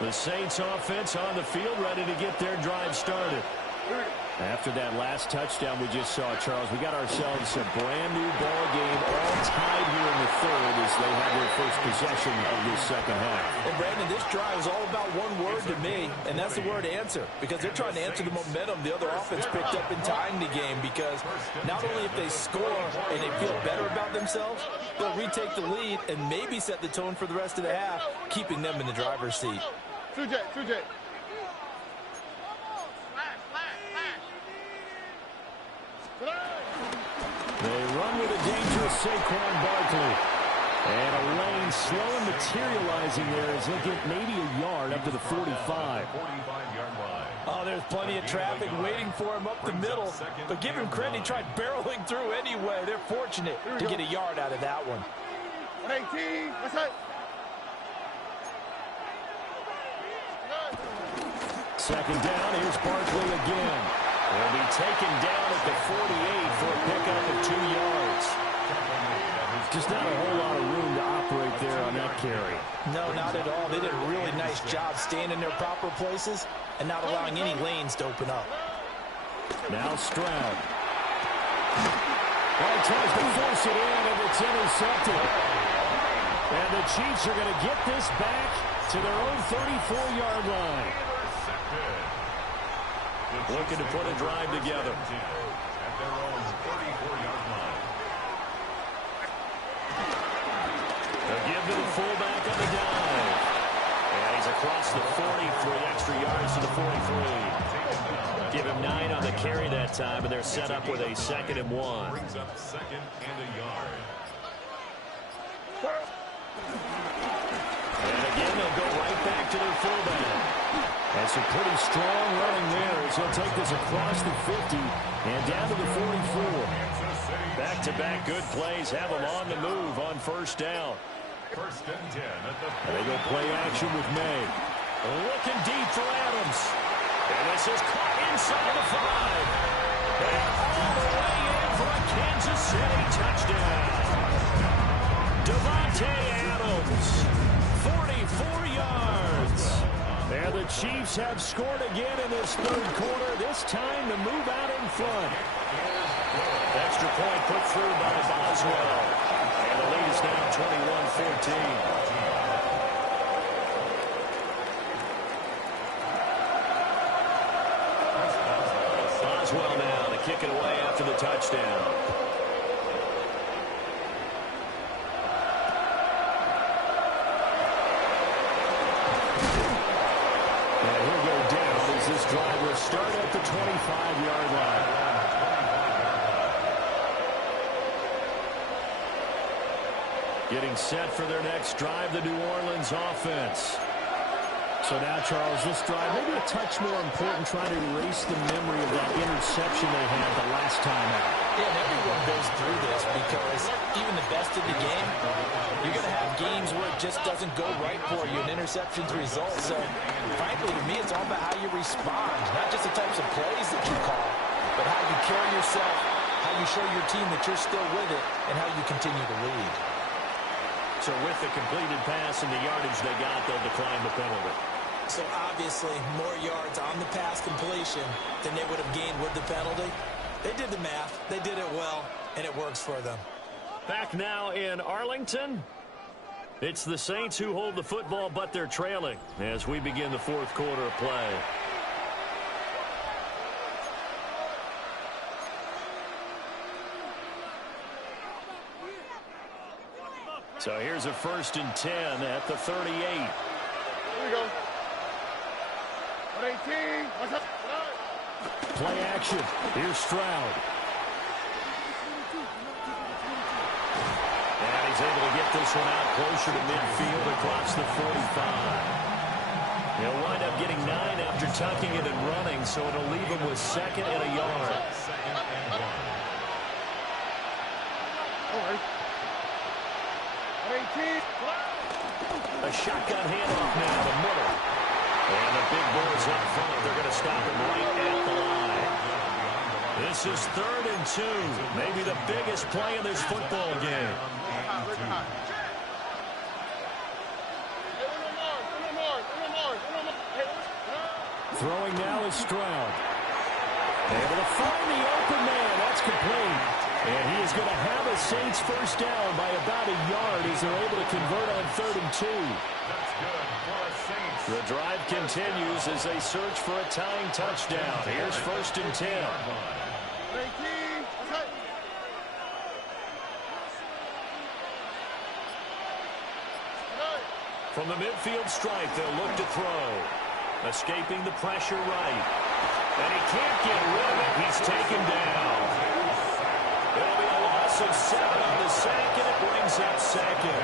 The Saints offense on the field ready to get their drive started. After that last touchdown we just saw, Charles, we got ourselves a brand new ball game, all tied here in the third as they have their first possession of this second half. And Brandon, this drive is all about one word to me, and that's the word answer, because they're trying to answer the momentum the other offense picked up in tying the game, because not only if they score and they feel better about themselves, they'll retake the lead and maybe set the tone for the rest of the half, keeping them in the driver's seat. 2J. They run with a dangerous Saquon Barkley. And a lane slow and materializing there as they get maybe a yard up to the 45. Oh, there's plenty of traffic waiting for him up the middle. But give him credit, he tried barreling through anyway. They're fortunate to get a yard out of that one. 118, what's that? Second down, here's Barkley again. He'll be taken down at the 48 for a pickup of 2 yards. Just not a whole lot of room to operate there on that carry. No, not at all. They did a really nice job staying in their proper places and not allowing any lanes to open up. Now Stroud. Well, he tries to force it in, and it's intercepted. And the Chiefs are going to get this back to their own 34-yard line. Looking to put a drive together. At their own 34-yard line. They'll give to the fullback on the dive. And he's across the 40, 3 extra yards to the 43. Give him 9 on the carry that time, and they're set up with a 2nd and 1. Brings up 2nd and a yard. And again, they'll go right back to their fullback. And some pretty strong running there as he'll take this across the 50 and down to the 44. Back-to-back good plays have them on the move on first down. 1st and 10 at the 40. And they go play action with May. Looking deep for Adams. And this is caught inside the 5. And all the way in for a Kansas City touchdown. Devontae Adams, 44 yards. And the Chiefs have scored again in this third quarter, this time to move out in front. Extra point put through by Boswell. And the lead is now 21-14. Boswell now, the kick it away after the touchdown. And he'll go down as this drive will start at the 25-yard line. Getting set for their next drive, the New Orleans offense. So now, Charles, this drive maybe a touch more important, trying to erase the memory of that interception they had the last time out. Yeah, and everyone goes through this because even the best in the game, you're going to have games where it just doesn't go right for you, and interceptions result. So, frankly, to me, it's all about how you respond, not just the types of plays that you call, but how you carry yourself, how you show your team that you're still with it, and how you continue to lead. So with the completed pass and the yardage they got, they'll decline the penalty. So obviously, more yards on the pass completion than they would have gained with the penalty. They did the math. They did it well, and it works for them. Back now in Arlington. It's the Saints who hold the football, but they're trailing as we begin the fourth quarter of play. So here's a 1st and 10 at the 38. Here we go. 118. What's up? Play action. Here's Stroud. And he's able to get this one out closer to midfield across the 45. He'll wind up getting 9 after tucking it and running, so it'll leave him with 2nd and a yard. All right. 18. A shotgun handoff now to Miller. And the big boys up front, they're going to stop him right at the line. This is 3rd and 2. Maybe the biggest play in this football game. Throwing now is Stroud. Able to find the open man. That's complete. And he is going to have a Saints first down by about a yard as they're able to convert on 3rd and 2. That's good for a Saints. The drive continues as they search for a tying touchdown. Here's 1st and 10. 18. From the midfield stripe, they'll look to throw. Escaping the pressure right. And he can't get rid of it. He's taken down. It'll be a loss of 7 on the sack, and it brings up 2nd.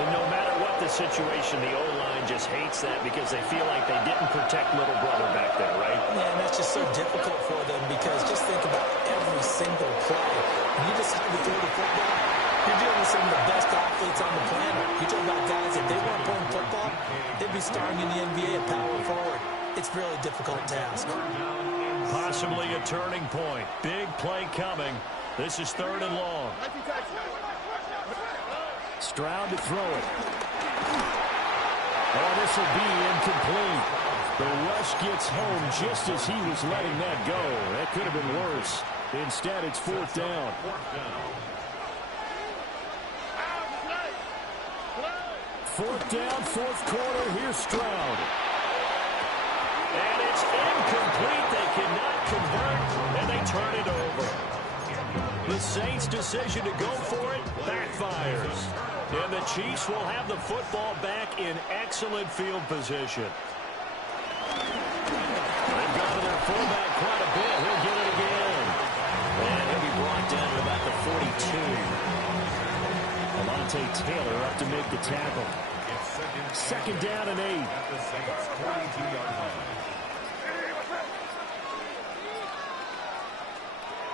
And no matter what the situation, the O-line just hates that because they feel like they didn't protect little brother back there, right? Yeah, and that's just so difficult for them because just think about every single play. When you decide to throw the football, you're dealing with some of the best athletes on the planet. You talk about guys, if they weren't playing football, they'd be starring in the NBA at power forward. It's a really difficult task. Possibly a turning point. Big play coming. This is 3rd and long. Stroud to throw it. Oh, this will be incomplete. The rush gets home just as he was letting that go. That could have been worse. Instead, it's 4th down. 4th down, 4th quarter. Here's Stroud. And it's incomplete. They cannot convert, and they turn it over. The Saints' decision to go for it backfires. And the Chiefs will have the football back in excellent field position. They've gone to their fullback quite a bit. He'll get it again. And he'll be brought down at about the 42. Alontae Taylor up to make the tackle. 2nd down and 8.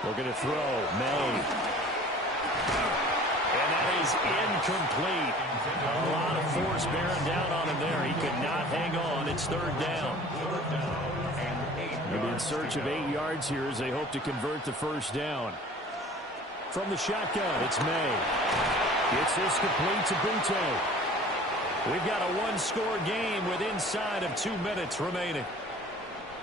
Looking to throw. May. And that is incomplete. A lot of force bearing down on him there. He could not hang on. It's 3rd down. They're in search of 8 yards here as they hope to convert the first down. From the shotgun, it's May. Gets this complete to Butte. We've got a 1-score game with inside of 2 minutes remaining.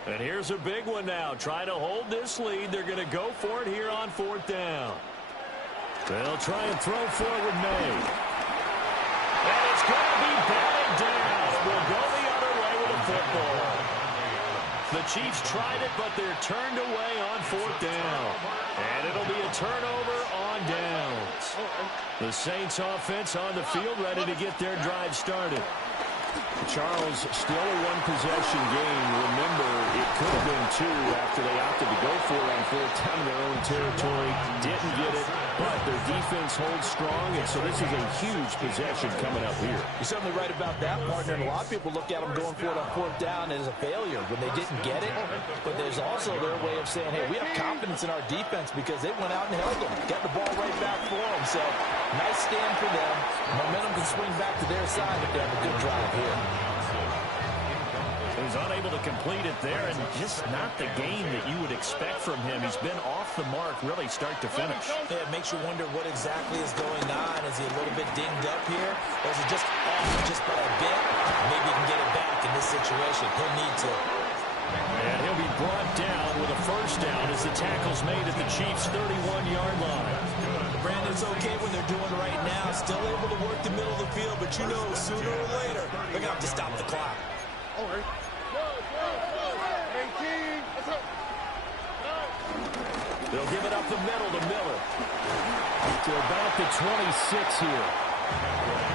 And here's a big one now. Try to hold this lead. They're going to go for it here on 4th down. They'll try and throw forward May. And it's going to be batted down. We'll go the other way with the football. The Chiefs tried it, but they're turned away on 4th down. And it'll be a turnover on downs. The Saints offense on the field, ready to get their drive started. Charles, still a one-possession game. Remember, it could have been 2 after they opted to go for it on 4th down in their own territory. Didn't get it, but their defense holds strong, and so this is a huge possession coming up here. You're certainly right about that, partner. And a lot of people look at them going for it on 4th down as a failure when they didn't get it. But there's also their way of saying, hey, we have confidence in our defense because they went out and held them, got the ball right back for them. So nice stand for them. Momentum can swing back to their side if they have a good drive here. He was unable to complete it there, and just not the game that you would expect from him. He's been off the mark really start to finish. Yeah, it makes you wonder what exactly is going on. Is he a little bit dinged up here, or is it just off just by a bit? Maybe he can get it back in this situation. He'll need to. And he'll be brought down with a 1st down as the tackle's made at the Chiefs' 31-yard line. Brandon, it's okay what they're doing right now. Still able to work the middle of the field, but you know sooner or later they're going to have to stop the clock. They'll give it up the middle to Miller. To about the 26 here.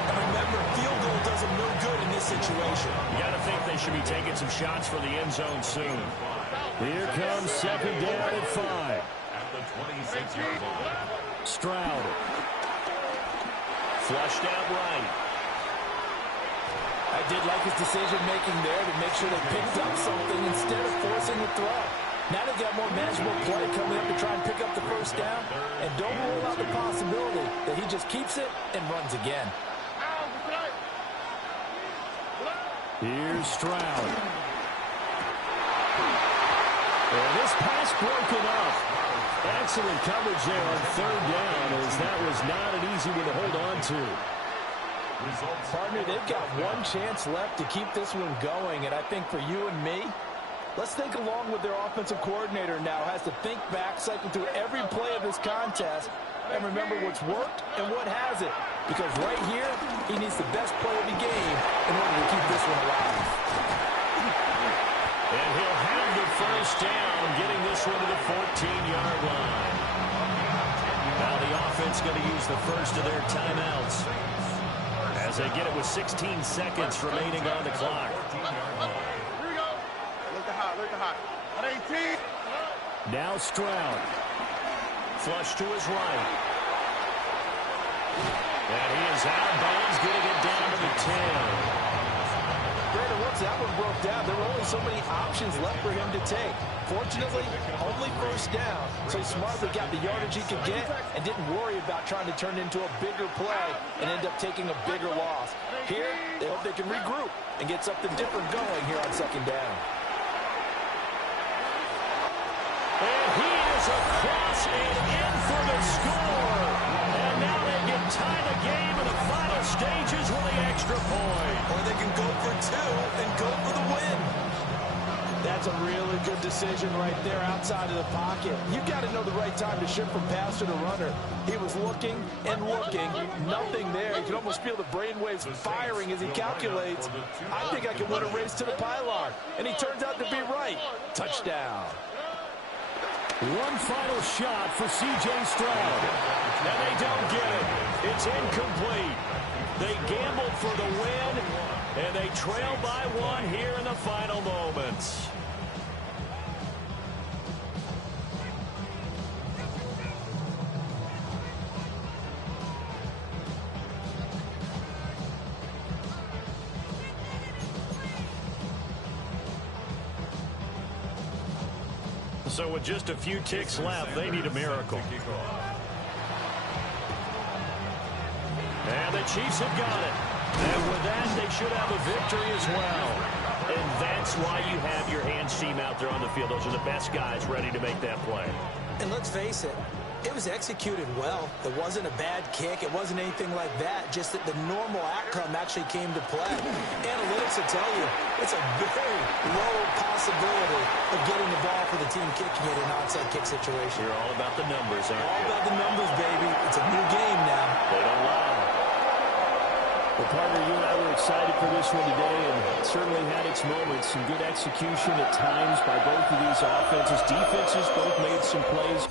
And remember, field goal does them no good in this situation. You got to think they should be taking some shots for the end zone soon. Here comes 2nd down at 5. At the 26-yard line. Stroud. Flushed out right. I did like his decision-making there to make sure they picked up something instead of forcing the throw. Now they've got more manageable play coming up to try and pick up the 1st down. And don't rule out the possibility that he just keeps it and runs again. Here's Stroud. And this pass broken up. Excellent coverage there on 3rd down, as that was not an easy one to hold on to. Partner, they've got one chance left to keep this one going, and I think for you and me, let's think along with their offensive coordinator now. Has to think back, cycle through every play of this contest, and remember what's worked and what hasn't. Because right here, he needs the best play of the game in order to keep this one alive. And he'll have the 1st down, getting this one to the 14-yard line. Now the offense going to use the first of their timeouts, as they get it with 16 seconds remaining on the clock. Here we go. Look at hot. At 18. Now Stroud. Flush to his right. And he is out of bounds, getting it down to the 10. Brandon, once that one broke down, there were only so many options left for him to take. Fortunately, only 1st down, so he smartly got the yardage he could get and didn't worry about trying to turn it into a bigger play and end up taking a bigger loss. Here, they hope they can regroup and get something different going here on 2nd down. And he is across and in for the score. And now they can tie the game in the final stages with the extra point. Or they can go for 2 and go for the win. That's a really good decision right there outside of the pocket. You've got to know the right time to shift from passer to runner. He was looking and looking. Nothing there. You can almost feel the brainwaves firing as he calculates. I think I can win a race to the pylon. And he turns out to be right. Touchdown. One final shot for C.J. Stroud. And they don't get it. It's incomplete. They gambled for the win, and they trail by 1 here in the final moments. So with just a few ticks left, they need a miracle. And the Chiefs have got it. And with that, they should have a victory as well. And that's why you have your hands team out there on the field. Those are the best guys ready to make that play. And let's face it, it was executed well. It wasn't a bad kick. It wasn't anything like that. Just that the normal outcome actually came to play. Analytics will tell you it's a very low possibility of getting the ball for the team kicking it in an onside kick situation. You're all about the numbers, aren't you? All about the numbers, baby. It's a new game now. They don't lie. Well, partner, you and I were excited for this one today, and it certainly had its moments. Some good execution at times by both of these offenses. Defenses both made some plays.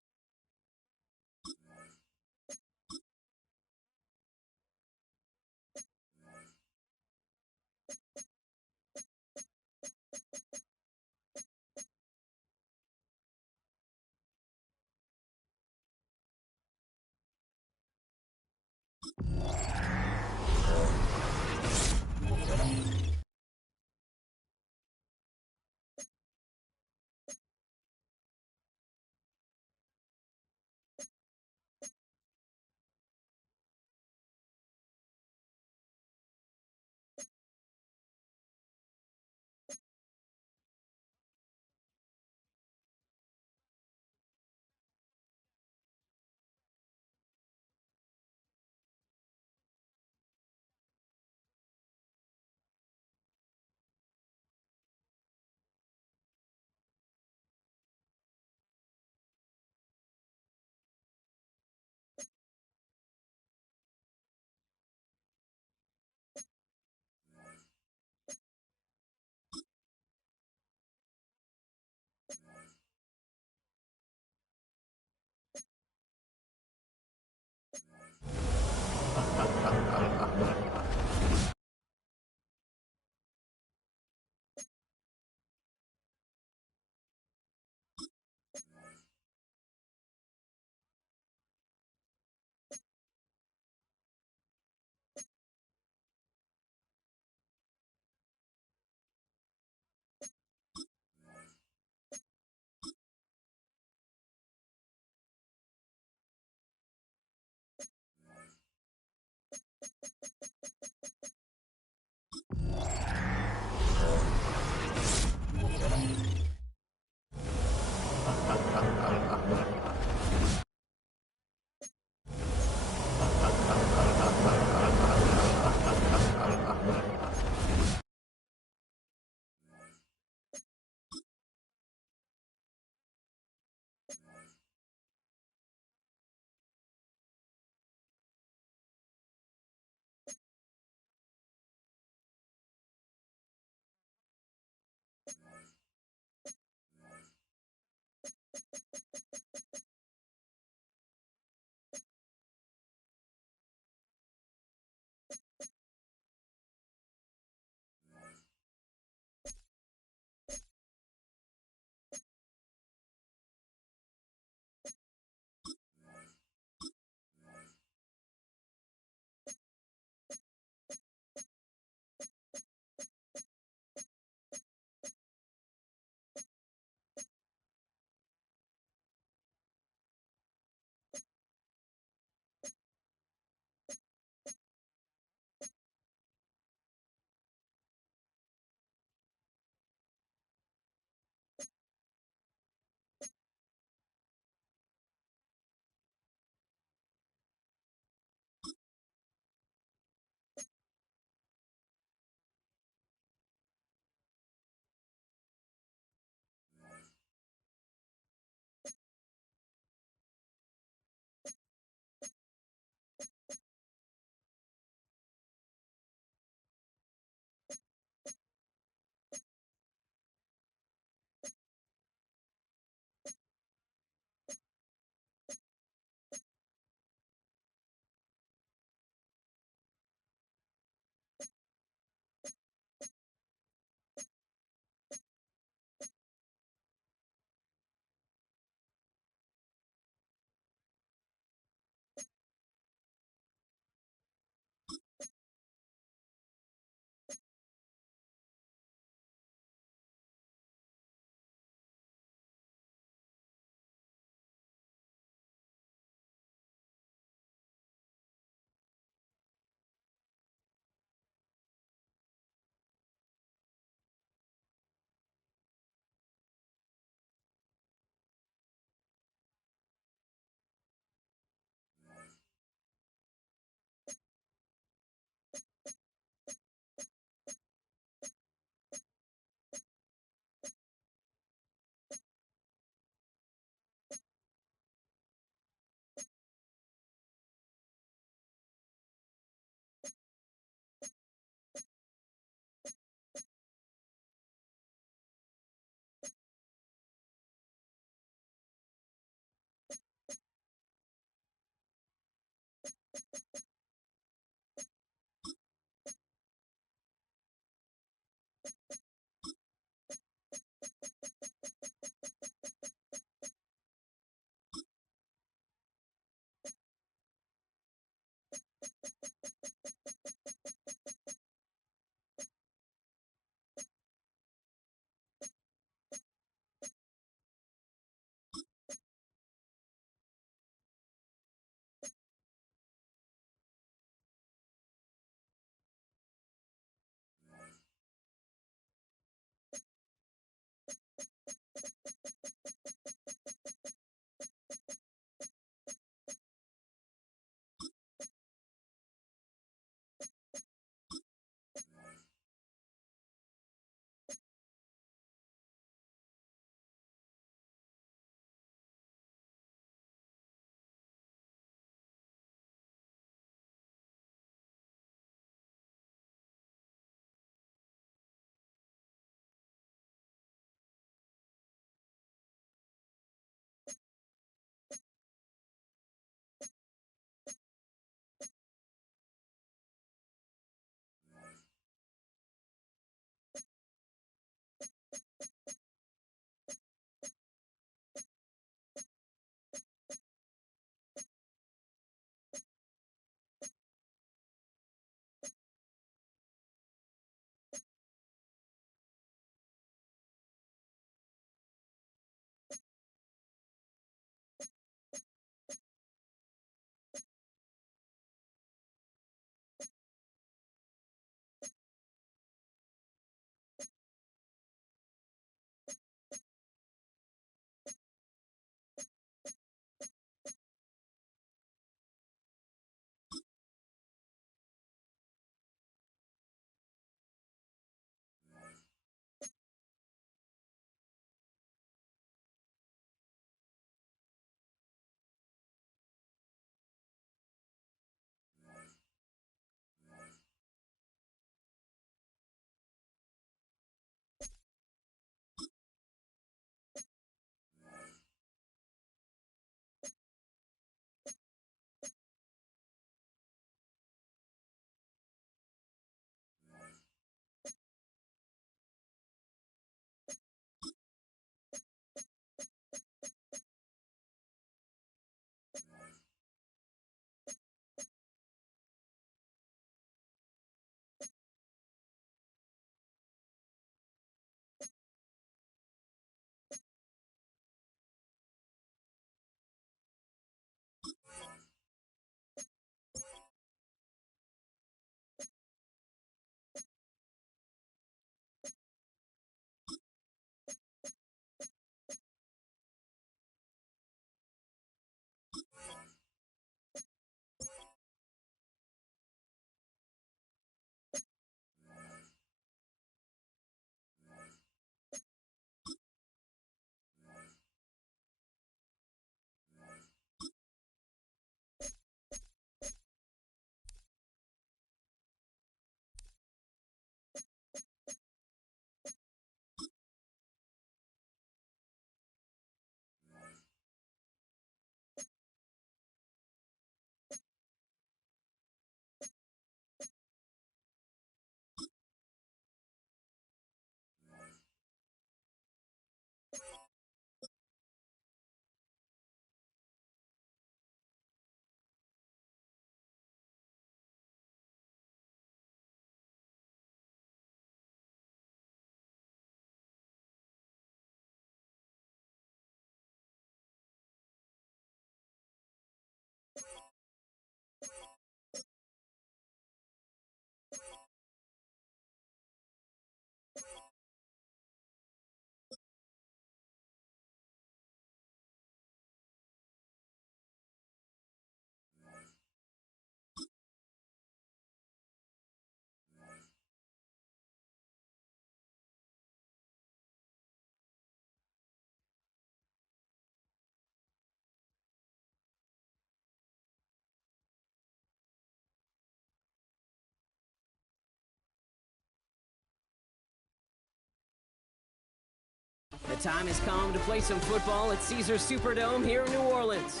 The time has come to play some football at Caesars Superdome here in New Orleans.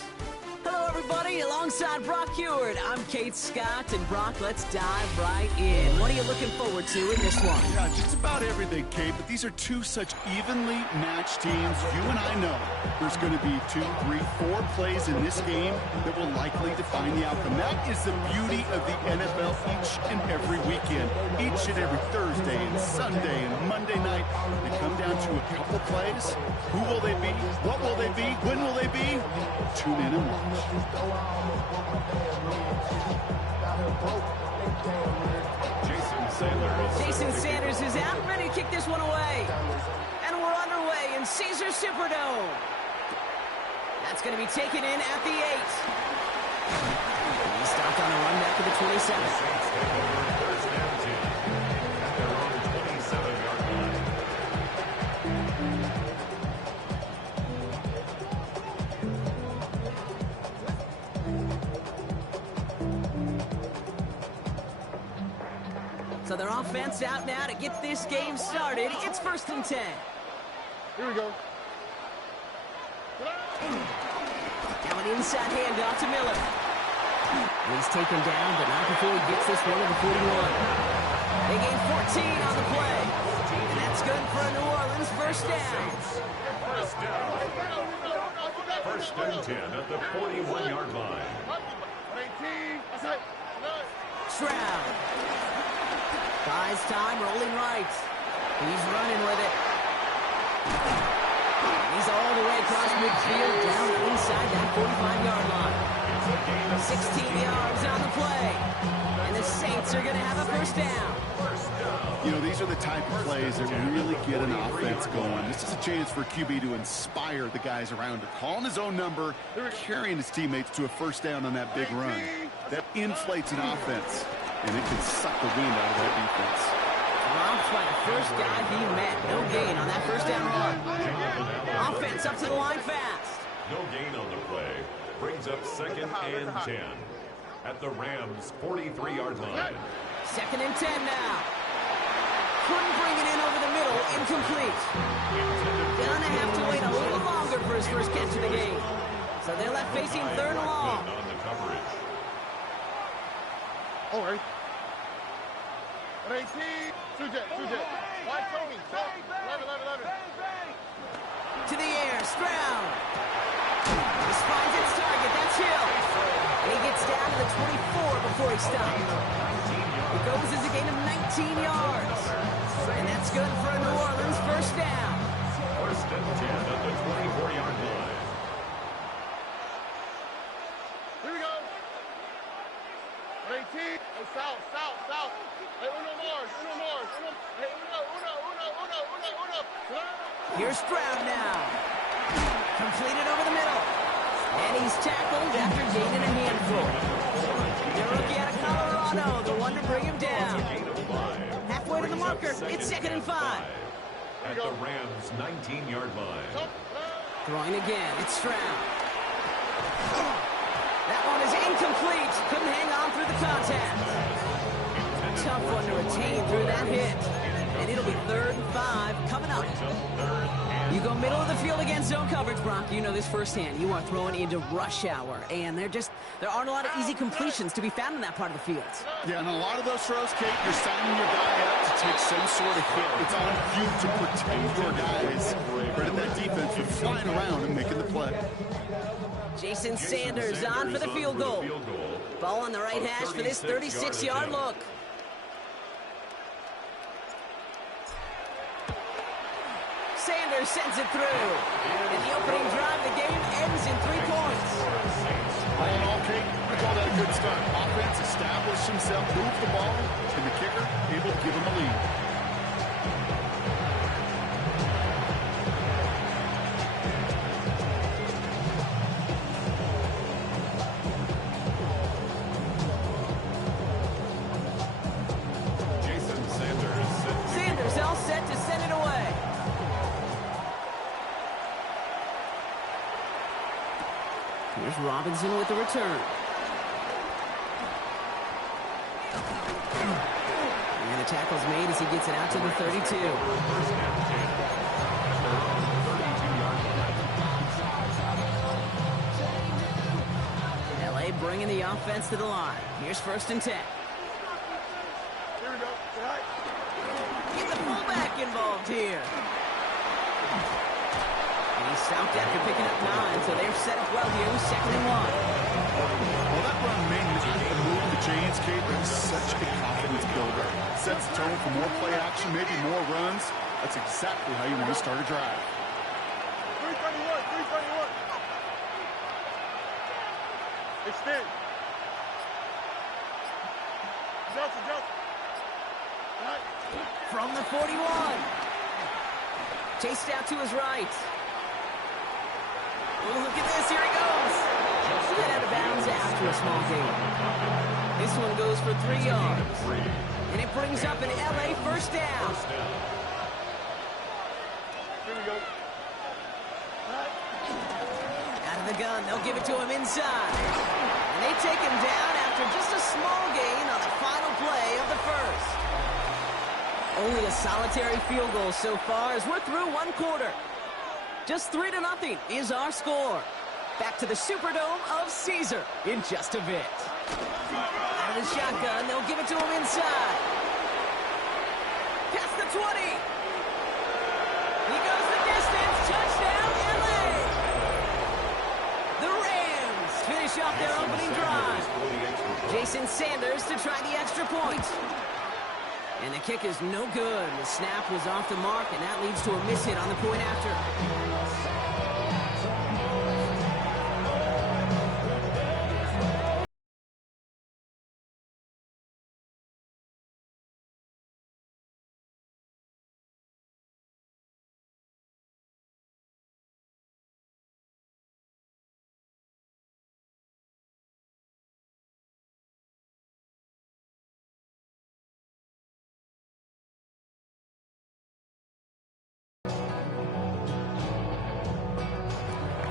Hello, everybody. Alongside Brock Heward, I'm Kate Scott. And, Brock, let's dive right in. What are you looking forward to in this one? Yeah, just about everything, Kate. But these are two such evenly matched teams. You and I know there's going to be 2, 3, 4 plays in this game that will likely define the outcome. That is the beauty of the NFL each and every weekend. Each and every Thursday and Sunday and Monday night, they come down to a couple plays. Who will they be? What will they be? When will they be? Tune in and watch. Jason Sanders is out, ready to kick this one away. And we're underway in Caesars Superdome. That's going to be taken in at the 8. He stopped on the run back to the 27. So their offense out now to get this game started. It's 1st and 10. Here we go. Now an inside handoff to Miller. He's taken down, but not before he gets this one to the 41. They gain 14 on the play. And that's good for a New Orleans first down. First and 10 at the 41-yard line. Stroud. Buys time, rolling right. He's running with it. He's all the way across midfield, down inside that 45-yard line. 16 yards on the play. And the Saints are going to have a first down. You know, these are the type of plays that really get an offense going. This is a chance for QB to inspire the guys around him. Calling his own number, carrying his teammates to a first down on that big run. That inflates an offense, and it can suck the wind out of that defense. Dropped by the first guy he met. No gain on that first down run. Offense up to the line fast. No gain on the play. Brings up 2nd and 10 at the Rams' 43-yard line. 2nd and 10 now. Couldn't bring it in over the middle. Incomplete. Gonna have to wait a little longer for his first catch of the game. So they're left facing 3rd and long. On the coverage. All right. 18. 2 jet. Wide Tony. 11. To the air. Stroud. This finds its target. That's Hill. And he gets down to the 24 before he stops. It goes as a gain of 19 yards. And that's good for a New Orleans first down. 1st and 10 at the 24-yard line. Here we go. 18. Hey, south. Hey, uno more. Hey, uno. Here's Stroud now. Completed over the middle. And he's tackled after gaining a handful. The rookie out of Colorado, the one to bring him down. Halfway to the marker, it's 2nd and 5. At the Rams' 19-yard line. Throwing again, it's Stroud. That one is incomplete. Couldn't hang on through the contact. Tough one to retain through that hit. And it'll be 3rd and 5 coming up. You go middle of the field against zone coverage, Brock. You know this firsthand. You are throwing into rush hour. And there aren't a lot of easy completions to be found in that part of the field. Yeah, and a lot of those throws, Kate, you're signing your guy up to take some sort of hit. It's on you to protect your guys. Credit that defense for flying around and making the play. Jason Sanders on for the field goal. Ball on the right hash for this 36-yard look. Sanders sends it through. In the opening drive, the game ends in 3 points. All in all, Kate, I call that a good start. Offense established himself, moved the ball, and the kicker able to give him a lead. Sanders all set to send it away. Here's Robinson with the return. And the tackle's made as he gets it out to the 32. bringing the offense to the line. Here's 1st and 10. Here we go. Get the fullback involved here. And he's stopped after picking up 9, so they're set up well here with 2nd and 1. Well, that run made the move the chains, Kate. That was such a confidence builder. Sets the tone for more play action, maybe more runs. That's exactly how you want to start a drive. 331. Extend. Johnson. Right. From the 41. Chased out to his right. Oh, look at this. Here he goes. Get out of bounds after a small gain. This one goes for 3 yards. And it brings up an LA 1st down. Here we go. Out of the gun. They'll give it to him inside. And they take him down after just a small gain on the final play of the 1st. Only a solitary field goal so far as we're through 1 quarter. Just 3-0 is our score. Back to the Superdome of Caesar in just a bit. Out of the shotgun, they'll give it to him inside. Past the 20. He goes the distance. Touchdown, LA. The Rams finish off their opening drive. Jason Sanders to try the extra point. And the kick is no good. The snap was off the mark, and that leads to a miss hit on the point after.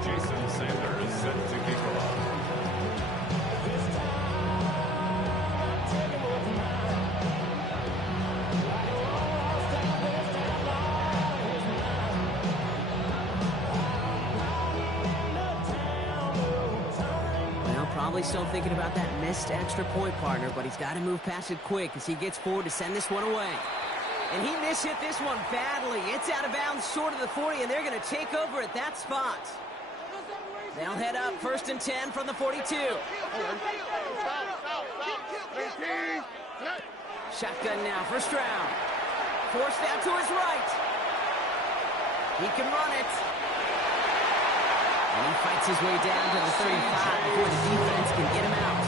Jason Sanders is set to kick off. Well, probably still thinking about that missed extra point, partner, but he's got to move past it quick as he gets forward to send this one away. And he mishit this one badly. It's out of bounds short of the 40, and they're going to take over at that spot. They'll head up 1st and 10 from the 42. Shotgun now, 1st round. Forced out to his right. He can run it. And he fights his way down to the 35 before the defense can get him out.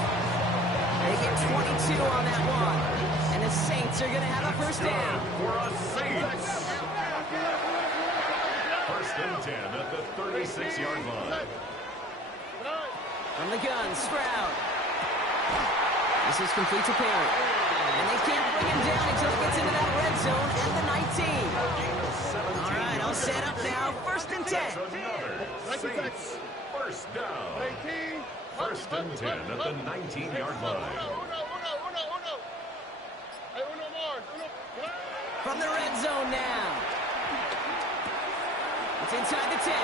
They get 22 on that one. And the Saints are going to have a 1st down. For a Saints. 1st and 10 at the 36-yard line. From the gun, Stroud. This is complete to Perry. And they can't bring him down until he gets into that red zone at the 19. All right, all set up now. 1st and 10. Saints 1st down. 1st and 10 at the 19-yard line. From the red zone now. It's inside the 10.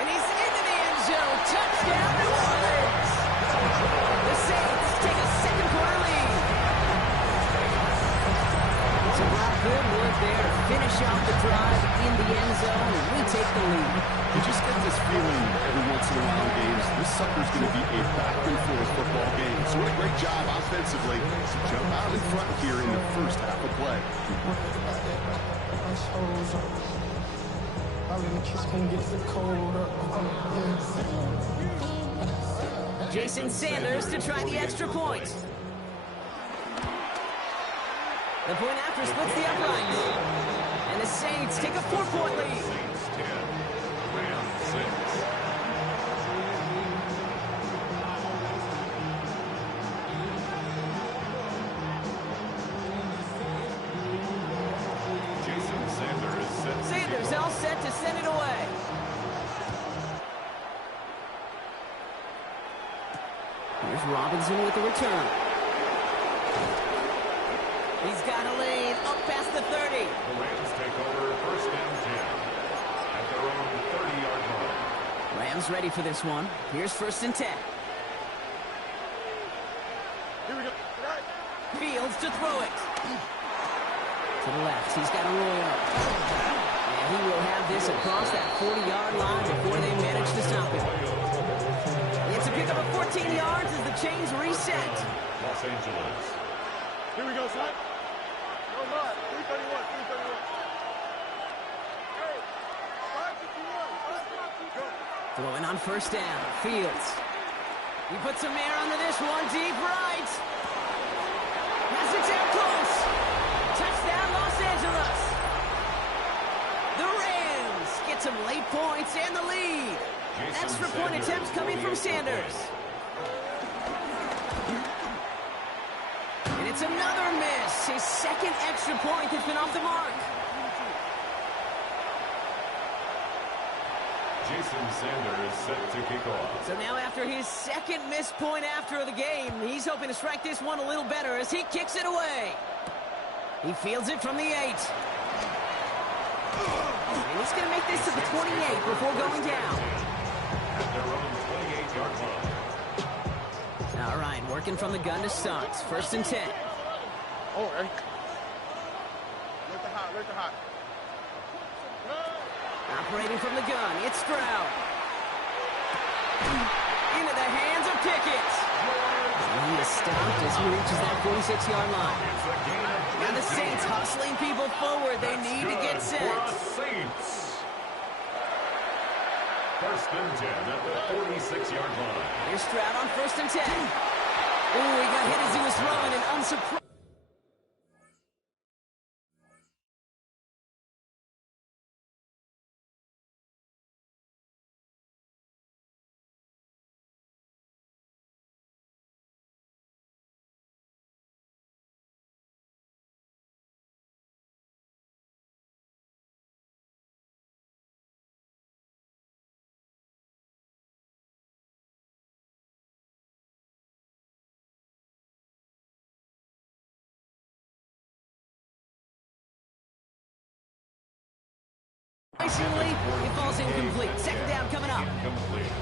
And he's into the end zone. Touchdown, New Orleans. The Saints take a 2nd quarter lead. So good work there to finish out the drive in the end zone, and we take the lead. You just get this feeling every once in a while in games, this sucker's going to be a back-and-forth football game. So what a great job offensively to jump out in front here in the 1st half of play. Jason Sanders to try the extra point. The point after splits the uprights. And the Saints take a 4-point lead. Saints 10, Rams 6. Jason Sanders is set. Sanders all set to send it away. Here's Robinson with the return. He's got a lane up past the 30. The Rams take over 1st and 10 at their own 30-yard line. Rams ready for this one. Here's 1st and 10. Fields to throw it. To the left, he's got a Arroyo. And he will have this across that 40-yard line before they manage to stop him. It's a pickup of 14 yards as the chains reset. Los Angeles. Here we go, son. No more. 331, 331. Hey, 551, 551. Go. Throwing on first down. Fields. He puts some air under this one. Deep right. Has it down close. Touchdown, Los Angeles. The Rams get some late points and the lead. Extra point attempts coming from Sanders. And it's another miss. His second extra point has been off the mark. Jason Sanders set to kick off. So now after his second missed point after the game, he's hoping to strike this one a little better as he kicks it away. He fields it from the 8. And he's going to make this to the 28 before going down. At their own 28-yard line. All right, working from the gun to start. First and 10. Oh, hey. Look the hot, look the hot. Operating from the gun, it's Stroud. Into the hands of Pickett. And he is stopped as he reaches that 46-yard line. Now the Saints hustling people forward. They need to get set. Saints. First and 10 at the 46-yard line. Here's Stroud on first and 10. Ooh, he got hit as he was throwing an unsurprised. It falls incomplete. Second down coming up. Incomplete.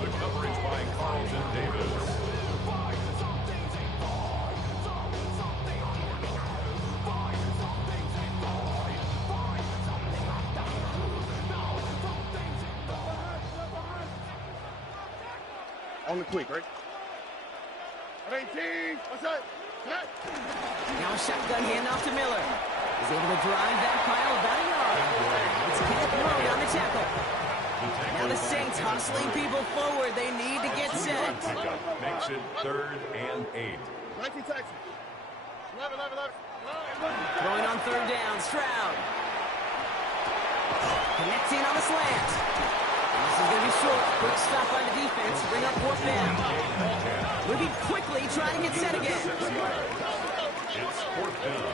The coverage by Carlton Davis. On the quick, right? 18. What's that? Now a shotgun handoff to Miller. He's able to drive that pile about a yard. It's Kenneth Murray on the tackle. Now the Saints hustling people forward. They need to get set. Makes it 3rd and 8. 19 Texas. 11. Throwing on third down, Stroud. Connecting on the slant. This is going to be short. Quick stop by the defense. Bring up fourth down. Moving quickly, trying to get set again. It's fourth down.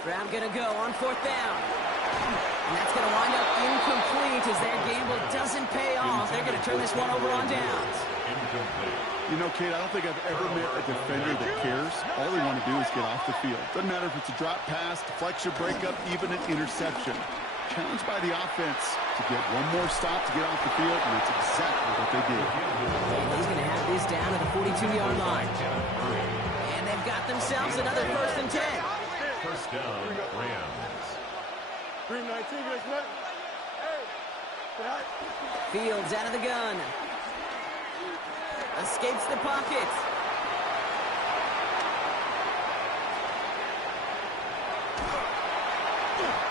Stroud going to go on fourth down. And that's going to wind up incomplete as that gamble doesn't pay off. They're going to turn this one over on downs. You know, Kate, I don't think I've ever met a defender that cares. All they want to do is get off the field. Doesn't matter if it's a drop pass, deflection, breakup, even an interception. Challenged by the offense to get one more stop to get off the field, and that's exactly what they did. He's going to have this down at the 42-yard line. And they've got themselves another first and 10. First down, Rams. 319, Fields out of the gun. Escapes the pocket.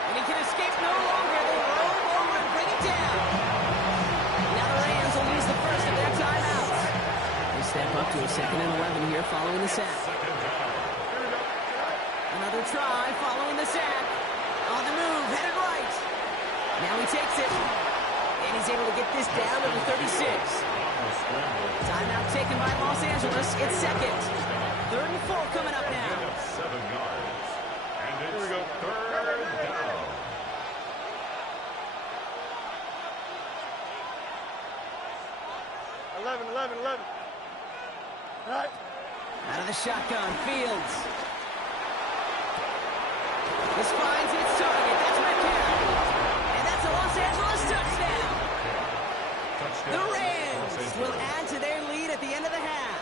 And he can escape no longer. They roll him over and bring it down. Now the Rams will use the first of their timeouts. They step up to a 2nd and 11 here following the sack. Another try following the sack. On the move, headed right. Now he takes it. And he's able to get this down to the 36. Timeout taken by Los Angeles. It's second. 3rd and 4 coming up now. 7 yards. And it's 3rd down. $11. All right. Out of the shotgun, Fields. This finds its target. That's Metcalf. And that's a Los Angeles touchdown. The Rams will add to their lead at the the end of the half.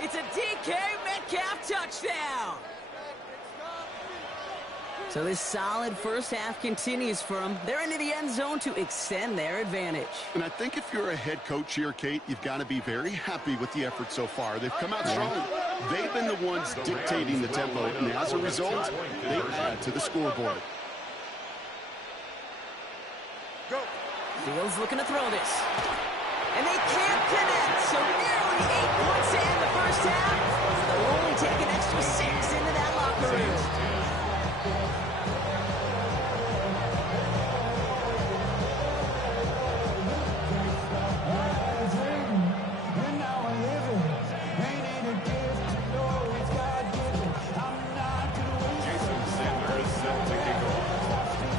It's a DK Metcalf touchdown. So this solid first half continues for them. They're into the end zone to extend their advantage. And I think if you're a head coach here, Kate, you've got to be very happy with the effort so far. They've come out strong. They've been the ones dictating the tempo, and as a result, they add to the scoreboard. Fields looking to throw this. And they can't connect, so nearly 8 points to end the first half. They'll only take an extra 6 into that locker room.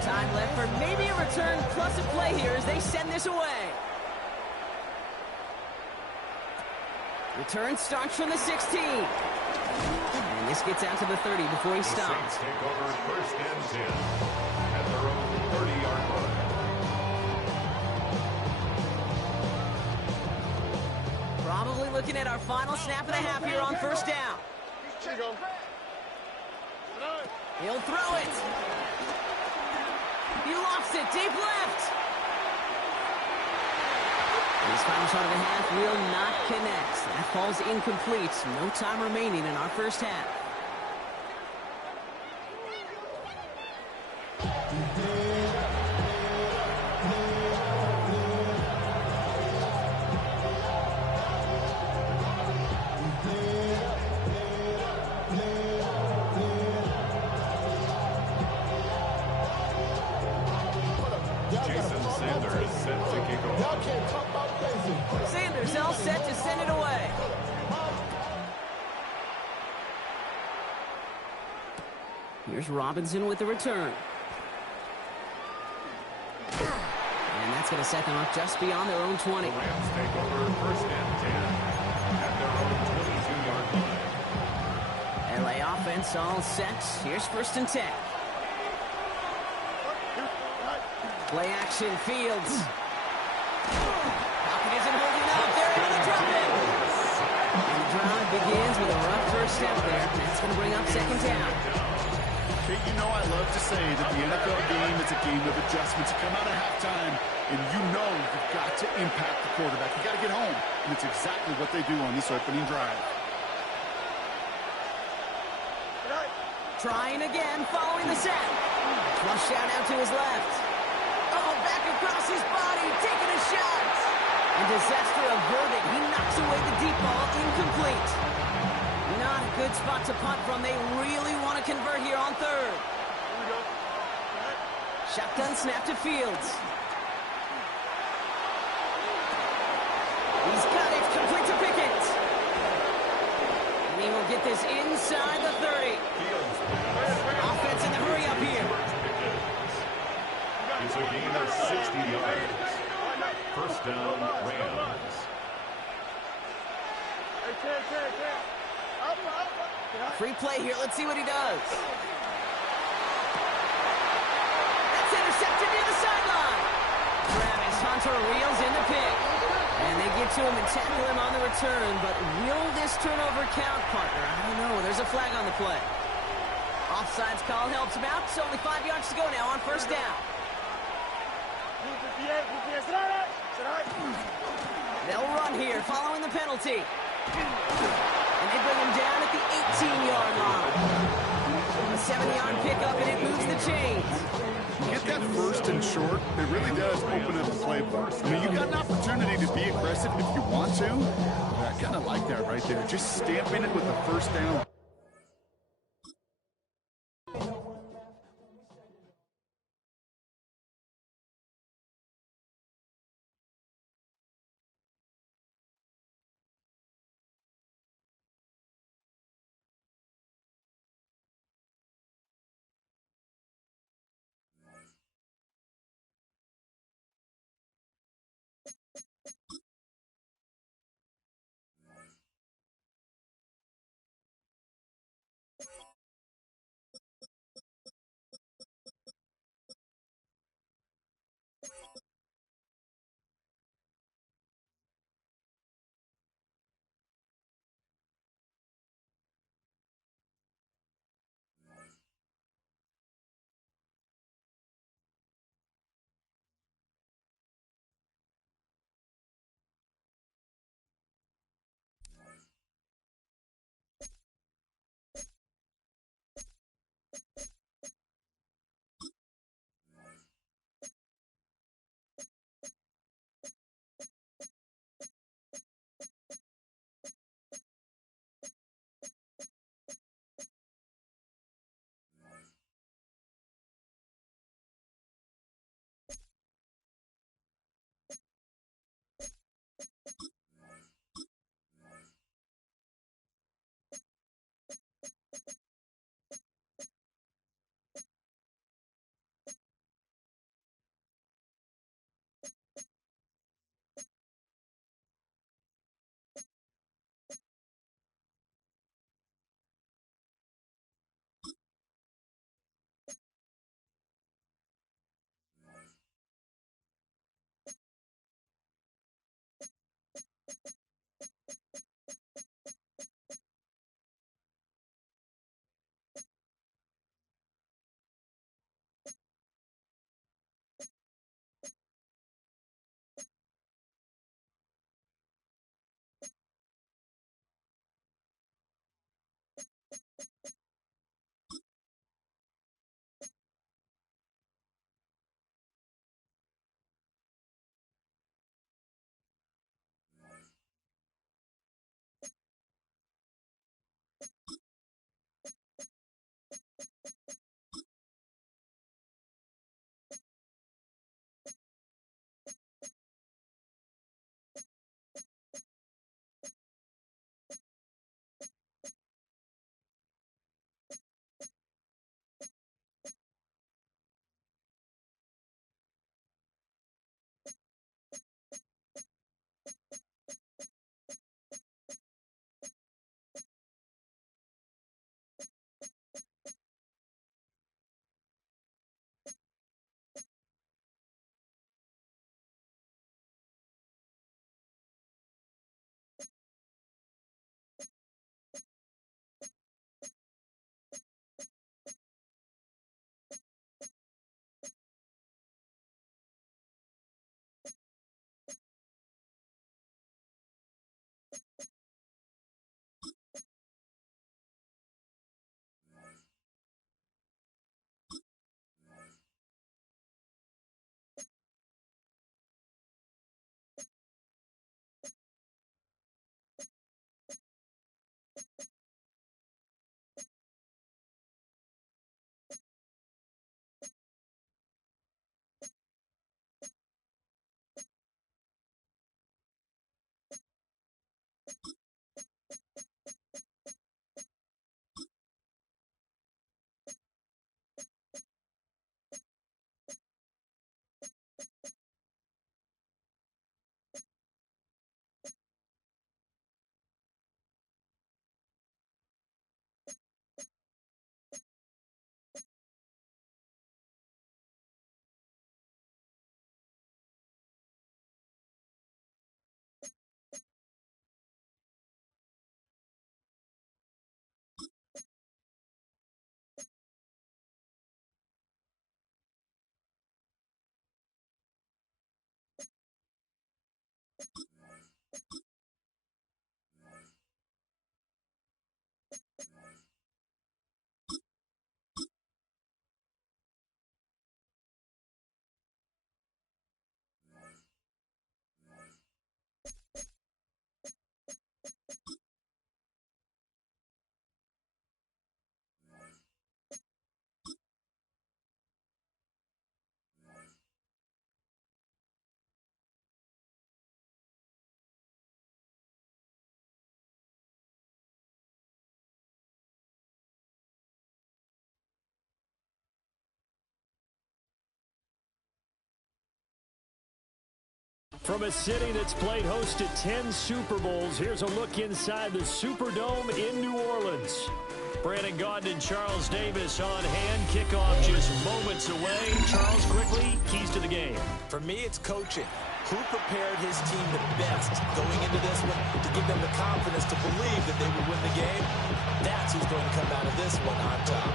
Time left for maybe a return plus a play here as they send this away. Return starts from the 16. And this gets out to the 30 before he stops. Take over first and 10 at their own 30-yard line. Probably looking at our final snap of the half here on first down. He'll throw it. He lofts it deep left. His final shot of the half will not connect. That falls incomplete. No time remaining in our first half. Sanders all set to send it away. Here's Robinson with the return. And that's going to set them up just beyond their own 20. The Rams take over first and 10 at their own 22-yard line. LA offense all set. Here's first and 10. Play action, Fields. Falcon isn't holding up. They're able to drop it. And the drive begins with a rough first step there. That's going to bring up second down. Kate, you know I love to say that the NFL game is a game of adjustments. You come out of halftime, and you know you've got to impact the quarterback. You got to get home, and it's exactly what they do on this opening drive. Trying again, following the set. Flush down out to his left. Oh, back across his body, taking a shot. And disaster averted. He knocks away the deep ball, incomplete. Not a good spot to punt from. They really want to convert here on third. Shotgun snap to Fields. He's got it, complete to Pickett. And he will get this inside the 30. Offense in the hurry up here. It's a gain of 60 yards. First down, Rams. Free play here. Let's see what he does. That's intercepted near the sideline. Travis Hunter reels in the pick. And they get to him and tackle him on the return. But will this turnover count, partner? I don't know. There's a flag on the play. Offsides call helps him out. It's only 5 yards to go now on first down. They'll run here following the penalty. And they bring him down at the 18-yard line. A 7-yard pickup, and it moves the chains. Get that first and short, it really does open up the playbook. I mean, you got an opportunity to be aggressive if you want to. I kind of like that right there. Just stamping it with the first down. From a city that's played host to 10 Super Bowls, here's a look inside the Superdome in New Orleans. Brandon Gaudin and Charles Davis on hand. Kickoff just moments away. Charles, quickly, keys to the game. For me, it's coaching. Who prepared his team the best going into this one to give them the confidence to believe that they would win the game? That's who's going to come out of this one on top.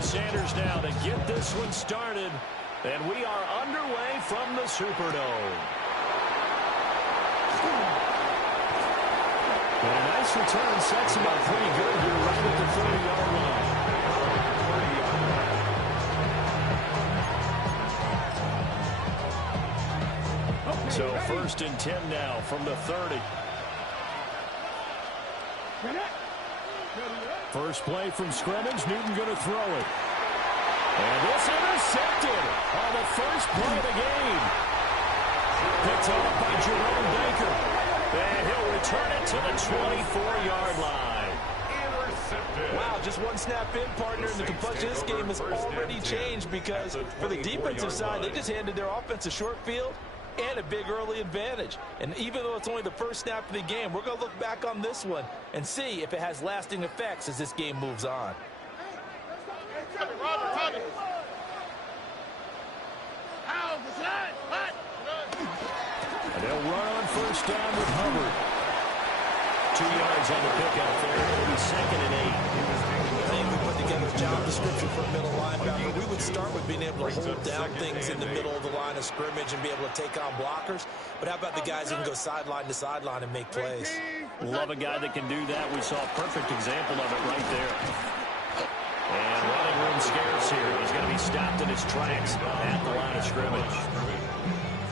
Sanders now to get this one started, and we are underway from the Superdome. And a nice return sets him up pretty good here right at the 30-yard line. So 1st and 10 now from the 30. First play from scrimmage, Newton going to throw it. And this intercepted on the first play of the game. Picked off by Jerome Baker. And he'll return it to the 24-yard line. Wow, just one snap in, partner, and the complexion of this game has already changed because for the defensive side, they just handed their offense a short field and a big early advantage. And even though it's only the first snap of the game, we're going to look back on this one and see if it has lasting effects as this game moves on. And they'll run on first down with Hubbard. 2 yards on the pick out there. It'll be 2nd and 8. I think we put together a job description for a middle linebacker. We would start with being able to hold down things in the middle of the line of scrimmage and be able to take on blockers. But how about the guys who can go sideline to sideline and make plays? Love a guy that can do that. We saw a perfect example of it right there. And running room scarce here. He's going to be stopped in his tracks at the line of scrimmage.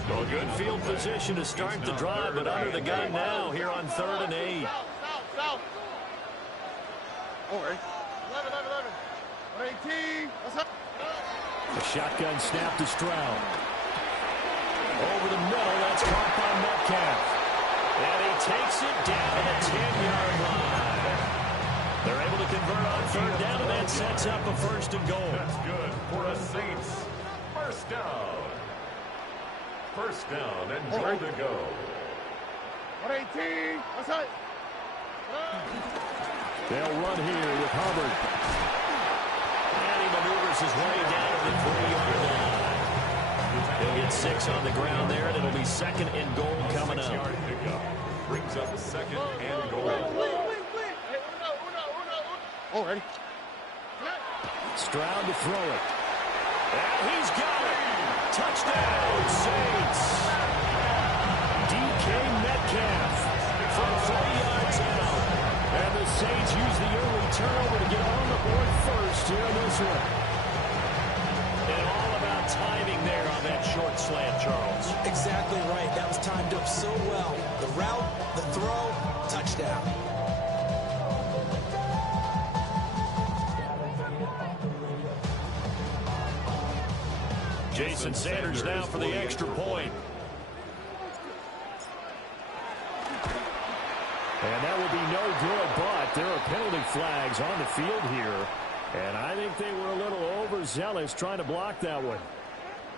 Well, good field position to start the drive, but under the gun now here on 3rd and 8. A shotgun snap to Stroud. Over the middle, that's caught by Metcalf. And he takes it down to the 10-yard line. They're able to convert on 3rd down, and that sets up a 1st and goal. That's good for the Saints. 1st down. 1st down and goal to go. 118. What's that? They'll run here with Hubbard. And he maneuvers his way down to the 3-yard line. He'll get 6 on the ground there, and it'll be 2nd and goal coming up. 6-yard pickup. Brings up 2nd and goal. Already. Stroud to throw it. And he's got it. Touchdown, Saints. DK Metcalf from 40 yards out. And the Saints use the early turnover to get on the board first here in this one. And all about timing there on that short slant, Charles. Exactly right. That was timed up so well. The route, the throw, touchdown. Jason Sanders now for the extra point. And that will be no good, but there are penalty flags on the field here. And I think they were a little overzealous trying to block that one.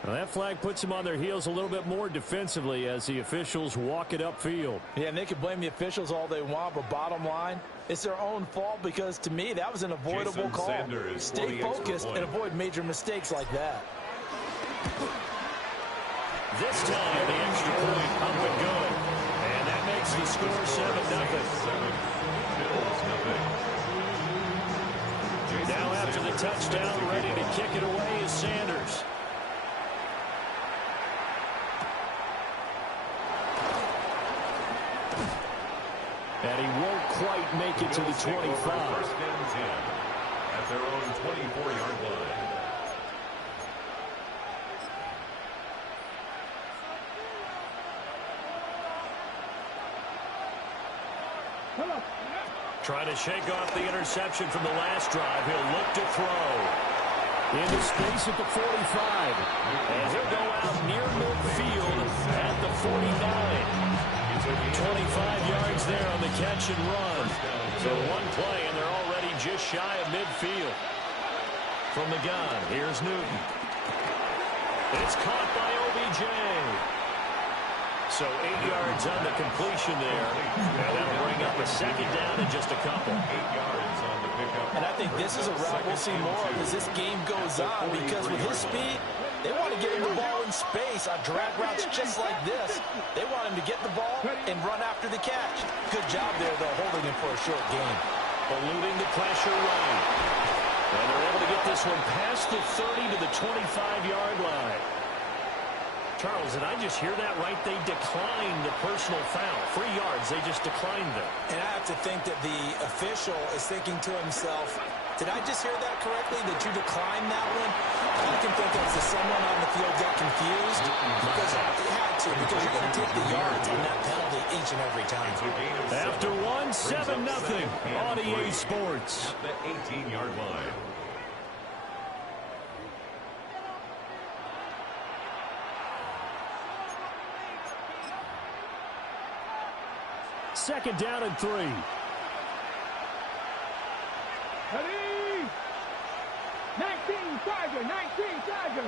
Now that flag puts them on their heels a little bit more defensively as the officials walk it upfield. Yeah, and they can blame the officials all they want, but bottom line, it's their own fault because, to me, that was an avoidable call. Stay focused and avoid major mistakes like that. This time, the extra point up and good. And that makes the score 7-0. Now after the touchdown, ready to kick it away is Sanders. And he won't quite make it to the 25. First and 10 at their own 24-yard line. Trying to shake off the interception from the last drive. He'll look to throw. Into space at the 45. And he'll go out near midfield at the 49. 25 yards there on the catch and run. So one play, and they're already just shy of midfield. From the gun, here's Newton. It's caught by OBJ. So 8 yards on the completion there. And that'll bring up a second down in just a couple. 8 yards on the pickup. And I think this is a route we'll see more of as this game goes on, because with his speed, they want to get him the ball in space on drag routes just like this. They want him to get the ball and run after the catch. Good job there, though, holding him for a short game. Eluding the pressure right. And they're able to get this one past the 30 to the 25-yard line. Charles, did I just hear that right? They declined the personal foul. 3 yards, they just declined them. And I have to think that the official is thinking to himself, did I just hear that correctly, that you declined that one? I can think as someone on the field got confused, because he had to, because you're going to take the yards on that penalty each and every time. After one, 7-0 on EA Sports. The 18-yard line. Second down and 3. Ready? 19 Tiger, 19 Tiger.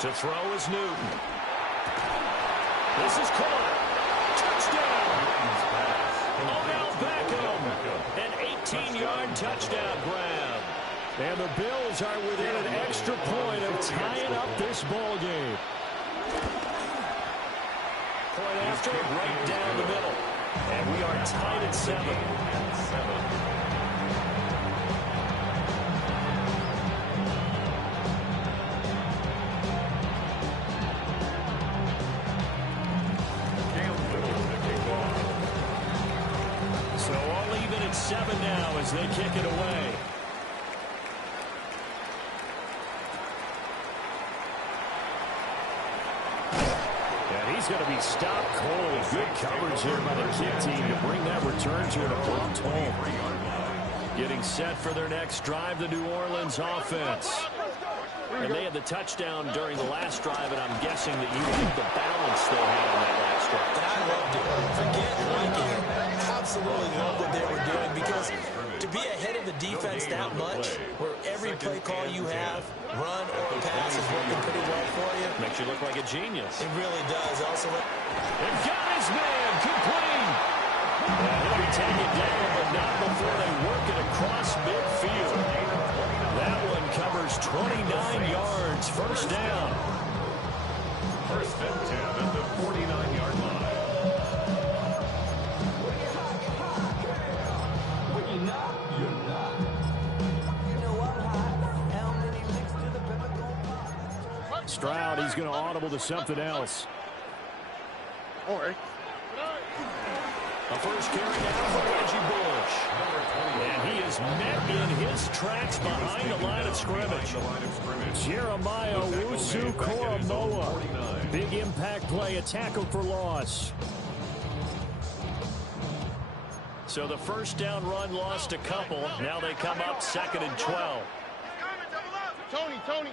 To throw is Newton. This is caught. Touchdown. Odell Beckham. An 18-yard touchdown grab. And the Bills are within an extra point of tying up this ball game. Point after, right down the middle. And we are tied at 7. So all even at 7 now as they kick it away. He's going to be stopped cold. Good coverage here by the kick team to bring that return to an abrupt home. Getting set for their next drive, the New Orleans offense. And they had the touchdown during the last drive, and I'm guessing that you like the balance they had on that last drive. And I loved it. Forget liking it. Absolutely loved what they were doing, because to be ahead of the defense that much, where every play call you have, run or pass, is working pretty well for you. Makes you look like a genius. It really does. Also, and got his man complete. And he'll be taken down, but not before they work it across midfield. That one covers 29 yards. First down. First and 10 at the 49-yard line. Stroud, he's going to audible to something else. All right. A first carry down for Reggie Bush. And he is met in his tracks behind the line of scrimmage. Jeremiah Owusu-Koramoah. Big impact play, a tackle for loss. So the first down run lost a couple. Now they come up 2nd and 12. Tony.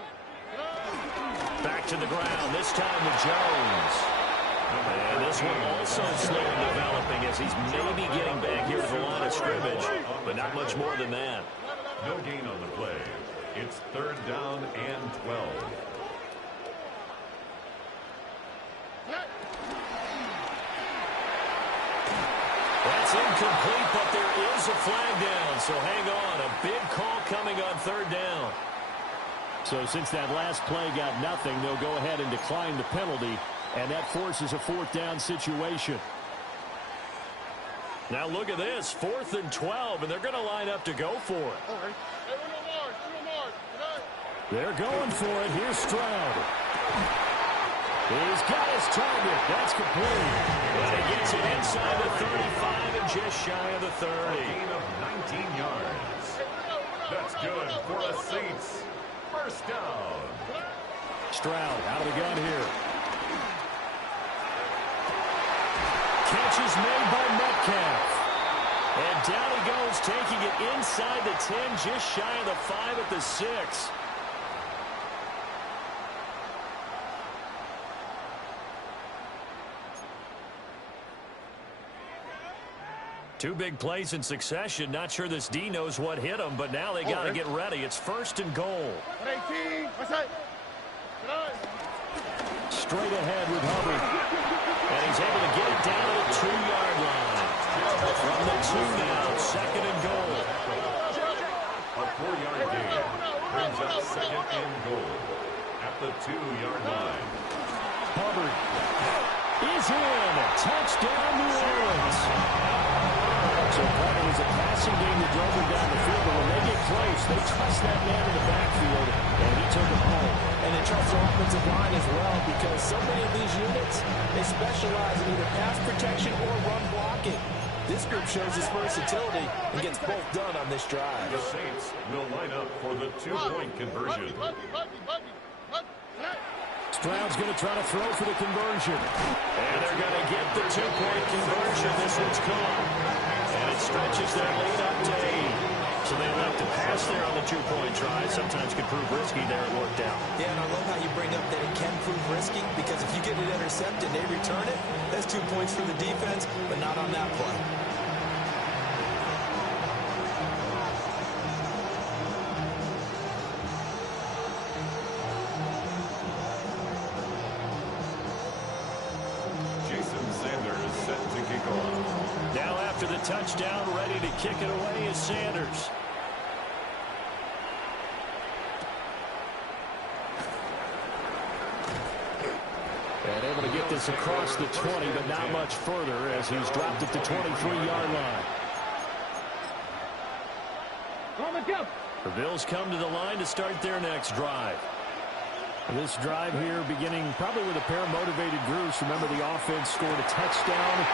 Back to the ground, this time to Jones. And this one also slowly developing as he's maybe getting back here to the line of scrimmage, but not much more than that. No gain on the play. It's 3rd down and 12. That's incomplete, but there is a flag down, so hang on. A big call coming on 3rd down. So since that last play got nothing, they'll go ahead and decline the penalty, and that forces a 4th down situation. Now look at this, 4th and 12, and they're going to line up to go for it. They're going for it. Here's Stroud. He's got his target. That's complete. But he gets it inside the 35 and just shy of the 30. A gain of 19 yards. That's good for a Saints first down. Stroud out of the gun here. Catch is made by Metcalf. And down he goes, taking it inside the 10, just shy of the 5 at the 6. Two big plays in succession. Not sure this D knows what hit him, but now they got to get ready. It's 1st and goal. Straight ahead with Hubbard. And he's able to get it down to the 2-yard line. From the 2 now, 2nd and goal. A 4-yard gain brings up 2nd and goal at the 2-yard line. Hubbard is in. Touchdown, New Orleans. So part of it was a passing game that drove them down the field, but when they get close, they trust that man in the backfield, and he took it home. And they trust their offensive line as well, because so many of these units, they specialize in either pass protection or run blocking. This group shows its versatility and gets both done on this drive. The Saints will line up for the 2-point conversion. Stroud's going to try to throw for the conversion. And they're going to get the 2-point conversion. This one's caught. And it stretches their lead up to 8. So they elect to pass there on the 2-point try. Sometimes can prove risky. There it worked out. Yeah, and I love how you bring up that it can prove risky, because if you get it intercepted and they return it, that's 2 points for the defense, but not on that play. Now after the touchdown, ready to kick it away is Sanders. And able to get this across the 20, but not much further as he's dropped at the 23-yard line. The Bills come to the line to start their next drive. This drive here beginning probably with a pair of motivated groups. Remember, the offense scored a touchdown.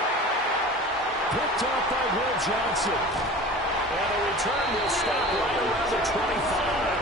Picked up by Will Johnson. And the return will stop right around the 25.